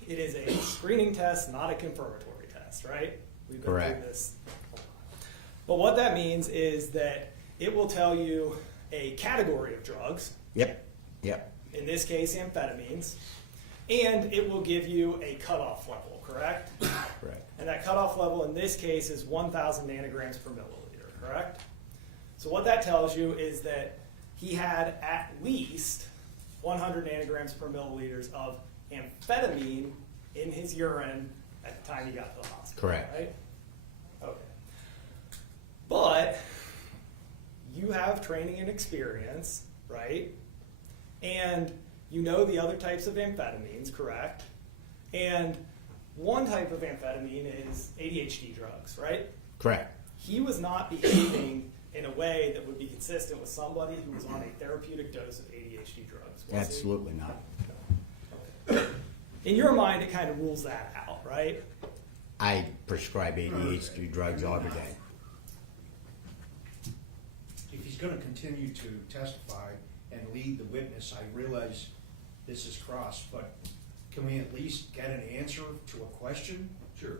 it is a screening test, not a confirmatory test, right? We've been Correct. through this a lot. But what that means is that it will tell you a category of drugs, Yep. Yep. in this case amphetamines, and it will give you a cutoff level, correct? Correct. And that cutoff level in this case is 1,000 nanograms per milliliter, correct? So what that tells you is that he had at least 100 nanograms per milliliters of amphetamine in his urine at the time he got to the hospital. Correct. Right? Okay. But you have training and experience, right? And you know the other types of amphetamines, correct? And one type of amphetamine is ADHD drugs, right? Correct. He was not behaving in a way that would be consistent with somebody who was on a therapeutic dose of ADHD drugs. Was he? Absolutely not. In your mind, it kind of rules that out, right? I prescribe ADHD drugs every day. If he's gonna continue to testify and lead the witness, I realize this is cross, but can we at least get an answer to a question? Sure.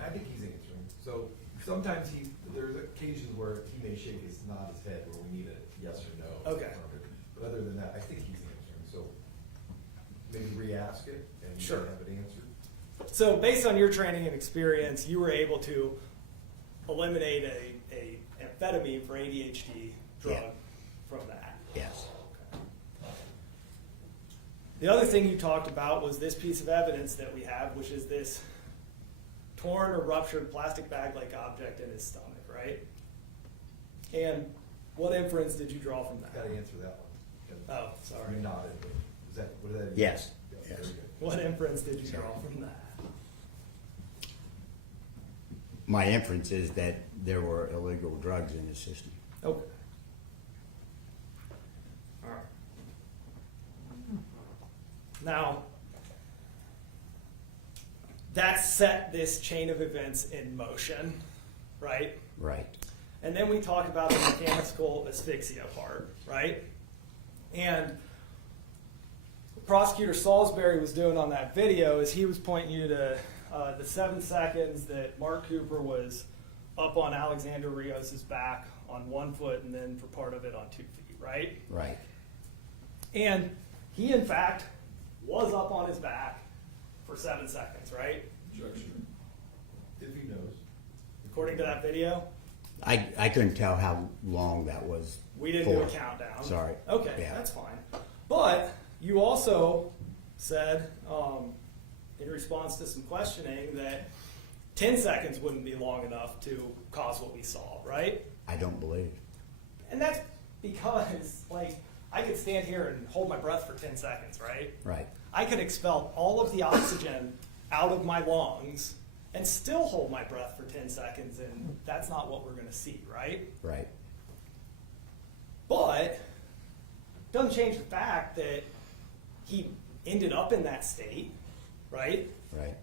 I think he's answering. So sometimes there's occasions where he may shake his nod his head where we need a yes or no. Okay. from it. But other than that, I think he's answering. So maybe re-ask it and Sure. have it answered. So based on your training and experience, you were able to eliminate a amphetamine for ADHD drug Yeah. from that. Yes. The other thing you talked about was this piece of evidence that we have, which is this torn or ruptured plastic bag-like object in his stomach, right? And what inference did you draw from Got that? to answer that one. Oh, sorry. You nodded. But is that, what did that? Yes. Yeah, Yes. very good. What inference did you draw from that? My inference is that there were illegal drugs in his system. Okay. All right. Now, that set this chain of events in motion, right? Right. And then we talk about the mechanical asphyxia part, right? And what Prosecutor Salisbury was doing on that video is he was pointing you to the 7 seconds that Mark Cooper was up on Alexander Rios' back on 1 foot and then for part of it on 2 feet, right? Right. And he, in fact, was up on his back for 7 seconds, right? Objection. If he knows. According to that video, I couldn't tell how long that was. we didn't do a countdown. Sorry. Okay, Yeah. that's fine. But you also said, in response to some questioning, that 10 seconds wouldn't be long enough to cause what we saw, right? I don't believe. And that's because, like, I could stand here and hold my breath for 10 seconds, right? Right. I could expel all of the oxygen out of my lungs and still hold my breath for 10 seconds, and that's not what we're going to see, right? Right. But doesn't change the fact that he ended up in that state, right? Right.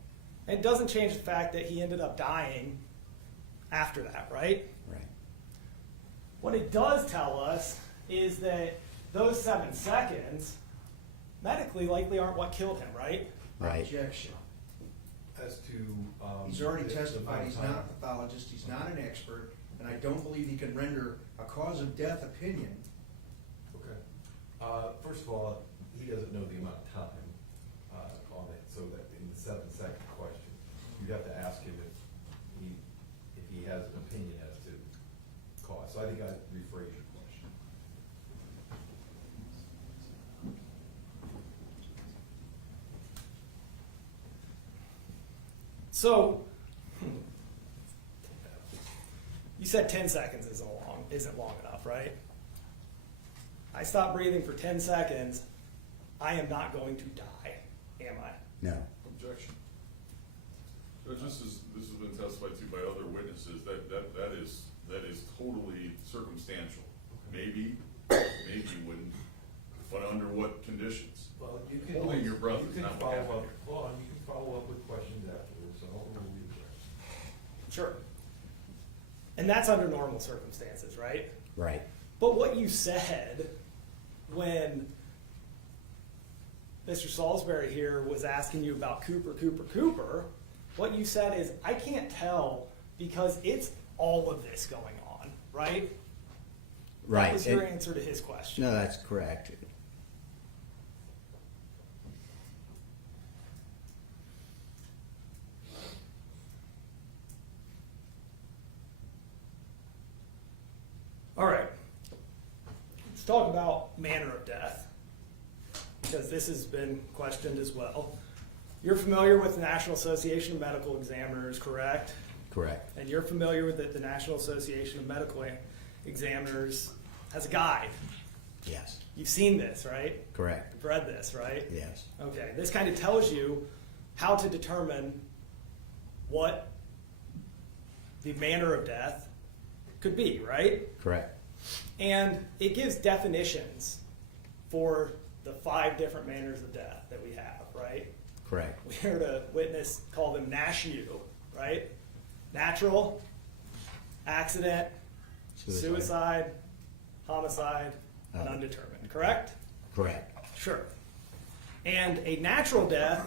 And it doesn't change the fact that he ended up dying after that, right? Right. What it does tell us is that those 7 seconds medically likely aren't what killed him, right? Right. Objection. As to, He's already the testified, he's amount of not a pathologist, he's not an expert, and I don't believe he can render a cause of death opinion. Okay. First of all, he doesn't know the amount of time on it, so that in the 7-second question, you'd have to ask him if he has an opinion as to cause. So I think I'd rephrase your question. So, you said 10 seconds isn't long enough, right? I stop breathing for 10 seconds, I am not going to die, am I? No. Objection. Judge, this has been testified to by other witnesses, that is totally circumstantial. Maybe you wouldn't, but under what conditions? Well, you can Holding your breath you is can not what follow happened up. here. Well, you can follow up with questions afterwards, so I'll review that. Sure. And that's under normal circumstances, right? Right. But what you said when Mr. Salisbury here was asking you about Cooper, what you said is, I can't tell because it's all of this going on, right? Right. That was your answer to his question. No, that's correct. All right. Let's talk about manner of death, because this has been questioned as well. You're familiar with the National Association of Medical Examiners, correct? Correct. And you're familiar with the National Association of Medical Examiners has a guide. Yes. You've seen this, right? Correct. You've read this, right? Yes. Okay. This kind of tells you how to determine what the manner of death could be, right? Correct. And it gives definitions for the 5 different manners of death that we have, right? Correct. We heard a witness call them NASHU, right? Natural, accident, suicide, homicide, and undetermined, correct? Correct. Sure. And a natural death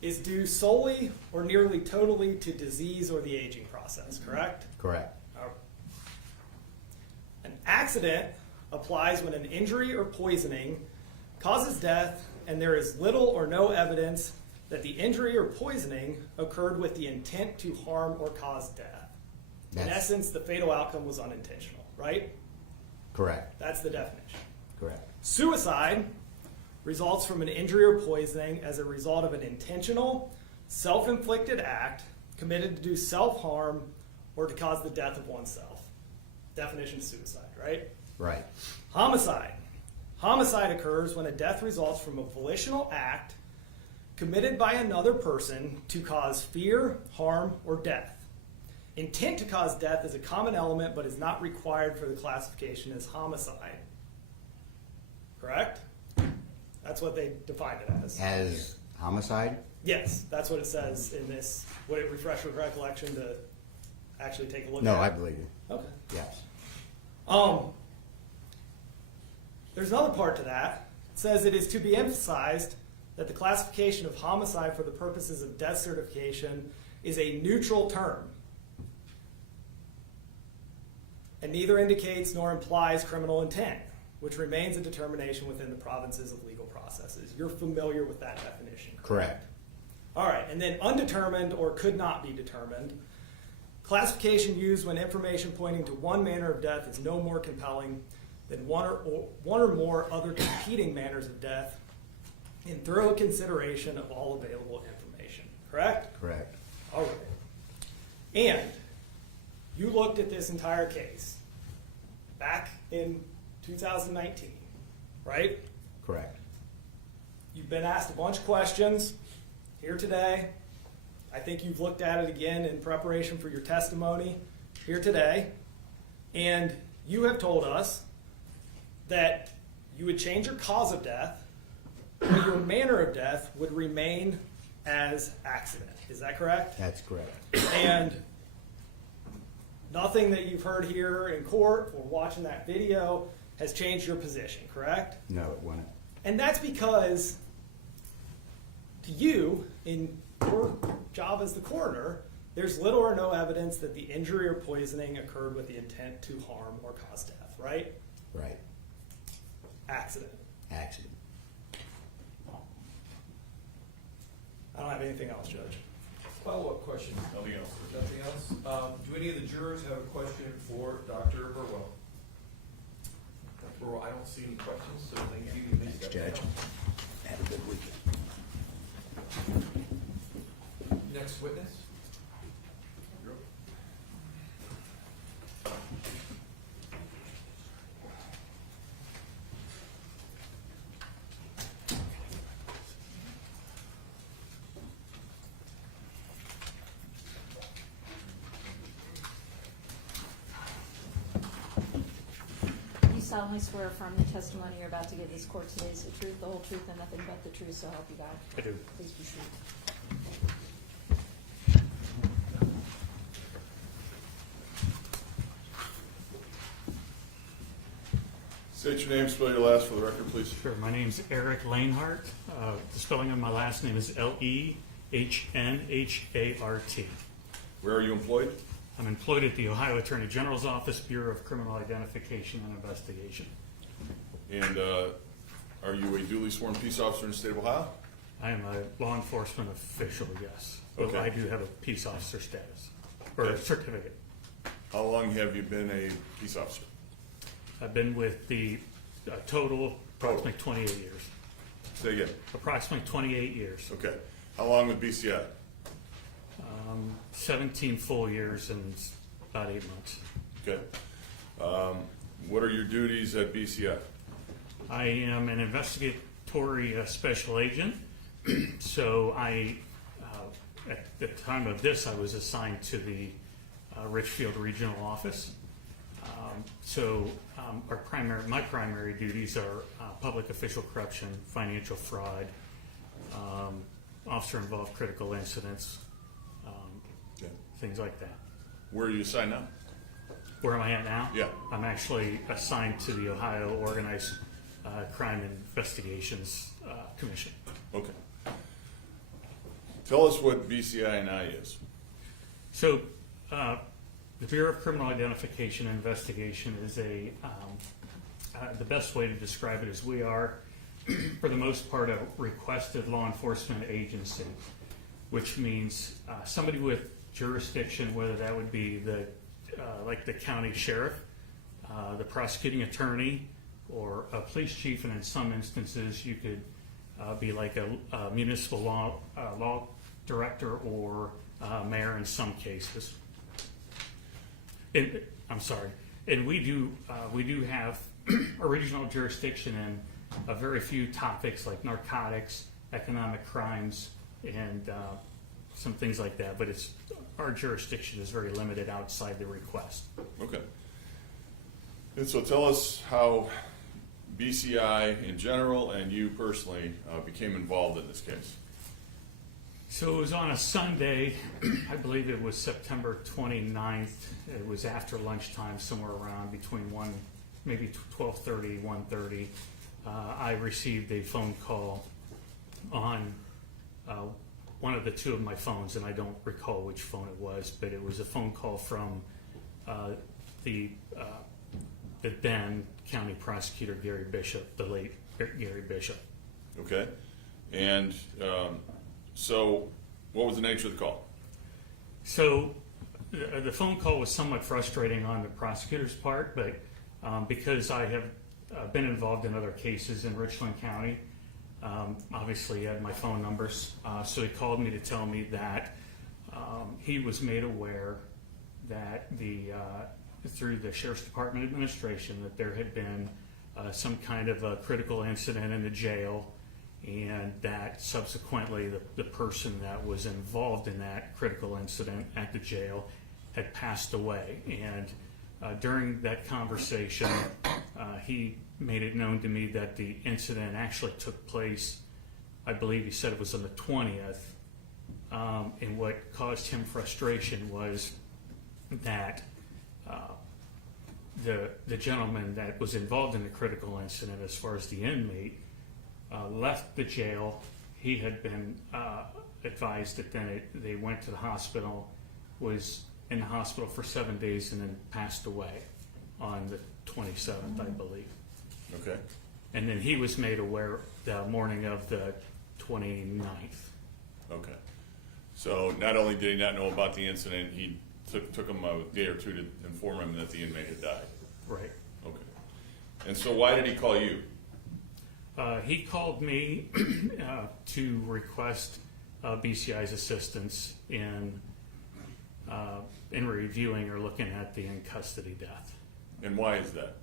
is due solely or nearly totally to disease or the aging process, correct? Correct. An accident applies when an injury or poisoning causes death and there is little or no evidence that the injury or poisoning occurred with the intent to harm or cause death. In essence, the fatal outcome was unintentional, right? Correct. That's the definition. Correct. Suicide results from an injury or poisoning as a result of an intentional, self-inflicted act committed to do self-harm or to cause the death of oneself. Definition of suicide, right? Right. Homicide. Homicide occurs when a death results from a volitional act committed by another person to cause fear, harm, or death. Intent to cause death is a common element but is not required for the classification as homicide. Correct? That's what they defined it as. As homicide? Yes, that's what it says in this. Would it refresh your recollection to actually take a look No, at it? I believe you. Okay. Yes. There's another part to that. It says it is to be emphasized that the classification of homicide for the purposes of death certification is a neutral term and neither indicates nor implies criminal intent, which remains a determination within the provinces of legal processes. You're familiar with that definition, correct? All right, and then undetermined or could not be determined. Classification used when information pointing to one manner of death is no more compelling than one or more other competing manners of death in thorough consideration of all available information. Correct? Correct. All right. And you looked at this entire case back in 2019, right? Correct. You've been asked a bunch of questions here today. I think you've looked at it again in preparation for your testimony here today. And you have told us that you would change your cause of death, but your manner of death would remain as accident. Is that correct? That's correct. And nothing that you've heard here in court or watching that video has changed your position, correct? No, it wouldn't. And that's because to you, in your job as the coroner, there's little or no evidence that the injury or poisoning occurred with the intent to harm or cause death, right? Right. Accident. Accident. I don't have anything else, Judge. Follow-up question. Nothing else. Nothing else? Do any of the jurors have a question for Dr. Burwell? Dr. Burwell, I don't see any questions, so thank you. You may step Judge. down. Have a good weekend. Next witness? You solemnly swear affirm the testimony you're about to give this court today is the truth, the whole truth, and nothing but the truth, so help you God? I do. Please be seated. State your name, spell your last for the record, please. Sure. My name's Eric Lanehart. The spelling of my last name is Lehnhart. Where are you employed? I'm employed at the Ohio Attorney General's Office, Bureau of Criminal Identification and Investigation. And are you a duly sworn peace officer in the state of Ohio? I am a law enforcement official, yes. But Okay. I do have a peace officer status, or a Okay. certificate. How long have you been a peace officer? I've been with the total approximately 28 years. Say again. Approximately 28 years. Okay. How long with BCI? 17 full years and about 8 months. Okay. What are your duties at BCI? I am an investigatory special agent. So at the time of this, I was assigned to the Richfield Regional Office. My primary duties are public official corruption, financial fraud, officer-involved critical incidents, Okay. things like that. Where are you assigned now? Where am I at now? Yeah. I'm actually assigned to the Ohio Organized Crime Investigations Commission. Okay. Tell us what BCI&I is. So, the Bureau of Criminal Identification and Investigation is the best way to describe it is we are, for the most part, a requested law enforcement agency, which means somebody with jurisdiction, whether that would be like the county sheriff, the prosecuting attorney, or a police chief, and in some instances you could be like a municipal law director or mayor in some cases. I'm sorry, and we do have original jurisdiction in a very few topics like narcotics, economic crimes, and some things like that. But our jurisdiction is very limited outside the request. Okay. And so tell us how BCI in general and you personally became involved in this case. So it was on a Sunday, I believe it was September 29th. It was after lunchtime, somewhere around between maybe 12:30, 1:30. I received a phone call on one of the two of my phones, and I don't recall which phone it was, but it was a phone call from the then County Prosecutor Gary Bishop, the late Gary Bishop. Okay. And so what was the nature of the call? So the phone call was somewhat frustrating on the prosecutor's part, but because I have been involved in other cases in Richland County, obviously he had my phone numbers, so he called me to tell me that he was made aware that through the Sheriff's Department administration that there had been some kind of a critical incident in the jail, and that subsequently the person that was involved in that critical incident at the jail had passed away. And during that conversation, he made it known to me that the incident actually took place, I believe he said it was on the 20th, and what caused him frustration was that the gentleman that was involved in the critical incident, as far as the inmate, left the jail. He had been advised that then they went to the hospital, was in the hospital for 7 days, and then passed away on the 27th, I believe. Okay. And then he was made aware the morning of the 29th. Okay. So not only did he not know about the incident, he took him a day or two to inform him that the inmate had died. Right. Okay. And so why did he call you? He called me to request BCI's assistance in reviewing or looking at the in-custody death. And why is that?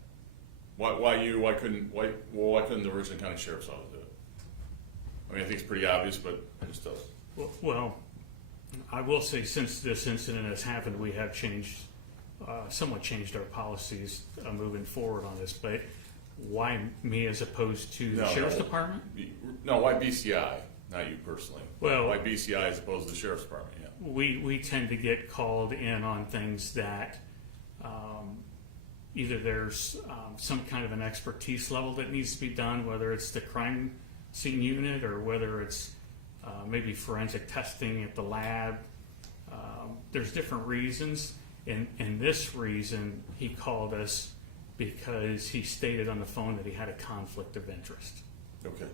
Why you? Why couldn't the Richland County Sheriff's Office do it? I mean, I think it's pretty obvious, but just tell us. Well, I will say since this incident has happened, we have somewhat changed our policies moving forward on this. But why me as opposed to the Sheriff's Department? No, why BCI, not you personally? Well, why BCI as opposed to the Sheriff's Department? Yeah. We tend to get called in on things that either there's some kind of an expertise level that needs to be done, whether it's the crime scene unit or whether it's maybe forensic testing at the lab. There's different reasons, and this reason he called us because he stated on the phone that he had a conflict of interest. Okay.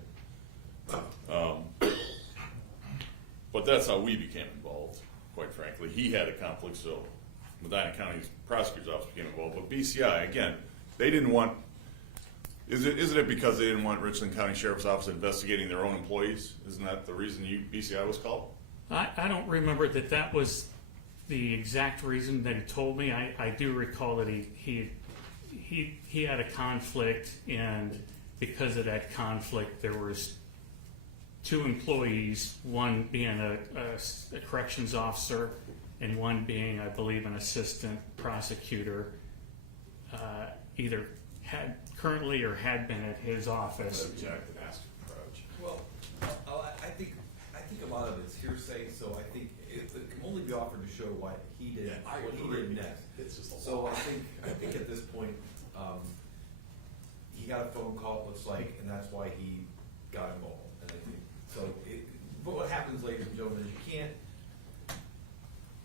But that's how we became involved, quite frankly. He had a conflict, so Medina County's prosecutor's office became involved. But BCI, again, they didn't want, isn't it because they didn't want Richland County Sheriff's Office investigating their own employees? Isn't that the reason BCI was called? I don't remember that was the exact reason that he told me. I do recall that he had a conflict, and because of that conflict, there was 2 employees, one being a corrections officer and one being, I believe, an assistant prosecutor, either had currently or had been at his office. Well, I think a lot of it's hearsay, so I think it can only be offered to show what he did, what he did next. It's just a So lot. I think at this point, he got a phone call, it looks like, and that's why he got involved. And I think so. But what happens, ladies and gentlemen, is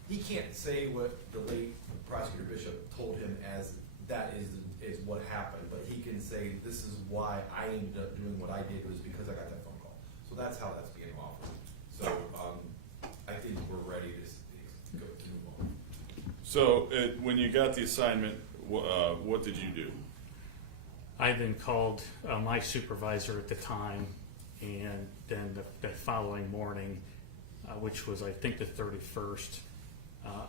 he can't say what the late prosecutor Bishop told him as that is what happened, but he can say this is why I ended up doing what I did was because I got that phone call. So that's how that's being offered. So I think we're ready to move on. So when you got the assignment, what did you do? I then called my supervisor at the time, and then the following morning, which was I think the 31st,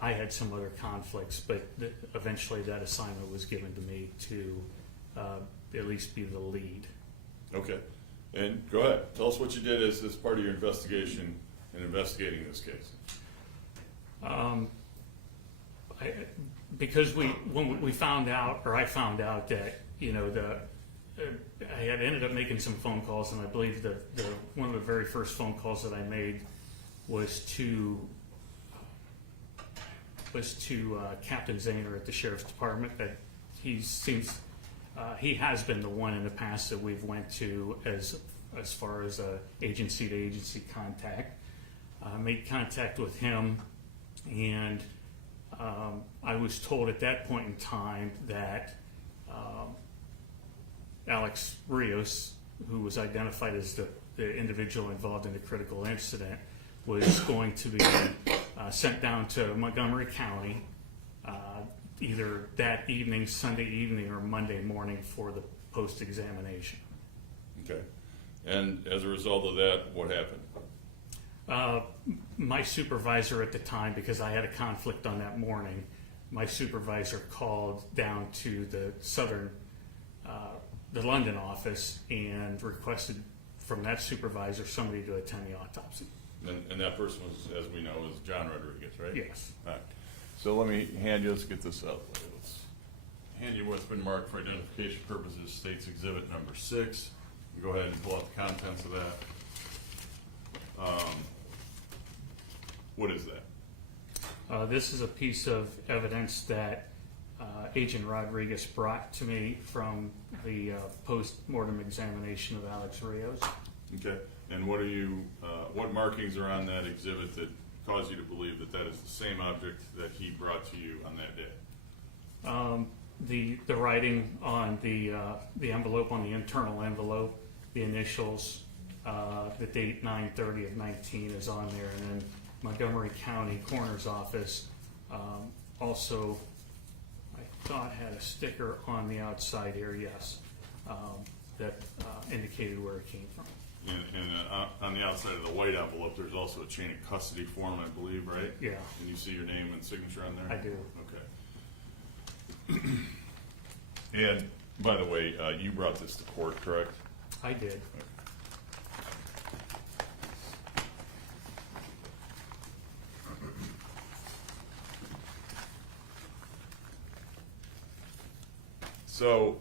I had some other conflicts, but eventually that assignment was given to me to at least be the lead. Okay. And go ahead. Tell us what you did as part of your investigation in investigating this case. Because when we found out, or I found out that, I had ended up making some phone calls, and I believe the one of the very first phone calls that I made was to Captain Zahner at the Sheriff's Department. That he has been the one in the past that we've went to as far as agency to agency contact. Made contact with him, and I was told at that point in time that Alex Rios, who was identified as the individual involved in the critical incident, was going to be sent down to Montgomery County either that evening, Sunday evening, or Monday morning for the post-examination. Okay. And as a result of that, what happened? My supervisor at the time, because I had a conflict on that morning, my supervisor called down to the the London office and requested from that supervisor somebody to attend the autopsy. And that person was, as we know, is John Rodriguez, right? Yes. All right. So let me let's get this out. Let's hand you what's been marked for identification purposes, State's Exhibit number 6. Go ahead and pull out the contents of that. What is that? This is a piece of evidence that Agent Rodriguez brought to me from the post-mortem examination of Alex Rios. Okay. And what markings are on that exhibit that cause you to believe that that is the same object that he brought to you on that day? The writing on the envelope, on the internal envelope, the initials, the date 9/30 of 19 is on there, and then Montgomery County Coroner's Office also, I thought, had a sticker on the outside here, yes, that indicated where it came from. And on the outside of the white envelope, there's also a chain of custody form, I believe, right? Yeah. And you see your name and signature on there? I do. Okay. And, by the way, you brought this to court, correct? I did. So,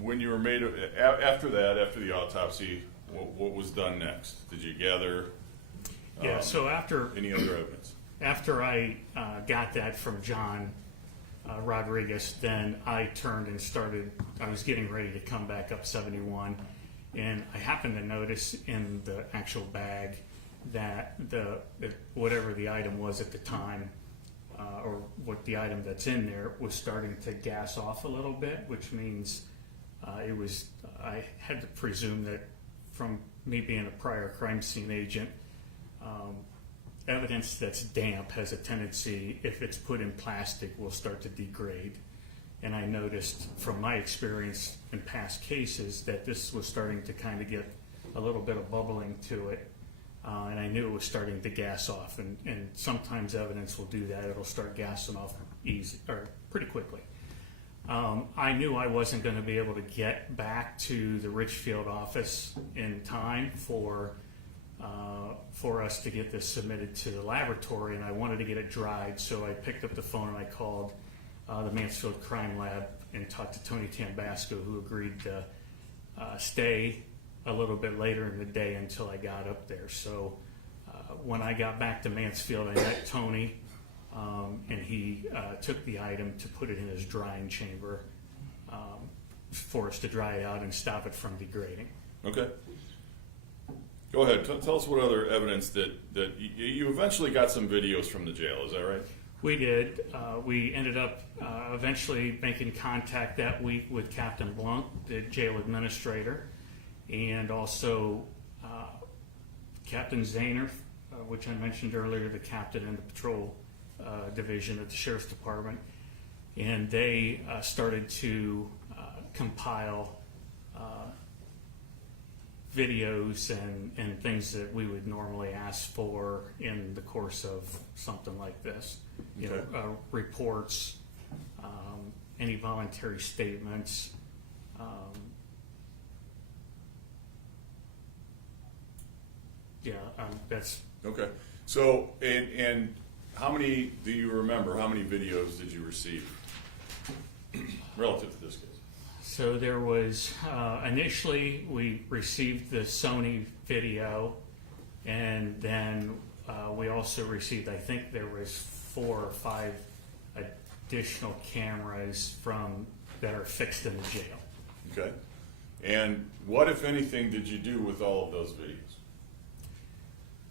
when you were made, after the autopsy, what was done next? Did you gather So after any other evidence? After I got that from John, Rodriguez, then I turned and started, I was getting ready to come back up 71, and I happened to notice in the actual bag that whatever the item was at the time, or what the item that's in there was starting to gas off a little bit, which means I had to presume that from me being a prior crime scene agent, evidence that's damp has a tendency, if it's put in plastic, will start to degrade. And I noticed from my experience in past cases that this was starting to kind of get a little bit of bubbling to it. And I knew it was starting to gas off, and sometimes evidence will do that. It'll start gassing off easy or pretty quickly. I knew I wasn't going to be able to get back to the Richfield office in time for us to get this submitted to the laboratory, and I wanted to get it dried, so I picked up the phone and I called the Mansfield Crime Lab and talked to Tony Tambasco, who agreed to stay a little bit later in the day until I got up there. So when I got back to Mansfield, I met Tony, and he took the item to put it in his drying chamber for us to dry it out and stop it from degrading. Okay. Go ahead. Tell us what other evidence that you eventually got some videos from the jail. Is that right? We did. We ended up eventually making contact that week with Captain Blunt, the jail administrator, and also Captain Zahner, which I mentioned earlier, the captain in the patrol division at the Sheriff's Department. And they started to compile videos and things that we would normally ask for in the course of something like this. You know, reports, any voluntary statements. That's okay. So, and how many do you remember? How many videos did you receive relative to this case? So there was, initially we received the Sony video, and then we also received, I think there was 4 or 5 additional cameras that are fixed in the jail. Okay. And what, if anything, did you do with all of those videos?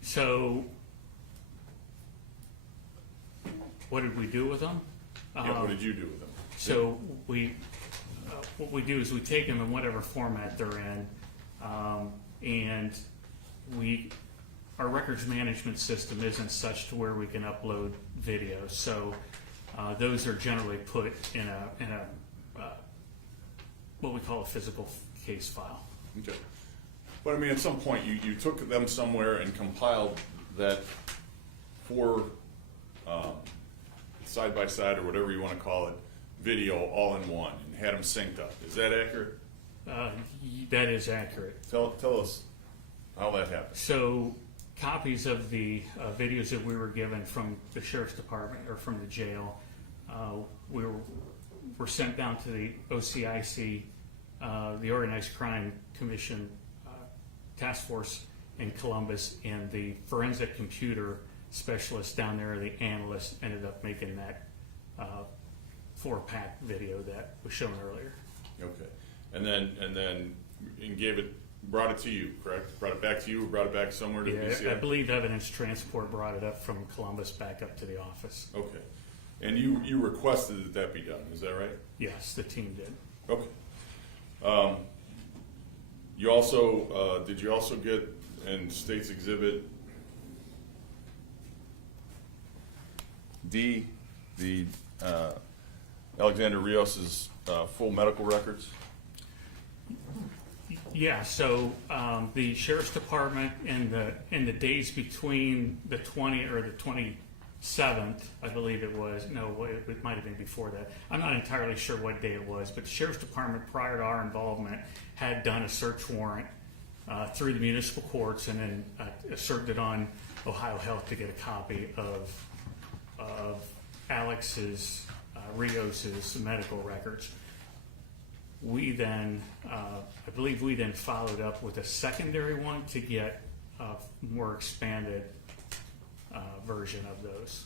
So what did we do with them? Yeah, what did you do with them? So what we do is we take them in whatever format they're in, and our records management system isn't such to where we can upload videos. So those are generally put in a what we call a physical case file. Okay. But I mean, at some point, you took them somewhere and compiled that for side by side or whatever you want to call it, video all in one, and had them synced up. Is that accurate? That is accurate. Tell us how that happened. So copies of the videos that we were given from the Sheriff's Department or from the jail were sent down to the OCIC, the Organized Crime Commission Task Force in Columbus, and the forensic computer specialist down there, the analyst, ended up making that 4-pack video that was shown earlier. Okay. And then brought it to you, correct? Brought it back to you, or brought it back somewhere to the BCI? I believe evidence transport brought it up from Columbus back up to the office. Okay. And you requested that be done, is that right? Yes, the team did. Okay. You also, did you also get in State's Exhibit D, the Alexander Rios's full medical records? Yeah, so the Sheriff's Department in the days between the 20th or the 27th, I believe it was, no, it might have been before that. I'm not entirely sure what day it was, but the Sheriff's Department, prior to our involvement, had done a search warrant through the municipal courts and then served it on Ohio Health to get a copy of Alex's, Rios's medical records. We then, I believe we then followed up with a secondary one to get a more expanded version of those.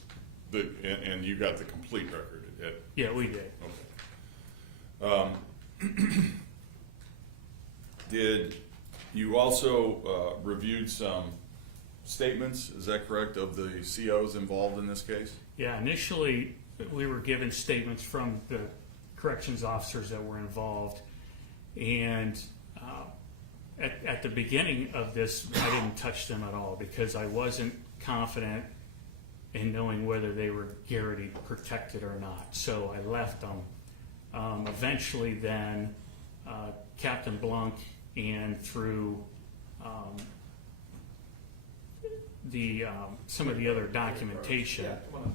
And you got the complete record? Yeah, we did. Okay. Did you also reviewed some statements, is that correct, of the COs involved in this case? Yeah, initially, we were given statements from the corrections officers that were involved, and at the beginning of this, I didn't touch them at all because I wasn't confident in knowing whether they were Garrity protected or not. So I left them. Eventually, then Captain Blanc and through some of the other documentation. Yeah, come on up.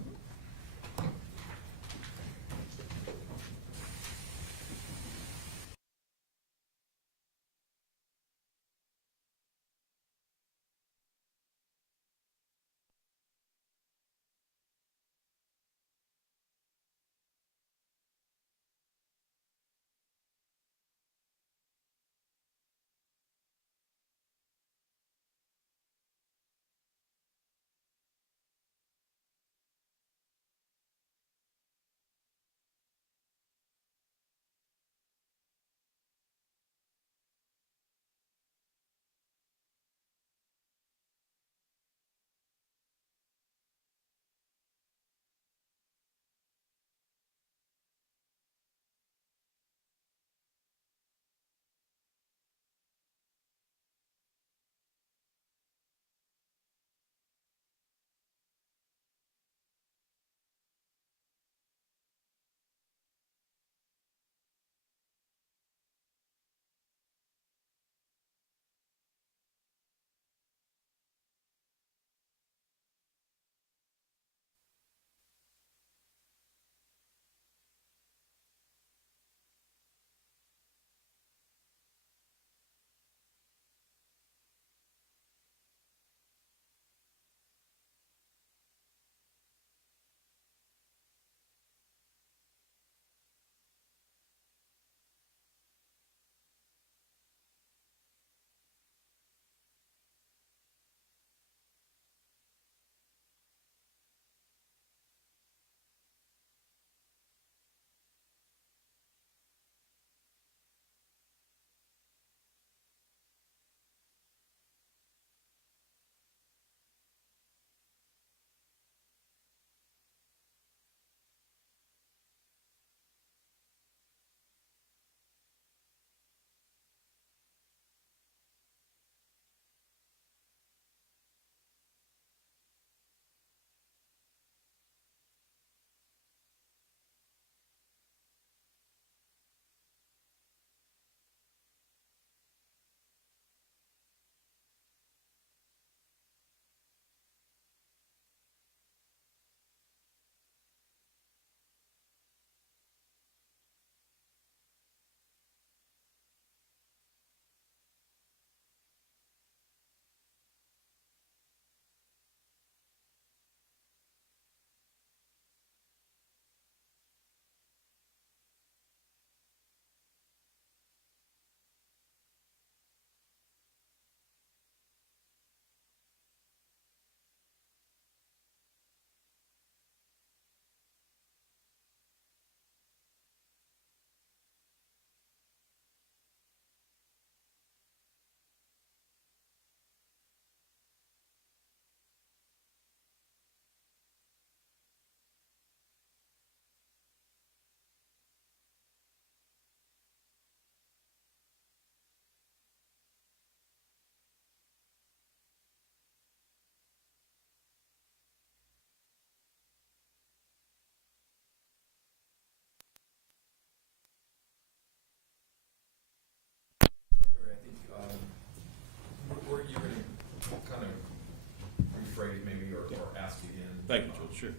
Thank you, Joe. Sure.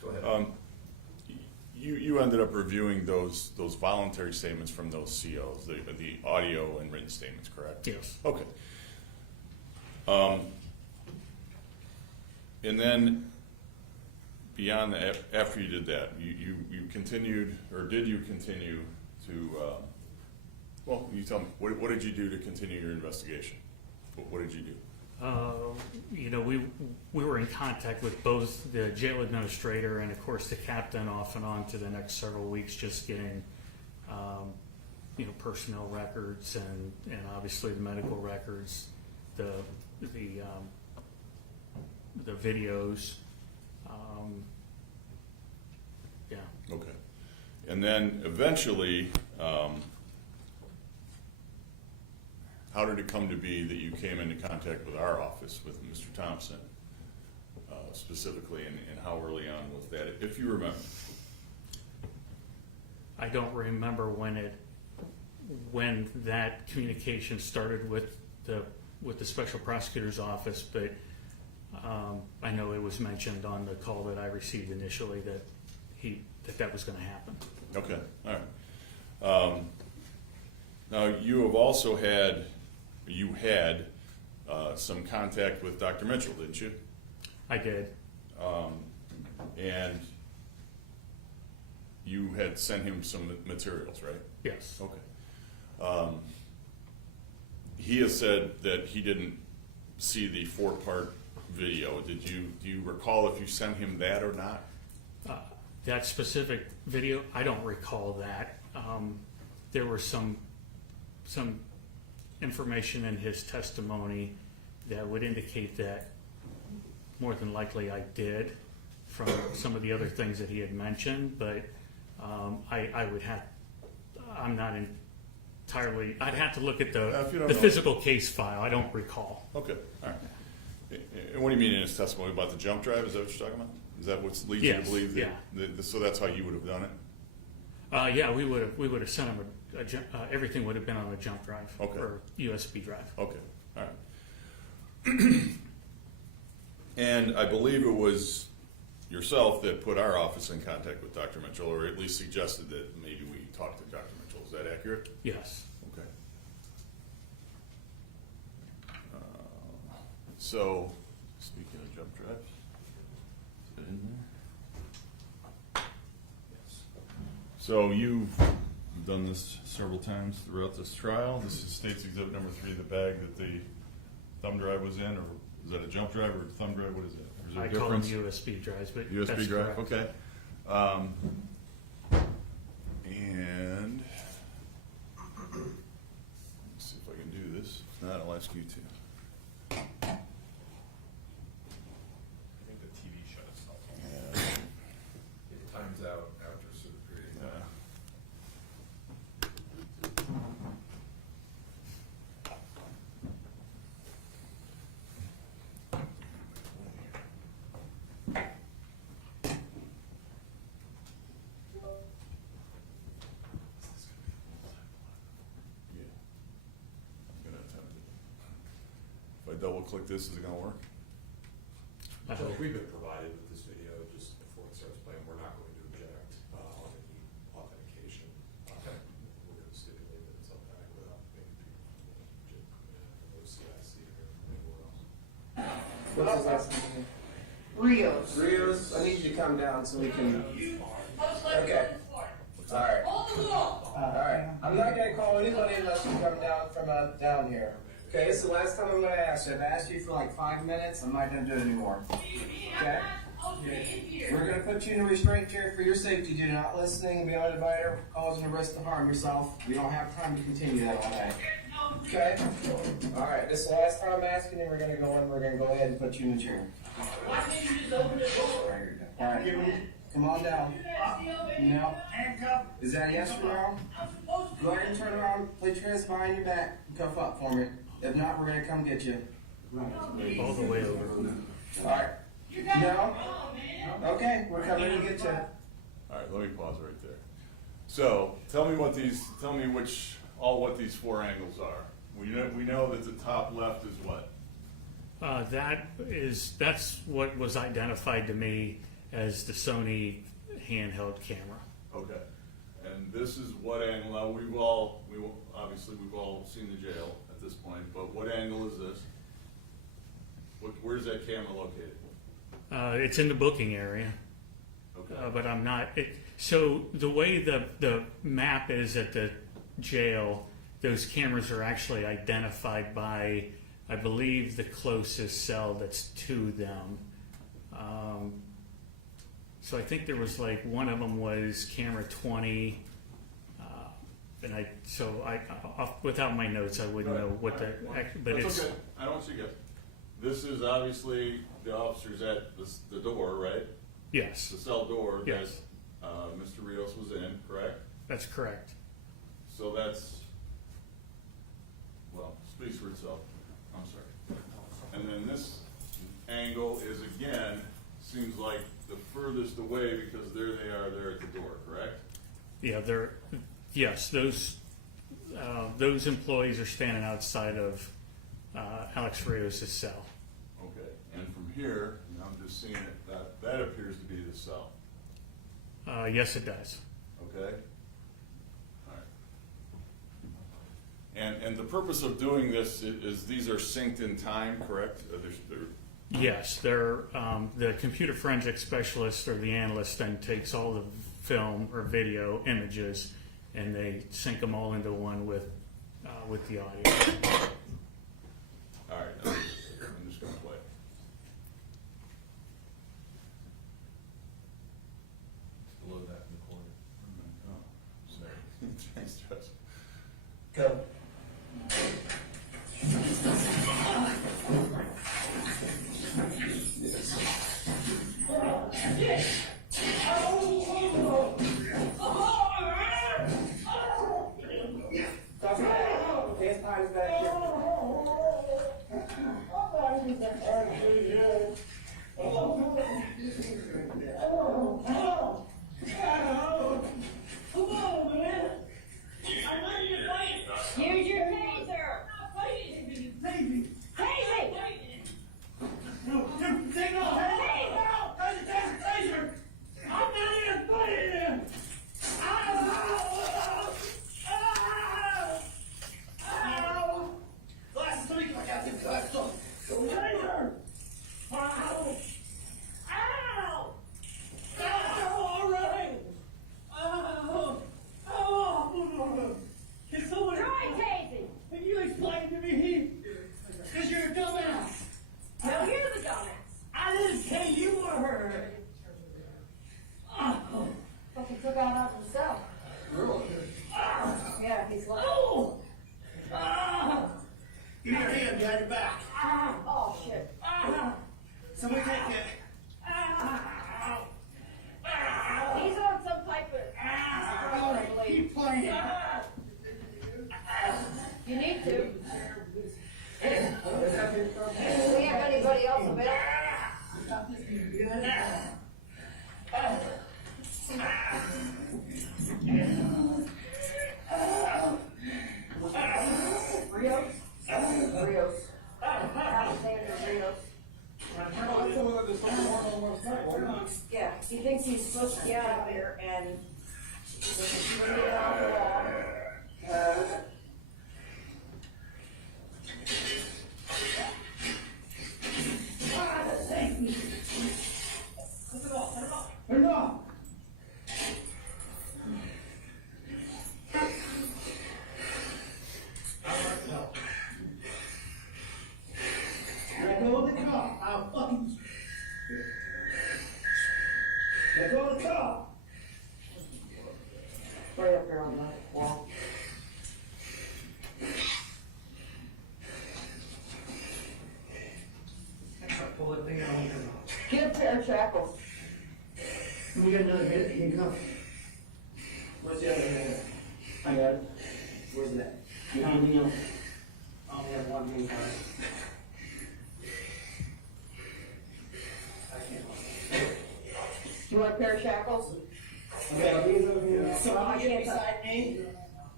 Go ahead. You ended up reviewing those voluntary statements from those COs, the audio and written statements, correct? Yes. Okay. And then beyond that, after you did that, you continued, or did you continue to? Well, you tell me. What did you do to continue your investigation? What did you do? You know, we were in contact with both the jail administrator and, of course, the captain off and on to the next several weeks, just getting, you know, personnel records and obviously the medical records, the videos. Yeah. Okay. And then eventually, how did it come to be that you came into contact with our office, with Mr. Thompson, specifically, and how early on was that, if you remember? I don't remember when that communication started with the special prosecutor's office, but I know it was mentioned on the call that I received initially that that was going to happen. Okay, all right. Now, you have also had some contact with Dr. Mitchell, didn't you? I did. And you had sent him some materials, right? Yes. Okay. He has said that he didn't see the 4-part video. Do you recall if you sent him that or not? That specific video, I don't recall that. There was some information in his testimony that would indicate that more than likely I did, from some of the other things that he had mentioned, but I would have, I'm not entirely, I'd have to look at the physical case file. I don't recall. Okay, all right. And what do you mean in his testimony about the jump drive? Is that what you're talking about? Is that what leads you to believe that? So that's how you would have done it? Yeah, we would have sent him everything would have been on a jump drive or USB drive. Okay, all right. And I believe it was yourself that put our office in contact with Dr. Mitchell, or at least suggested that maybe we talk to Dr. Mitchell. Is that accurate? Yes. Okay. So, speaking of jump drives, is it in there? Yes. So you've done this several times throughout this trial. This is State's Exhibit number 3, the bag that the thumb drive was in, or is that a jump drive or a thumb drive? What is it? Is there a difference? Call them USB drives, but USB that's drive, correct. okay. And let's see if I can do this. If not, I'll ask you to. I think the TV shut itself off. Yeah. It times out after a certain period of time. If I double click this, is it gonna work? So we've been provided with this video just before it starts playing. We're not going to object on any authentication. We're going to stipulate that it's authentic without making people from CIC or anywhere else. What's his last name? Rios. Rios, I need you to come down so we can. Okay. Alright. Alright. I'm not gonna call anybody unless you come down from down here. Okay, this is the last time I'm gonna ask you. I've asked you for like 5 minutes. I'm not gonna do it anymore. Okay? We're gonna put you in a restraint chair for your safety. Do not listening beyond a divider, causing a risk to harm yourself. We don't have time to continue that all day. Okay? Alright, this is the last time I'm asking you. We're gonna go in. We're gonna go ahead and put you in the chair. Alright. Come on down. No. Is that a yes or no? Go ahead and turn around. Put your hands behind your back. Cuff up for me. If not, we're gonna come get you. All the way over. Alright. No? Okay, we're coming to get you. Alright, let me pause right there. So, tell me what these 4 angles are. We know that the top left is what? That's what was identified to me as the Sony handheld camera. Okay. And this is what angle? Now we've all seen the jail at this point, but what angle is this? Where's that camera located? It's in the booking area. Okay. But I'm not. So the way the map is at the jail, those cameras are actually identified by I believe the closest cell that's to them. So I think there was like one of them was camera 20, and without my notes I wouldn't know what the but That's it's okay. I don't want you to guess. This is obviously the officers at the door, right? yes, The cell door Yes. that Mr. Rios was in, correct? that's correct. So that's, well, speaks for itself. I'm sorry. And then this angle is again, seems like the furthest away because there they are there at the door, correct? Yeah, those employees are standing outside of Alex Rios' cell. Okay. And from here, and I'm just seeing it, that appears to be the cell. Yes, it does. Okay? All right. And the purpose of doing this is these are synced in time, correct? Yes, they're the computer forensic specialist or the analyst then takes all the film or video images and they sync them all into one with the audio. All right. I'm just going to play. Below that in the corner. Oh, sorry. Thanks, Josh. Go. His time is back here. Use your taser. Taser. No, you're the dumbass. Fucking took out himself. Yeah, he's like. Give me your hand behind your back. Oh shit. Somebody take it. He's on some type of. I believe. Keep playing. You need to. Do we have anybody else available? Rios? Rios. Alexander Rios. Yeah, he thinks he's supposed to get out of there and bring it out the wall. Turn it off. Let go of the car. I'll fucking. Let go of the car. Right up there on the wall. Pull that thing out. Get a pair of shackles. We got another handcuff. Where's the other handcuff? I got it. Where's that? You have anything else? I only have one handcuff. You want a pair of shackles? Okay, these over here. So I can't beside me.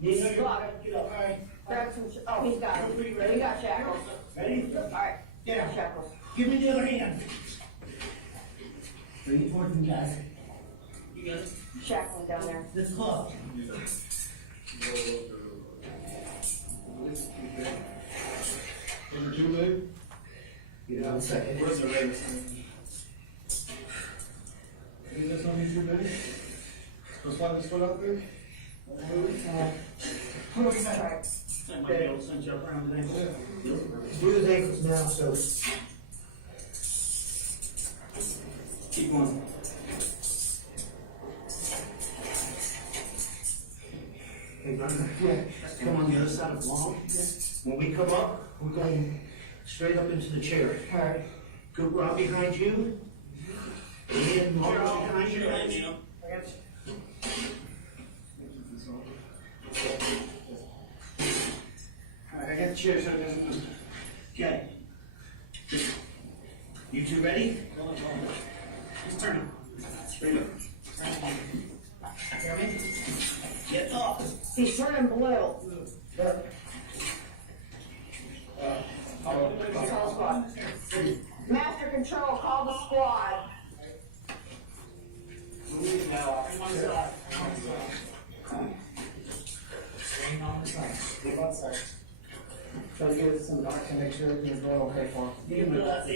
These are Look. Get up. All right. Grab some, oh, he's got it. He got shackles. Ready? Alright, Yeah. shackles. Give me the other hand. Bring it towards me, guys. You got it? Shackling down there. This club. Number 2, Lou? Get out in a second. Where's the ring? Is that something too big? Let's slide this foot out there. Somebody else sent you up around today. Do his ankles now, so. Keep going. Hey, Gunner. Yeah. Come on the other side of the wall. Yeah. When we come up, we're going straight up into the chair. All right. Go Rob behind you. And Mark behind you. I got the chair so it doesn't move. Okay. You two ready? Just turn him. Straight up. Hear me? Get up. He's turning blue. Look. Call squad. Master Control, call the squad. Move now. Give one sec. Try to get some doc to make sure everything's going okay for him. You can move that.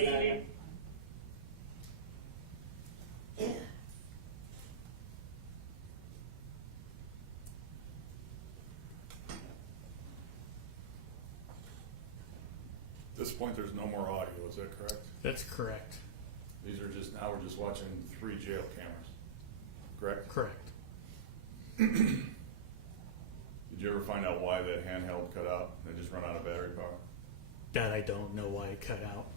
At this point, there's no more audio, is that correct? That's correct. These are just, now we're just watching 3 jail cameras, correct? Correct. Did you ever find out why that handheld cut out? They just run out of battery power? That I don't know why it cut out.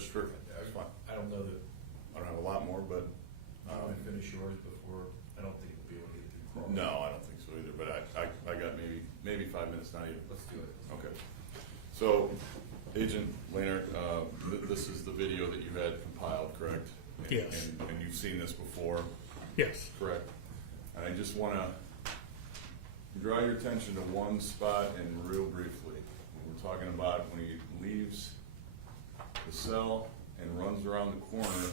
Judge Strickland. That's fine. I don't know that, I don't have a lot more, but, I'm gonna finish yours before, I don't think we'll be able to get through. Carl. no, I don't think so either, but I got maybe 5 minutes, not even. Let's do it. Okay. So, Agent Laner, this is the video that you had compiled, correct? And- Yes. And you've seen this before, Yes. correct? And I just want to draw your attention to one spot and real briefly. We're talking about when he leaves the cell and runs around the corner,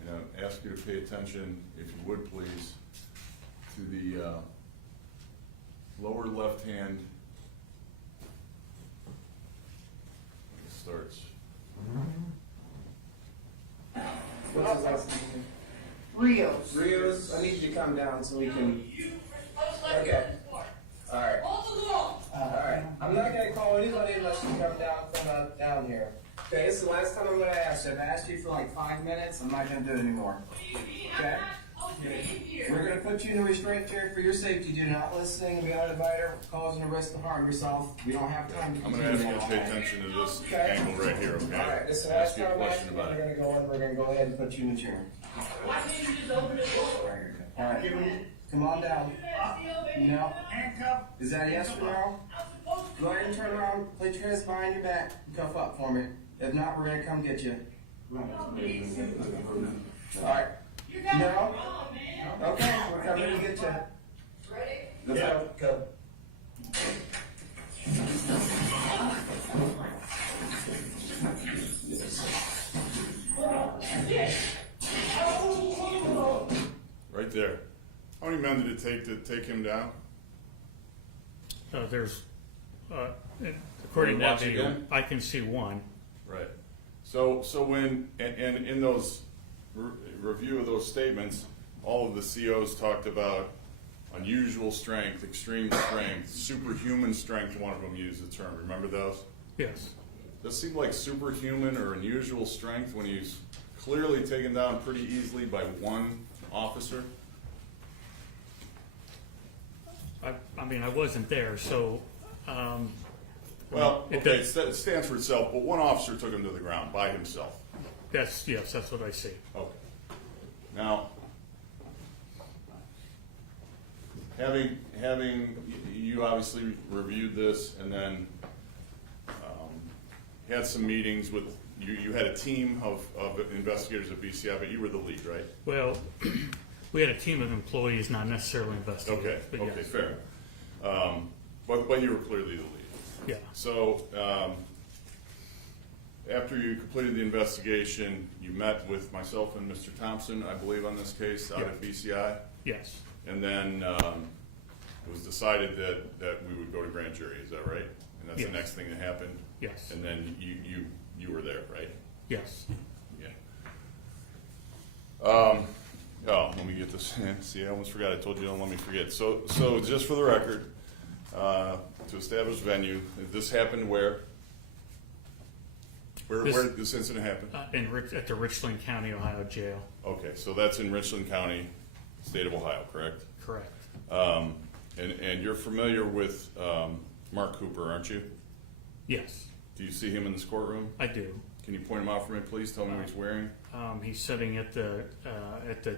and I ask you to pay attention, if you would please, to the lower left-hand. It starts. What's his last name? Rios. Rios, I need you to come down so we can. Okay. Alright. Alright. I'm not gonna call anybody unless you come down here. Okay, this is the last time I'm gonna ask you. I've asked you for like 5 minutes. I'm not gonna do it anymore. Okay? We're gonna put you in a restraint chair for your safety. Do not listen, be uninvited, causing a risk to harm yourself. We don't have time to I'm continue. going to ask you to pay attention to this angle right here, okay? Alright, this is the Ask last you a time I'm question asking you. about We're it. gonna go in, we're gonna go ahead and put you in the chair. Alright. Come on down. No. Is that a yes or no? Go ahead and turn around, put your hands behind your back, and cuff up for me. If not, we're gonna come get you. Alright. No? Okay, we're coming to get you. Ready? Let's go. Go. Right there. How many men did it take to take him down? There's, according to that Watch video, again? I can see one. Right. So when, and in those review of those statements, all of the COs talked about unusual strength, extreme strength, superhuman strength, one of them used the term. Remember those? Yes. Does it seem like superhuman or unusual strength when he's clearly taken down pretty easily by one officer? I mean, I wasn't there, so, Well, It okay, does- it stands for itself, but one officer took him to the ground by himself. yes, that's what I see. Okay. Now, having you obviously reviewed this and then had some meetings with, you had a team of investigators at BCI, but you were the lead, right? Well, we had a team of employees, not necessarily investigators. Okay, but okay, yes. fair. But you were clearly the lead. Yeah. So, after you completed the investigation, you met with myself and Mr. Thompson, I believe, on this case out at BCI? Yes. And then it was decided that we would go to grand jury, is that right? And that's Yes. the next thing that happened? Yes. And then you were there, right? Yes. Yeah. Let me get this. See, I almost forgot. I told you don't let me forget. So just for the record, to establish venue, this happened where? Where did this incident happen? At the Richland County, Ohio jail. Okay, so that's in Richland County, state of Ohio, correct? Correct. And you're familiar with Mark Cooper, aren't you? Yes, Do you see him in this courtroom? I do. Can you point him out for me, please? Tell me what he's wearing. He's sitting at the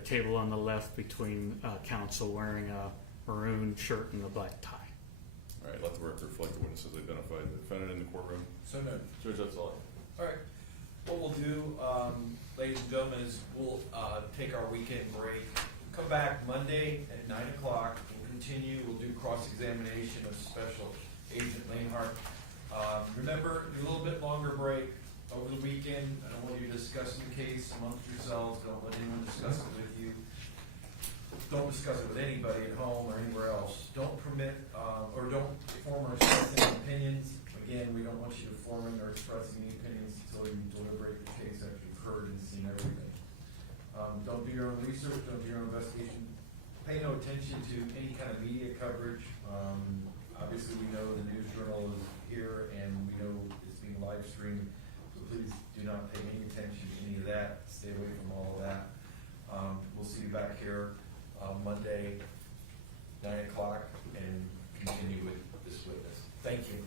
table on the left between counsel, wearing a maroon shirt and a black tie. All right, let the record reflect the witnesses identified the defendant in the courtroom. So no. Judge, that's all. All right. What we'll do, ladies and gentlemen, is we'll take our weekend break. Come back Monday at 9 o'clock. We'll continue. We'll do cross-examination of Special Agent Lanehart. Remember, do a little bit longer break over the weekend. I don't want you discussing the case amongst yourselves. Don't let anyone discuss it with you. Don't discuss it with anybody at home or anywhere else. Don't permit or don't form or express any opinions. Again, we don't want you to form or express any opinions until you deliberate the case after you've heard and seen everything. Don't do your own research. Don't do your own investigation. Pay no attention to any kind of media coverage. Obviously, we know the news journal is here and we know it's being live streamed. So please do not pay any attention to any of that. Stay away from all of that. We'll see you back here Monday, 9 o'clock, and continue with this witness. Thank you.